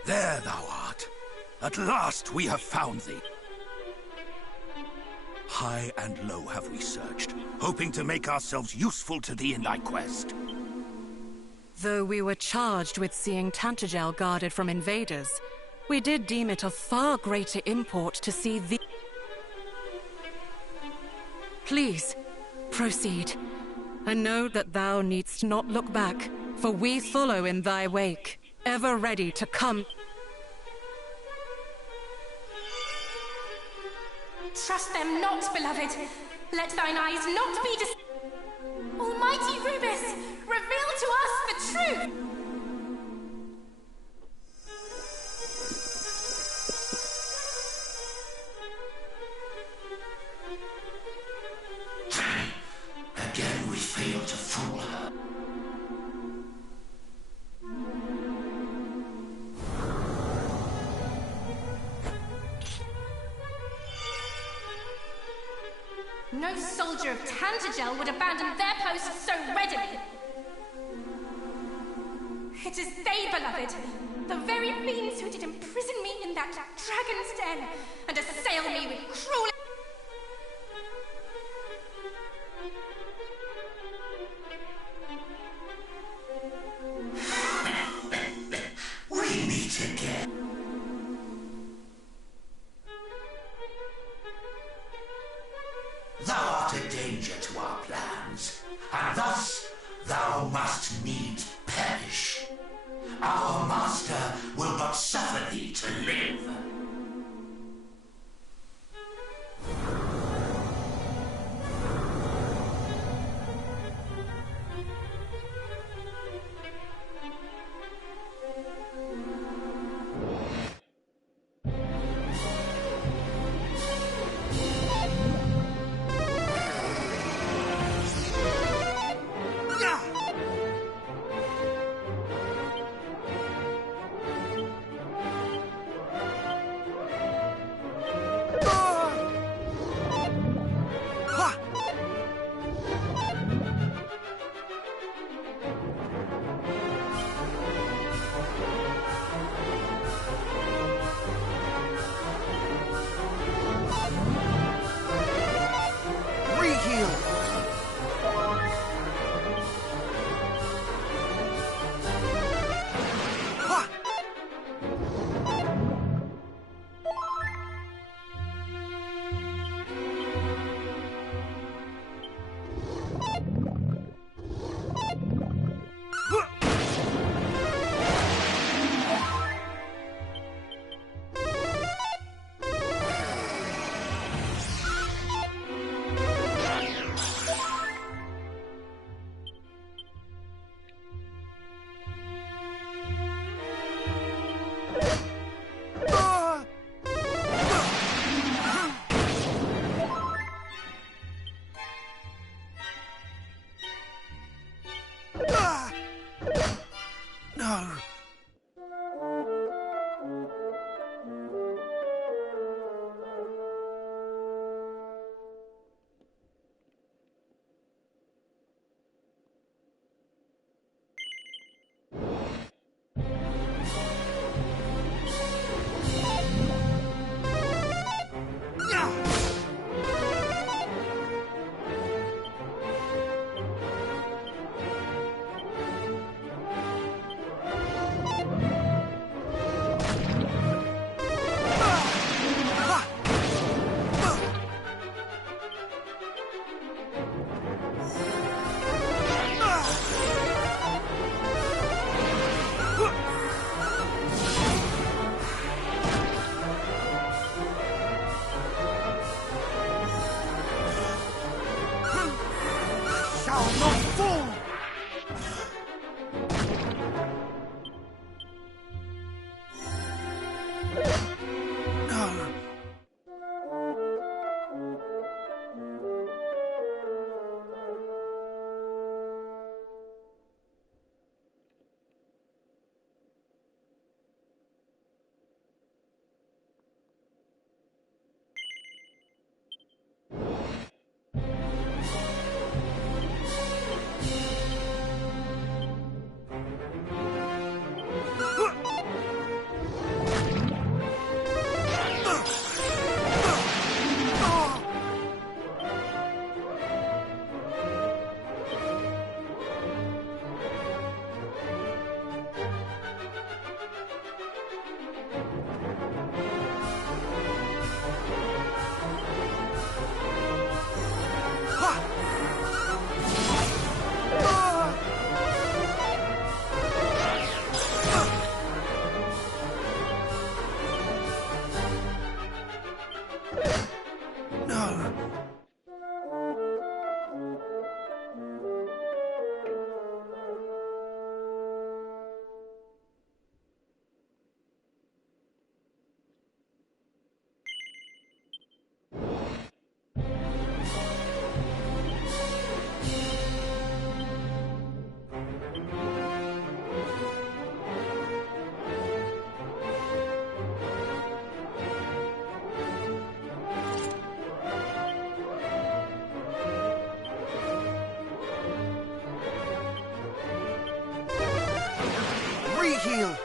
There thou art. At last we have found thee. High and low have we searched, hoping to make ourselves useful to thee in thy quest. Though we were charged with seeing Tantagel guarded from invaders, we did deem it of far greater import to see thee. Please, proceed. And know that thou needst not look back, for we follow in thy wake, ever ready to come. Trust them not, beloved. Let thine eyes not be deceived. Almighty Rubus, reveal to us the truth! Again we fail to fool her. No soldier of Tantagel would abandon their post so readily. It is they, beloved, the very fiends who did imprison me in that dragon's den and assail me with cruel... We meet again. Thou art a danger to our plans, and thus thou must needs perish. Our master will but suffer thee to live. Re-heal!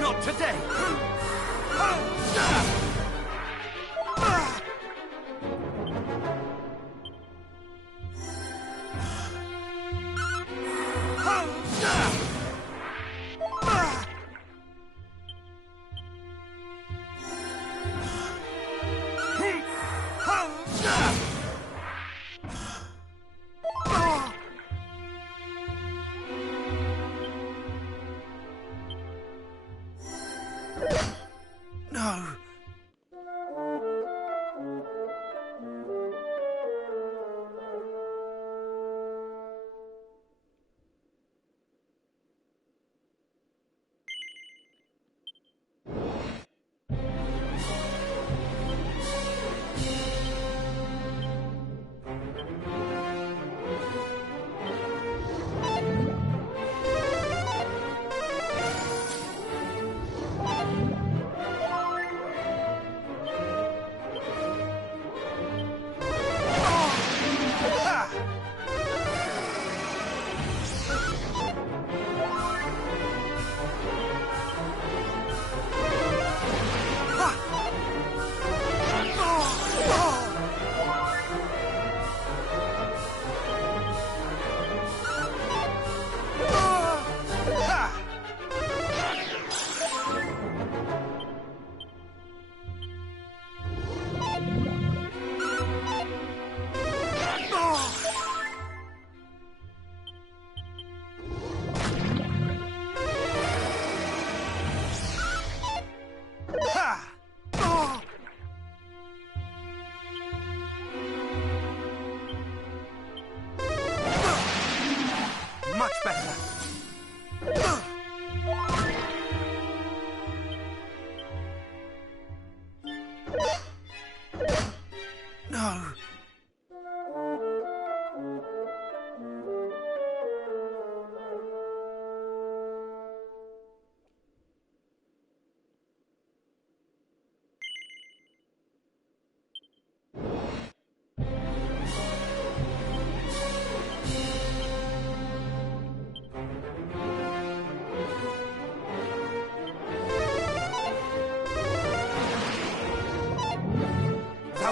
Not today! No.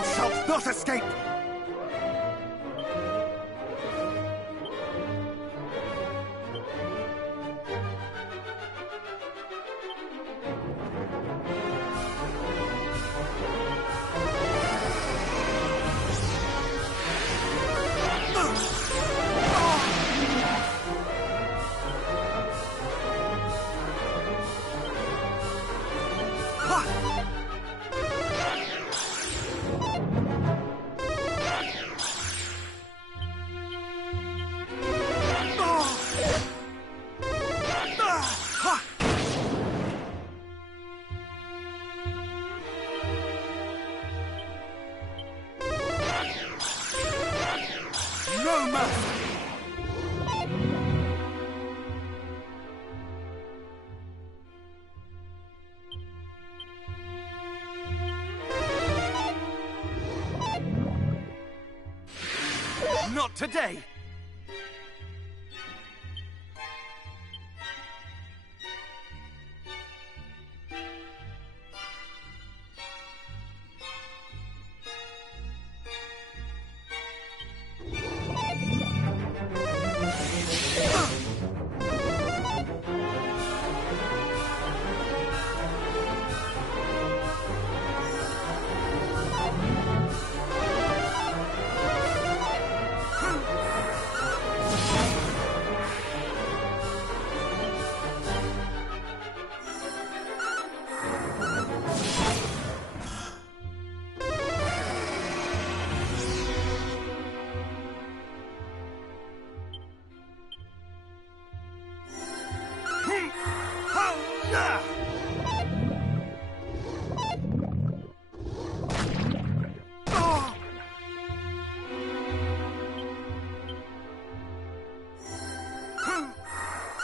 Thou shalt not escape! No mercy! Not today!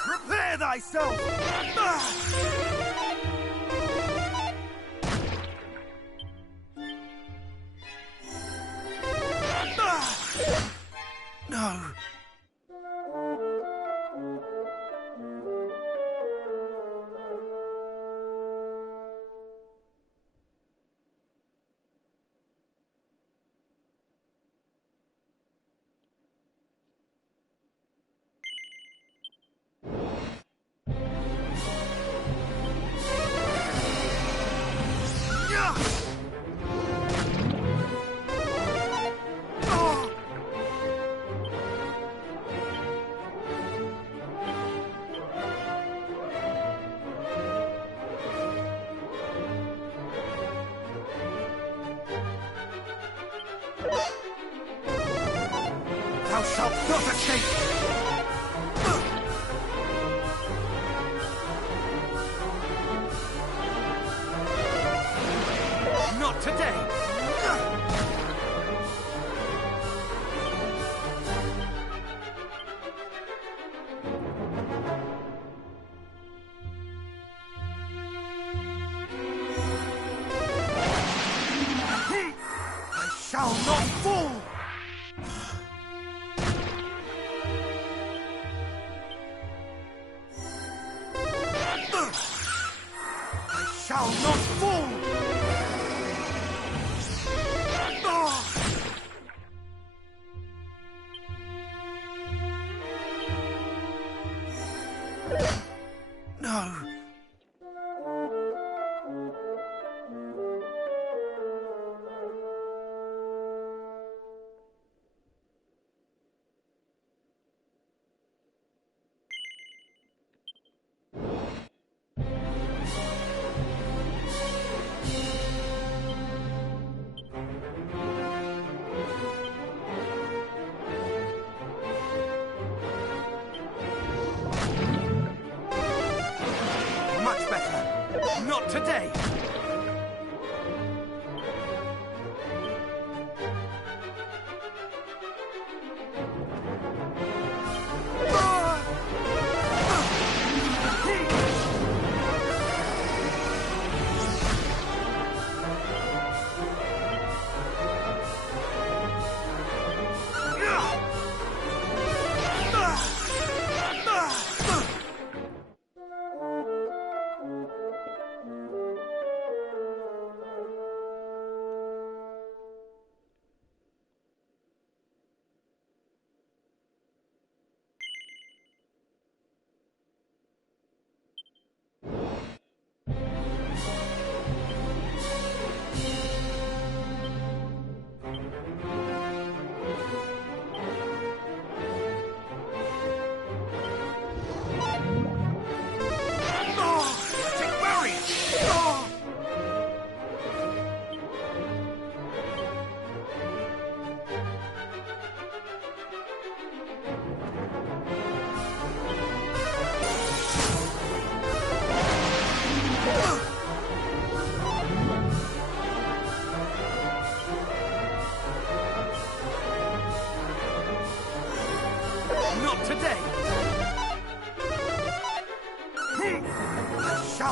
Prepare thyself! No. Thou shalt not escape! Not today! I shall not fall! I shall not fall! No. Much better. Not today.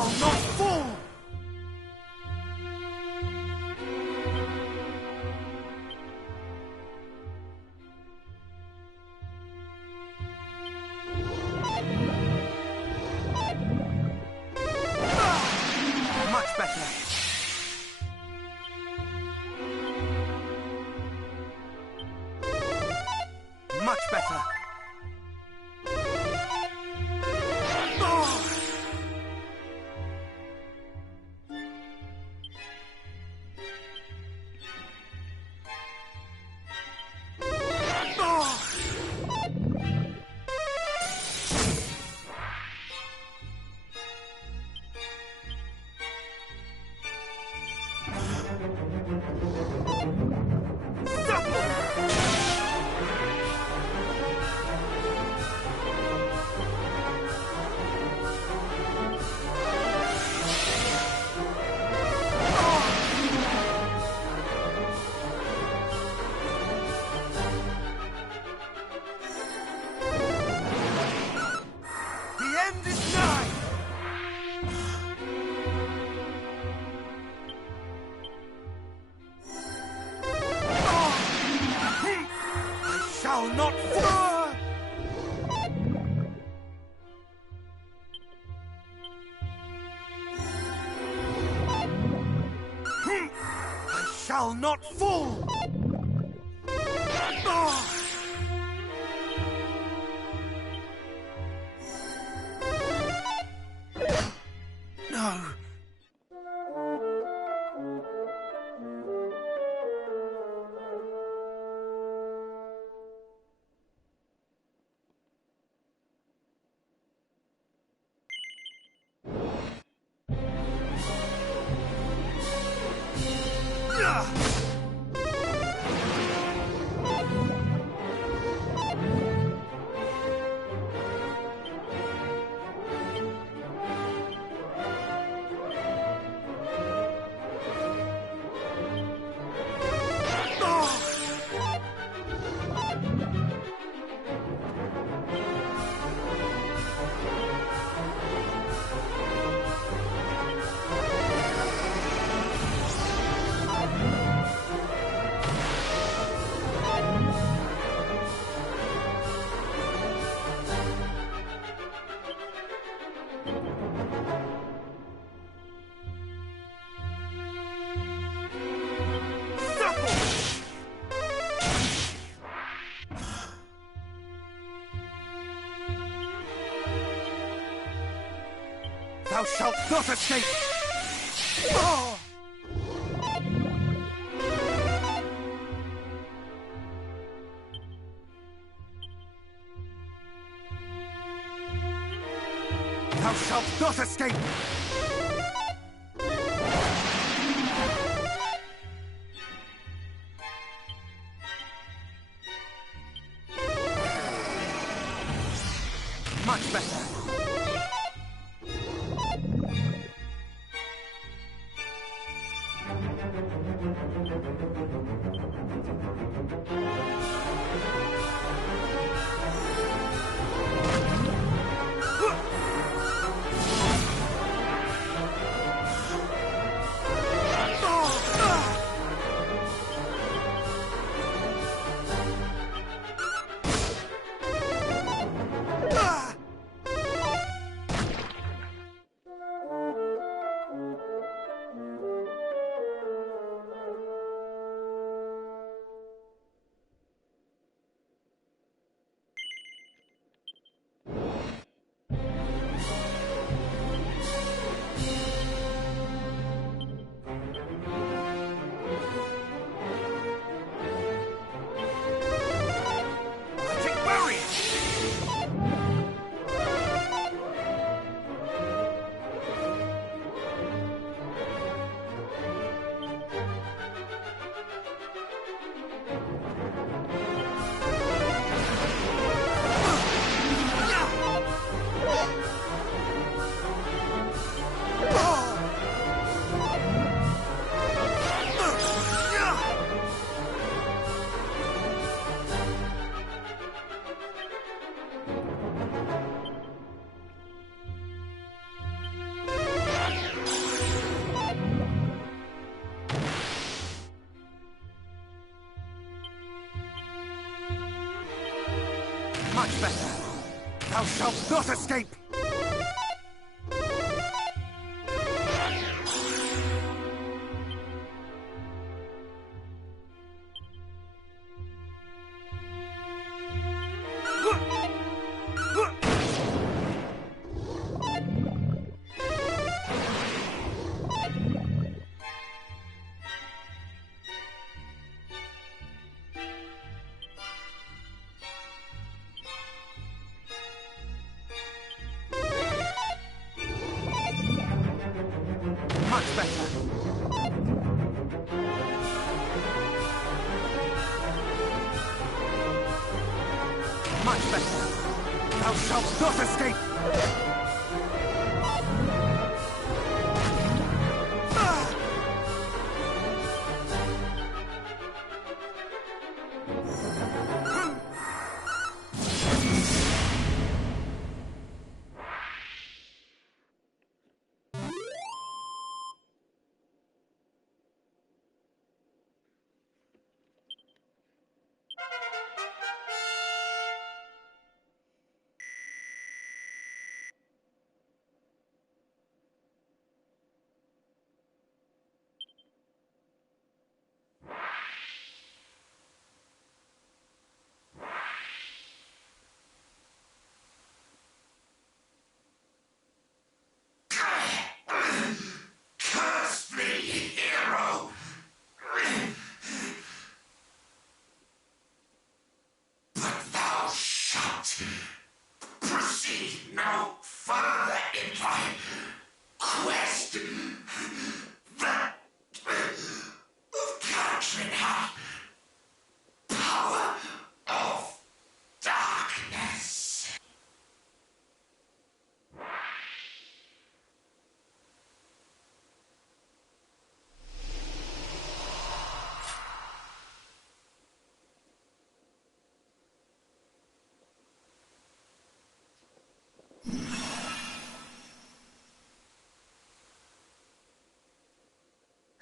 shall not fall! Much better. Much better. Shall not fall! I shall not fall! No. Thou shalt not escape! Thou shalt not escape! Much better. shalt not escape! Much better. Much better. Thou shalt not escape! Curse thee, hero! But thou shalt proceed no further in thy quest that of capturing her power of darkness.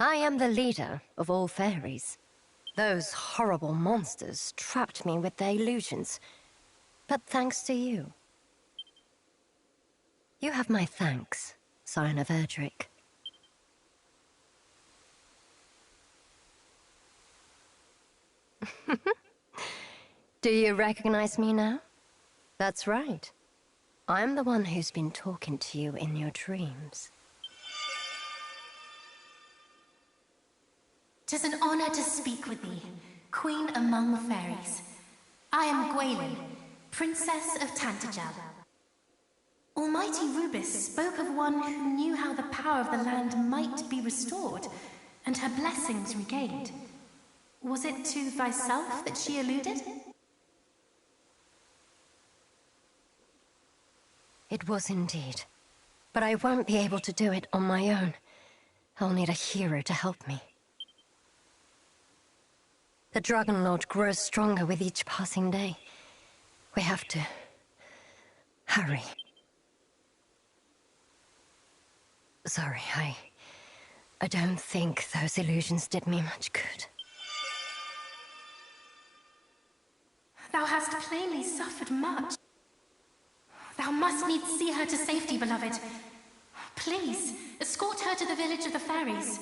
I am the leader of all fairies. Those horrible monsters trapped me with their illusions. But thanks to you. You have my thanks, Scion of Erdrick. Do you recognize me now? That's right. I'm the one who's been talking to you in your dreams. 'Tis an honor to speak with thee, Queen among the fairies. I am Gwaelin, Princess of Tantagel. Almighty Rubis spoke of one who knew how the power of the land might be restored, and her blessings regained. Was it to thyself that she alluded? It was indeed. But I won't be able to do it on my own. I'll need a hero to help me. The Dragon Lord grows stronger with each passing day. We have to hurry. Sorry, I don't think those illusions did me much good. Thou hast plainly suffered much. Thou must needs see her to safety, beloved. Please, escort her to the village of the fairies.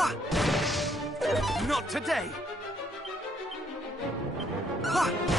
Not today! Ha!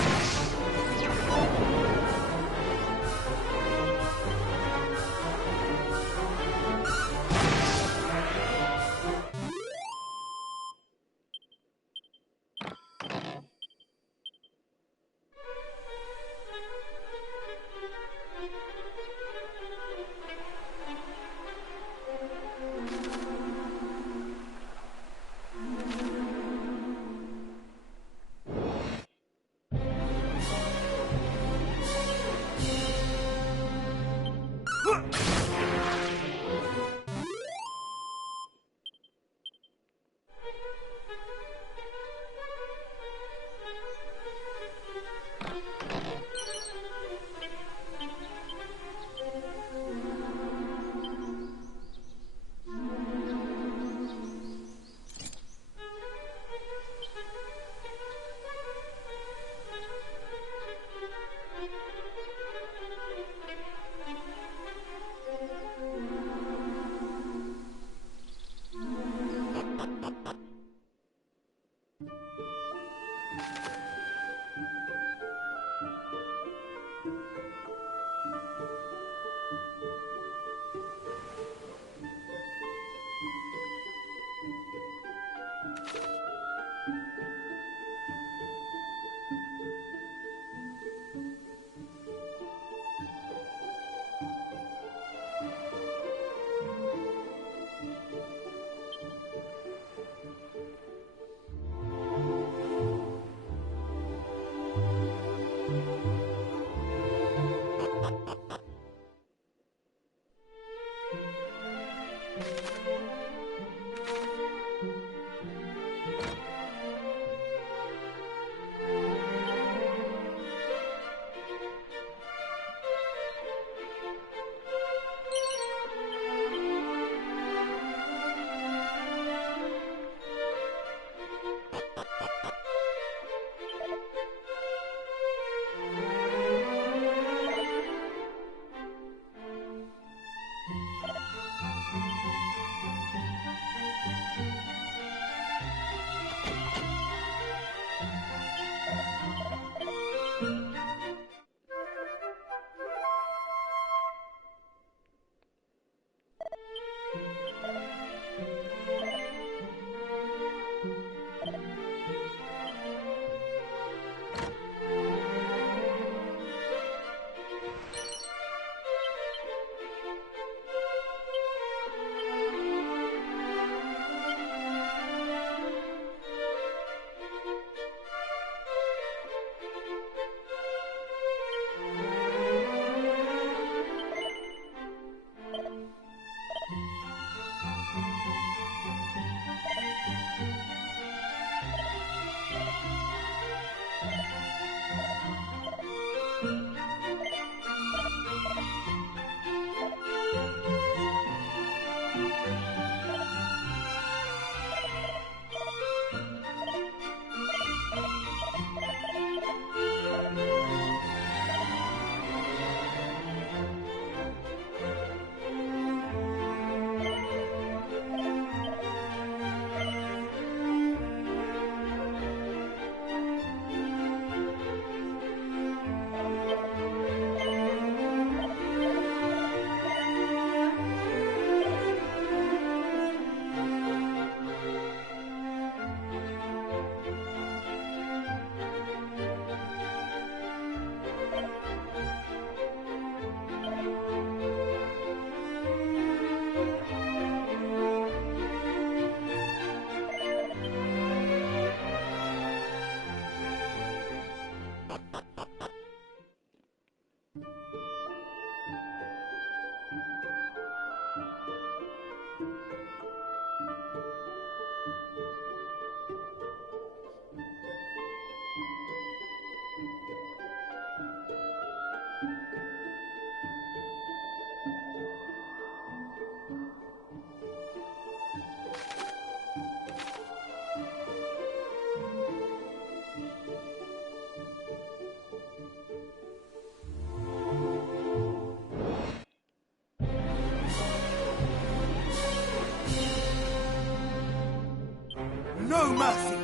no mercy!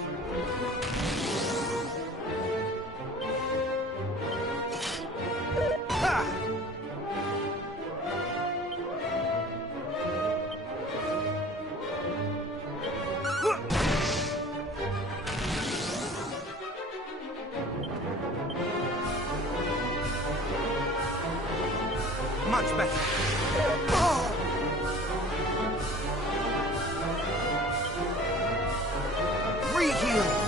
Much better. Re-heal.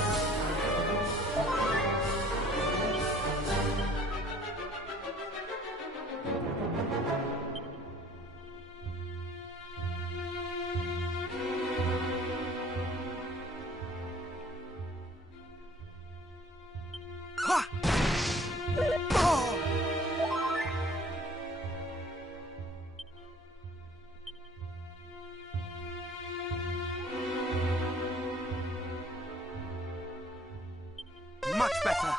Much better.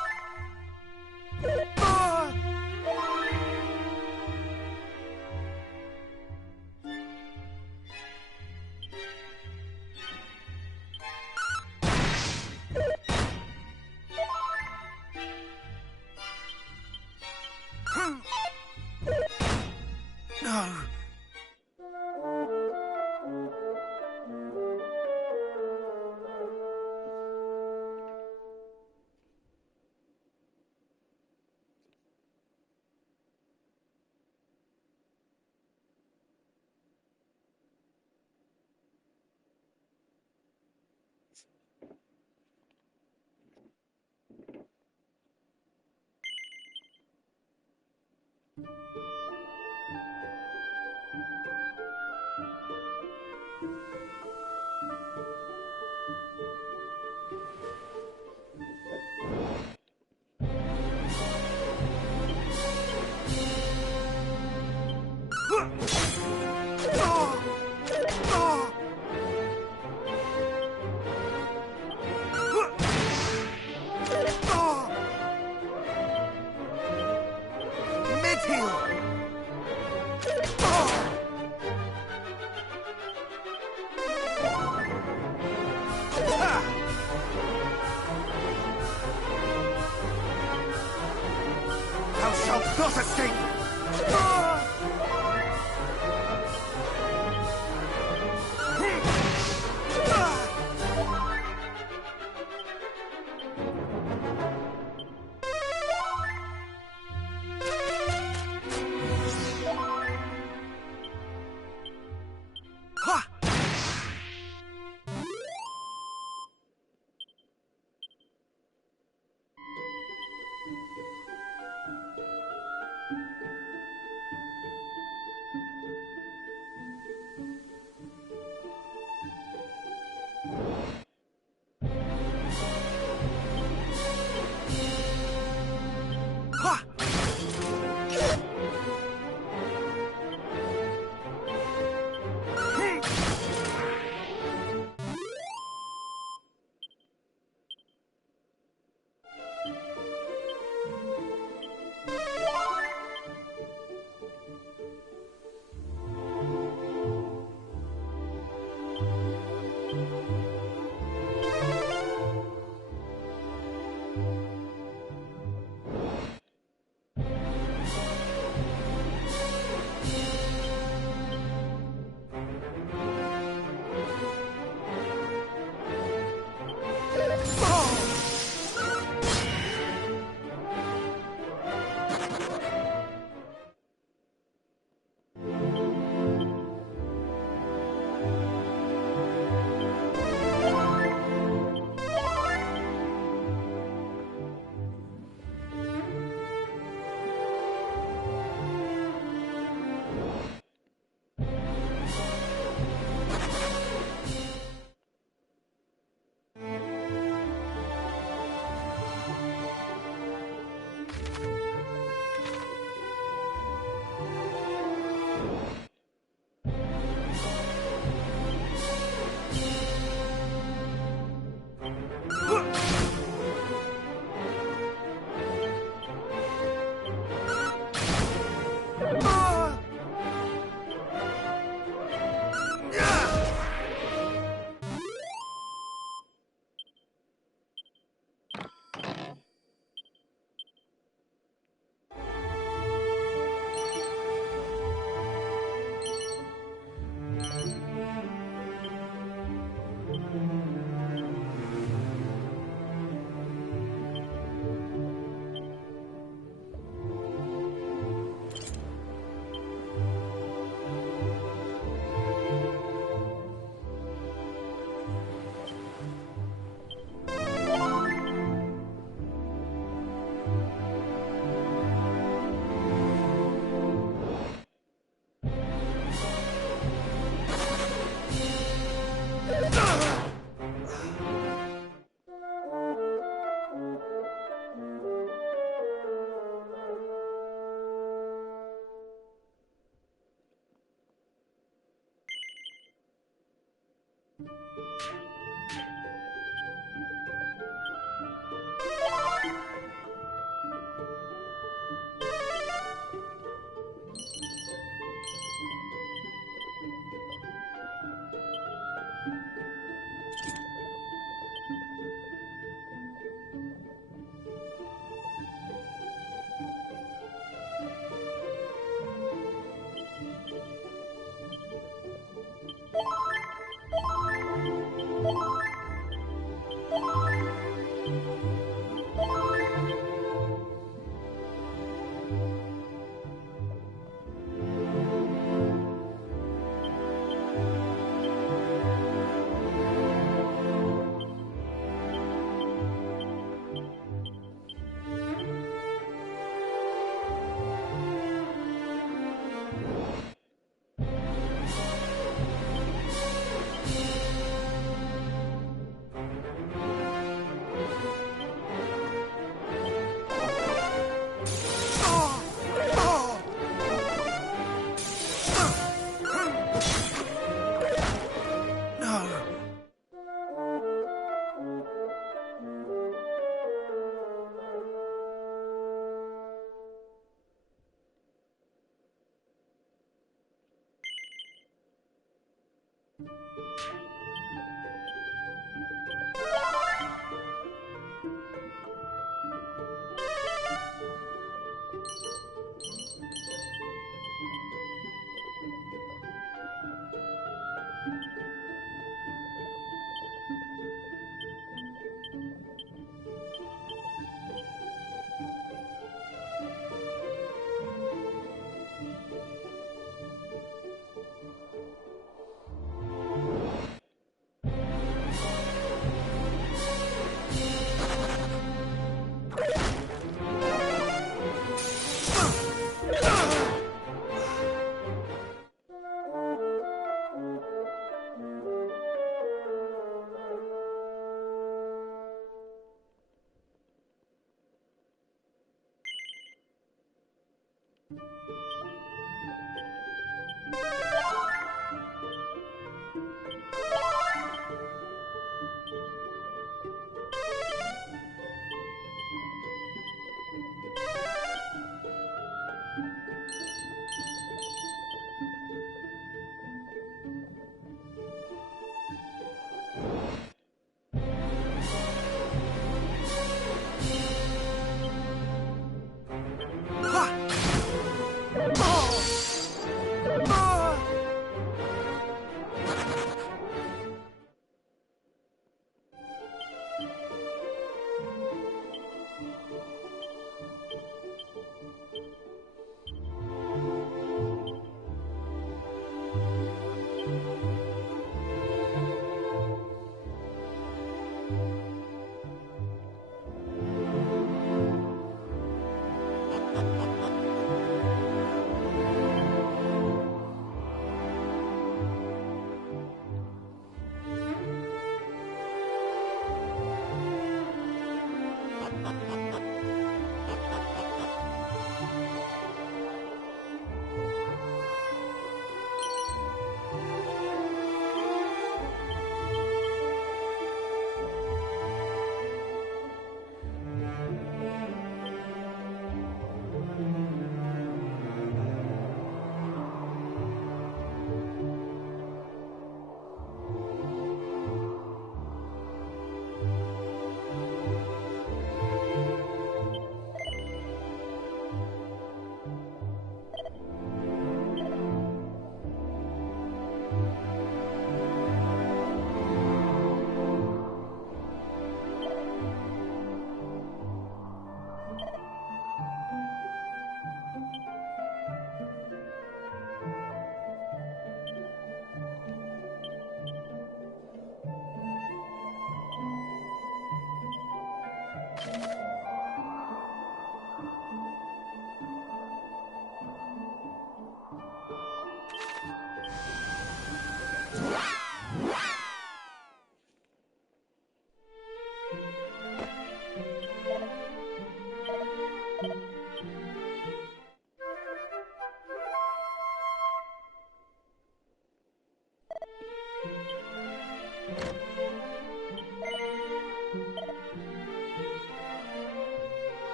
No. Thou shalt not escape!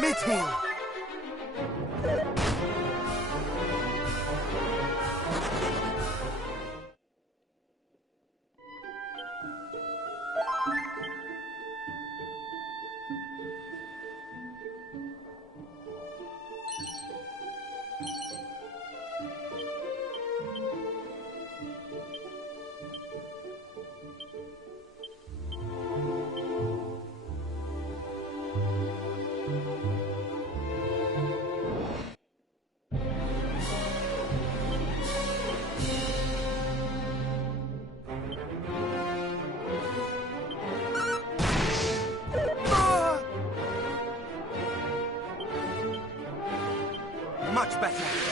Mithiel! Much better.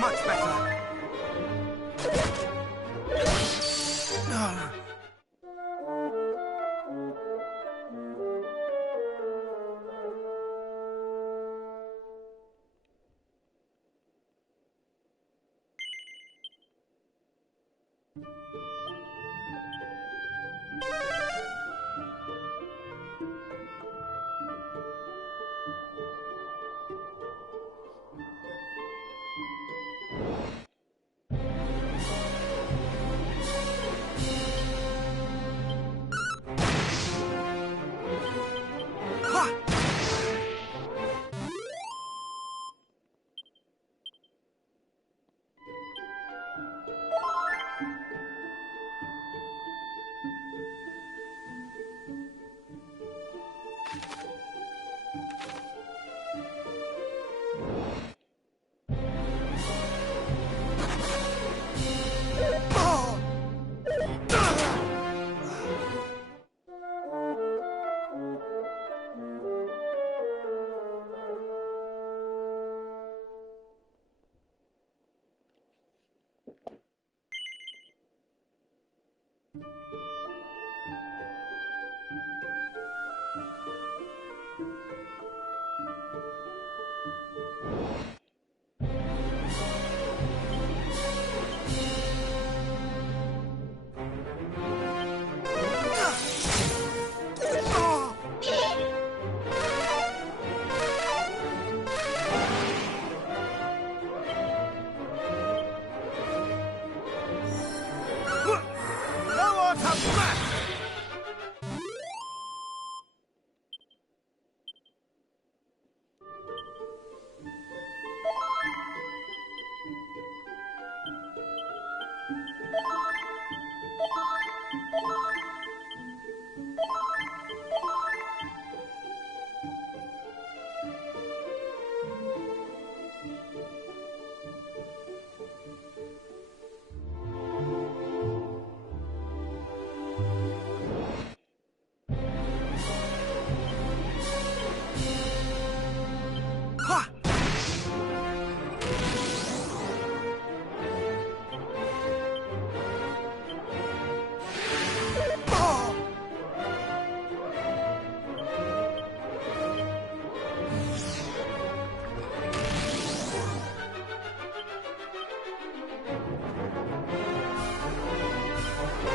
Much better.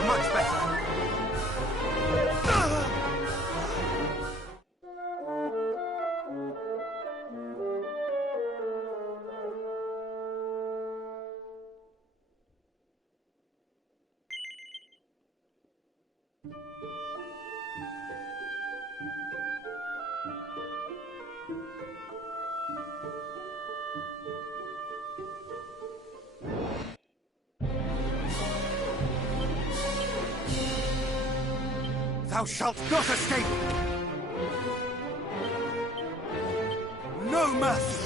Much better. Thou shalt not escape! No mercy!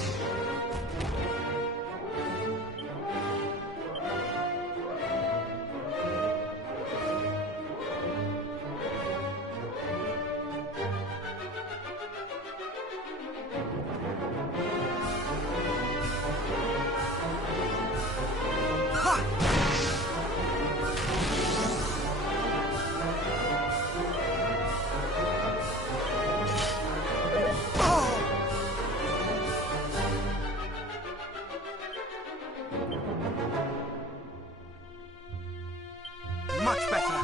Much better.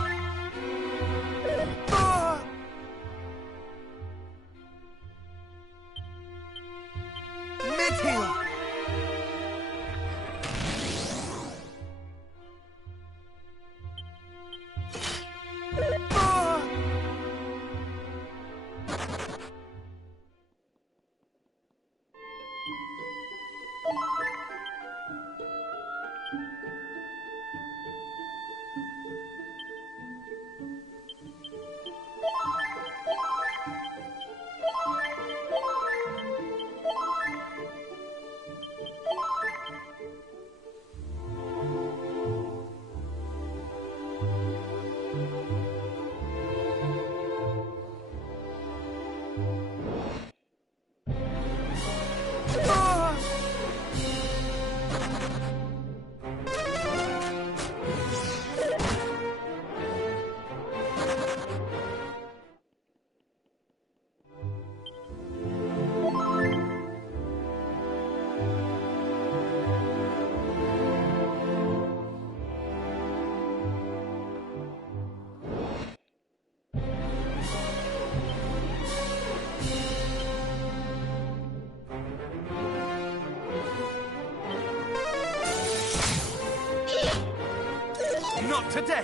Mid-heal! Not today!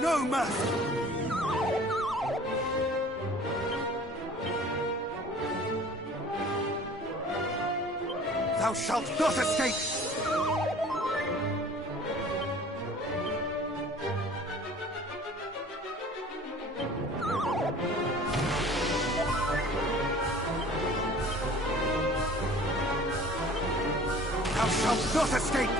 No mercy! Thou shalt not escape! Thou shalt not escape!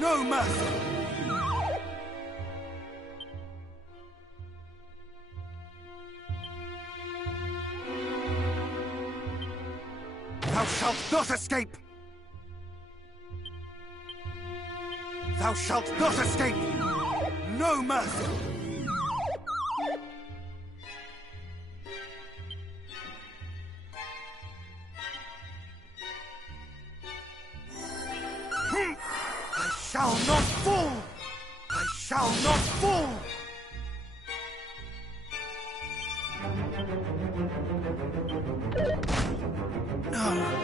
No mercy! Thou shalt not escape! Thou shalt not escape! No mercy! I shall not fall! I shall not fall! No!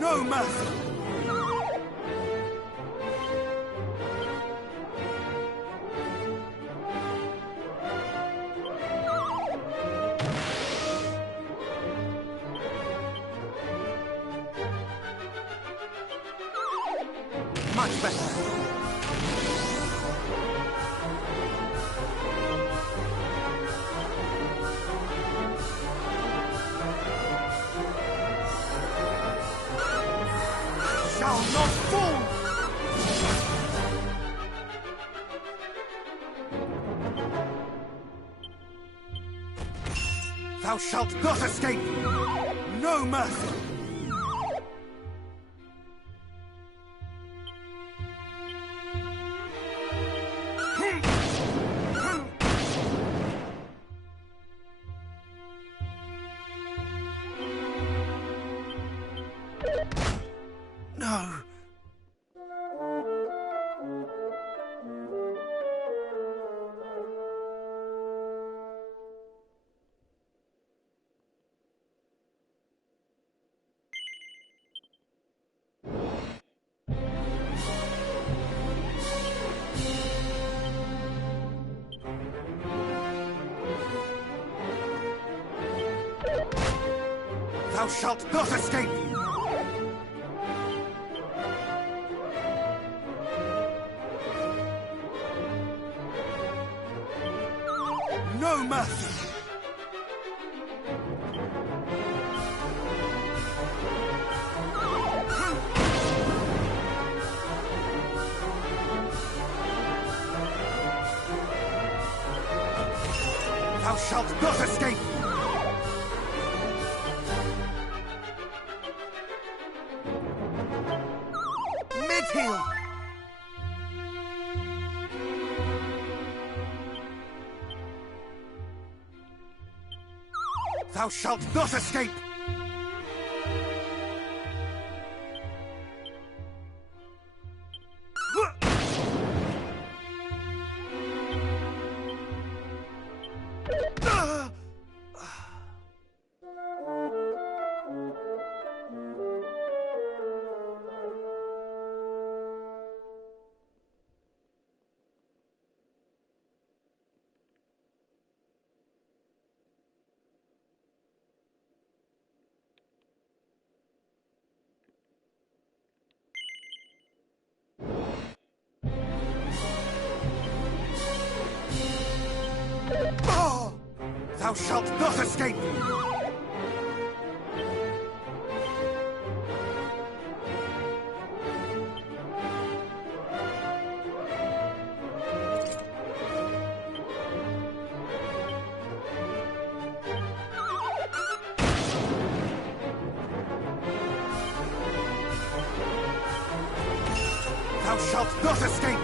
No mercy! Much better. Shall not fall! Thou shalt not escape! No mercy! No! Thou shalt not escape! No mercy! Thou shalt not escape! Mid-heel! Thou shalt not escape! Thou shalt not escape! Thou shalt not escape!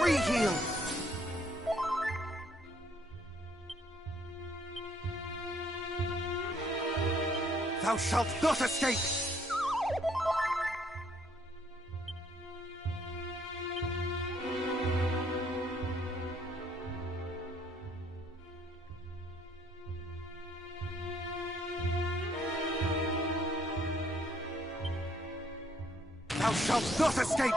Re-heal! Thou shalt not escape! Thou shalt not escape!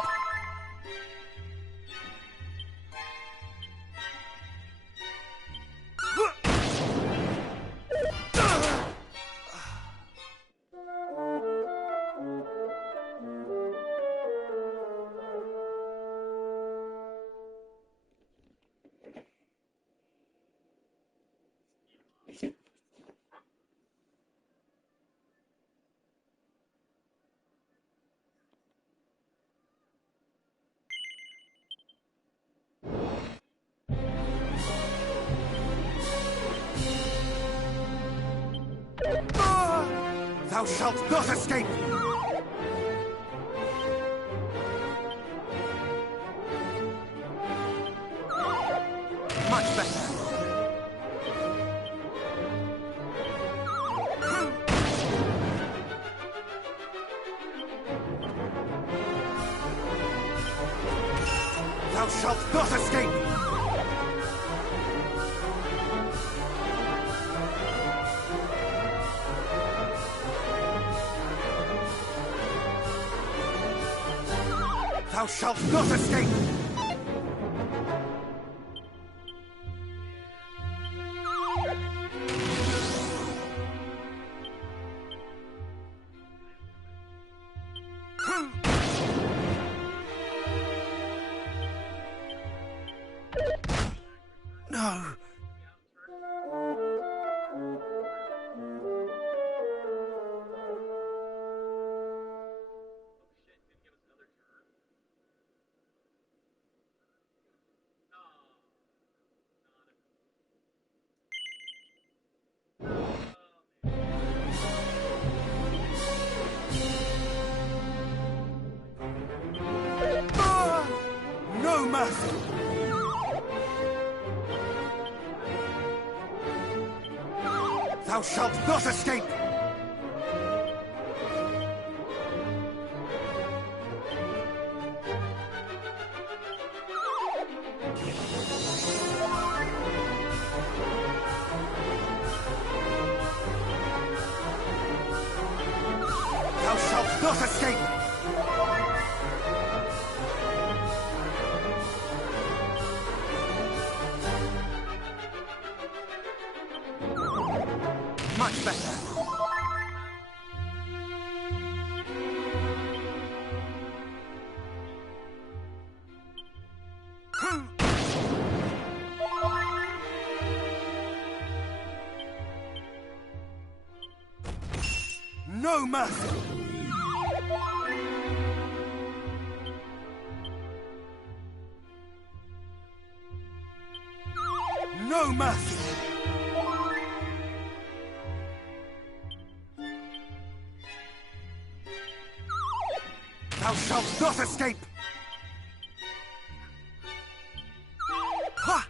Thou shalt not escape! Much better. Thou shalt not escape! Thou shalt not escape! No! No mercy! Thou shalt not escape! Thou shalt not escape! Much better. No mercy! No mercy! Thou shalt not escape! Ha!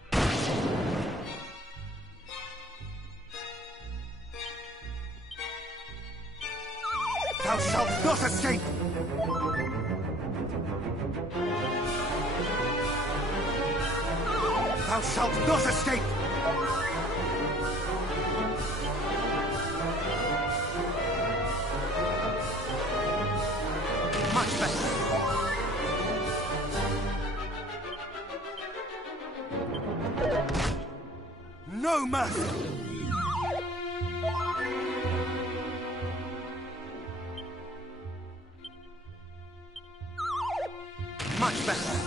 Thou shalt not escape! Thou shalt not escape! Much better. mercy! Much better.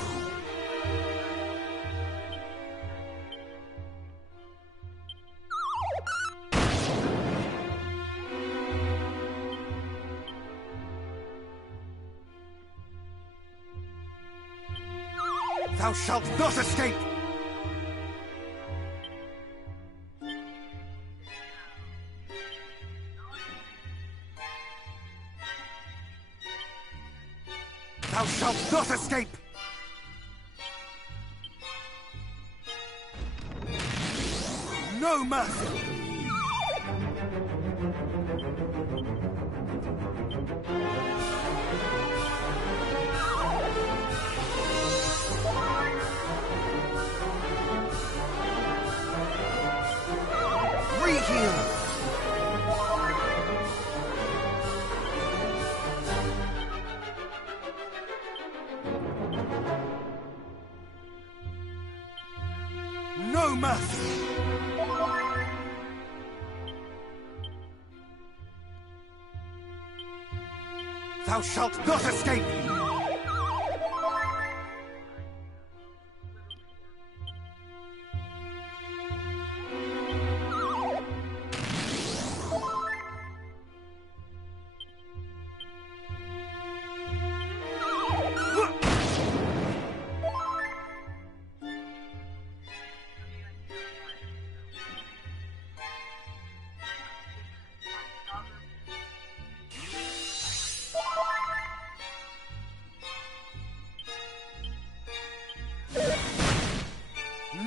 Thou shalt not escape! Thou shalt not escape! No mercy! Re-heal! No mercy! Thou shalt not escape!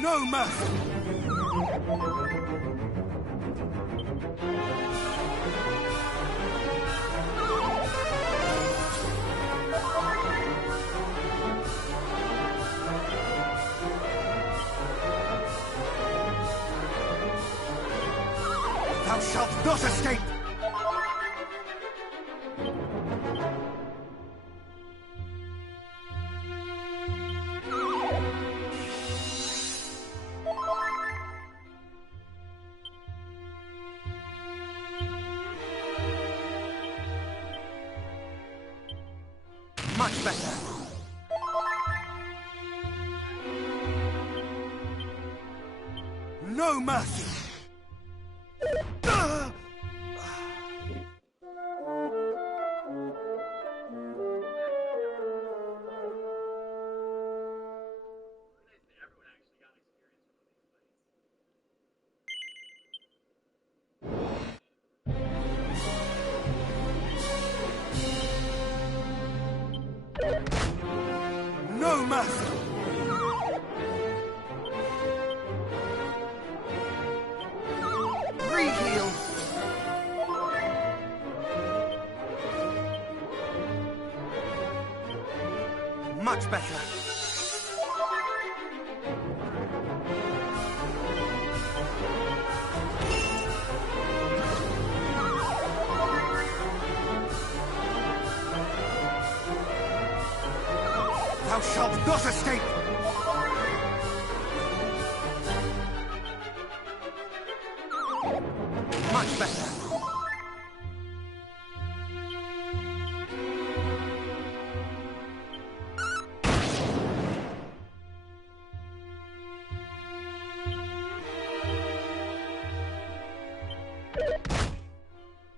No mercy! Thou shalt not escape! Much better. No mercy. No mercy. Re-heal. Much better. Thou shalt not escape! Much better.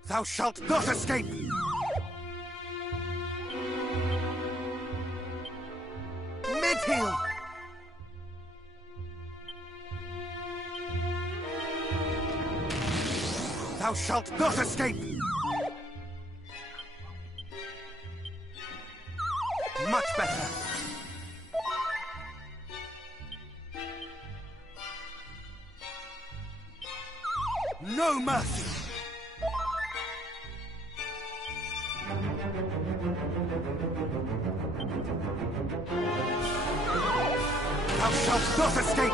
Thou shalt not escape! Mid-heal! Thou shalt not escape! Much better. No mercy! Thou shalt not escape!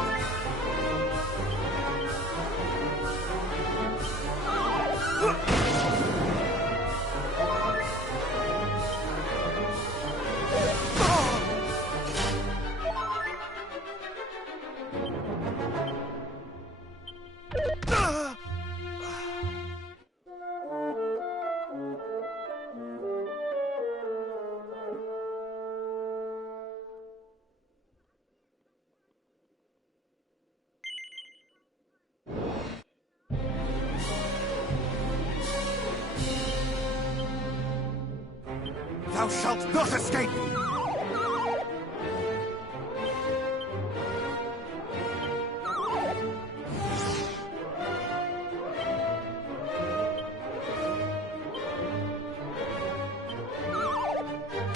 Thou shalt not escape!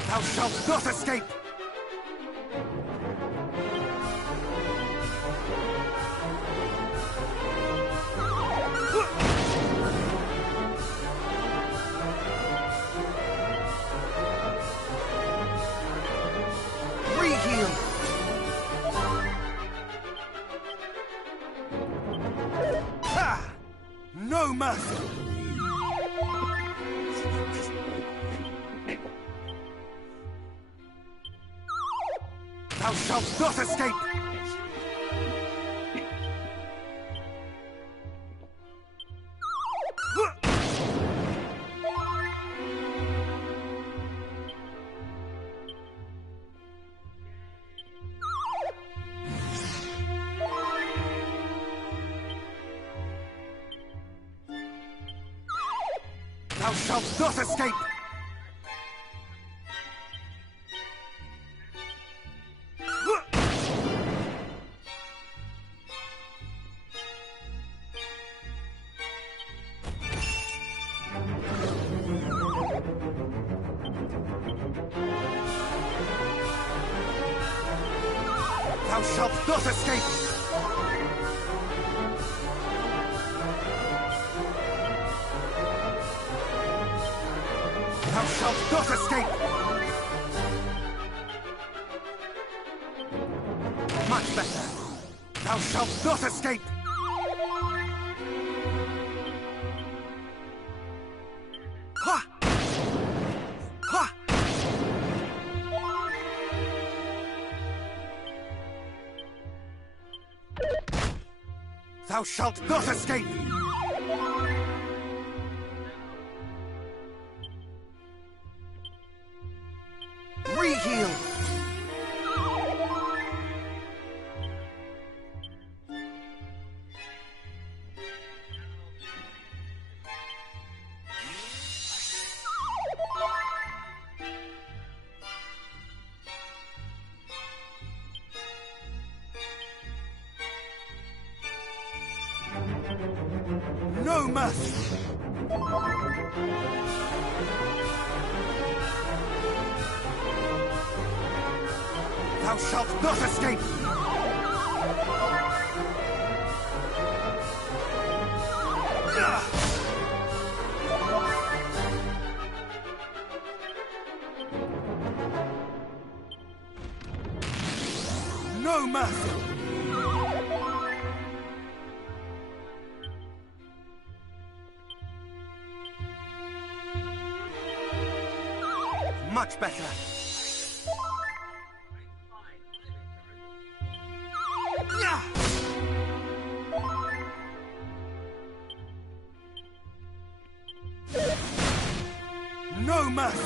Thou shalt not escape! Reheal! Ha! No mercy! Thou shalt not escape! Thou shalt not escape! Thou shalt not escape! Thou shalt not escape! Much better! Thou shalt not escape! Ha! Ha! Thou shalt not escape! Reheal! No mercy! Thou shalt not escape! No mercy! Much better! No mercy!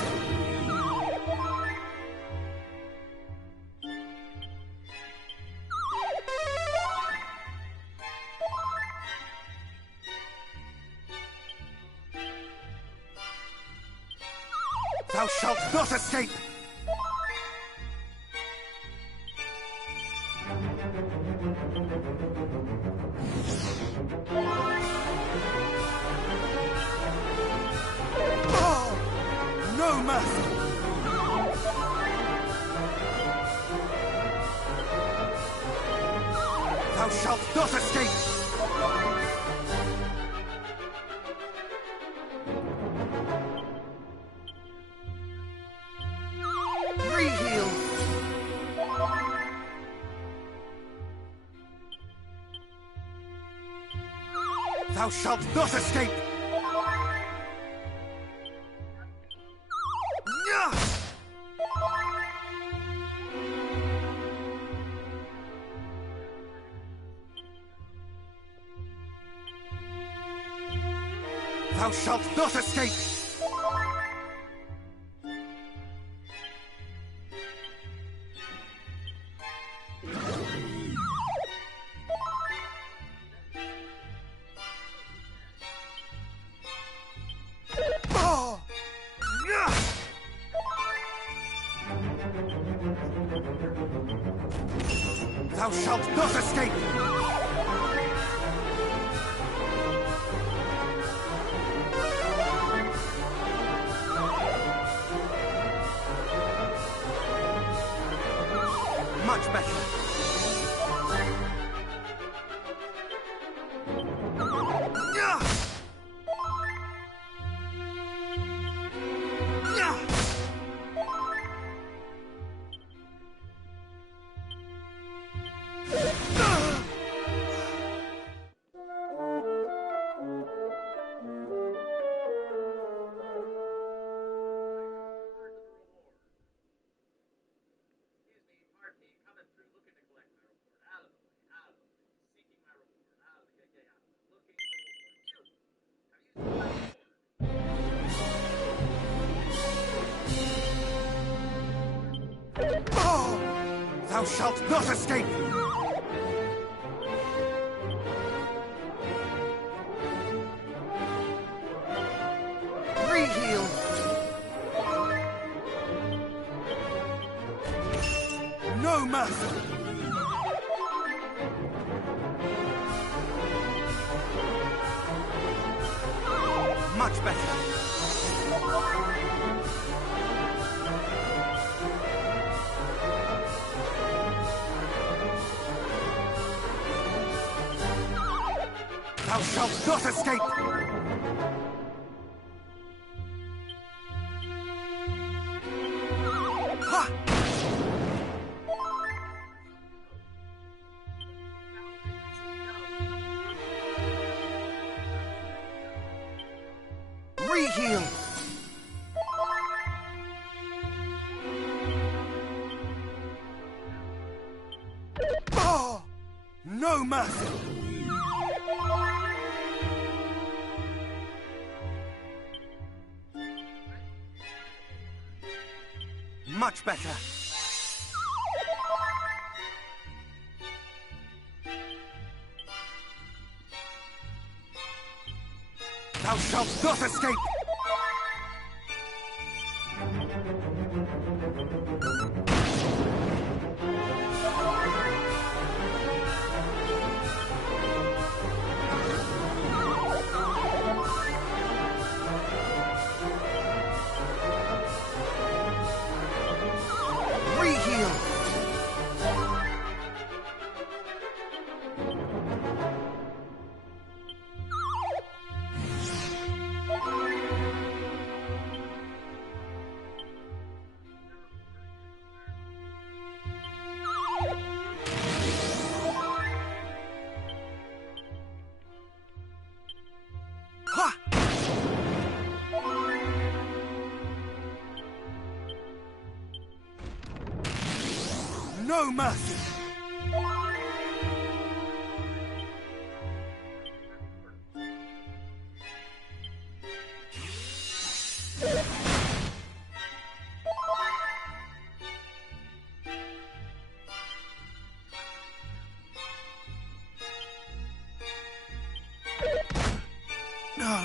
Thou shalt not escape! No mercy! Thou shalt not escape! Reheal! Thou shalt not escape! Thou shalt not escape! Thou shalt not escape! Much better. Thou shalt not escape! Re-heal! No mercy! Much better. Thou shalt not escape! Ha! Re-heal! Oh! No mercy! Much better. Thou shalt not escape! Re-heal! Ha! No mercy! No.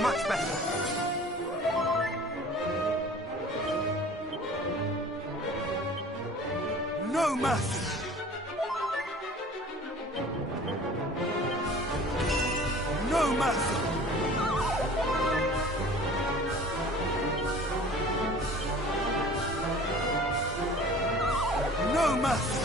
Much better. No mercy. No mercy. No mercy.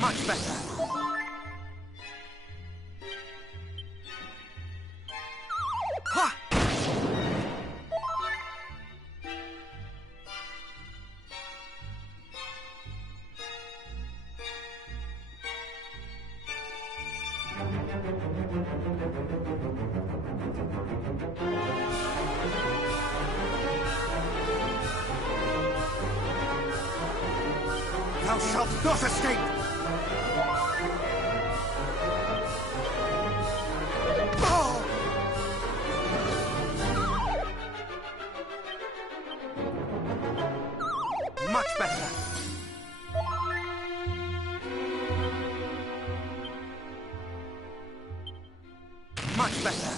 Much better. Ha! Thou shalt not escape! Oh! Much better. Much better.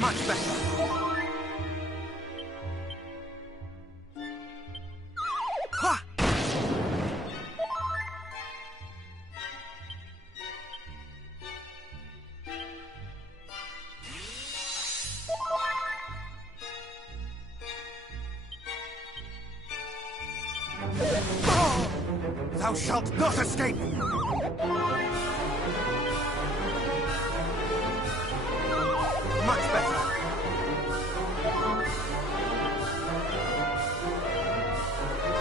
Much better. Ha! Oh! Thou shalt not escape! Much better.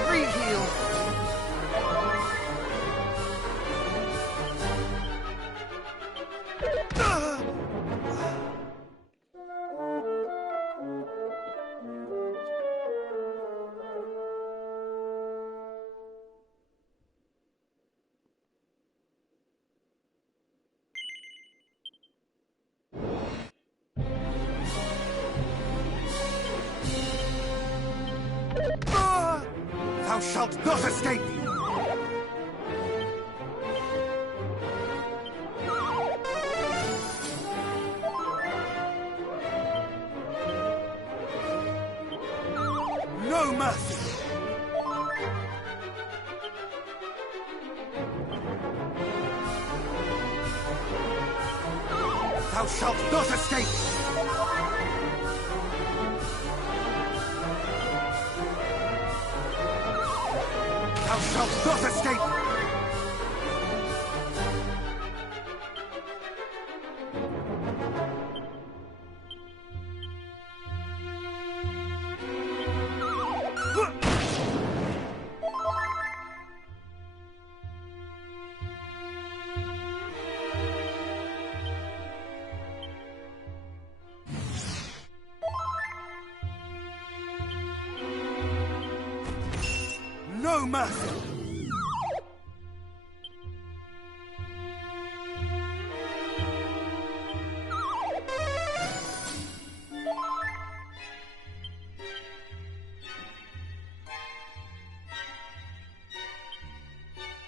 Reheal. Thou shalt not escape! No mercy! Thou shalt not escape! Thou shalt not escape! No mercy!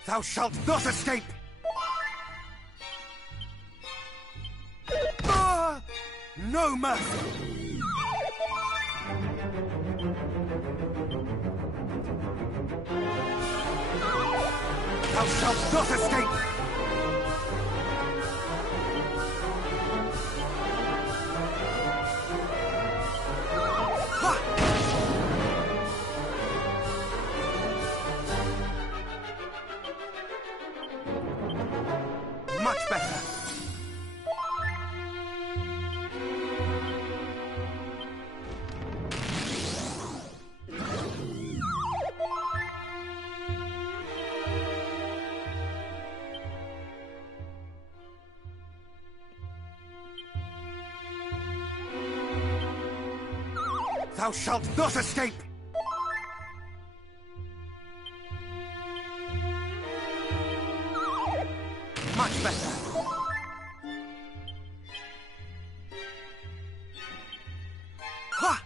Thou shalt not escape! No mercy! Thou shalt not escape! Ha! Much better. Thou shalt not escape! Much better. Ha!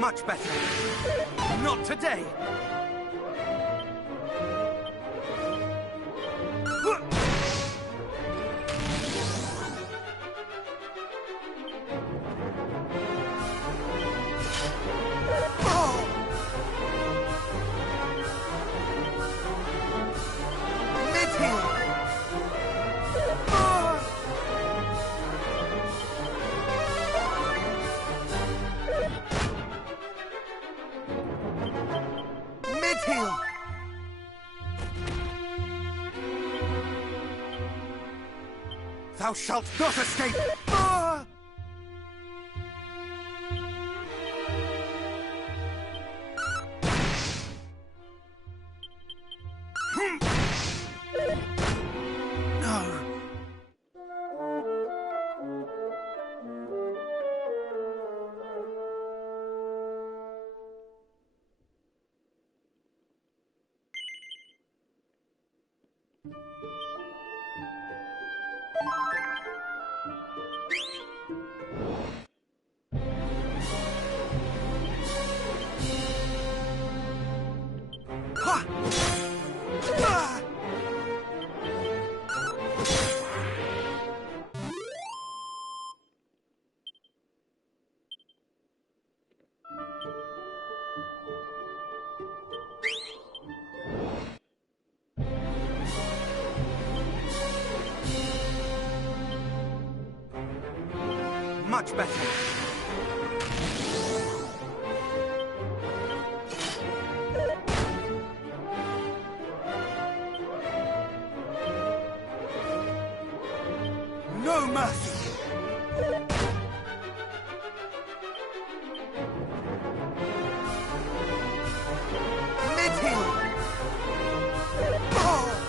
Much better. Not today. Thou shalt not escape! Ah! No. Ha! Ah! Much better. No mercy! Mid-hill! Oh!